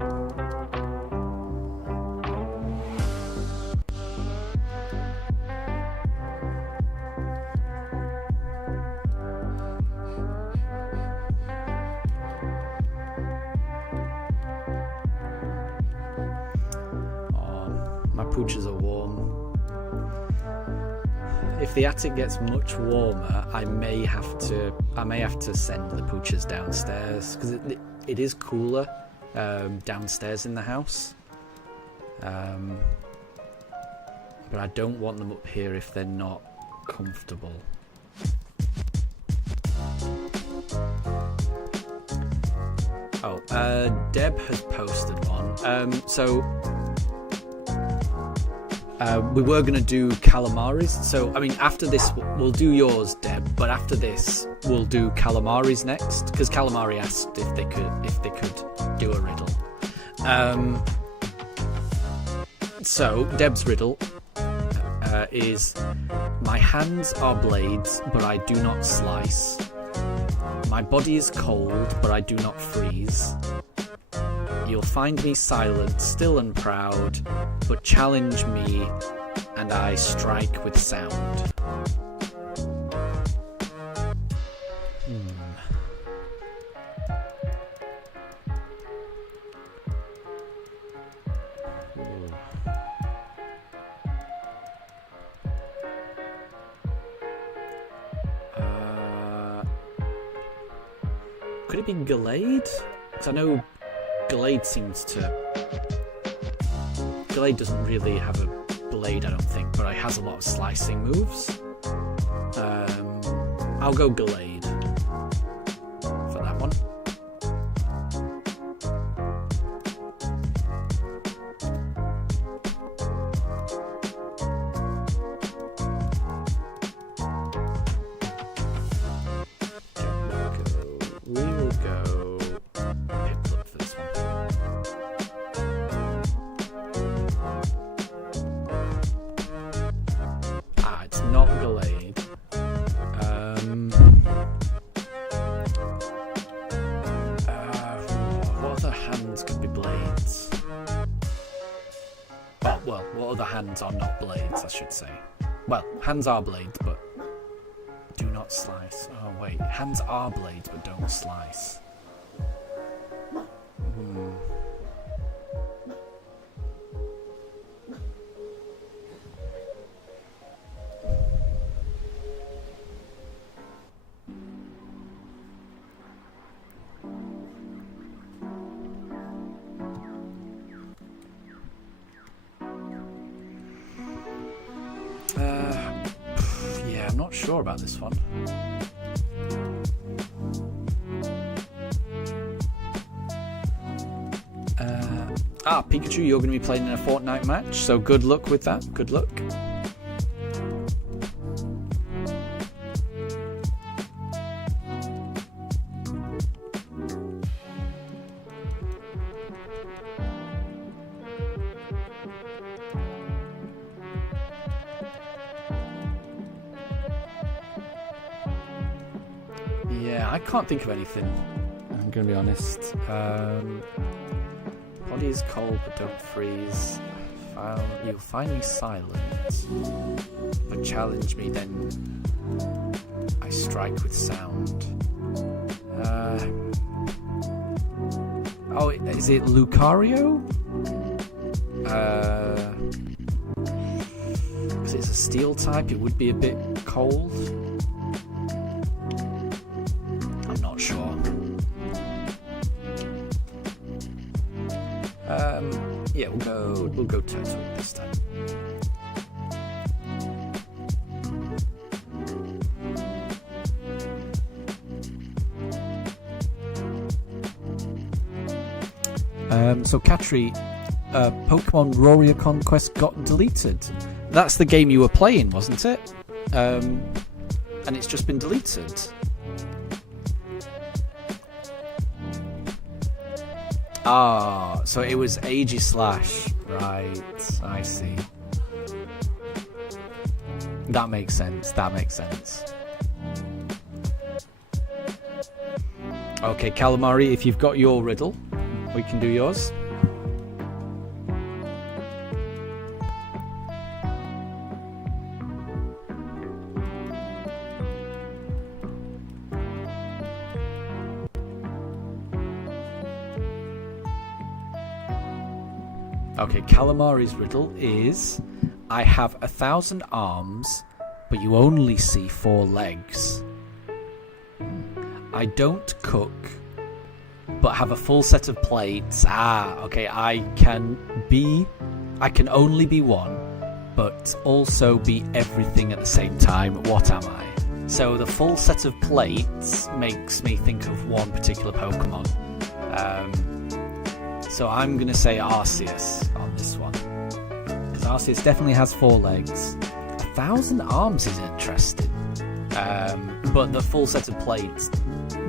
Oh, my pooches are warm. If the attic gets much warmer, I may have to send the pooches downstairs, because it is cooler downstairs in the house. But I don't want them up here if they're not comfortable. Oh, Deb has posted one. We were going to do calamaris, so I mean after this we'll do yours, Deb, but after this we'll do calamaris next, because calamari asked if they could do a riddle. So Deb's riddle is: my hands are blades but I do not slice, my body is cold but I do not freeze, you'll find me silent, still and proud, but challenge me, and I strike with sound. Could it be Gallade? Because I know Gallade doesn't really have a blade, I don't think, but it has a lot of slicing moves. I'll go Gallade for that one. We will go Piplup for this one. It's not Gallade. What other hands could be blades? Well, what other hands are not blades, I should say. Well, hands are blades, but do not slice. Oh, wait. Hands are blades, but don't slice. Yeah, I'm not sure about this one. Pikachu, you're going to be playing in a Fortnite match, so good luck with that. Good luck. Yeah, I can't think of anything. gonna be honest. Body is cold but don't freeze. You'll find me silent, but challenge me then I strike with sound. Oh, is it Lucario? Because it's a steel type, it would be a bit cold. I'm not sure. Yeah, we'll go turtle this time. So Katri, Pokemon Warrior Conquest got deleted. That's the game you were playing, wasn't it? And it's just been deleted. Ah, so it was Aegislash. Right, I see. That makes sense, Okay, Calamari, if you've got your riddle, we can do yours. Okay, Calamari's riddle is: I have 1,000 arms, but you only see 4 legs. I don't cook, but have a full set of plates. Okay, I can only be one, but also be everything at the same time. What am I? So the full set of plates makes me think of one particular Pokemon. So I'm going to say Arceus on this one. Because Arceus definitely has 4 legs. 1,000 arms is interesting. But the full set of plates,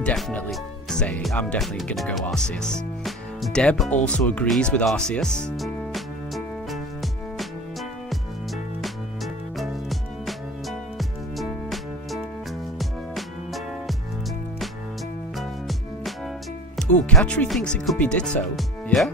definitely I'm definitely going to go Arceus. Deb also agrees with Arceus. Ooh, Katri thinks it could be Ditto. Yeah?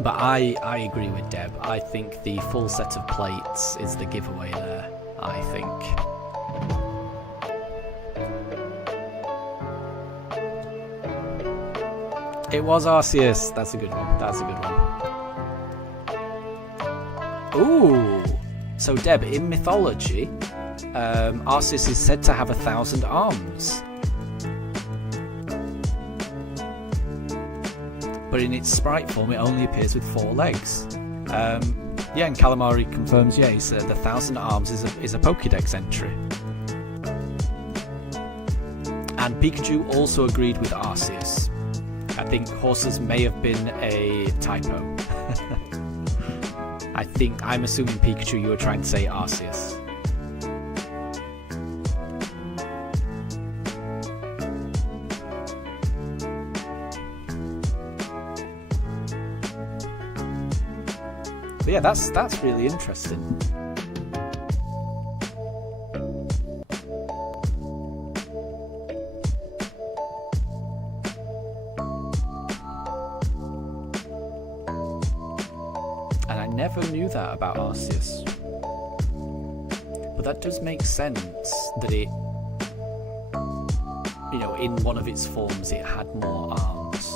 But I agree with Deb. I think the full set of plates is the giveaway there, I think. It was Arceus. That's a good one. Ooh! So Deb, in mythology, Arceus is said to have 1,000 arms. But in its sprite form, it only appears with 4 legs. Yeah, and Calamari confirms, yeah, the 1,000 arms is a Pokédex entry. And Pikachu also agreed with Arceus. I think horses may have been a typo. I'm assuming Pikachu, you were trying to say Arceus. But yeah, that's really interesting. And I never knew that about Arceus. But that does make sense that it, in one of its forms it had more arms.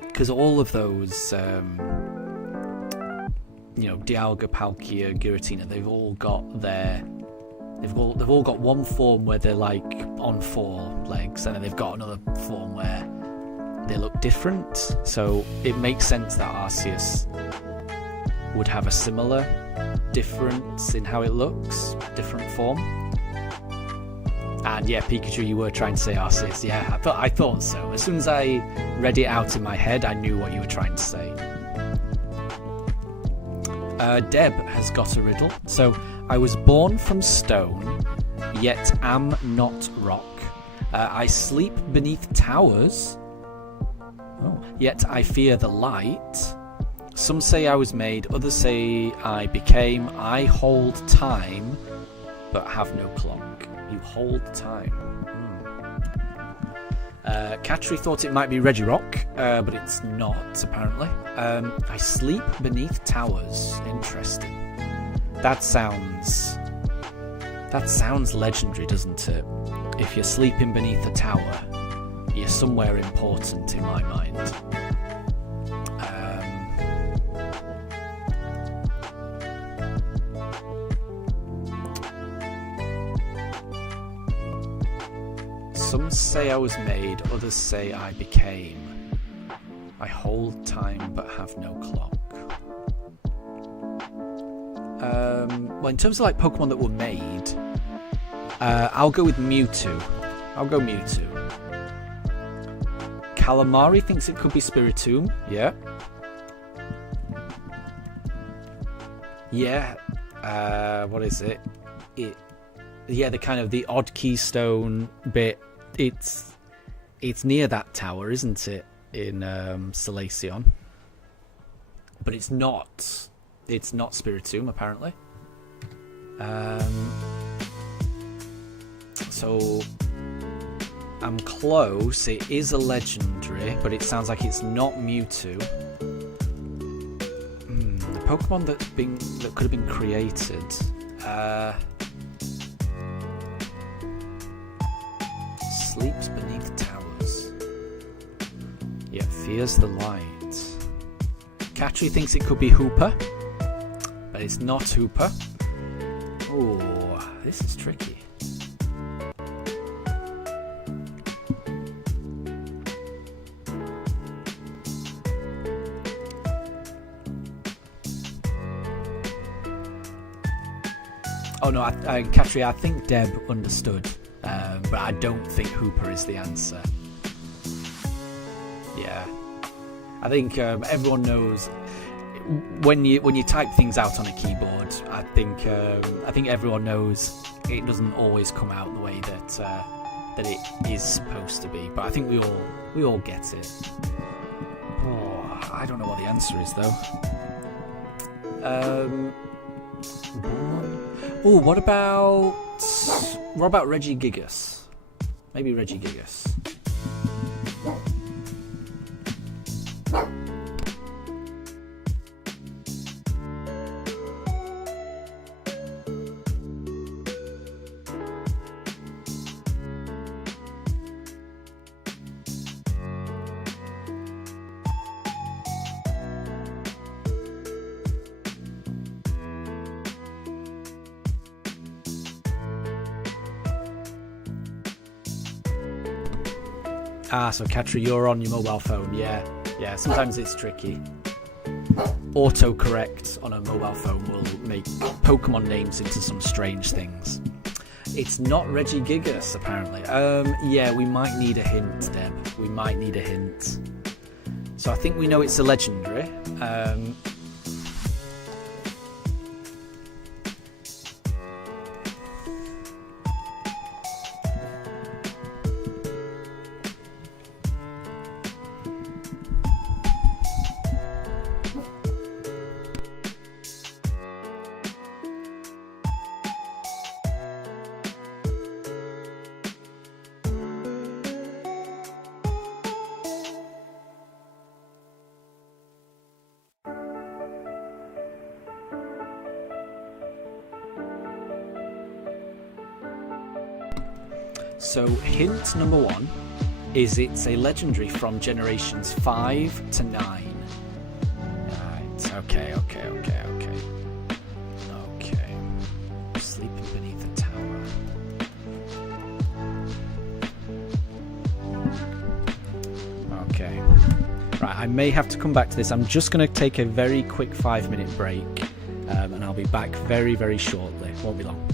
Because all of those, Dialga, Palkia, Giratina, they've all got one form where they're like on 4 legs, and then they've got another form where they look different. So it makes sense that Arceus would have a similar difference in how it looks, different form. And yeah, Pikachu, you were trying to say Arceus. Yeah, I thought so. As soon as I read it out in my head, I knew what you were trying to say. Deb has got a riddle. So, I was born from stone, yet am not rock. I sleep beneath towers, yet I fear the light. Some say I was made, others say I became. I hold time, but have no clock. You hold time. Katri thought it might be Regirock, but it's not, apparently. I sleep beneath towers. Interesting. That sounds legendary, doesn't it? If you're sleeping beneath a tower, you're somewhere important in my mind. Some say I was made, others say I became. I hold time but have no clock. Well, in terms of like Pokemon that were made, I'll go with Mewtwo. I'll go Mewtwo. Calamari thinks it could be Spiritomb. Yeah. Yeah. What is it? Yeah, the kind of the odd keystone bit. It's near that tower, isn't it? In Solaceon. But it's not. It's not Spiritomb, apparently. So I'm close. It is a legendary, but it sounds like it's not Mewtwo. The Pokemon that could have been created. Sleeps beneath towers. Yet fears the light. Katri thinks it could be Hooper, but it's not Hooper. Oh, this is tricky. Oh no, Katri, I think Deb understood, but I don't think Hooper is the answer. Yeah, I think everyone knows when you type things out on a keyboard. I think everyone knows it doesn't always come out the way that it is supposed to be. But I think we all get it. Oh, I don't know what the answer is though. Oh, what about Regigigas? Maybe Regigigas. Ah, so Katri, you're on your mobile phone. Yeah, sometimes it's tricky. Autocorrect on a mobile phone will make Pokemon names into some strange things. It's not Regigigas, apparently. Yeah, we might need a hint, Deb. We might need a hint. So I think we know it's a legendary. So hint number 1 is it's a legendary from generations 5 to 9. Right, okay. Sleeping beneath a tower. Okay. Right, I may have to come back to this. I'm just going to take a very quick 5-minute break, and I'll be back very, very shortly. Won't be long.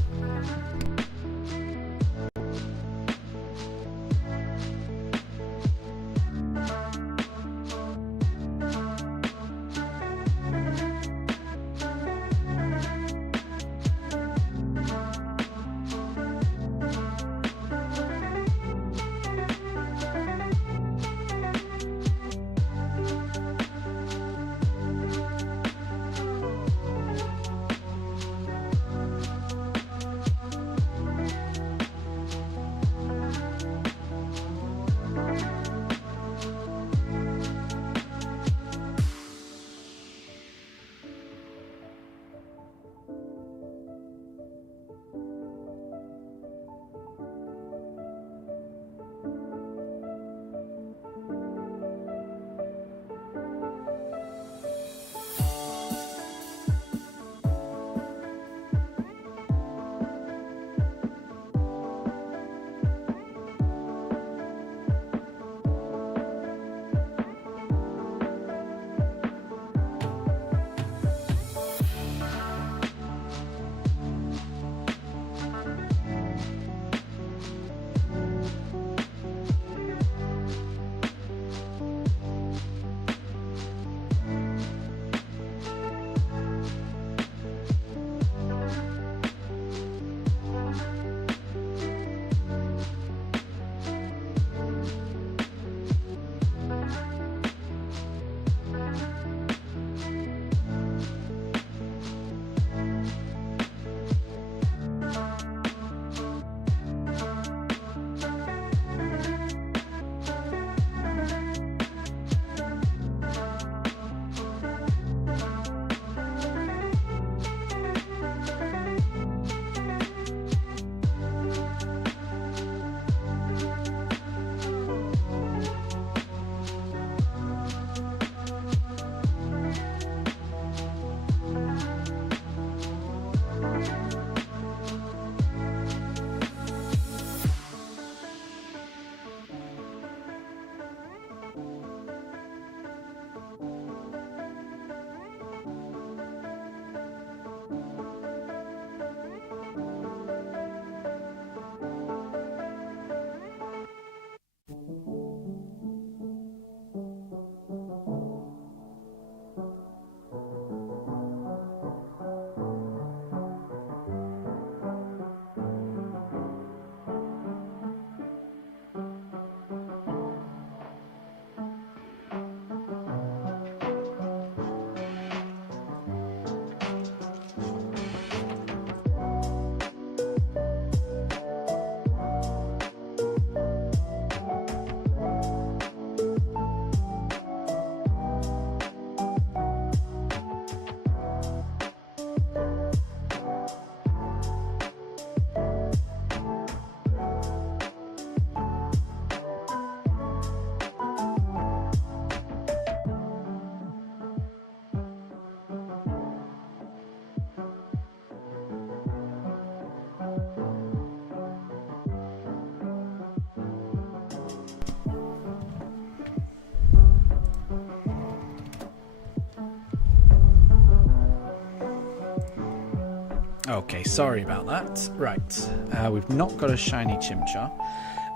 Okay, sorry about that. Right, we've not got a shiny Chimchar.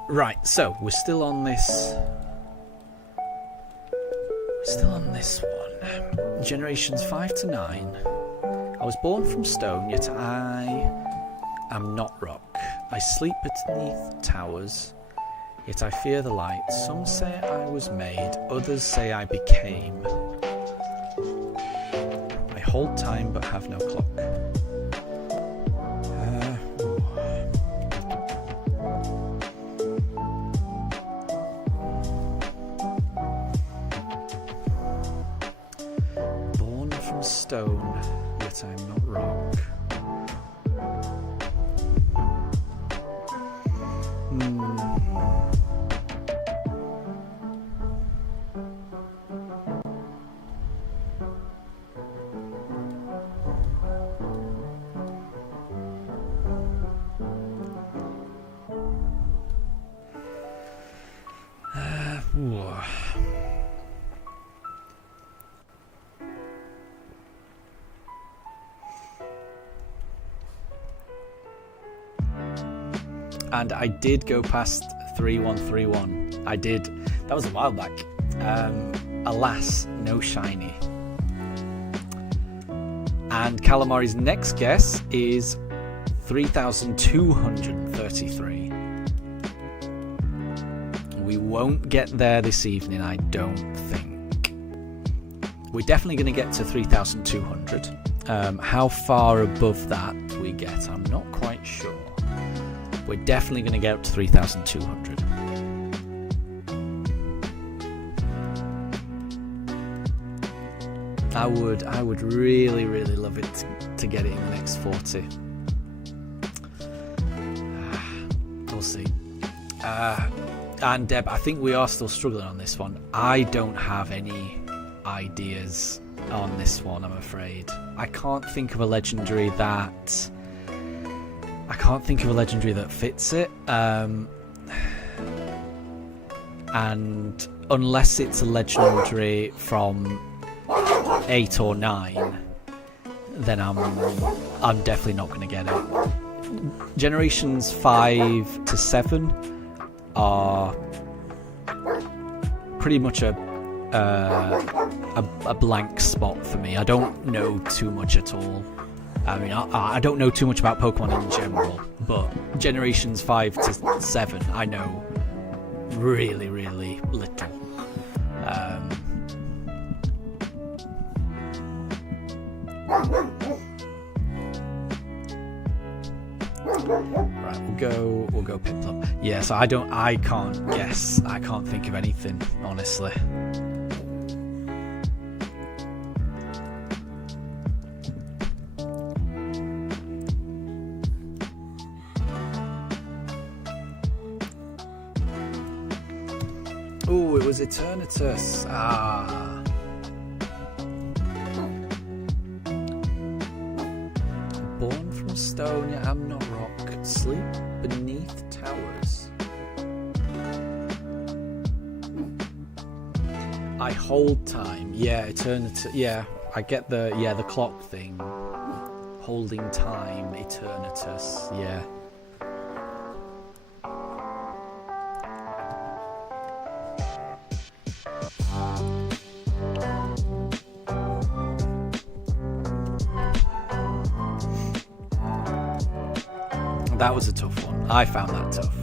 Right, so we're still on this. Still on this one. Generations 5 to 9. I was born from stone, yet I am not rock. I sleep beneath towers, yet I fear the light. Some say I was made, others say I became. I hold time but have no clock. Born from stone, yet I'm not rock. And I did go past 3131. I did. That was a while back. Alas, no shiny. And Calamari's next guess is 3,233. We won't get there this evening, I don't think. We're definitely going to get to 3,200. How far above that we get, I'm not quite sure. We're definitely going to get up to 3,200. I would really, really love it to get it in the next 40. We'll see. And Deb, I think we are still struggling on this one. I don't have any ideas on this one, I'm afraid. I can't think of a legendary that fits it. And unless it's a legendary from 8 or 9, then I'm definitely not going to get it. Generations 5 to 7 are pretty much a blank spot for me. I don't know too much at all. I mean, I don't know too much about Pokemon in general, but Generations 5 to 7 I know really, really little. Right, we'll go Piplup. Yeah, so I can't guess. I can't think of anything, honestly. Oh, it was Eternatus. Born from stone, yet am not rock. Sleep beneath towers. I hold time. Yeah, Eternatus. Yeah, I get the clock thing. Holding time, Eternatus. Yeah. That was a tough one. I found that tough.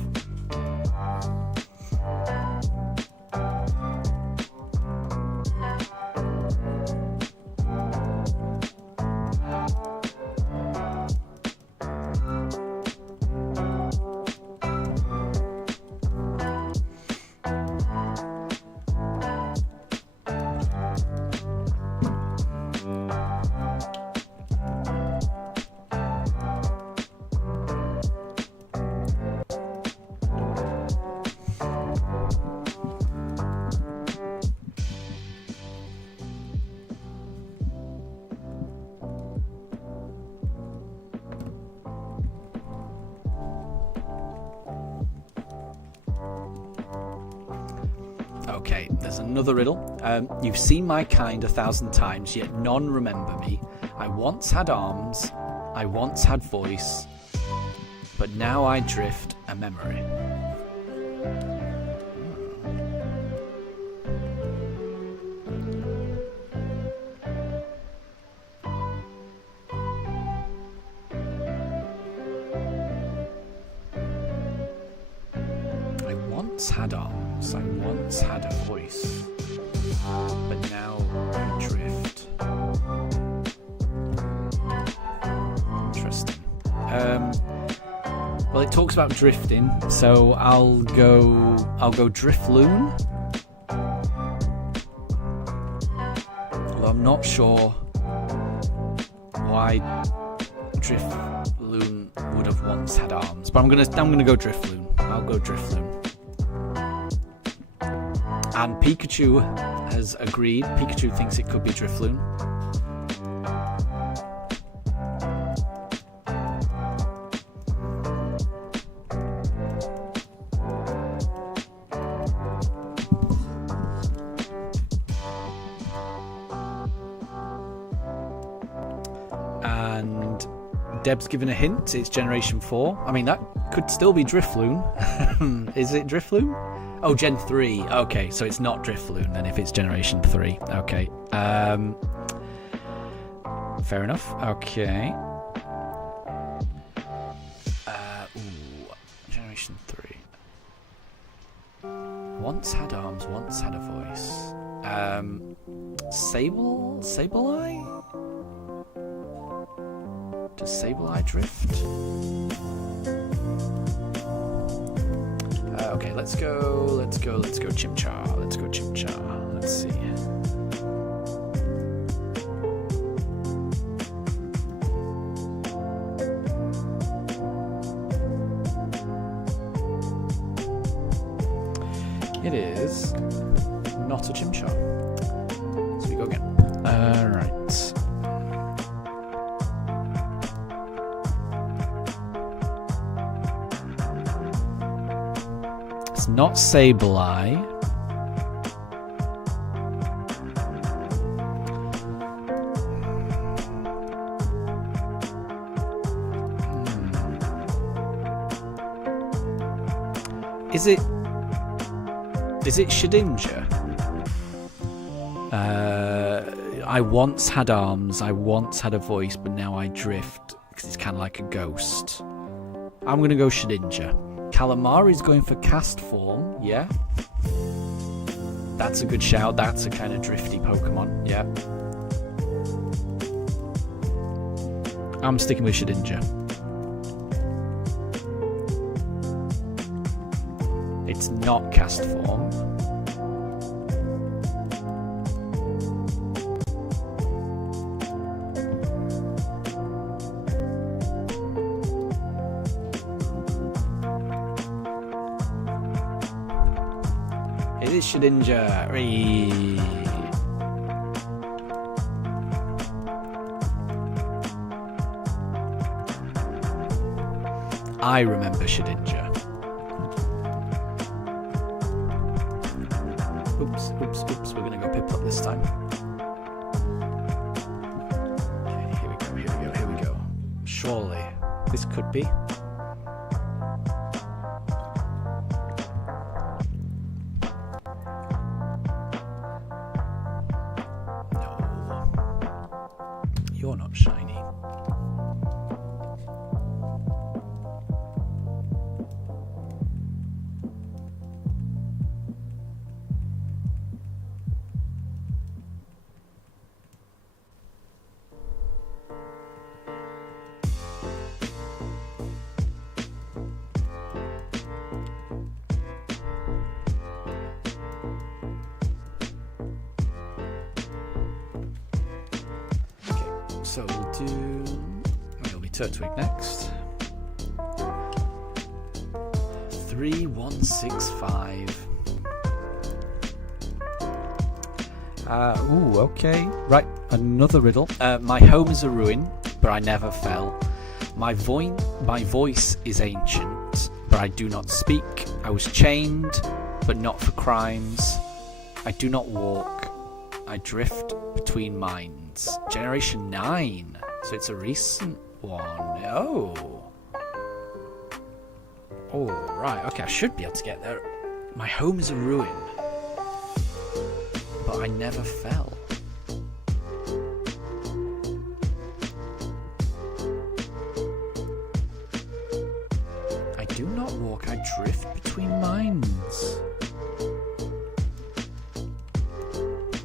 Okay, there's another riddle. You've seen my kind 1,000 times, yet none remember me. I once had arms, I once had voice, but now I drift a memory. I once had arms, I once had a voice, but now I drift. Interesting. Well, it talks about drifting, so I'll go Drifloon. Although I'm not sure why Drifloon would have once had arms, but I'm gonna go Drifloon. I'll go Drifloon. And Pikachu has agreed. Pikachu thinks it could be Drifloon. And Deb's given a hint. It's Generation 4. I mean, that could still be Drifloon. Is it Drifloon? Oh, Gen 3. Okay, so it's not Drifloon then if it's Generation 3. Okay. Fair enough. Okay. Generation 3. Once had arms, once had a voice. Sableye? Does Sableye drift? Okay, let's go Chimchar. Let's go Chimchar. Let's see. It is not a Chimchar. So we go again. Alright. Not Sableye. Is it Shedinja? I once had arms, I once had a voice, but now I drift because it's kind of like a ghost. I'm going to go Shedinja. Calamari's going for cast form, yeah. That's a good shout. That's a kind of drifty Pokemon, yeah. I'm sticking with Shedinja. It's not cast form. It is Shedinja. I remember Shedinja. Oops. We're going to go Piplup this time. Okay, here we go. Surely this could be. You're not shiny. So we'll do... It'll be Turtwig next. 3165. Okay. Right, another riddle. My home is a ruin, but I never fell. My voice is ancient, but I do not speak. I was chained, but not for crimes. I do not walk. I drift between minds. Generation 9. So it's a recent one. Oh. Oh, right. Okay, I should be able to get there. My home is a ruin. But I never fell. I do not walk, I drift between mines.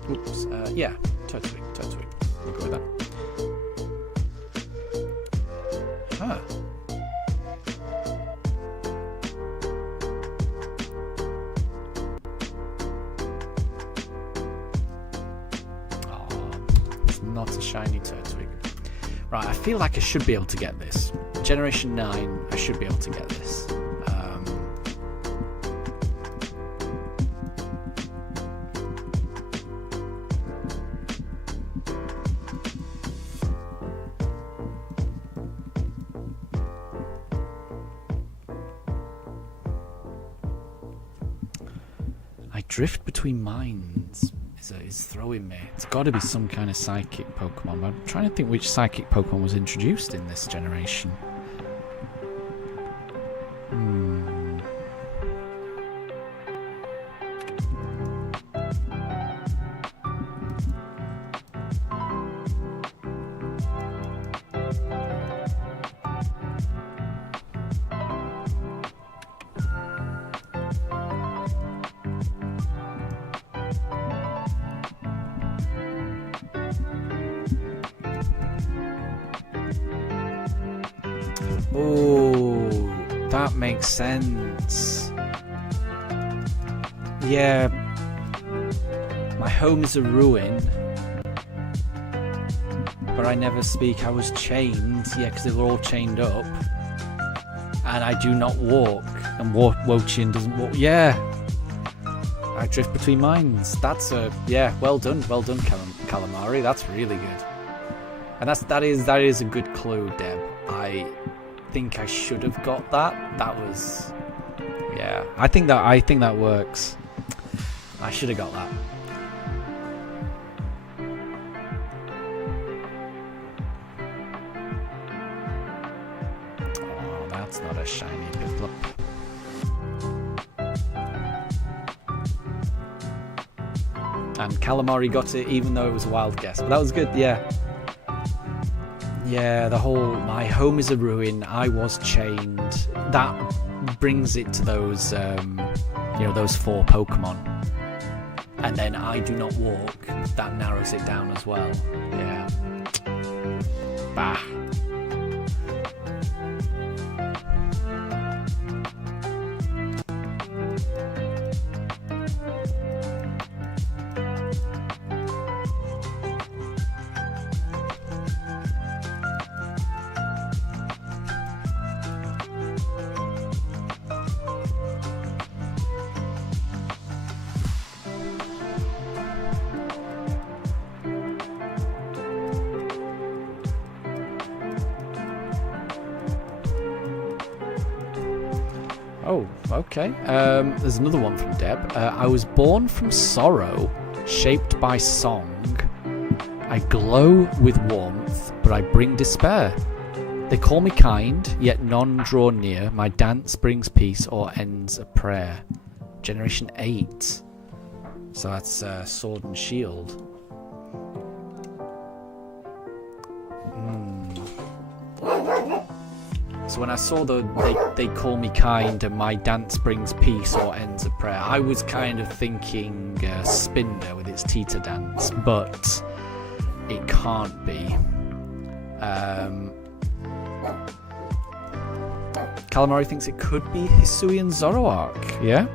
Oops, yeah, Turtwig. We'll go with that. Huh. Not a shiny Turtwig. Right, I feel like I should be able to get this. Generation 9, I should be able to get this. I drift between mines. Is throwing me. It's got to be some kind of psychic Pokemon. But I'm trying to think which psychic Pokemon was introduced in this generation. Oh, that makes sense. Yeah. My home is a ruin. But I never speak. I was chained. Yeah, because they were all chained up. And I do not walk. And Wochin doesn't walk. Yeah. I drift between mines. That's a... Yeah, well done. Well done, Calamari. That's really good. And that is a good clue, Deb. I think I should have got that. That was... Yeah. I think that works. I should have got that. Oh, that's not a shiny Piplup. And Calamari got it even though it was a wild guess. But that was good, yeah. Yeah, the whole my home is a ruin, I was chained. That brings it to those those 4 Pokemon. And then I do not walk, that narrows it down as well. Yeah. Bah. Oh, okay. There's another one from Deb. I was born from sorrow, shaped by song. I glow with warmth, but I bring despair. They call me kind, yet none draw near. My dance brings peace or ends a prayer. Generation 8. So that's Sword and Shield. So when I saw they call me kind and my dance brings peace or ends a prayer, I was kind of thinking Spinder with its Teeter dance, but it can't be. Calamari thinks it could be Hisuian Zoroark, yeah?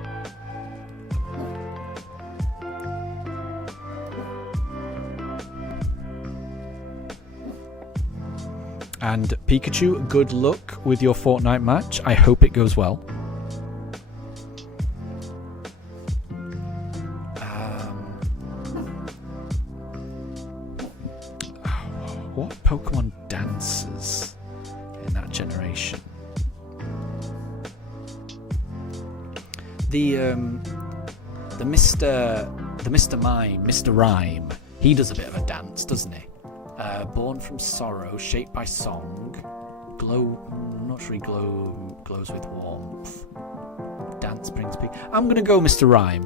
And Pikachu, good luck with your Fortnite match. I hope it goes well. What Pokemon dances in that generation? The Mr. Rhyme, he does a bit of a dance, doesn't he? Born from sorrow, shaped by song. Glow, not really glows with warmth. Dance brings peace. I'm going to go Mr. Rhyme.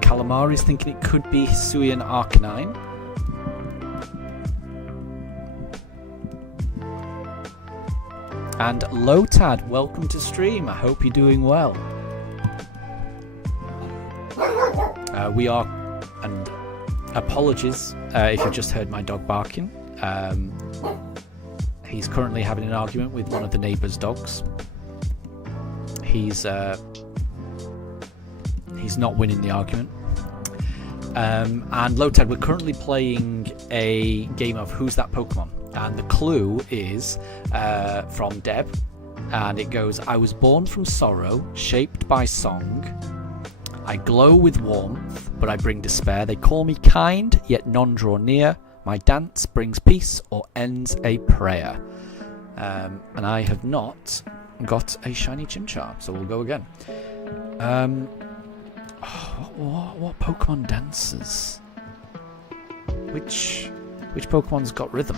Calamari's thinking it could be Hisuian Arcanine. And Lotad, welcome to stream. I hope you're doing well. We are, and apologies if you just heard my dog barking. He's currently having an argument with one of the neighbour's dogs. He's not winning the argument. And Lotad, we're currently playing a game of Who's That Pokemon? And the clue is from Deb, and it goes, I was born from sorrow, shaped by song. I glow with warmth, but I bring despair. They call me kind, yet none draw near. My dance brings peace or ends a prayer. And I have not got a shiny Chimchar, so we'll go again. What Pokemon dances? Which Pokemon's got rhythm?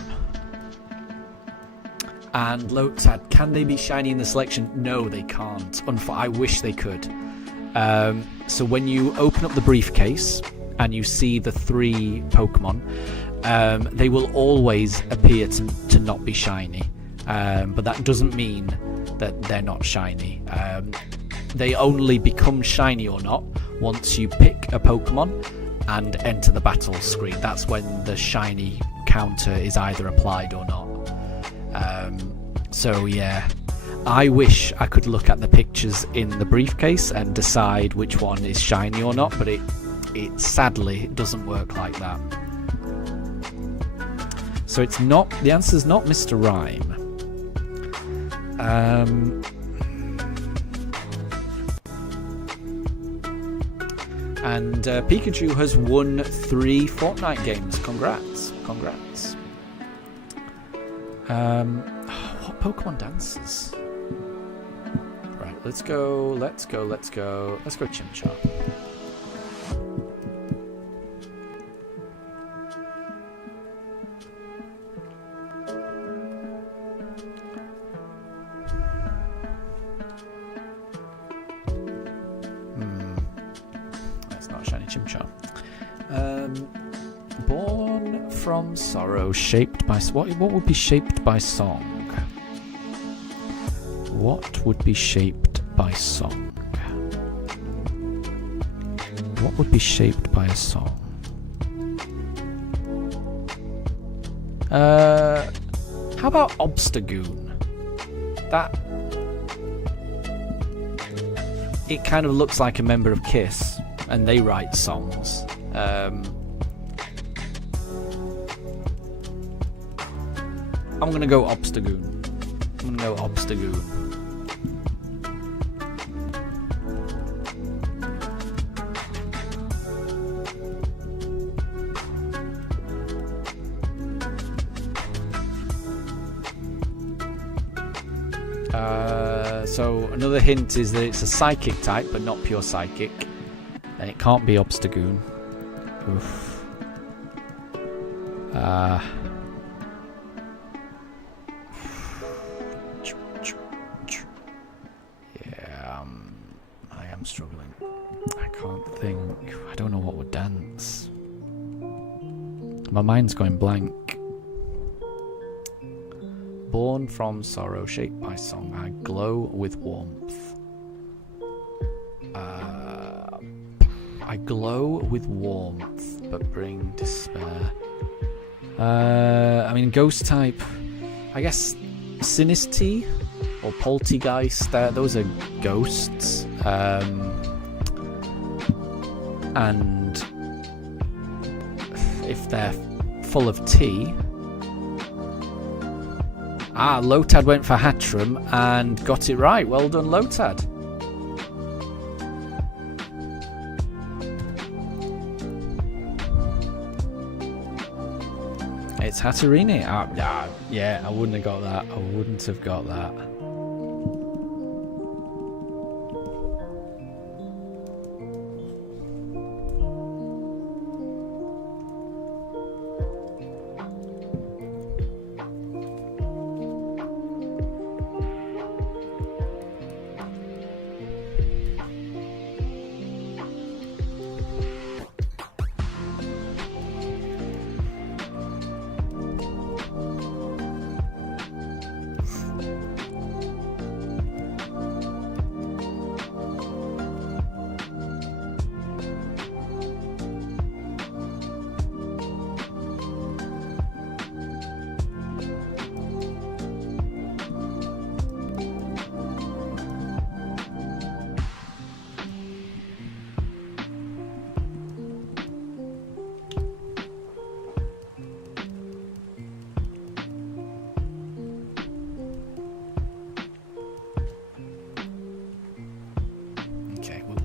And Lotad, can they be shiny in the selection? No, they can't. I wish they could. So when you open up the briefcase and you see the 3 Pokemon, they will always appear to not be shiny. But that doesn't mean that they're not shiny. They only become shiny or not once you pick a Pokemon and enter the battle screen. That's when the shiny counter is either applied or not. So yeah, I wish I could look at the pictures in the briefcase and decide which one is shiny or not, but it sadly doesn't work like that. So it's not, the answer's not Mr. Rhyme. And Pikachu has won 3 Fortnite games. Congrats. What Pokemon dances? Right, let's go Chimchar. That's not a shiny Chimchar. Born from sorrow, shaped by... What would be shaped by song? What would be shaped by song? What would be shaped by a song? How about Obstagoon? That... It kind of looks like a member of Kiss, and they write songs. I'm gonna go Obstagoon. So another hint is that it's a psychic type, but not pure psychic, and it can't be Obstagoon. Oof. I am struggling. I can't think. I don't know what would dance. My mind's going blank. Born from sorrow, shaped by song, I glow with warmth. I glow with warmth, but bring despair. I mean, ghost type. I guess Sinistea or Poltergeist. Those are ghosts. And if they're full of tea. Lotad went for Hatterene and got it right. Well done, Lotad. It's Hatterene. Yeah, I wouldn't have got that.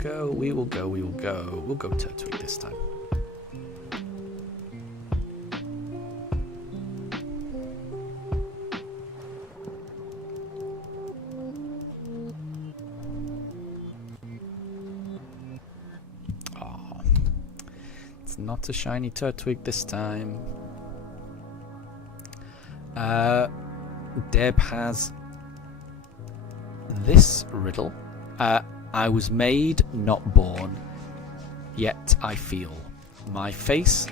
go, we will go, we will go. We'll go Turtwig this time. Oh, it's not a shiny Turtwig this time. Deb has this riddle. I was made, not born, yet I feel. My face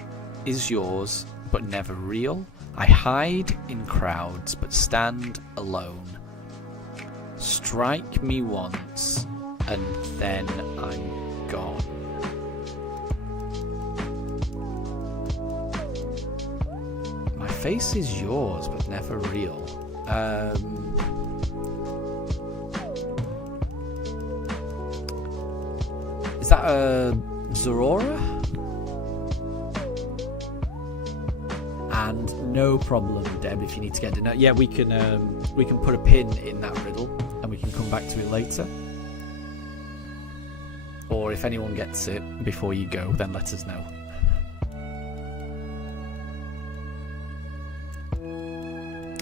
is yours, but never real. I hide in crowds, but stand alone. Strike me once, and then I'm gone. My face is yours, but never real. Is that a Zorora? And no problem, Deb, if you need to get dinner. Yeah, we can put a pin in that riddle and we can come back to it later. Or if anyone gets it before you go, then let us know.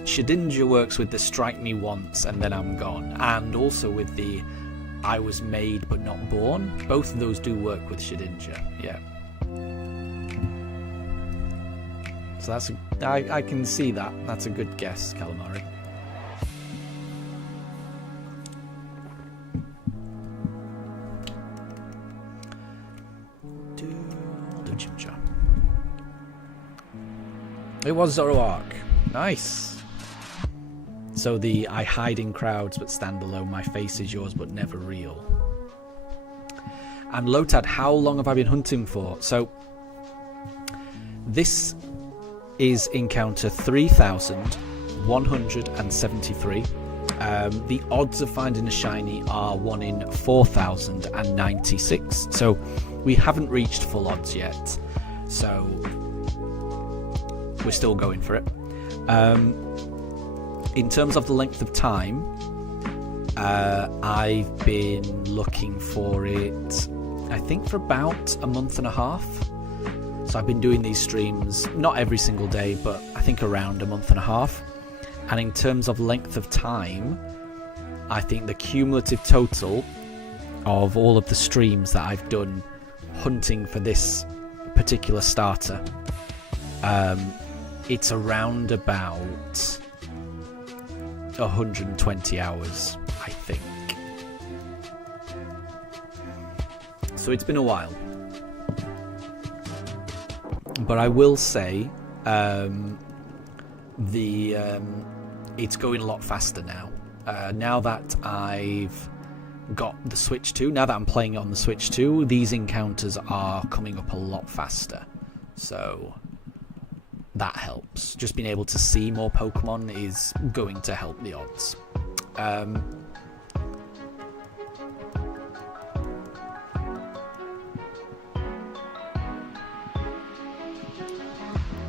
Shedinja works with the strike me once and then I'm gone, and also with the I was made but not born. Both of those do work with Shedinja, yeah. So that's I can see that. That's a good guess, Calamari. It was Zoroark. Nice. So the I hide in crowds but stand alone, my face is yours but never real. And Lotad, how long have I been hunting for? So this is encounter 3,173. The odds of finding a shiny are 1 in 4,096. So we haven't reached full odds yet. So we're still going for it. In terms of the length of time, I've been looking for it, I think, for about a month and a half. So I've been doing these streams, not every single day, but I think around a month and a half. And in terms of length of time, I think the cumulative total of all of the streams that I've done hunting for this particular starter, it's around about 120 hours, I think. So it's been a while. But I will say it's going a lot faster now. Now that I've got the Switch 2, now that I'm playing on the Switch 2, these encounters are coming up a lot faster. So that helps. Just being able to see more Pokemon is going to help the odds.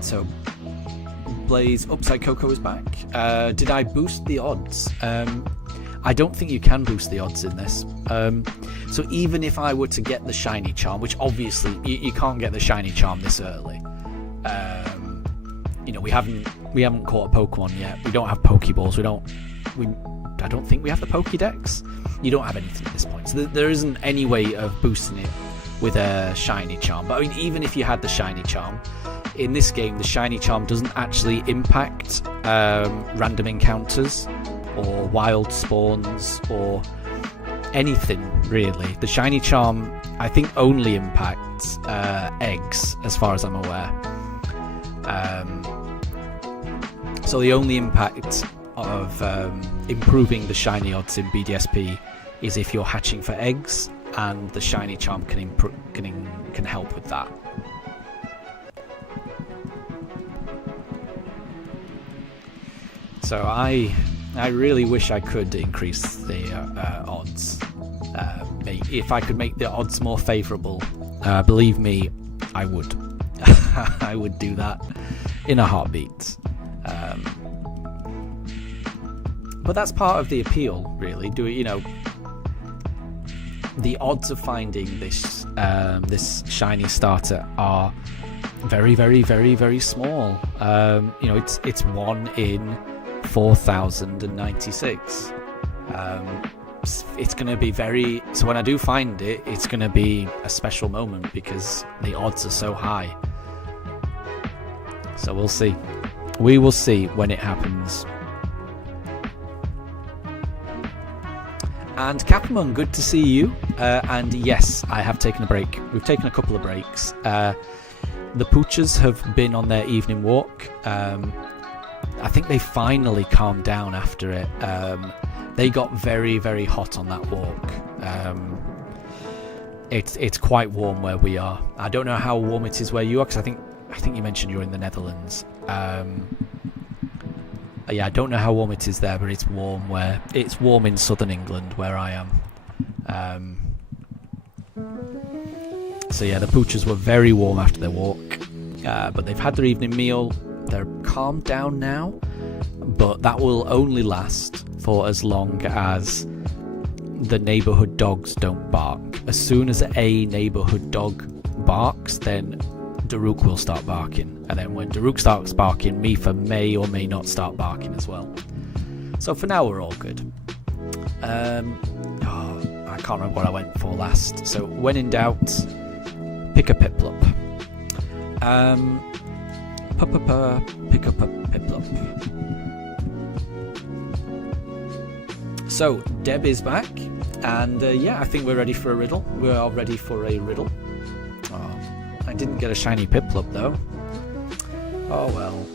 So Blaze Upside Coco is back. Did I boost the odds? I don't think you can boost the odds in this. So even if I were to get the shiny charm, which obviously you can't get the shiny charm this early. You know, we haven't caught a Pokemon yet. We don't have Pokeballs. I don't think we have the Pokédex. You don't have anything at this point. So there isn't any way of boosting it with a shiny charm. But I mean, even if you had the shiny charm, in this game, the shiny charm doesn't actually impact random encounters or wild spawns or anything really. The shiny charm, I think, only impacts eggs, as far as I'm aware. So the only impact of improving the shiny odds in BDSP is if you're hatching for eggs, and the shiny charm can help with that. So I really wish I could increase the odds. If I could make the odds more favourable, believe me, I would. I would do that in a heartbeat. But that's part of the appeal, really. the odds of finding this this shiny starter are very, very, very, very small. You know, it's 1 in 4,096. It's going to be very... So when I do find it, it's going to be a special moment because the odds are so high. So we'll see. We will see when it happens. And Capamon, good to see you. And yes, I have taken a break. We've taken a couple of breaks. The poochers have been on their evening walk. I think they finally calmed down after it. They got very, very hot on that walk. It's quite warm where we are. I don't know how warm it is where you are, because I think you mentioned you're in the Netherlands. Yeah, I don't know how warm it is there, but it's warm in southern England where I am. So yeah, the poochers were very warm after their walk, but they've had their evening meal. They're calmed down now, but that will only last for as long as the neighbourhood dogs don't bark. As soon as a neighbourhood dog barks, then Daruk will start barking, and then when Daruk starts barking, Mifa may or may not start barking as well. So for now we're all good. I can't remember what I went for last. So when in doubt, pick a Piplup. Pick up a Piplup. So Deb is back, and yeah, I think we're ready for a riddle. We are ready for a riddle. Oh, I didn't get a shiny Piplup though. Oh well.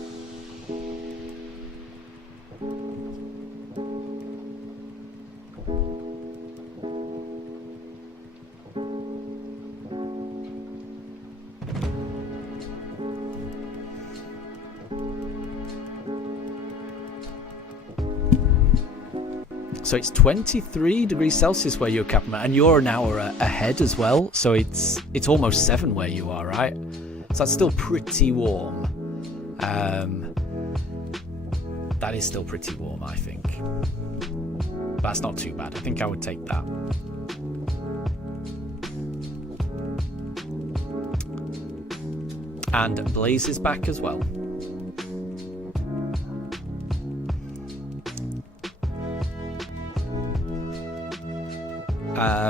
So it's 23 degrees Celsius where you're, Capman, and you're an hour ahead as well. So it's almost 7 where you are, right? So that's still pretty warm. That is still pretty warm, I think. But that's not too bad. I think I would take that. And Blaze is back as well.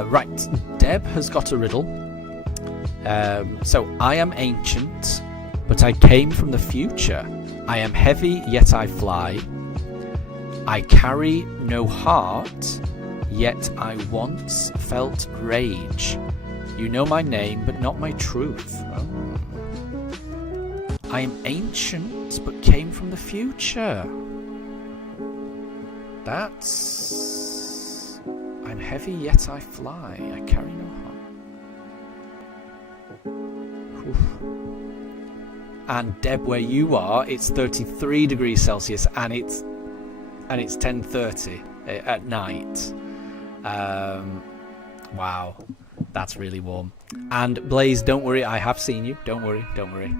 Right, Deb has got a riddle. So, I am ancient, but I came from the future. I am heavy, yet I fly. I carry no heart, yet I once felt rage. You know my name, but not my truth. Oh. I am ancient, but came from the future. That's... I'm heavy, yet I fly. I carry no heart. Oof. And Deb, where you are, it's 33 degrees Celsius, and it's 10:30 at night. Wow, that's really warm. And Blaze, don't worry, I have seen you. Don't worry, don't worry.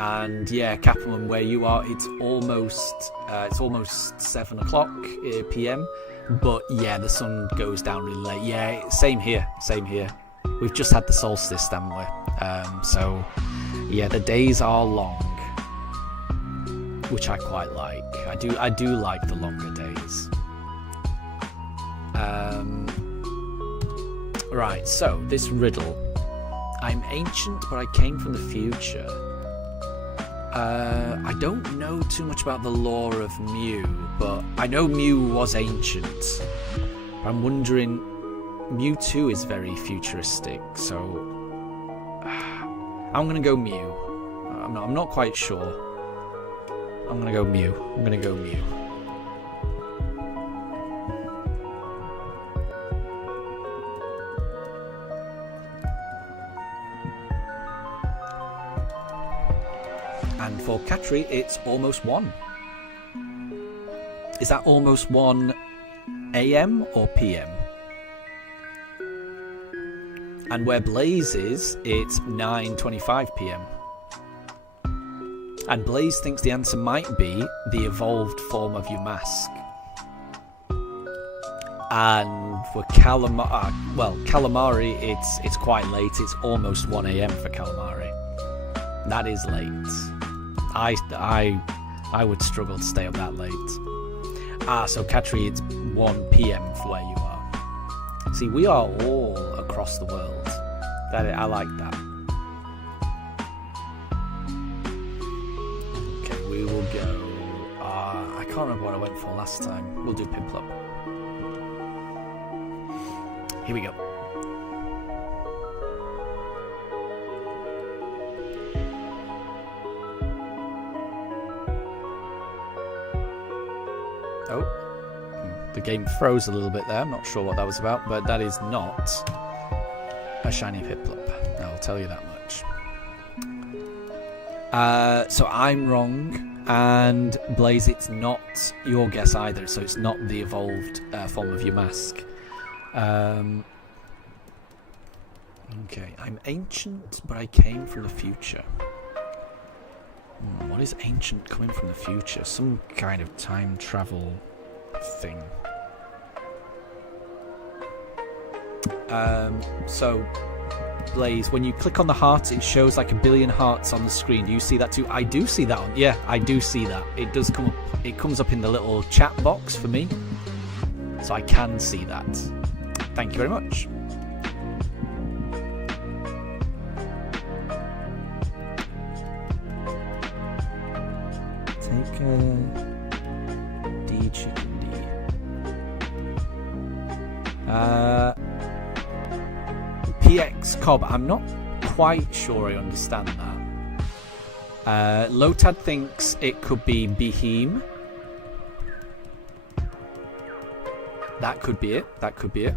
And yeah, Capman, where you are, it's almost 7 o'clock p.m. But yeah, the sun goes down really late. Yeah, same here. We've just had the solstice, haven't we? So yeah, the days are long, which I quite like. I do like the longer days. Right. So this riddle: I'm ancient, but I came from the future. I don't know too much about the lore of Mew, but I know Mew was ancient. I'm wondering, Mewtwo is very futuristic, so I'm gonna go Mew. I'm not quite sure. I'm gonna go Mew. And for Katri, it's almost 1. Is that almost 1 AM or PM? And where Blaze is, it's 9:25 PM. And Blaze thinks the answer might be the evolved form of your mask. And for calamari, it's quite late. It's almost 1 a.m. for calamari. That is late. I would struggle to stay up that late. So Katri, it's 1 p.m. for where you are. See, we are all across the world. I like that. Okay, we will go. I can't remember what I went for last time. We'll do Piplup. Here we go. Oh, the game froze a little bit there. I'm not sure what that was about, but that is not a shiny Piplup. I'll tell you that much. So I'm wrong, and Blaze, it's not your guess either. So it's not the evolved form of your mask. Okay, I'm ancient, but I came from the future. What is ancient coming from the future? Some kind of time travel thing. So, Blaze, when you click on the heart, it shows like 1 billion hearts on the screen. Do you see that too? I do see that on. Yeah, I do see that. It does come up. It comes up in the little chat box for me, so I can see that. Thank you very much. Take a D chicken D. PX Cobb, I'm not quite sure I understand that. Lotad thinks it could be Beheem. That could be it. That could be it.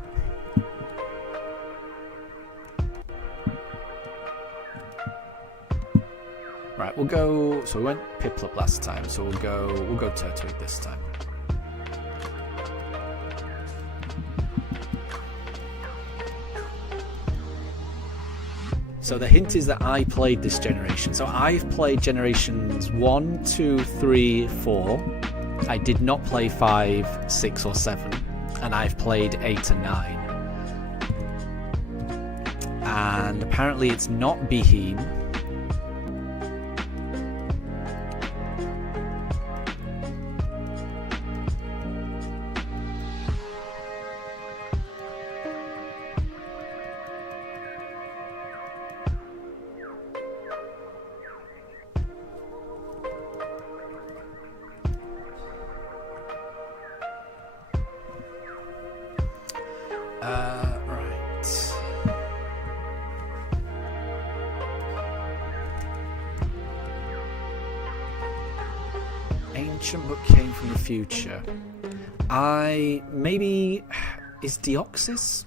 Right, we'll go. So we went Piplup last time, so we'll go Turtwig this time. So the hint is that I played this generation. So I've played generations 1, 2, 3, 4. I did not play 5, 6, or 7, and I've played 8 and 9. And apparently it's not Beheem. Right. Ancient but came from the future. Maybe is Deoxys?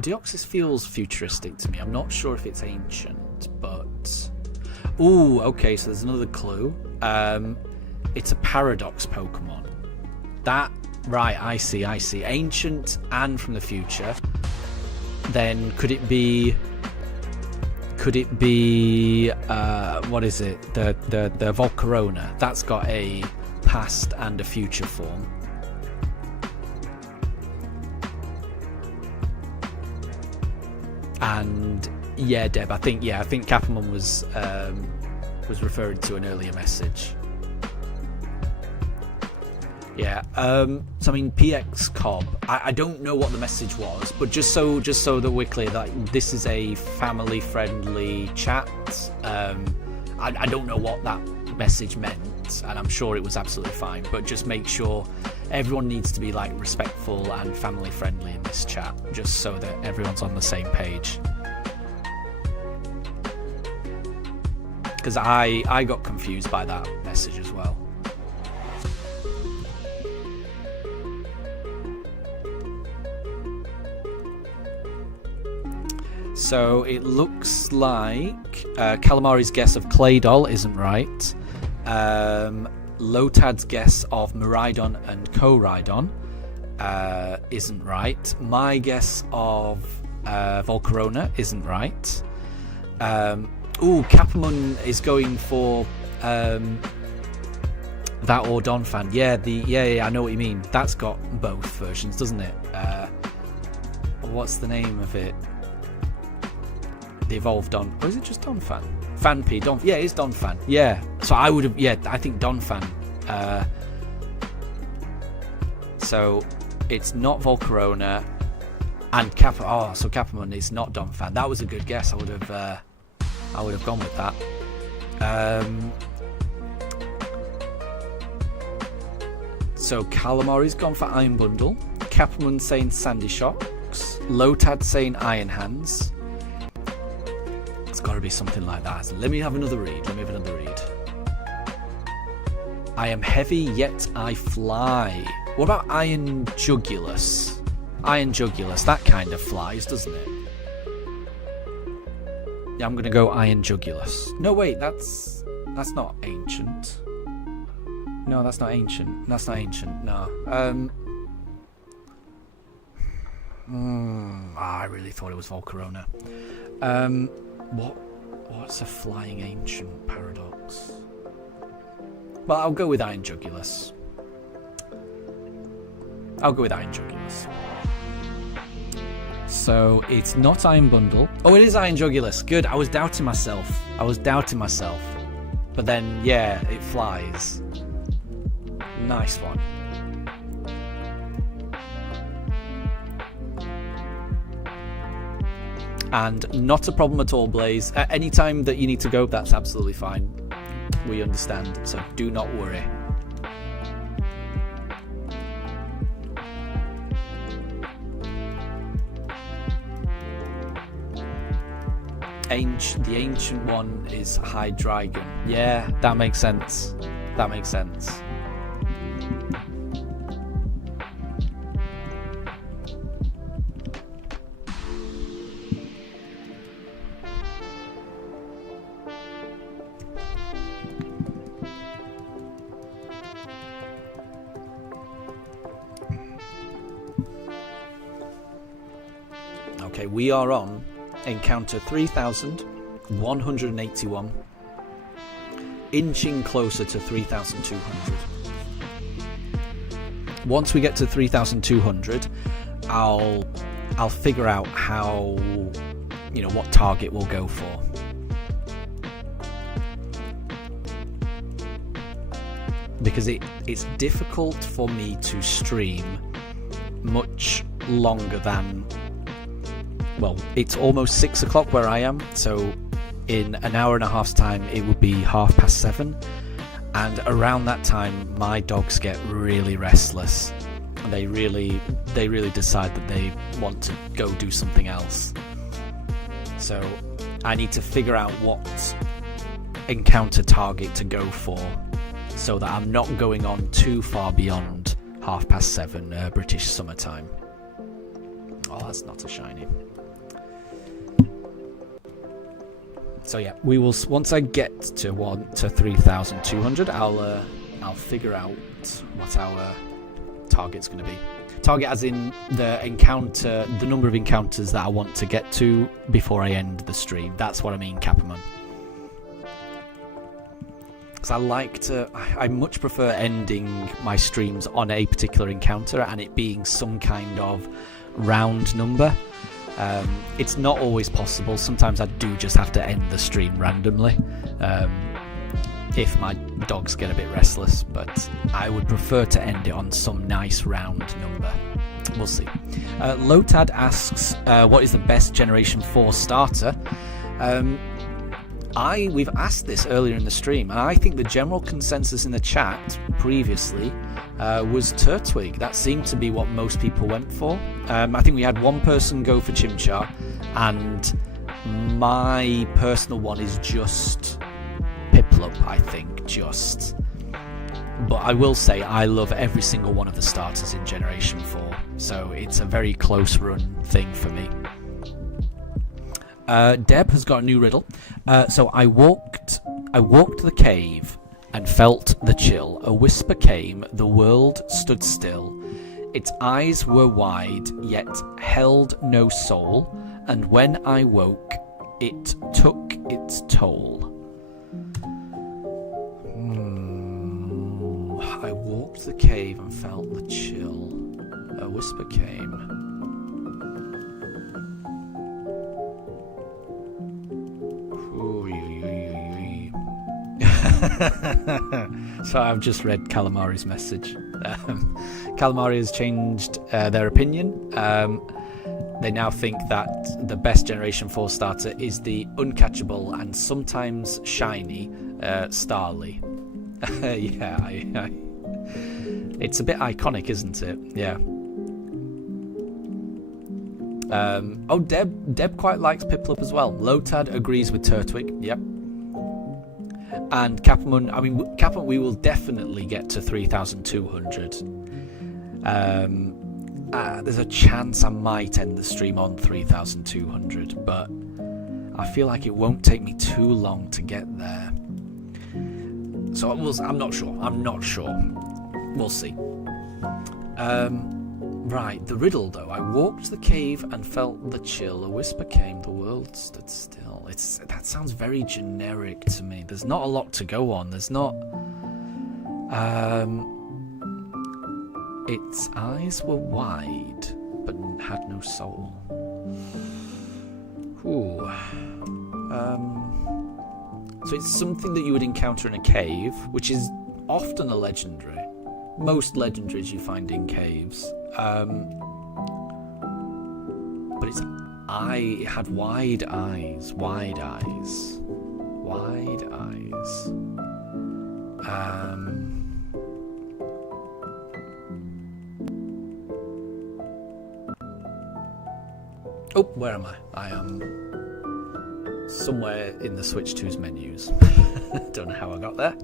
Deoxys feels futuristic to me. I'm not sure if it's ancient, but ooh, okay. So there's another clue. It's a paradox Pokemon. That. Right, I see. Ancient and from the future. Then could it be what is it? The Volcarona. That's got a past and a future form. And yeah, Deb, I think Capamon was referring to an earlier message. Yeah, so I mean, PX Cobb, I don't know what the message was, but just so that we're clear, that this is a family-friendly chat. I don't know what that message meant, and I'm sure it was absolutely fine, but just make sure everyone needs to be like respectful and family-friendly in this chat, just so that everyone's on the same page. Because I got confused by that message as well. So it looks like Calamari's guess of Claydol isn't right. Lotad's guess of Miraidon and Koraidon isn't right. My guess of Volcarona isn't right. Capamon is going for That or Donphan. Yeah, I know what you mean. That's got both versions, doesn't it? What's the name of it? The evolved Don. Or is it just Donphan? Fanpy. Yeah, it's Donphan. Yeah. So I would have. Yeah, I think Donphan. So it's not Volcarona and Cap. Oh, so Capamon is not Donphan. That was a good guess. I would have gone with that. So Calamari's gone for Iron Bundle. Capamon saying Sandy Shocks. Lotad saying Iron Hands. It's got to be something like that. Let me have another read. I am heavy, yet I fly. What about Iron Jugulus? Iron Jugulus, that kind of flies, doesn't it? Yeah, I'm going to go Iron Jugulus. No, wait, that's not ancient. No, that's not ancient. No. I really thought it was Volcarona. What's a flying ancient paradox? Well, I'll go with Iron Jugulus. So it's not Iron Bundle. Oh, it is Iron Jugulus. Good. I was doubting myself. But then, yeah, it flies. Nice one. And not a problem at all, Blaze. At any time that you need to go, that's absolutely fine. We understand, so do not worry. The ancient one is Hydreigon. Yeah, that makes sense. Okay, we are on encounter 3,181, inching closer to 3,200. Once we get to 3,200, I'll figure out how, what target we'll go for. Because it's difficult for me to stream much longer than, well, it's almost 6 o'clock where I am, so in an hour and a half's time it would be 7:30, and around that time my dogs get really restless. They really decide that they want to go do something else. So I need to figure out what encounter target to go for, so that I'm not going on too far beyond 7:30 British summertime. Oh, that's not a shiny. So yeah, we will. Once I get to 3,200, I'll figure out what our target's going to be. Target as in the number of encounters that I want to get to before I end the stream. That's what I mean, Capamon. Because I much prefer ending my streams on a particular encounter and it being some kind of round number. It's not always possible. Sometimes I do just have to end the stream randomly if my dogs get a bit restless, but I would prefer to end it on some nice round number. We'll see. Lotad asks, what is the best Generation 4 starter? We've asked this earlier in the stream, and I think the general consensus in the chat previously was Turtwig. That seemed to be what most people went for. I think we had one person go for Chimchar, and my personal one is just Piplup, I think, just. But I will say I love every single one of the starters in Generation 4, so it's a very close run thing for me. Deb has got a new riddle. So I walked the cave and felt the chill. A whisper came, the world stood still. Its eyes were wide, yet held no soul. And when I woke, it took its toll. I walked the cave and felt the chill. A whisper came. So I've just read Calamari's message. Calamari has changed their opinion. They now think that the best Generation 4 starter is the uncatchable and sometimes shiny Starly. Yeah, it's a bit iconic, isn't it? Yeah. Oh, Deb quite likes Piplup as well. Lotad agrees with Turtwig. Yep. And Capamon, we will definitely get to 3,200. There's a chance I might end the stream on 3,200, but I feel like it won't take me too long to get there. So I'm not sure. We'll see. Right, the riddle though. I walked the cave and felt the chill. A whisper came, the world stood still. That sounds very generic to me. There's not a lot to go on. There's not... its eyes were wide, but had no soul. Ooh. So it's something that you would encounter in a cave, which is often a legendary. Most legendaries you find in caves. But it had wide eyes. Oh, where am I? I am somewhere in the Switch 2's menus. Don't know how I got there.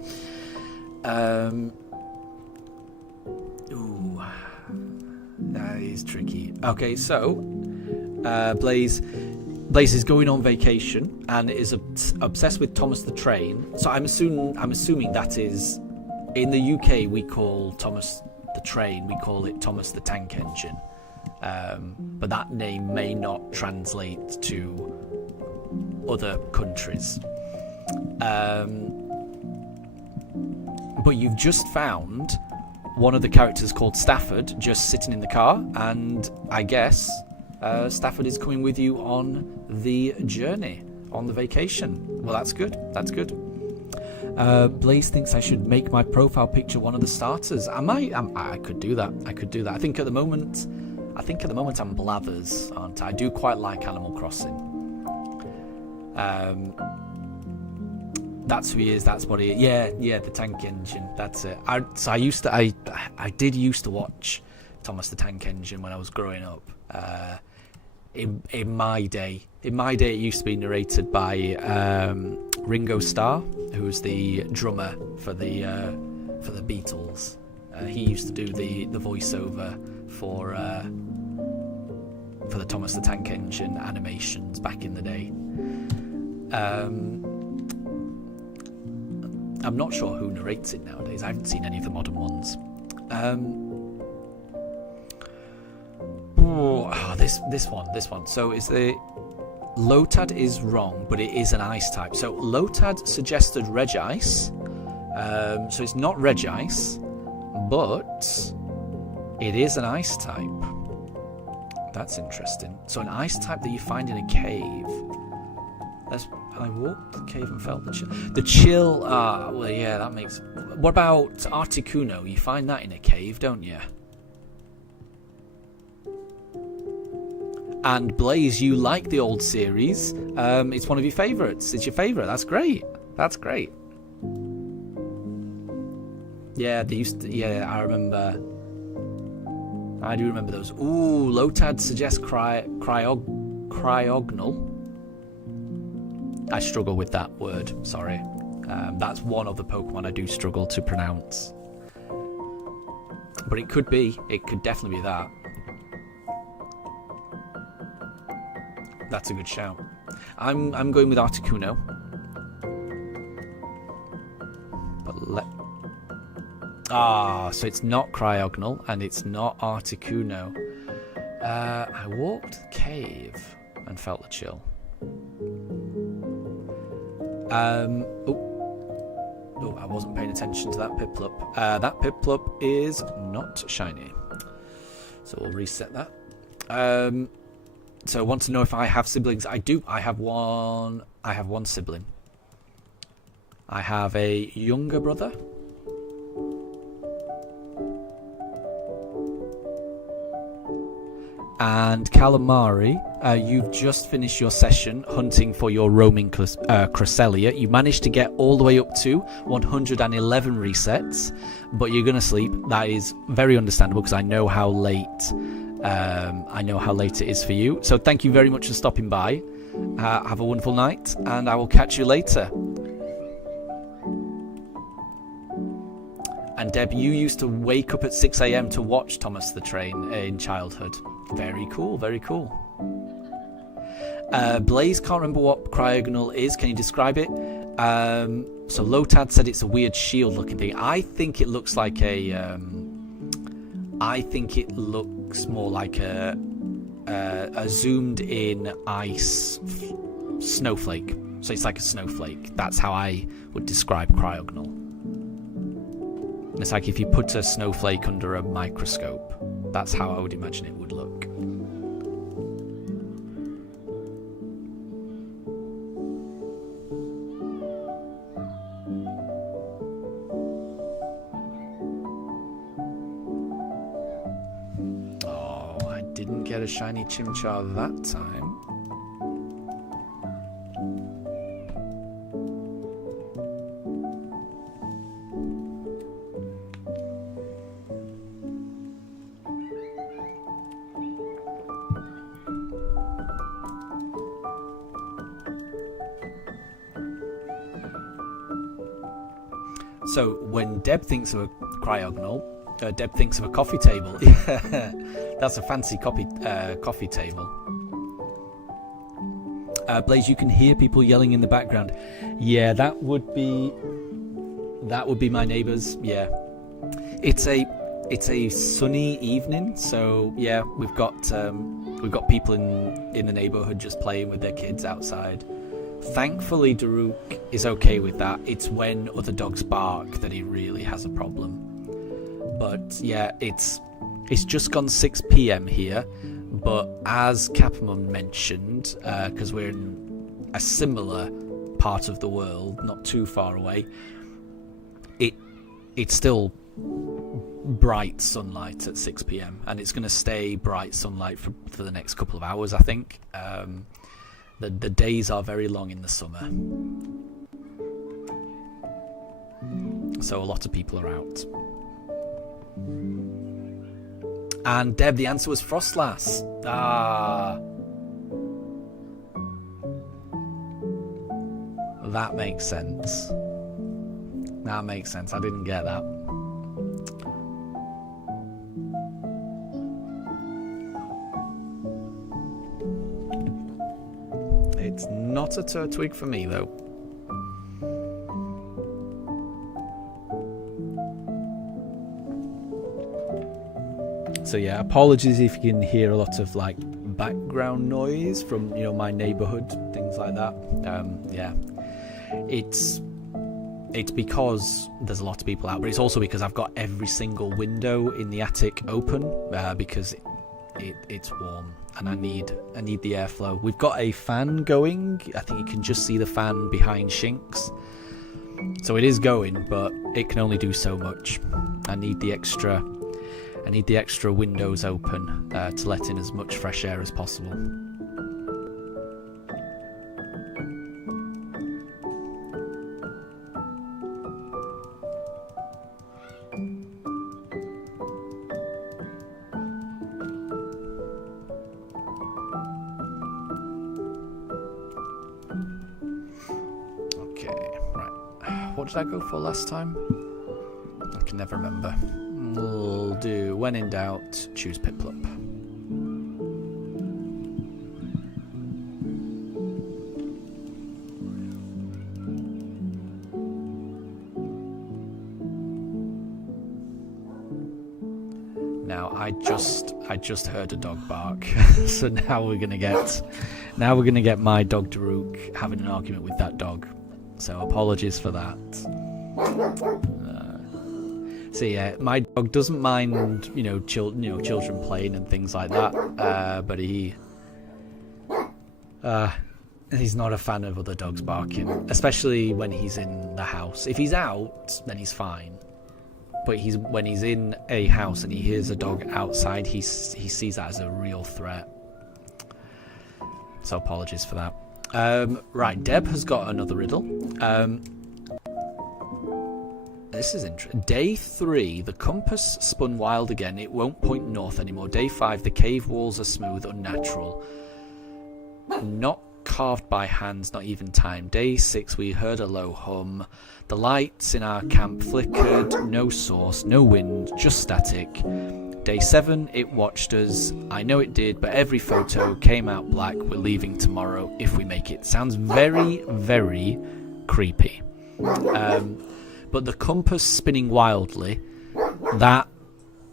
Ooh, that is tricky. Okay, so Blaze is going on vacation and is obsessed with Thomas the Train. So I'm assuming that is, in the UK we call Thomas the Train, we call it Thomas the Tank Engine. But that name may not translate to other countries. But you've just found one of the characters called Stafford just sitting in the car, and I guess Stafford is coming with you on the journey, on the vacation. Well, that's good. Blaze thinks I should make my profile picture one of the starters. I could do that. I think at the moment I'm Blathers, aren't I? I do quite like Animal Crossing. That's who he is. That's what he is. Yeah, the Tank Engine. That's it. I did used to watch Thomas the Tank Engine when I was growing up. In my day, it used to be narrated by Ringo Starr, who was the drummer for the Beatles. He used to do the voiceover for the Thomas the Tank Engine animations back in the day. I'm not sure who narrates it nowadays. I haven't seen any of the modern ones. This one. So is the Lotad is wrong, but it is an ice type. So Lotad suggested Regice. So it's not Regice, but it is an ice type. That's interesting. So an ice type that you find in a cave. I walked the cave and felt the chill. The chill, well, yeah, that makes... What about Articuno? You find that in a cave, don't you? And Blaze, you like the old series. It's one of your favourites. It's your favourite. That's great. Yeah, they used to... Yeah, I do remember those. Ooh, Lotad suggests cryogonal. I struggle with that word, sorry. That's one of the Pokemon I do struggle to pronounce. But it could definitely be that. That's a good shout. I'm going with Articuno. So it's not cryogonal and it's not Articuno. I walked the cave and felt the chill. Oh, I wasn't paying attention to that Piplup. That Piplup is not shiny. So we'll reset that. So I want to know if I have siblings. I do. I have one sibling. I have a younger brother. And Calamari, you've just finished your session hunting for your roaming Cresselia. You managed to get all the way up to 111 resets, but you're going to sleep. That is very understandable because I know how late it is for you. So thank you very much for stopping by. Have a wonderful night, and I will catch you later. And Deb, you used to wake up at 6 a.m. to watch Thomas the Train in childhood. Very cool, very cool. Blaze can't remember what cryogonal is. Can you describe it? So Lotad said it's a weird shield-looking thing. I think it looks like a. I think it looks more like a zoomed-in ice snowflake. So it's like a snowflake. That's how I would describe cryogonal. It's like if you put a snowflake under a microscope. That's how I would imagine it would look. Oh, I didn't get a shiny Chimchar that time. So when Deb thinks of a cryogonal, Deb thinks of a coffee table. That's a fancy coffee table. Blaze, you can hear people yelling in the background. Yeah, that would be my neighbours. Yeah, it's a sunny evening, so yeah, we've got people in the neighbourhood just playing with their kids outside. Thankfully, Daruk is okay with that. It's when other dogs bark that he really has a problem. But yeah, it's just gone 6 p.m. here. But as Capamon mentioned, because we're in a similar part of the world, not too far away, it's still bright sunlight at 6 p.m. and it's going to stay bright sunlight for the next couple of hours, I think. The days are very long in the summer. So a lot of people are out. And Deb, the answer was Frostlass. That makes sense. That makes sense. I didn't get that. It's not a Turtwig for me, though. So yeah, apologies if you can hear a lot of like background noise from my neighborhood, things like that. Yeah, it's because there's a lot of people out, but it's also because I've got every single window in the attic open because it's warm and I need the airflow. We've got a fan going. I think you can just see the fan behind Shinx. So it is going, but it can only do so much. I need the extra windows open to let in as much fresh air as possible. What did I go for last time? I can never remember. We'll do, when in doubt, choose Piplup. Now I just heard a dog bark, so now we're gonna get my dog Daruk having an argument with that dog. So apologies for that. So yeah, my dog doesn't mind, children playing and things like that. But he's not a fan of other dogs barking, especially when he's in the house. If he's out, then he's fine. But when he's in a house and he hears a dog outside, he sees that as a real threat. So apologies for that. Right, Deb has got another riddle. This is interesting. Day 3, the compass spun wild again. It won't point north anymore. Day 5, the cave walls are smooth, unnatural. Not carved by hands, not even time. Day 6, we heard a low hum. The lights in our camp flickered. No source, no wind, just static. Day 7, it watched us. I know it did, but every photo came out black. We're leaving tomorrow if we make it. Sounds very, very creepy. But the compass spinning wildly, that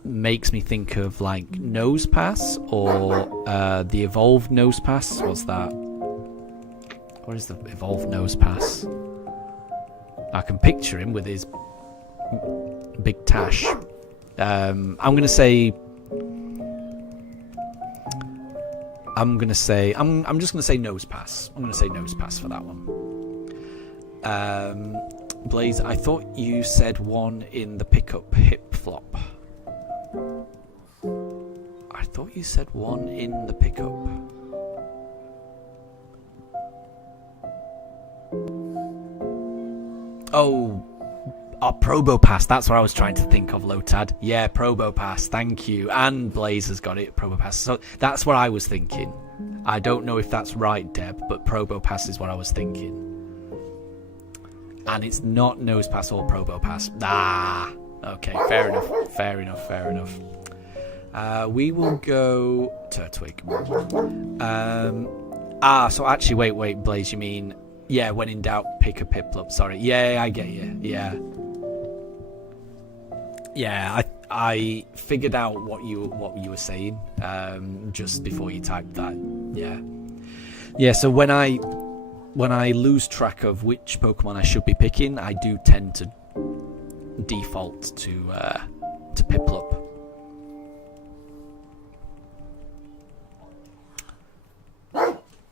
makes me think of like Nose Pass or the evolved Nose Pass. What's that? What is the evolved Nose Pass? I can picture him with his big tash. I'm just gonna say Nose Pass. I'm gonna say Nose Pass for that one. Blaze, I thought you said one in the pickup hip flop. I thought you said one in the pickup. Oh, Probo Pass. That's what I was trying to think of, Lotad. Yeah, Probo Pass. Thank you. And Blaze has got it, Probo Pass. So that's what I was thinking. I don't know if that's right, Deb, but Probo Pass is what I was thinking. And it's not Nose Pass or Probo Pass. Ah, okay, fair enough. We will go Turtwig. So actually, wait, Blaze, you mean, yeah, when in doubt, pick a Piplup. Sorry. Yeah, I get you. Yeah, I figured out what you were saying just before you typed that. Yeah. So when I lose track of which Pokemon I should be picking, I do tend to default to Piplup.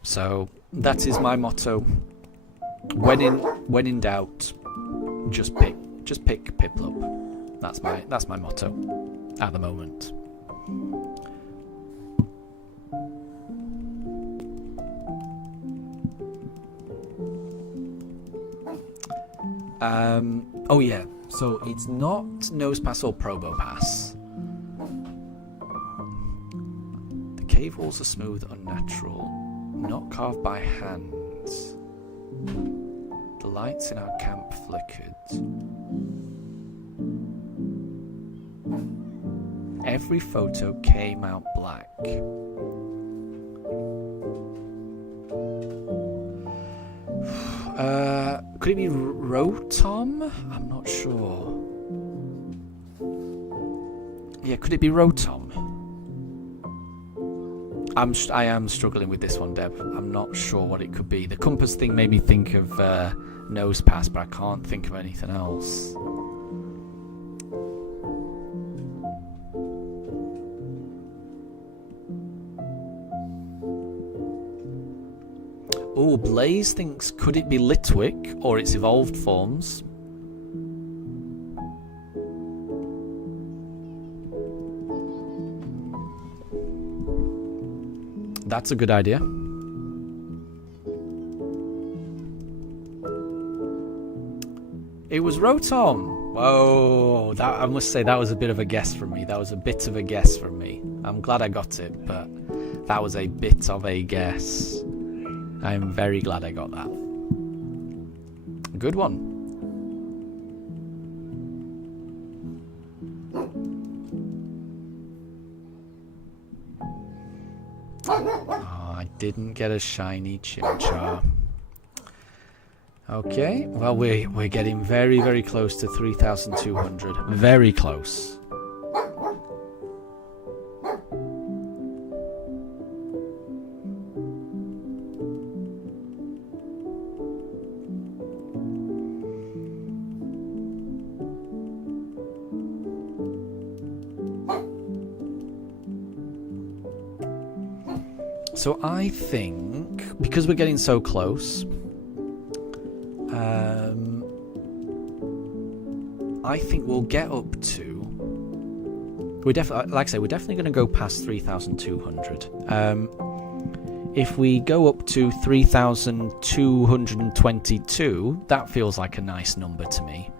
So that is my motto. When in doubt, just pick Piplup. That's my motto at the moment. Oh yeah, so it's not Nose Pass or Probo Pass. The cave walls are smooth, unnatural, not carved by hands. The lights in our camp flickered. Every photo came out black. Could it be Rotom? I'm not sure. Yeah, could it be Rotom? I am struggling with this one, Deb. I'm not sure what it could be. The compass thing made me think of Nose Pass, but I can't think of anything else. Oh, Blaze thinks, could it be Litwick or its evolved forms? That's a good idea. It was Rotom. Whoa, I must say that was a bit of a guess from me. I'm glad I got it, but that was a bit of a guess. I'm very glad I got that. Good one. Oh, I didn't get a shiny Chimchar. Okay, well we're getting very, very close to 3,200. Very close. So I think, because we're getting so close, I think we'll get up to... like I say, we're definitely going to go past 3,200. If we go up to 3,222, that feels like a nice number to me.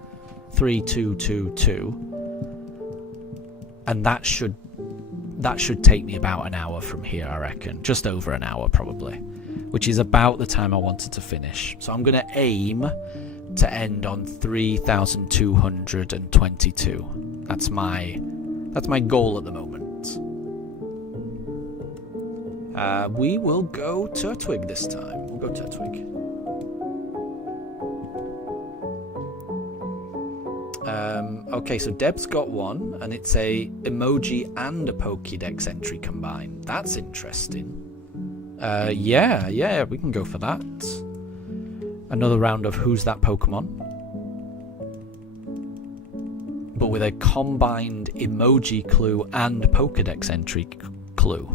3,222. And that should take me about an hour from here, I reckon. Just over an hour, probably. Which is about the time I wanted to finish. So I'm going to aim to end on 3,222. That's my goal at the moment. We will go Turtwig this time. We'll go Turtwig. Okay, so Deb's got one, and it's a emoji and a Pokédex entry combined. That's interesting. Yeah, we can go for that. Another round of Who's That Pokemon? But with a combined emoji clue and Pokédex entry clue.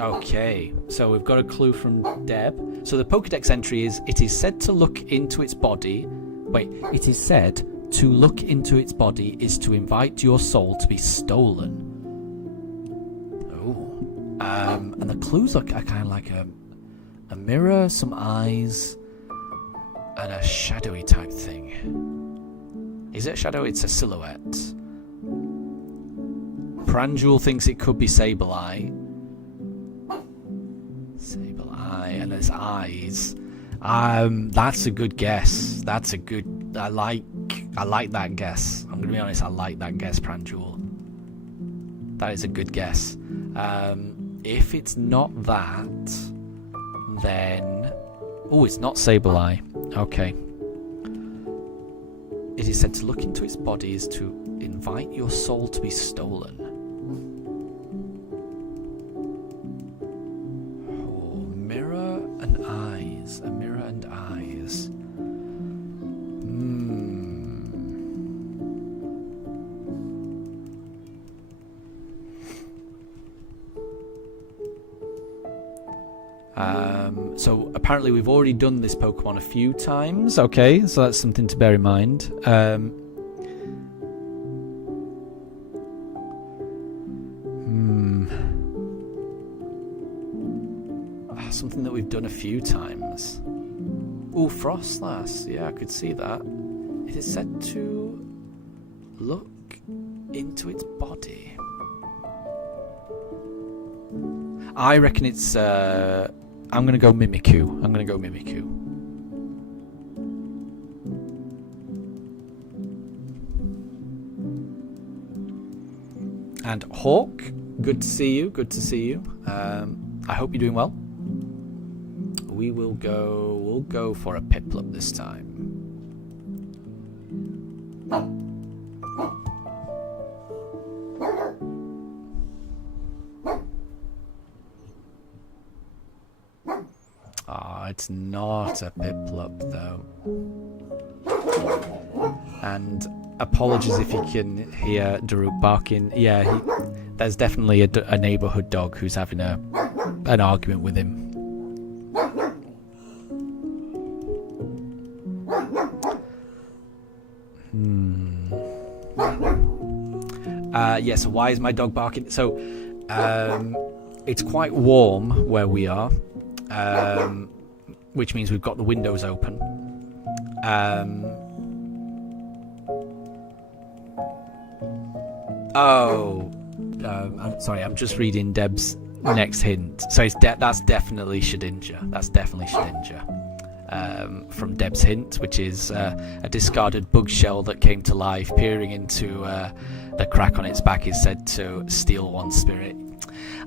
Okay, so we've got a clue from Deb. So the Pokédex entry is, it is said to look into its body... Wait, it is said to look into its body is to invite your soul to be stolen. Oh. And the clues are kind of like a mirror, some eyes, and a shadowy type thing. Is it a shadow? It's a silhouette. Pranjul thinks it could be Sableye. Sableye, and its eyes. That's a good guess. That's a good... I like that guess. I'm gonna be honest, I like that guess, Pranjul. That is a good guess. If it's not that, then... Oh, it's not Sableye. Okay. It is said to look into its body is to invite your soul to be stolen. Oh, mirror and eyes. A mirror and eyes. So apparently we've already done this Pokemon a few times. Okay, so that's something to bear in mind. Something that we've done a few times. Oh, Frostlass. Yeah, I could see that. It is said to look into its body. I reckon it's... I'm going to go Mimikyu. And Hawk, good to see you. I hope you're doing well. We'll go for a Piplup this time. It's not a Piplup though. And apologies if you can hear Daruk barking. Yeah, there's definitely a neighbourhood dog who's having an argument with him. Yeah, so why is my dog barking? So, it's quite warm where we are, which means we've got the windows open. I'm sorry, I'm just reading Deb's next hint. So that's definitely Shedinja. That's definitely Shedinja. From Deb's hint, which is a discarded bug shell that came to life, peering into the crack on its back is said to steal one's spirit.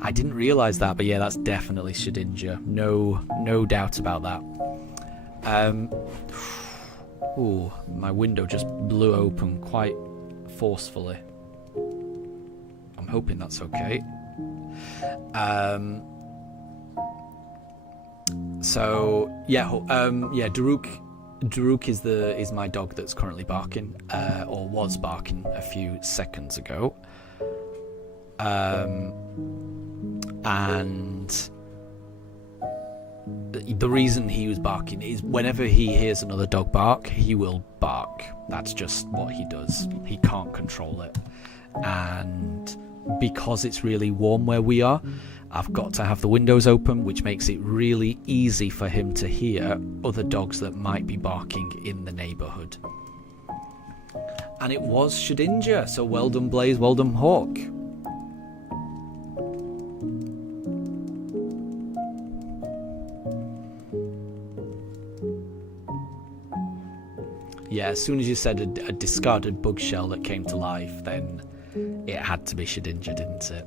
I didn't realise that, but yeah, that's definitely Shedinja. No doubt about that. Ooh, my window just blew open quite forcefully. I'm hoping that's okay. So yeah, Daruk is my dog that's currently barking, or was barking a few seconds ago. And the reason he was barking is whenever he hears another dog bark, he will bark. That's just what he does. He can't control it. And because it's really warm where we are, I've got to have the windows open, which makes it really easy for him to hear other dogs that might be barking in the neighbourhood. And it was Shedinja, so well done Blaze, well done Hawk. Yeah, as soon as you said a discarded bug shell that came to life, then it had to be Shedinja, didn't it?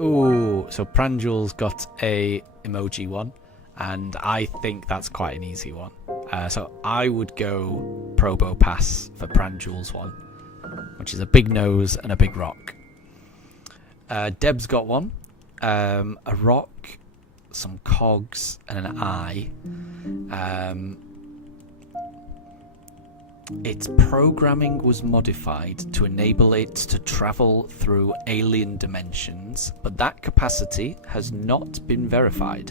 Ooh, so Pranjul's got a emoji one, and I think that's quite an easy one. So I would go Probo Pass for Pranjul's one, which is a big nose and a big rock. Deb's got one, a rock, some cogs, and an eye. Its programming was modified to enable it to travel through alien dimensions, but that capacity has not been verified.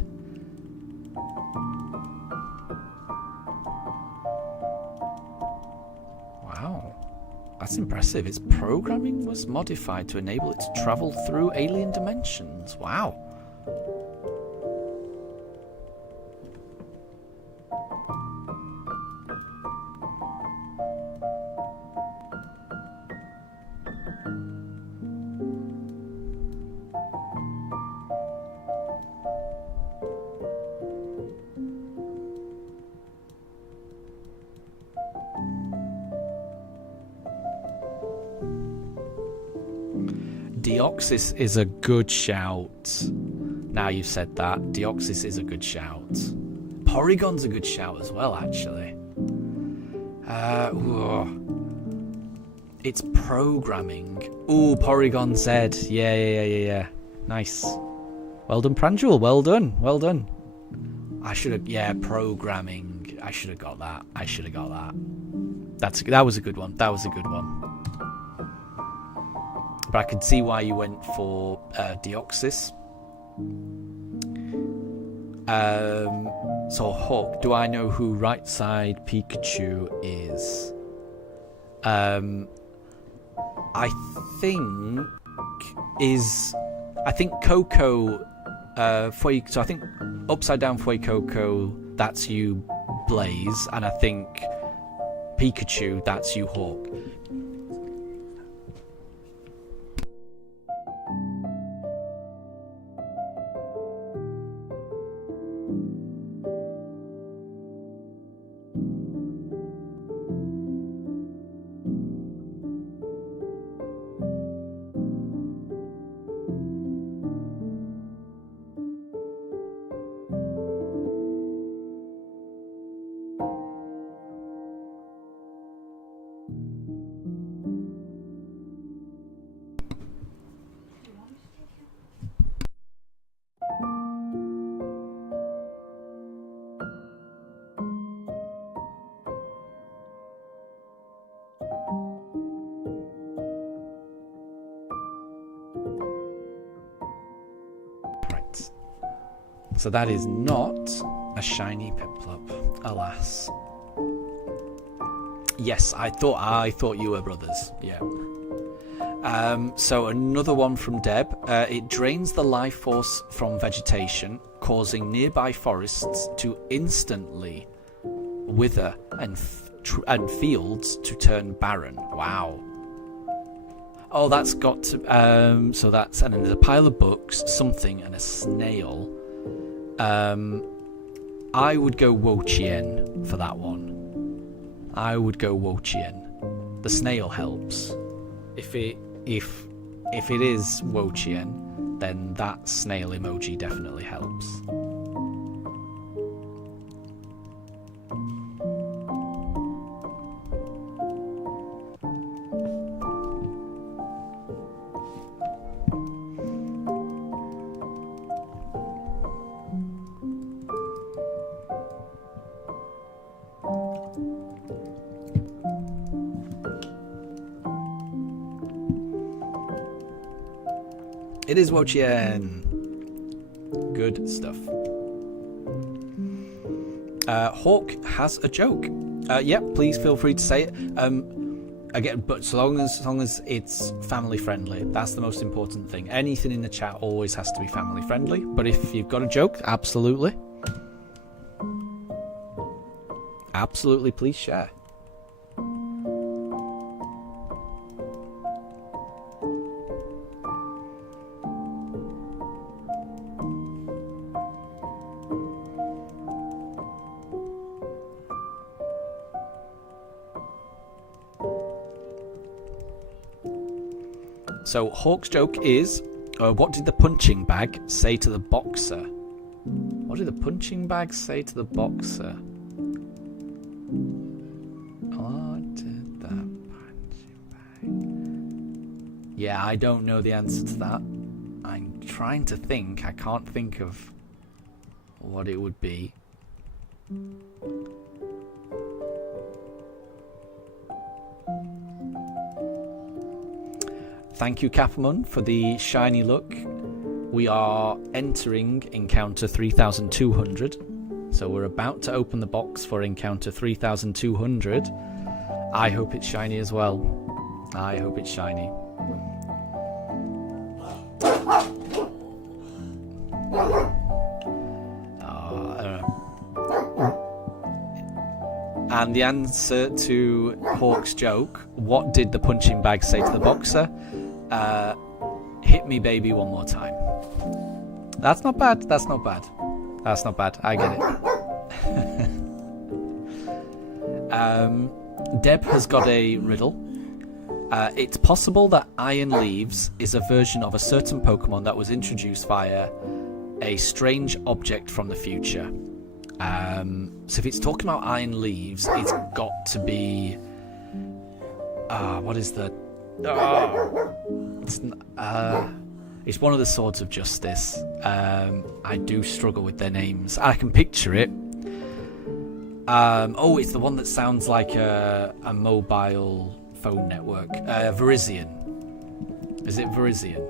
Wow, that's impressive. Its programming was modified to enable it to travel through alien dimensions. Wow. Deoxys is a good shout. Now you've said that, Deoxys is a good shout. Porygon's a good shout as well, actually. It's programming. Ooh, Porygon Z. Yeah. Nice. Well done, Pranjul. Well done. I should have, programming. I should have got that. That was a good one. But I could see why you went for Deoxys. So Hawk, do I know who right side Pikachu is? I think Coco so I think upside down Fuecoco, that's you Blaze, and I think Pikachu, that's you Hawk. So that is not a shiny Piplup, alas. Yes, I thought you were brothers. Yeah. So another one from Deb. It drains the life force from vegetation, causing nearby forests to instantly wither and fields to turn barren. Wow. Oh, that's got to. So that's, and then there's a pile of books, something, and a snail. I would go Wo-Chien for that one. I would go Wo-Chien. The snail helps. If it is Wo-Chien, then that snail emoji definitely helps. It is Wo-Chien. Good stuff. Hawk has a joke. Yep, please feel free to say it. Again, but as long as it's family friendly, that's the most important thing. Anything in the chat always has to be family friendly. But if you've got a joke, absolutely, please share. So Hawk's joke is, what did the punching bag say to the boxer? What did the punching bag say to the boxer? What did the punching bag... Yeah, I don't know the answer to that. I'm trying to think. I can't think of what it would be. Thank you, Capamon, for the shiny look. We are entering encounter 3200. So we're about to open the box for encounter 3200. I hope it's shiny as well. I hope it's shiny. I don't know. And the answer to Hawk's joke, what did the punching bag say to the boxer? Hit me, baby, one more time. That's not bad. That's not bad. That's not bad. I get it. Deb has got a riddle. It's possible that Iron Leaves is a version of a certain Pokemon that was introduced via a strange object from the future. So if it's talking about Iron Leaves, it's got to be... what is the... it's one of the Swords of Justice. I do struggle with their names. I can picture it. It's the one that sounds like a mobile phone network. Virizion. Is it Virizion?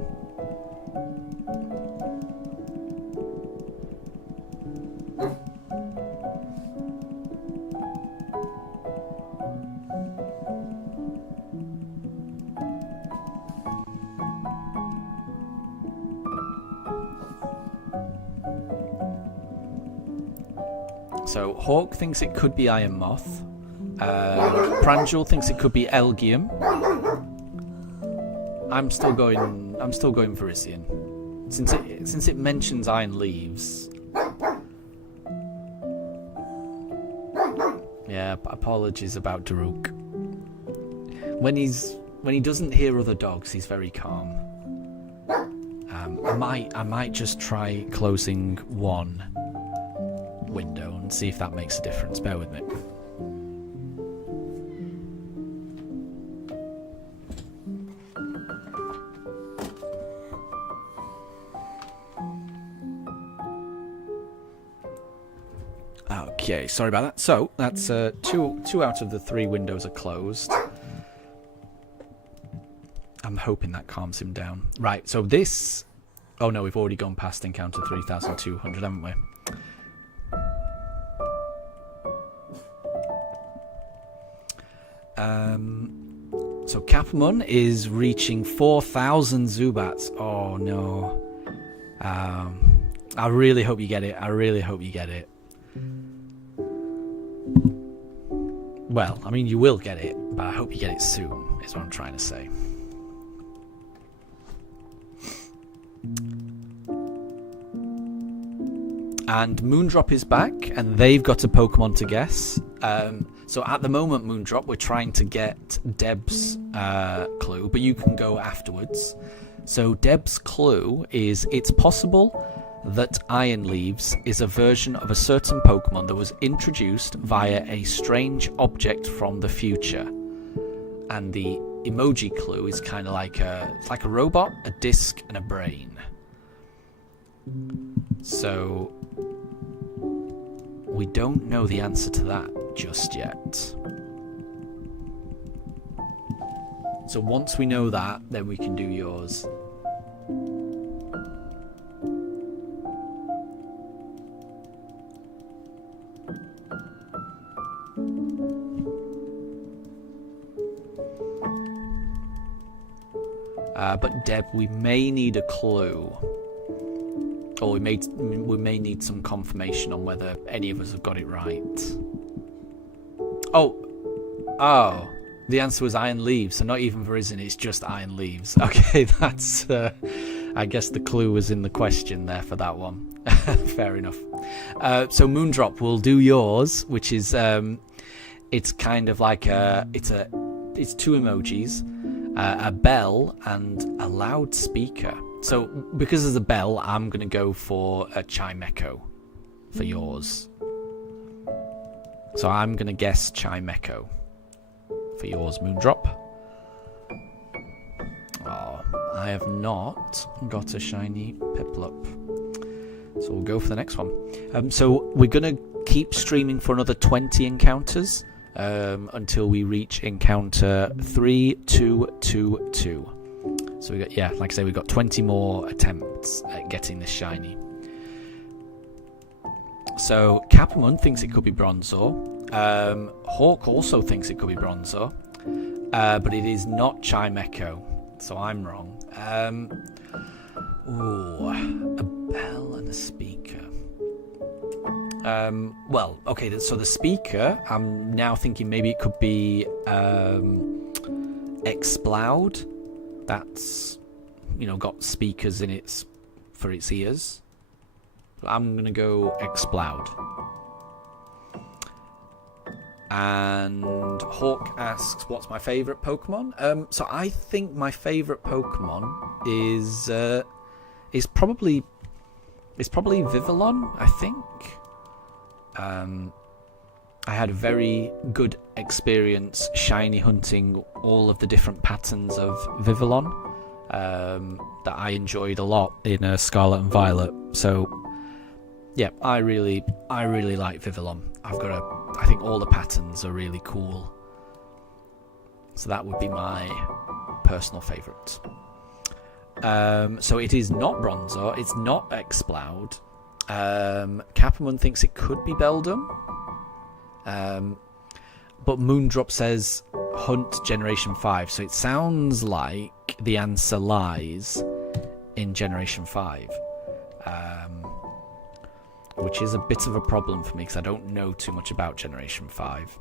So Hawk thinks it could be Iron Moth. Pranjul thinks it could be Elgium. I'm still going Virizion. Since it mentions Iron Leaves. Yeah, apologies about Daruk. When he doesn't hear other dogs, he's very calm. I might just try closing one window and see if that makes a difference. Bear with me. Okay, sorry about that. So that's two out of the three windows are closed. I'm hoping that calms him down. Right, so this Oh no, we've already gone past encounter 3,200, haven't we? So Capamon is reaching 4,000 Zubats. Oh no. I really hope you get it. I really hope you get it. Well, I mean, you will get it, but I hope you get it soon, is what I'm trying to say. And Moondrop is back, and they've got a Pokemon to guess. So at the moment, Moondrop, we're trying to get Deb's clue, but you can go afterwards. So Deb's clue is, it's possible that Iron Leaves is a version of a certain Pokemon that was introduced via a strange object from the future. And the emoji clue is kind of like it's like a robot, a disc, and a brain. So we don't know the answer to that just yet. So once we know that, then we can do yours. But Deb, we may need a clue. Or we may need some confirmation on whether any of us have got it right. Oh, the answer was Iron Leaves, so not even Verizon, it's just Iron Leaves. Okay, that's I guess the clue was in the question there for that one. Fair enough. So Moondrop will do yours, which is it's kind of like it's two emojis, a bell and a loudspeaker. So, because there's a bell, I'm going to go for a Chimecho for yours. So I'm going to guess Chimecho for yours, Moondrop. Oh, I have not got a shiny Piplup. So we'll go for the next one. So we're going to keep streaming for another 20 encounters until we reach encounter 3222. So we got, yeah, like I say, we've got 20 more attempts at getting this shiny. So Capamon thinks it could be Bronzor. Hawk also thinks it could be Bronzor, but it is not Chimecho, so I'm wrong. A bell and a speaker. Well, okay, so the speaker, I'm now thinking maybe it could be Exploud. That's, got speakers in its for its ears. I'm gonna go Exploud. And Hawk asks, "What's my favourite Pokemon?" So I think my favourite Pokemon is probably Vivillon. I think. I had a very good experience shiny hunting all of the different patterns of Vivillon that I enjoyed a lot in Scarlet and Violet. So yeah, I really like Vivillon. I think all the patterns are really cool. So that would be my personal favourite. So it is not Bronzor, it's not Exploud. Capamon thinks it could be Beldum. But Moondrop says Hunt Generation 5, so it sounds like the answer lies in Generation 5. Which is a bit of a problem for me because I don't know too much about Generation 5.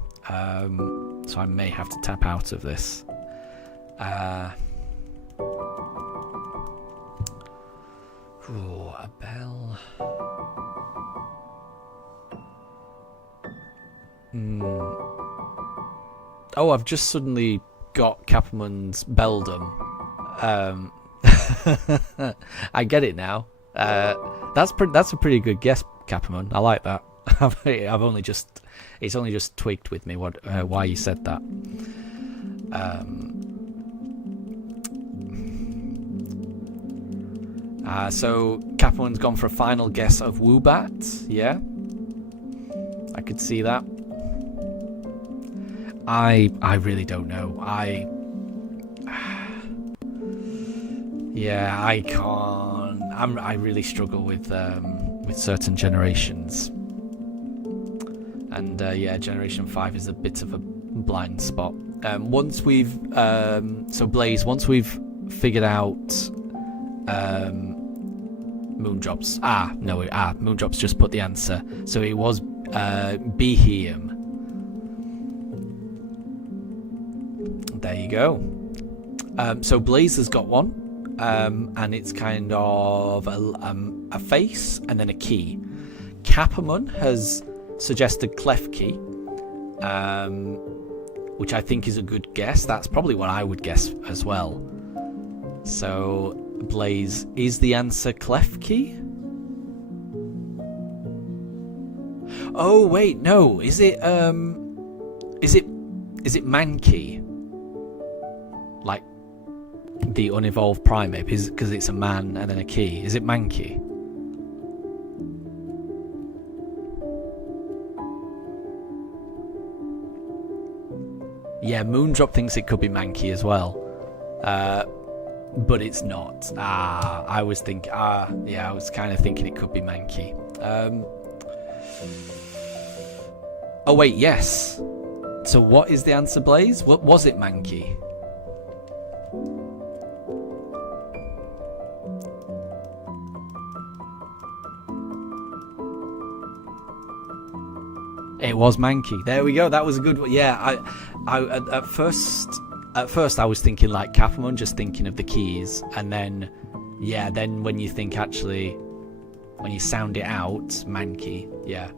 So I may have to tap out of this. A bell. Oh, I've just suddenly got Capamon's Beldum. I get it now. That's a pretty good guess, Capamon. I like that. It's only just twigged with me why you said that. So Capamon's gone for a final guess of Woobat. Yeah, I could see that. I really don't know. I I really struggle with certain generations, and yeah, Generation 5 is a bit of a blind spot. Once we've so Blaze, once we've figured out Moondrops. Moondrops just put the answer. So it was Behem. There you go. So Blaze has got one, and it's kind of a face and then a key. Capamon has suggested Klefki, which I think is a good guess. That's probably what I would guess as well. So, Blaze, is the answer Klefki? Oh wait, no. Is it Mankey? Like the unevolved primate, because it's a man and then a key. Is it Mankey? Yeah, Moondrop thinks it could be Mankey as well, but it's not. I was thinking. Yeah, I was kind of thinking it could be Mankey. Oh wait, yes. So what is the answer, Blaze? What was it, Mankey? It was Mankey. There we go. That was a good one. Yeah, I at first I was thinking like Capamon, just thinking of the keys, and then yeah, then when you think actually, when you sound it out, Mankey. Yeah.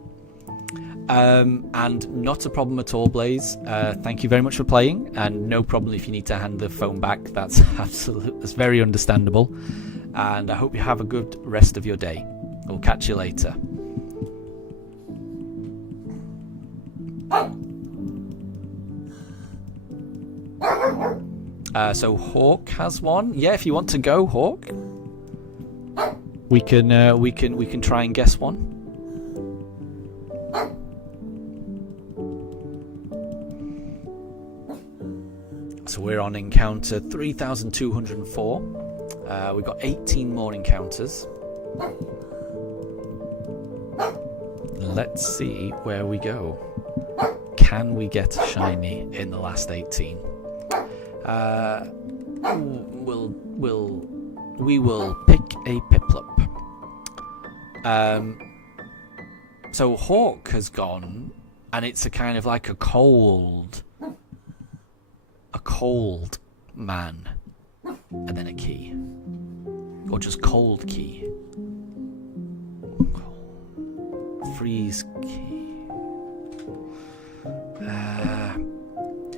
And not a problem at all, Blaze. Thank you very much for playing, and no problem if you need to hand the phone back. That's that's very understandable. And I hope you have a good rest of your day. We'll catch you later. So Hawk has one. Yeah, if you want to go, Hawk, we can try and guess one. So we're on encounter 3204. We've got 18 more encounters. Let's see where we go. Can we get a shiny in the last 18? We will pick a Piplup. So Hawk has gone, and it's a kind of like a cold man, and then a key, or just cold key. Freeze key.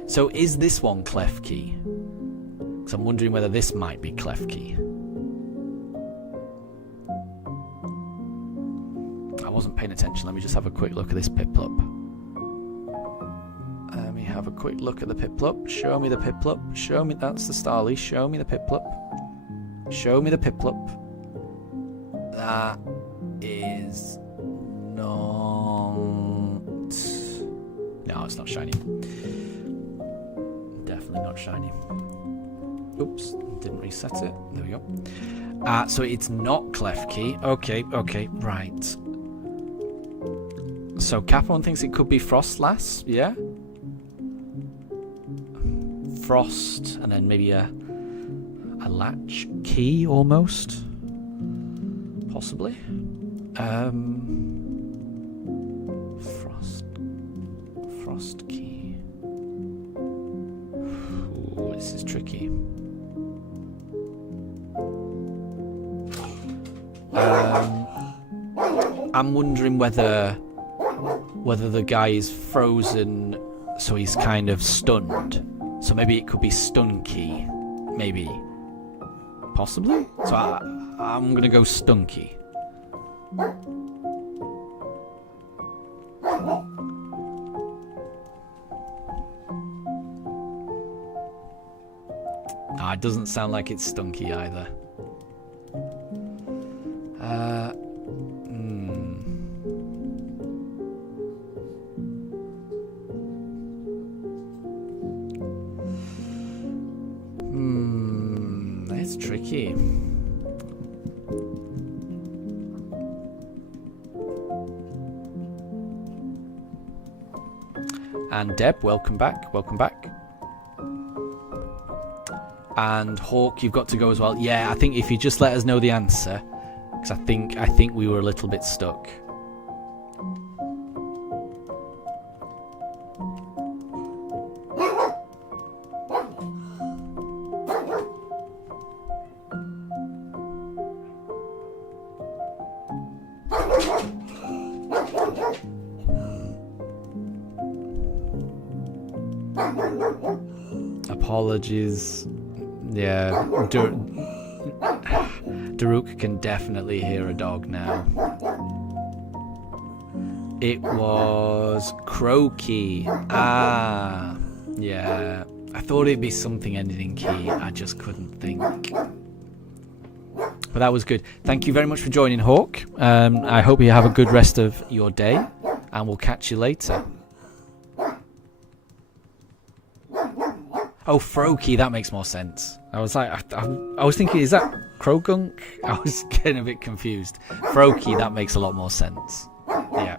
So is this one Klefki? Because I'm wondering whether this might be Klefki. I wasn't paying attention. Let me just have a quick look at this Piplup. Let me have a quick look at the Piplup. Show me the Piplup. Show me, that's the Starly. Show me the Piplup. Show me the Piplup. That is not... No, it's not shiny. Definitely not shiny. Oops, didn't reset it. There we go. So it's not Klefki. Okay, right. So Capone thinks it could be Frostlass, yeah? Frost, and then maybe a latch key almost, possibly. Frost key. Ooh, this is tricky. I'm wondering whether the guy is frozen, so he's kind of stunned. So maybe it could be Stunky. Maybe. Possibly? So I'm going to go Stunky. It doesn't sound like it's Stunky either. That's tricky. And Deb, welcome back. Welcome back. And Hawk, you've got to go as well. Yeah, I think if you just let us know the answer, because I think we were a little bit stuck. Apologies. Yeah, Daruk can definitely hear a dog now. It was Croaky. Ah, yeah. I thought it'd be something ending in key. I just couldn't think. But that was good. Thank you very much for joining, Hawk. I hope you have a good rest of your day, and we'll catch you later. Oh, Froakie, that makes more sense. I was like, I was thinking, is that Krogunk? I was getting a bit confused. Froakie, that makes a lot more sense. Yeah.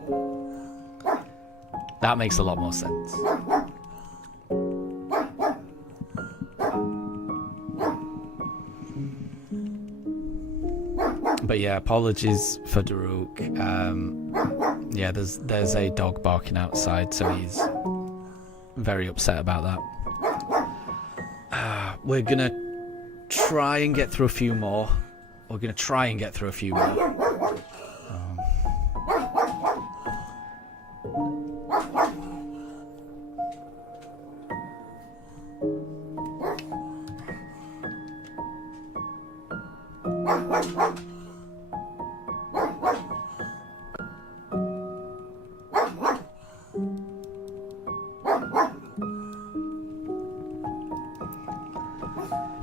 That makes a lot more sense. But yeah, apologies for Daruk. Yeah, there's a dog barking outside, so he's very upset about that. We're gonna try and get through a few more.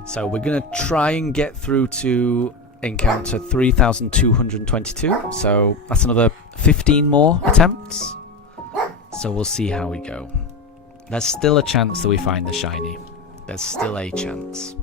So we're going to try and get through to encounter 3222. So that's another 15 more attempts. So we'll see how we go. There's still a chance that we find the shiny. There's still a chance.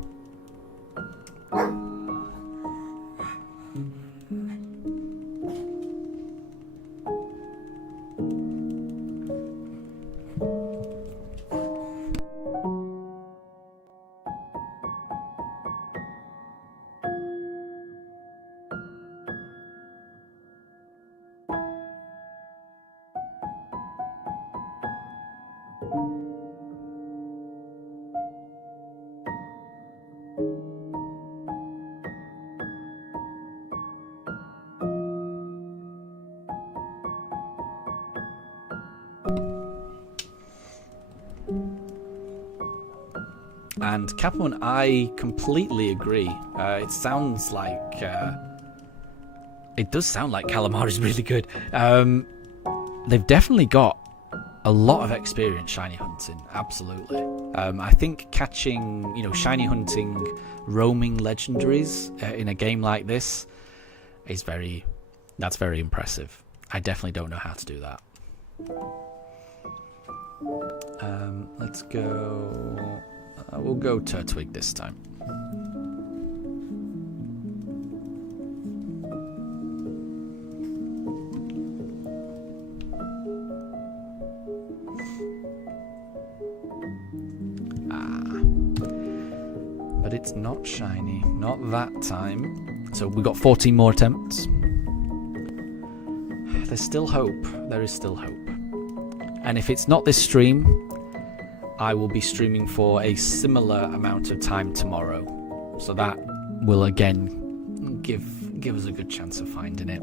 And Capone, I completely agree. It sounds like it does sound like Calamari's really good. They've definitely got a lot of experience shiny hunting. Absolutely. I think catching, shiny hunting, roaming legendaries in a game like this is that's very impressive. I definitely don't know how to do that. Let's go. We'll go Turtwig this time. But it's not shiny. Not that time. So we've got 14 more attempts. There's still hope. There is still hope. And if it's not this stream, I will be streaming for a similar amount of time tomorrow. So that will again give us a good chance of finding it.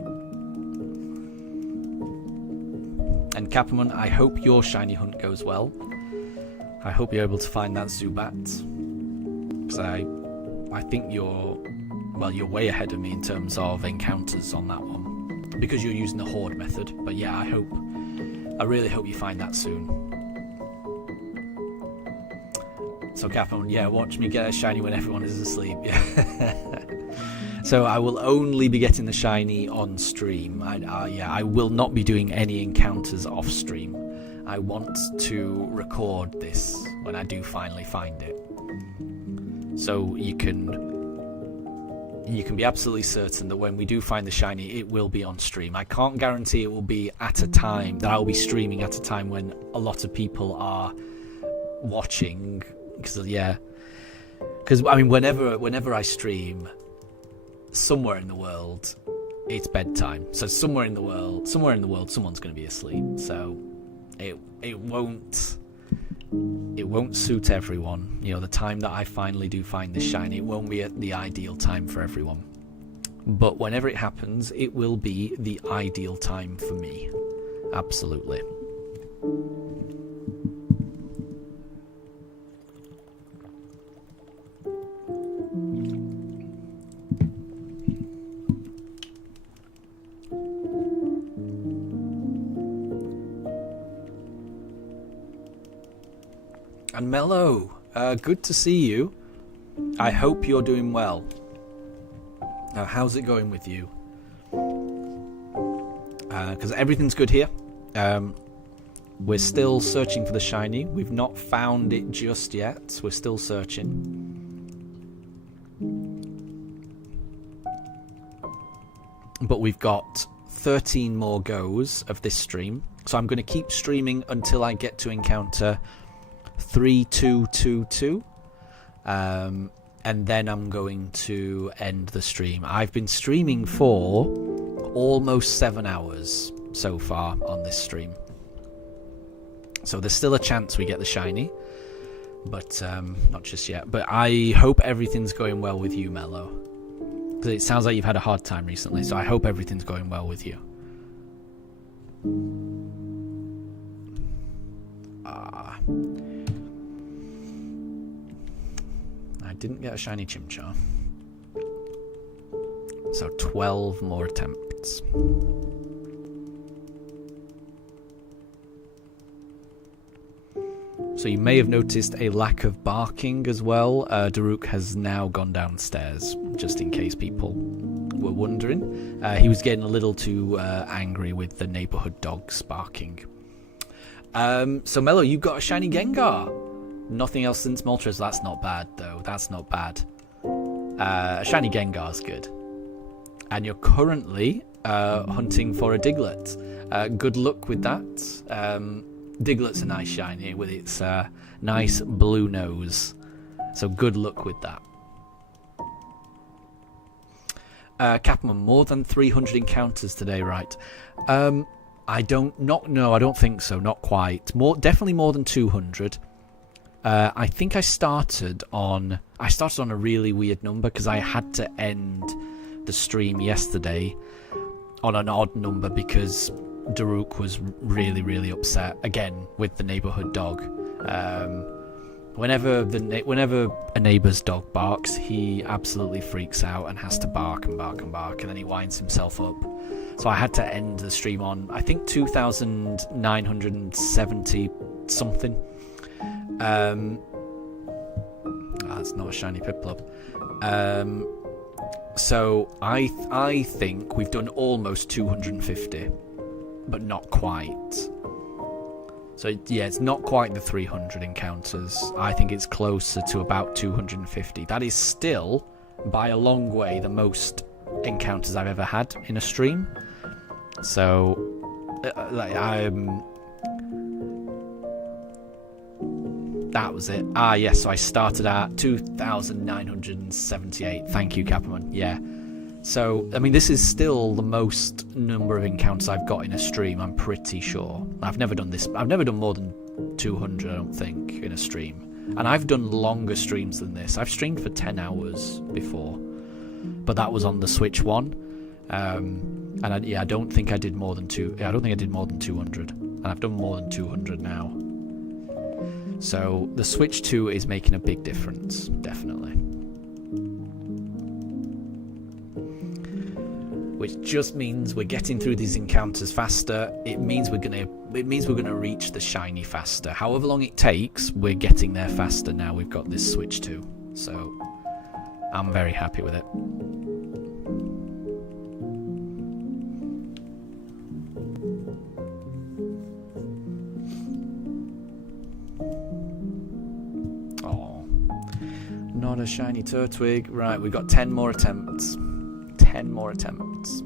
And Capamon, I hope your shiny hunt goes well. I hope you're able to find that Zubat. Because I think you're way ahead of me in terms of encounters on that one. Because you're using the Horde method. But yeah, I really hope you find that soon. So Capone, yeah, watch me get a shiny when everyone is asleep. So I will only be getting the shiny on stream. I will not be doing any encounters off stream. I want to record this when I do finally find it. So you can you can be absolutely certain that when we do find the shiny, it will be on stream. I can't guarantee it will be at a time that I'll be streaming at a time when a lot of people are watching. Because I mean, whenever I stream, somewhere in the world, it's bedtime. So somewhere in the world, someone's going to be asleep. So it won't suit everyone. You know, the time that I finally do find the shiny, it won't be at the ideal time for everyone. But whenever it happens, it will be the ideal time for me. Absolutely. And Mello, good to see you. I hope you're doing well. How's it going with you? Because everything's good here. We're still searching for the shiny. We've not found it just yet. We're still searching. But we've got 13 more goes of this stream. So I'm going to keep streaming until I get to encounter 3222, and then I'm going to end the stream. I've been streaming for almost 7 hours so far on this stream, so there's still a chance we get the shiny, but not just yet. But I hope everything's going well with you, Mello, because it sounds like you've had a hard time recently, so I hope everything's going well with you. I didn't get a shiny Chimchar. So 12 more attempts. So you may have noticed a lack of barking as well. Daruk has now gone downstairs, just in case people were wondering. He was getting a little too angry with the neighborhood dogs barking. So Mello, you got a shiny Gengar. Nothing else since Moltres. That's not bad, though. That's not bad. Shiny Gengar's good. And you're currently hunting for a Diglett. Good luck with that. Diglett's a nice shiny with its nice blue nose. So good luck with that. Capman, more than 300 encounters today, right? I don't think so. Not quite. Definitely more than 200. I think I started on a really weird number because I had to end the stream yesterday on an odd number because Daruk was really, really upset again with the neighborhood dog. Whenever a neighbor's dog barks, he absolutely freaks out and has to bark and bark and bark, and then he winds himself up. So I had to end the stream on, I think, 2,970 something. That's not a shiny Piplup. So I think we've done almost 250, but not quite. So yeah, it's not quite the 300 encounters. I think it's closer to about 250. That is still, by a long way, the most encounters I've ever had in a stream. So, that was it. Yes, so I started at 2,978. Thank you, Capman. Yeah. So, I mean, this is still the most number of encounters I've got in a stream, I'm pretty sure. I've never done this. I've never done more than 200, I don't think, in a stream. And I've done longer streams than this. I've streamed for 10 hours before. But that was on the Switch one. And I don't think I did more than 200. And I've done more than 200 now. So the Switch 2 is making a big difference, definitely. Which just means we're getting through these encounters faster. It means we're gonna reach the shiny faster. However long it takes, we're getting there faster now. We've got this Switch 2, so I'm very happy with it. not a shiny Turtwig. Right, we've got 10 more attempts. 10 more attempts.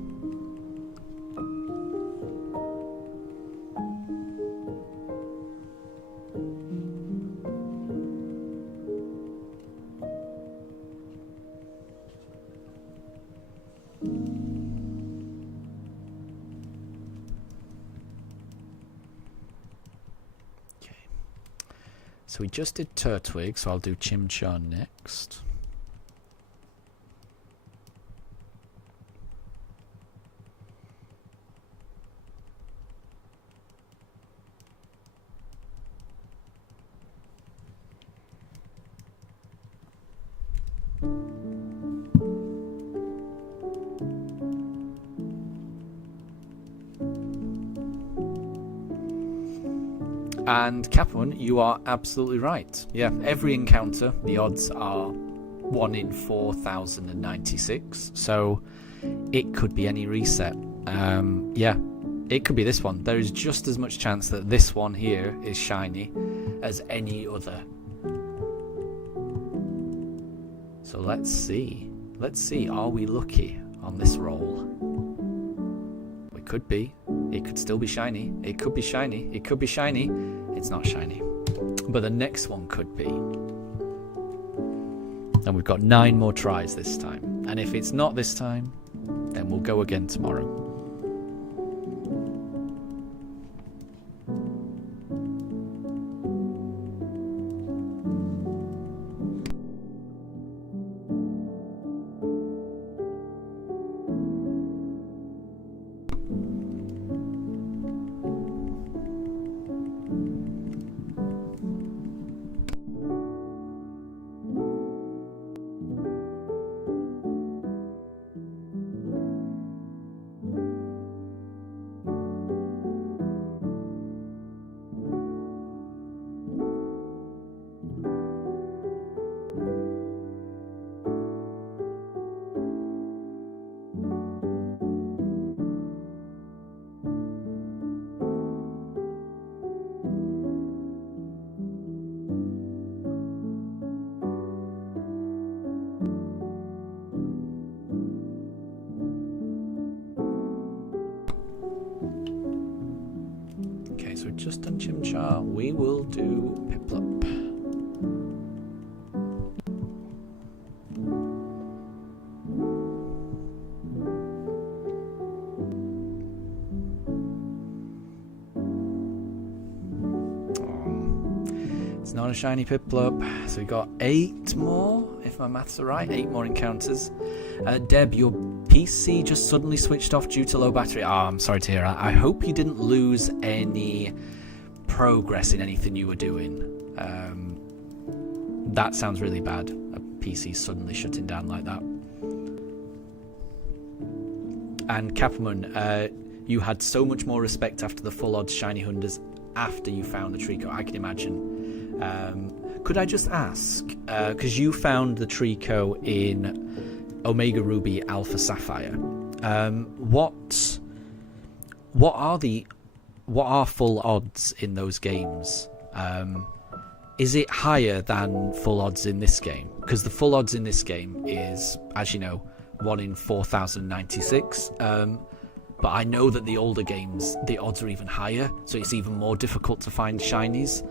So we just did Turtwig, so I'll do Chimchar next. And Capone, you are absolutely right. Yeah, every encounter, the odds are 1 in 4,096. So it could be any reset. Yeah, it could be this one. There is just as much chance that this one here is shiny as any other. So let's see. Let's see, are we lucky on this roll? We could be. It could still be shiny. It could be shiny. It could be shiny. It's not shiny. But the next one could be. And we've got 9 more tries this time. And if it's not this time, then we'll go again tomorrow. So we've just done Chimchar, we will do Piplup. It's not a shiny Piplup, so we got 8 more, if my maths are right, 8 more encounters. Deb, your PC just suddenly switched off due to low battery. Oh, I'm sorry to hear that. I hope you didn't lose any progress in anything you were doing. That sounds really bad. A PC suddenly shutting down like that. And Capamon, you had so much more respect after the full odds shiny hunters after you found the Trico. I can imagine. Could I just ask, because you found the Trico in Omega Ruby Alpha Sapphire, what are full odds in those games? Is it higher than full odds in this game? Because the full odds in this game is, as you know, 1 in 4,096. But I know that the older games, the odds are even higher, so it's even more difficult to find shinies.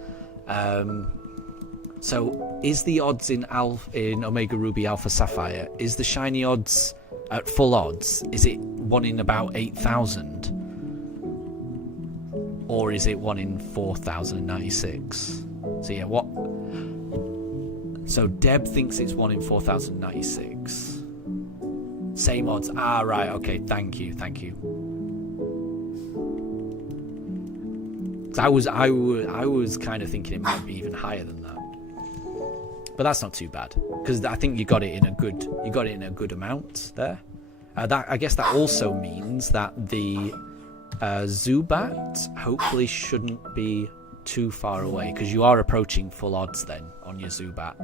So is the odds in Omega Ruby Alpha Sapphire, is the shiny odds at full odds, is it 1 in about 8,000? Or is it 1 in 4,096? So yeah, what? So Deb thinks it's 1 in 4,096. Same odds. Ah, right. Okay. Thank you. I was kind of thinking it might be even higher than that, but that's not too bad because I think you got it in a good amount there. That I guess that also means that the Zubat hopefully shouldn't be too far away because you are approaching full odds then on your Zubat.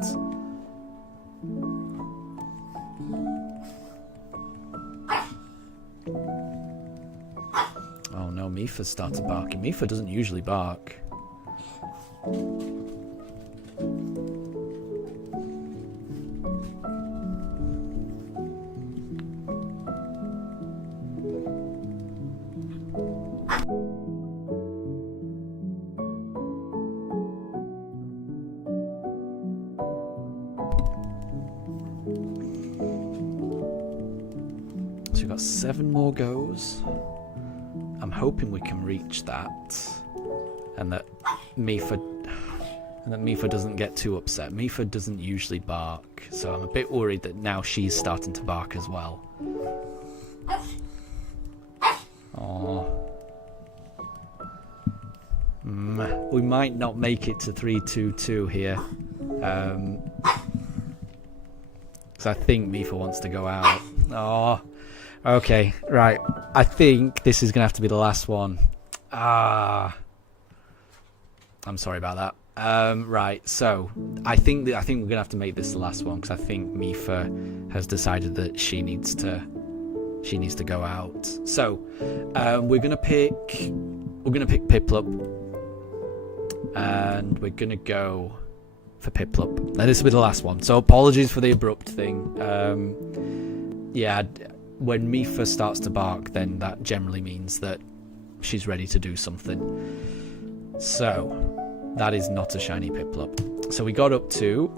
Oh no, Mifa started barking. Mifa doesn't usually bark. got 7 more goes. I'm hoping we can reach that. And that Mifa doesn't get too upset. Mifa doesn't usually bark, so I'm a bit worried that now she's starting to bark as well. Aww. We might not make it to 3-2-2 here. Because I think Mifa wants to go out. Oh, okay, right. I think this is going to have to be the last one. I'm sorry about that. Right, so I think we're going to have to make this the last one, because I think Mifa has decided that she needs to go out. So we're going to pick Piplup, and we're going to go for Piplup. Now, this will be the last one, so apologies for the abrupt thing. Yeah, when Mifa starts to bark, then that generally means that she's ready to do something. So that is not a shiny Piplup. So we got up to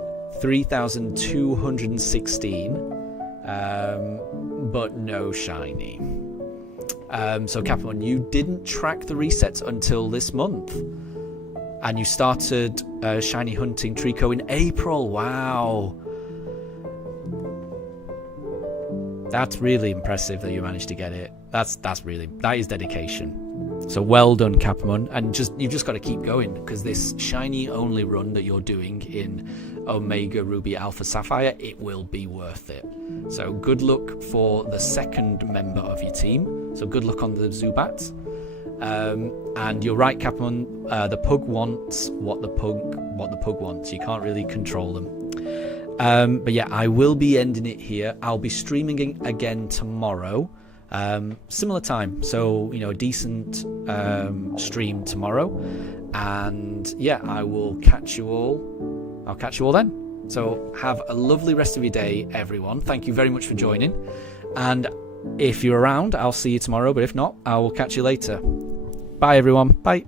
3,216, but no shiny. So Capone, you didn't track the resets until this month, and you started shiny hunting Trico in April. Wow, that's really impressive that you managed to get it. That is dedication. So well done, Capamon, and you've just got to keep going, because this shiny only run that you're doing in Omega Ruby Alpha Sapphire, it will be worth it. So good luck for the second member of your team. So good luck on the Zubat. And you're right, Capamon. The pug wants what the pug wants. You can't really control them. But yeah, I will be ending it here. I'll be streaming again tomorrow. Similar time, so a decent stream tomorrow, and yeah, I'll catch you all then. So have a lovely rest of your day, everyone. Thank you very much for joining, and if you're around, I'll see you tomorrow, but if not, I will catch you later. Bye everyone. Bye.